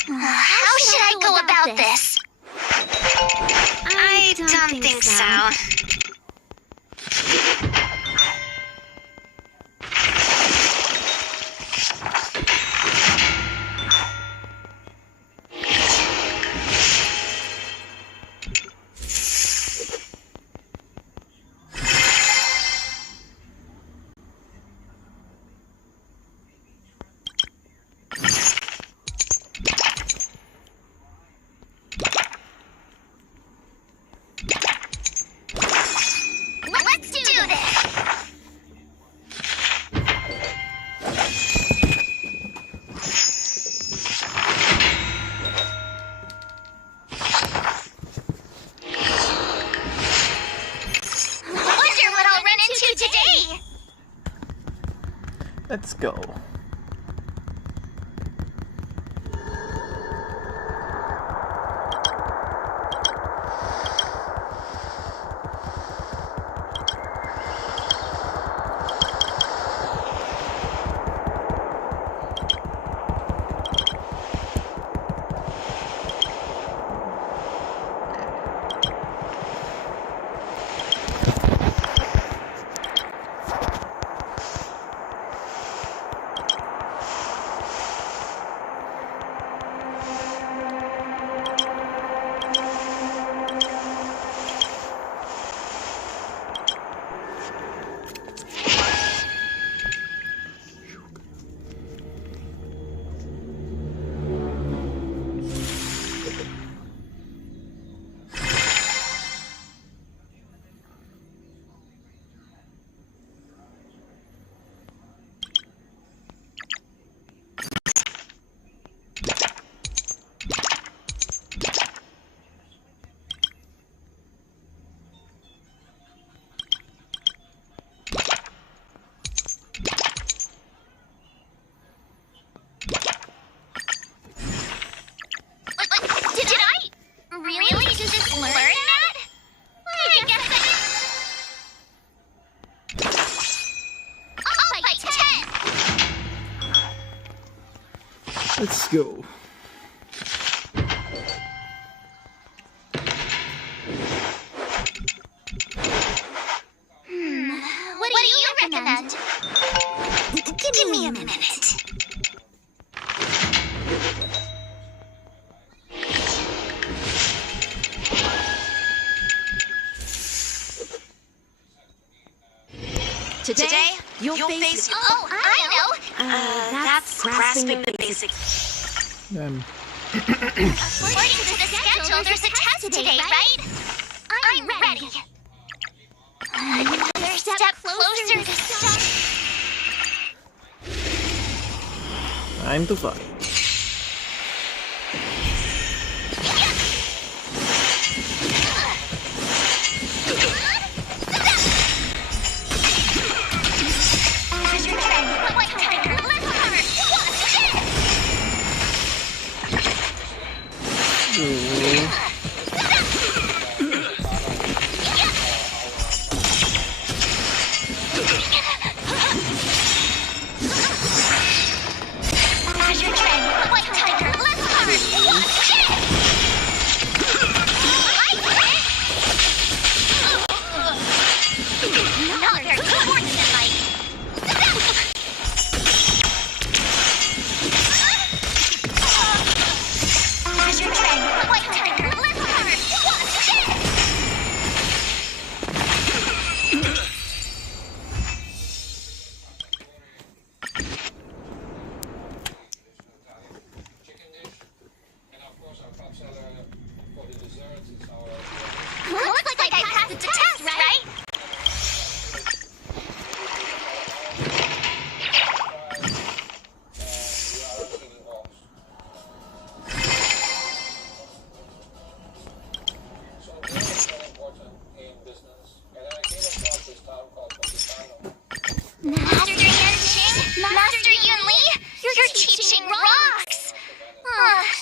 How should I go about this? I don't think so. Let's do this. Wonder what I'll run into today. Let's go. Let's go. What do you recommend? Give me a minute. Today, you'll face... Oh, I know. That's grasping the basics. According to the schedule, there's a test today, right? I'm ready. Another step closer to stop. Time to fight. As you're ready, what tiger? Let's start. Watch As you're ready, what tiger? Let's start. Watch it. Not very coordinated, As you're ready, what tiger? Let's start. Watch it. Looks like I passed the test, right? Master Yanqing? Master Yunli? Your teaching rocks!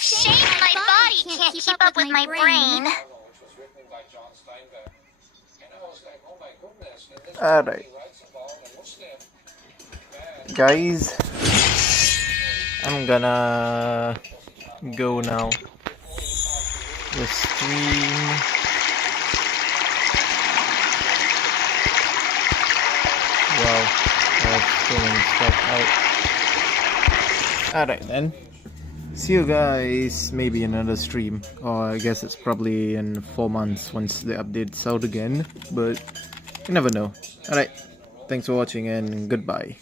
Shame my body can't keep up with my brain. Alright. Guys, I'm gonna go now. The stream. Wow, I have so many stuff out. Alright then. See you guys maybe in another stream. Or I guess it's probably in 4 months once the update's out again. But you never know. Alright. Thanks for watching and goodbye.